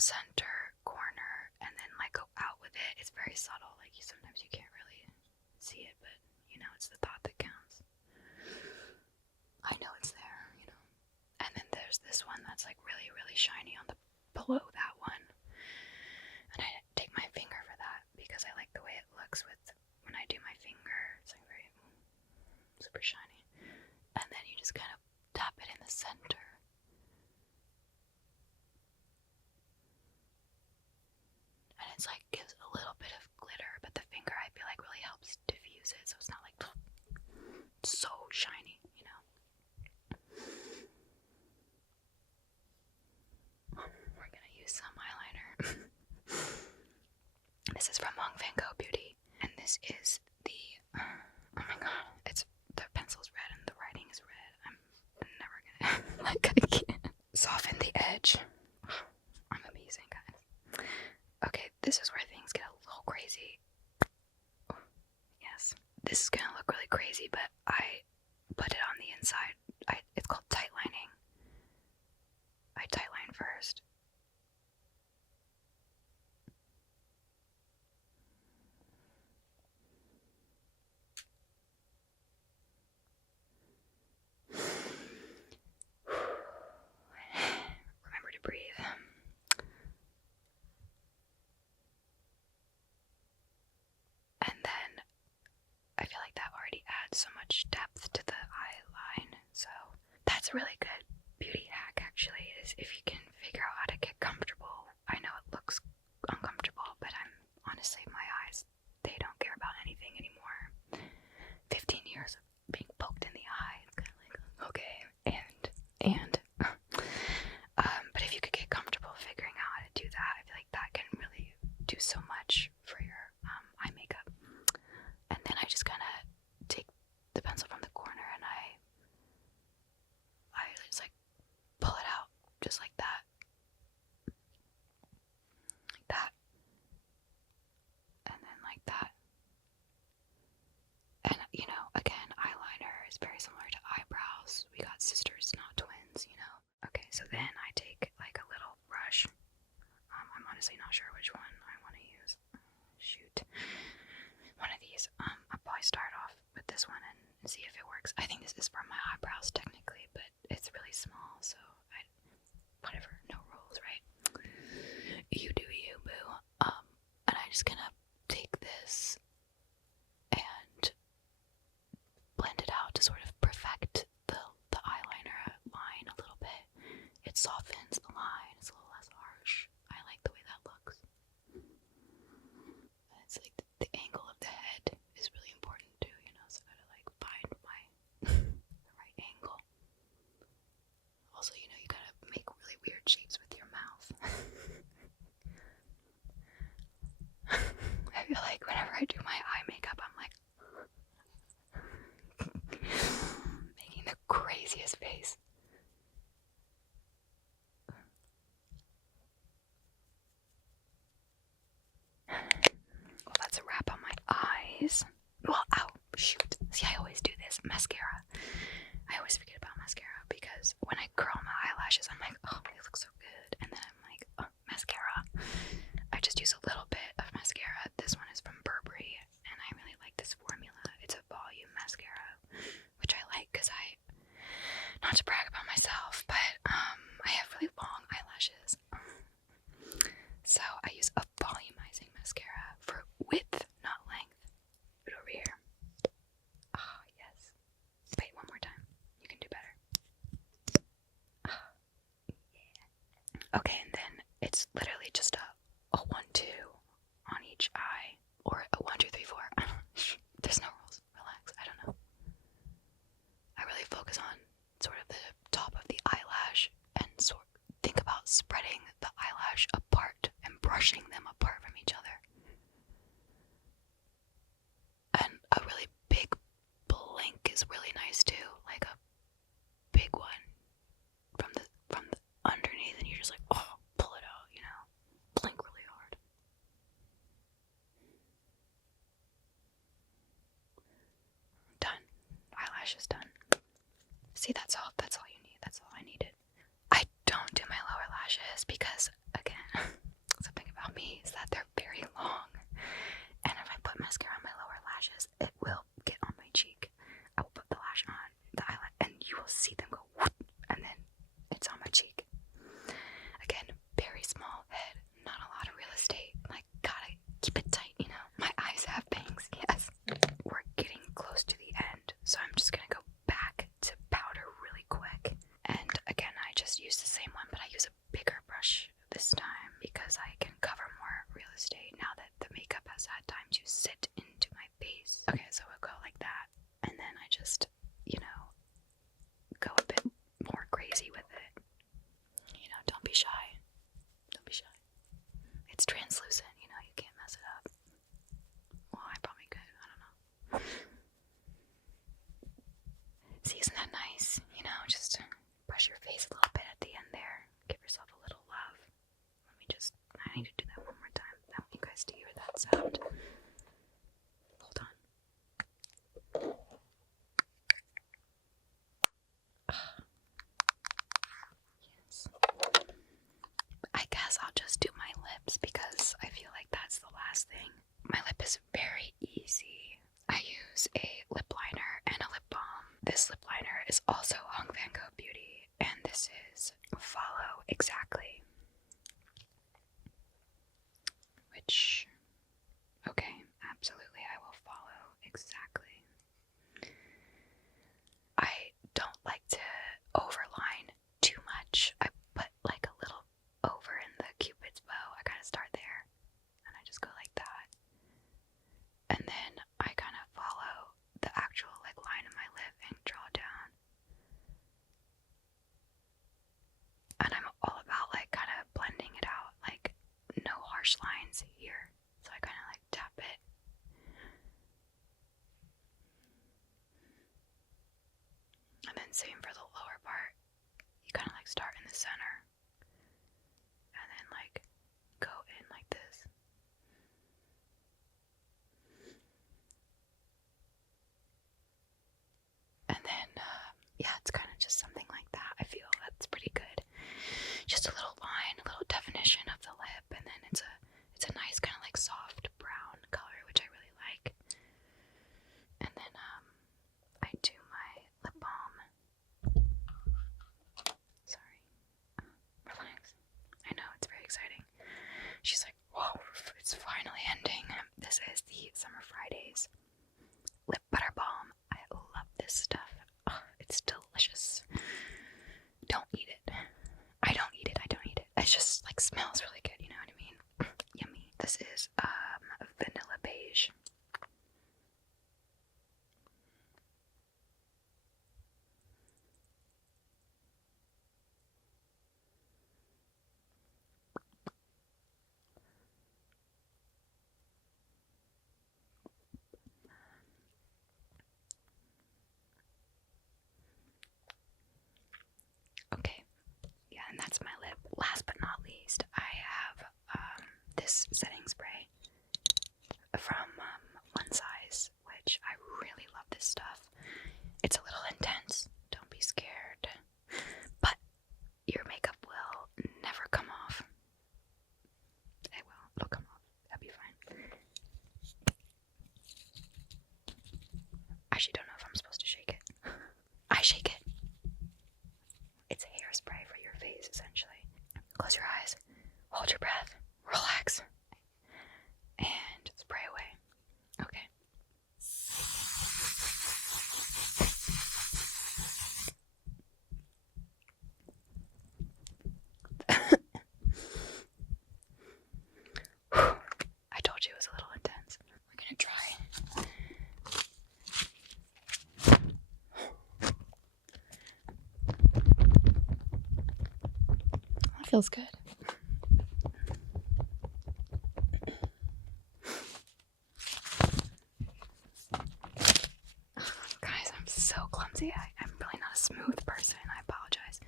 center corner, and then like go out with it. It's very subtle. Like sometimes you can't really see it, but it's the thought that counts. I know it's there, And then there's this one that's like really, really shiny on the below that one. And I take my finger for that because I like the way it looks with when I do my finger. It's like very super shiny. And then you just kind of tap it in the center. And it's like gives a little bit of glitter, but the finger I feel like really helps diffuse it, so it's not like so shiny, We're gonna use some eyeliner. This is from Hong Van Gogh Beauty, and this is the, oh my god, the pencil's red and the writing is red. I'm never gonna, I can't. Soften the edge. I'm amazing, guys. Okay, this is where things get a little crazy. Yes. This is gonna look really crazy, but I put it on the inside. It's called tight lining. I tight line first. Remember to breathe. And then I feel like that already adds so much depth to the eye line. So that's a really good beauty hack, actually, is if you can figure out how to get comfortable. I know it looks uncomfortable, but honestly, my eyes, they don't care about anything anymore. 15 years of being poked in the eye, it's kind of like, okay, but if you could get comfortable figuring out how to do that, I feel like that can really do so much for your eye makeup. And then I just kind of take the pencil from the corner and I just like pull it out just like that. Like that. And then like that. And again, eyeliner is very similar to eyebrows. We got sisters, not twins, Okay, so then I take like a little brush. I'm honestly not sure which one I want to use. Shoot. One of these. I'll probably start off with this one and see if it works. I think this is for my eyebrows technically, but it's really small, so whatever, no rules, right? You do you, boo. And I just gonna take this and blend it out to sort of perfect the eyeliner line a little bit. It softens the line, it's a little less harsh. I like the way that looks. It's like the angle of the head is really important too, so I gotta like find my the right angle. Also, you gotta make really weird shapes with your mouth. I feel like whenever I do my eye makeup, I'm like making the craziest face. Well, that's a wrap on my eyes. Well, oh, shoot. See, I always do this. Mascara. I always forget about mascara because when I curl my eyelashes, I'm like, oh, they look so good. And then I'm like, oh, mascara. I just use a little bit of mascara. This one is from Burberry, and I really like this formula. It's a volume mascara, which I like because not to brag about myself, but I have really long eyelashes. So I use a volumizing mascara for width, not length. Put it over here. Oh, yes. Wait, one more time. You can do better. Oh, yeah. Okay, and then it's literally just a 1-2 on each about spreading the eyelash apart and brushing them apart from each other. And a really big blink is really nice too, like a big one from the underneath, and you're just like, oh, pull it out, you know, blink really hard. Done. Eyelash is done. See, that's all you need. That's all I needed. I don't do my lower lashes because, again, something about me is that they're very long. And if I put mascara on my lower lashes, it will get on my cheek. I will put the lash on, the eyelash, and you will see them go whoop, and then it's on my cheek. Again, very small head, not a lot of real estate. Like, gotta keep it tight, you know? My eyes have bangs, yes. We're getting close to the end, so I'm just gonna go back to powder really quick. And again, I just use the same one, but I use a bigger brush this time because I can cover more real estate now that the makeup has had time to sit into my face. Okay, so we'll go like that, and then I just, you know, go a bit more crazy with it. You know, don't be shy. Don't be shy. It's translucent, you know, you can't mess it up. Well, I probably could, I don't know. See, isn't that nice? You know, just brush your face a little bit at the end there. Give yourself a little love. I need to do that one more time. I want you guys to hear that sound. Hold on. Yes. I guess I'll just do my lips because I feel like that's the last thing. My lip is very easy. I use a lip liner and a lip balm. This lip liner is also Hong Van Gogh Beauty, and this is Follow Exactly. Which, okay, absolutely, I will follow exactly. I don't like to overline too much. I put like a little over in the cupid's bow. I kind of start there, and I just go like that. And then I kind of follow the actual like line of my lip and draw down. And I'm all about like kind of blending it out, like no harsh lines here. So I kind of like tap it. And then same for the lower part. You kind of like start in the center. And then like go in like this. And then, yeah, it's kind of just something like that. I feel that's pretty good. Just a little line, a little definition of the lip, and then it's a nice kind of like soft brown color, which I really like. And then I do my lip balm. Sorry. Relax. I know, it's very exciting. She's like, whoa, it's finally ending. This is the Summer Fridays lip butter balm. I love this stuff. Oh, it's delicious. Don't eat it. I don't eat it. It just like smells really good, you know what I mean? Yummy. This is vanilla beige. Okay. Yeah, and that's my lip. Last but not least, I have this setting spray from One Size, which I really love this stuff. It's a little intense. Don't be scared. But your makeup will never come off. It will. It'll come off. That'll be fine. I actually don't know if I'm supposed to shake it. I shake it. It's hairspray for your face, essentially. Close your eyes. Hold your breath. Relax. And spray away. Okay. I told you it was a little intense. We're gonna try. That feels good. Guys, I'm so clumsy. I'm really not a smooth person. I apologize.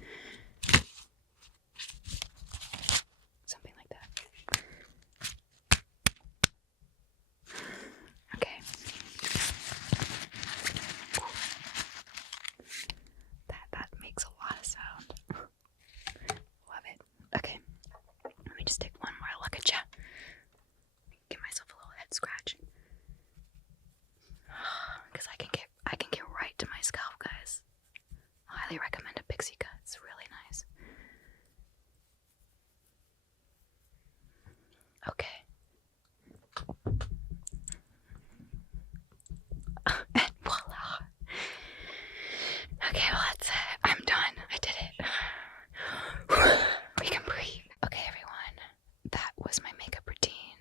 Something like that. Okay. That makes a lot of sound. Love it. Okay. Let me just take one more look at ya. Give myself a little head scratch. Because I can get right to my scalp, guys. I highly recommend a pixie cut. It's really nice. Okay. And voila. Okay, well that's it. I'm done. I did it. We can breathe. Okay, everyone. That was my makeup routine.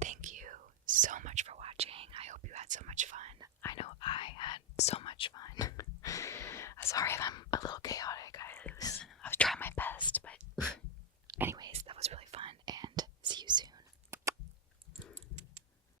Thank you so much for watching. I hope you had so much fun. I know I had so much fun. Sorry if I'm a little chaotic.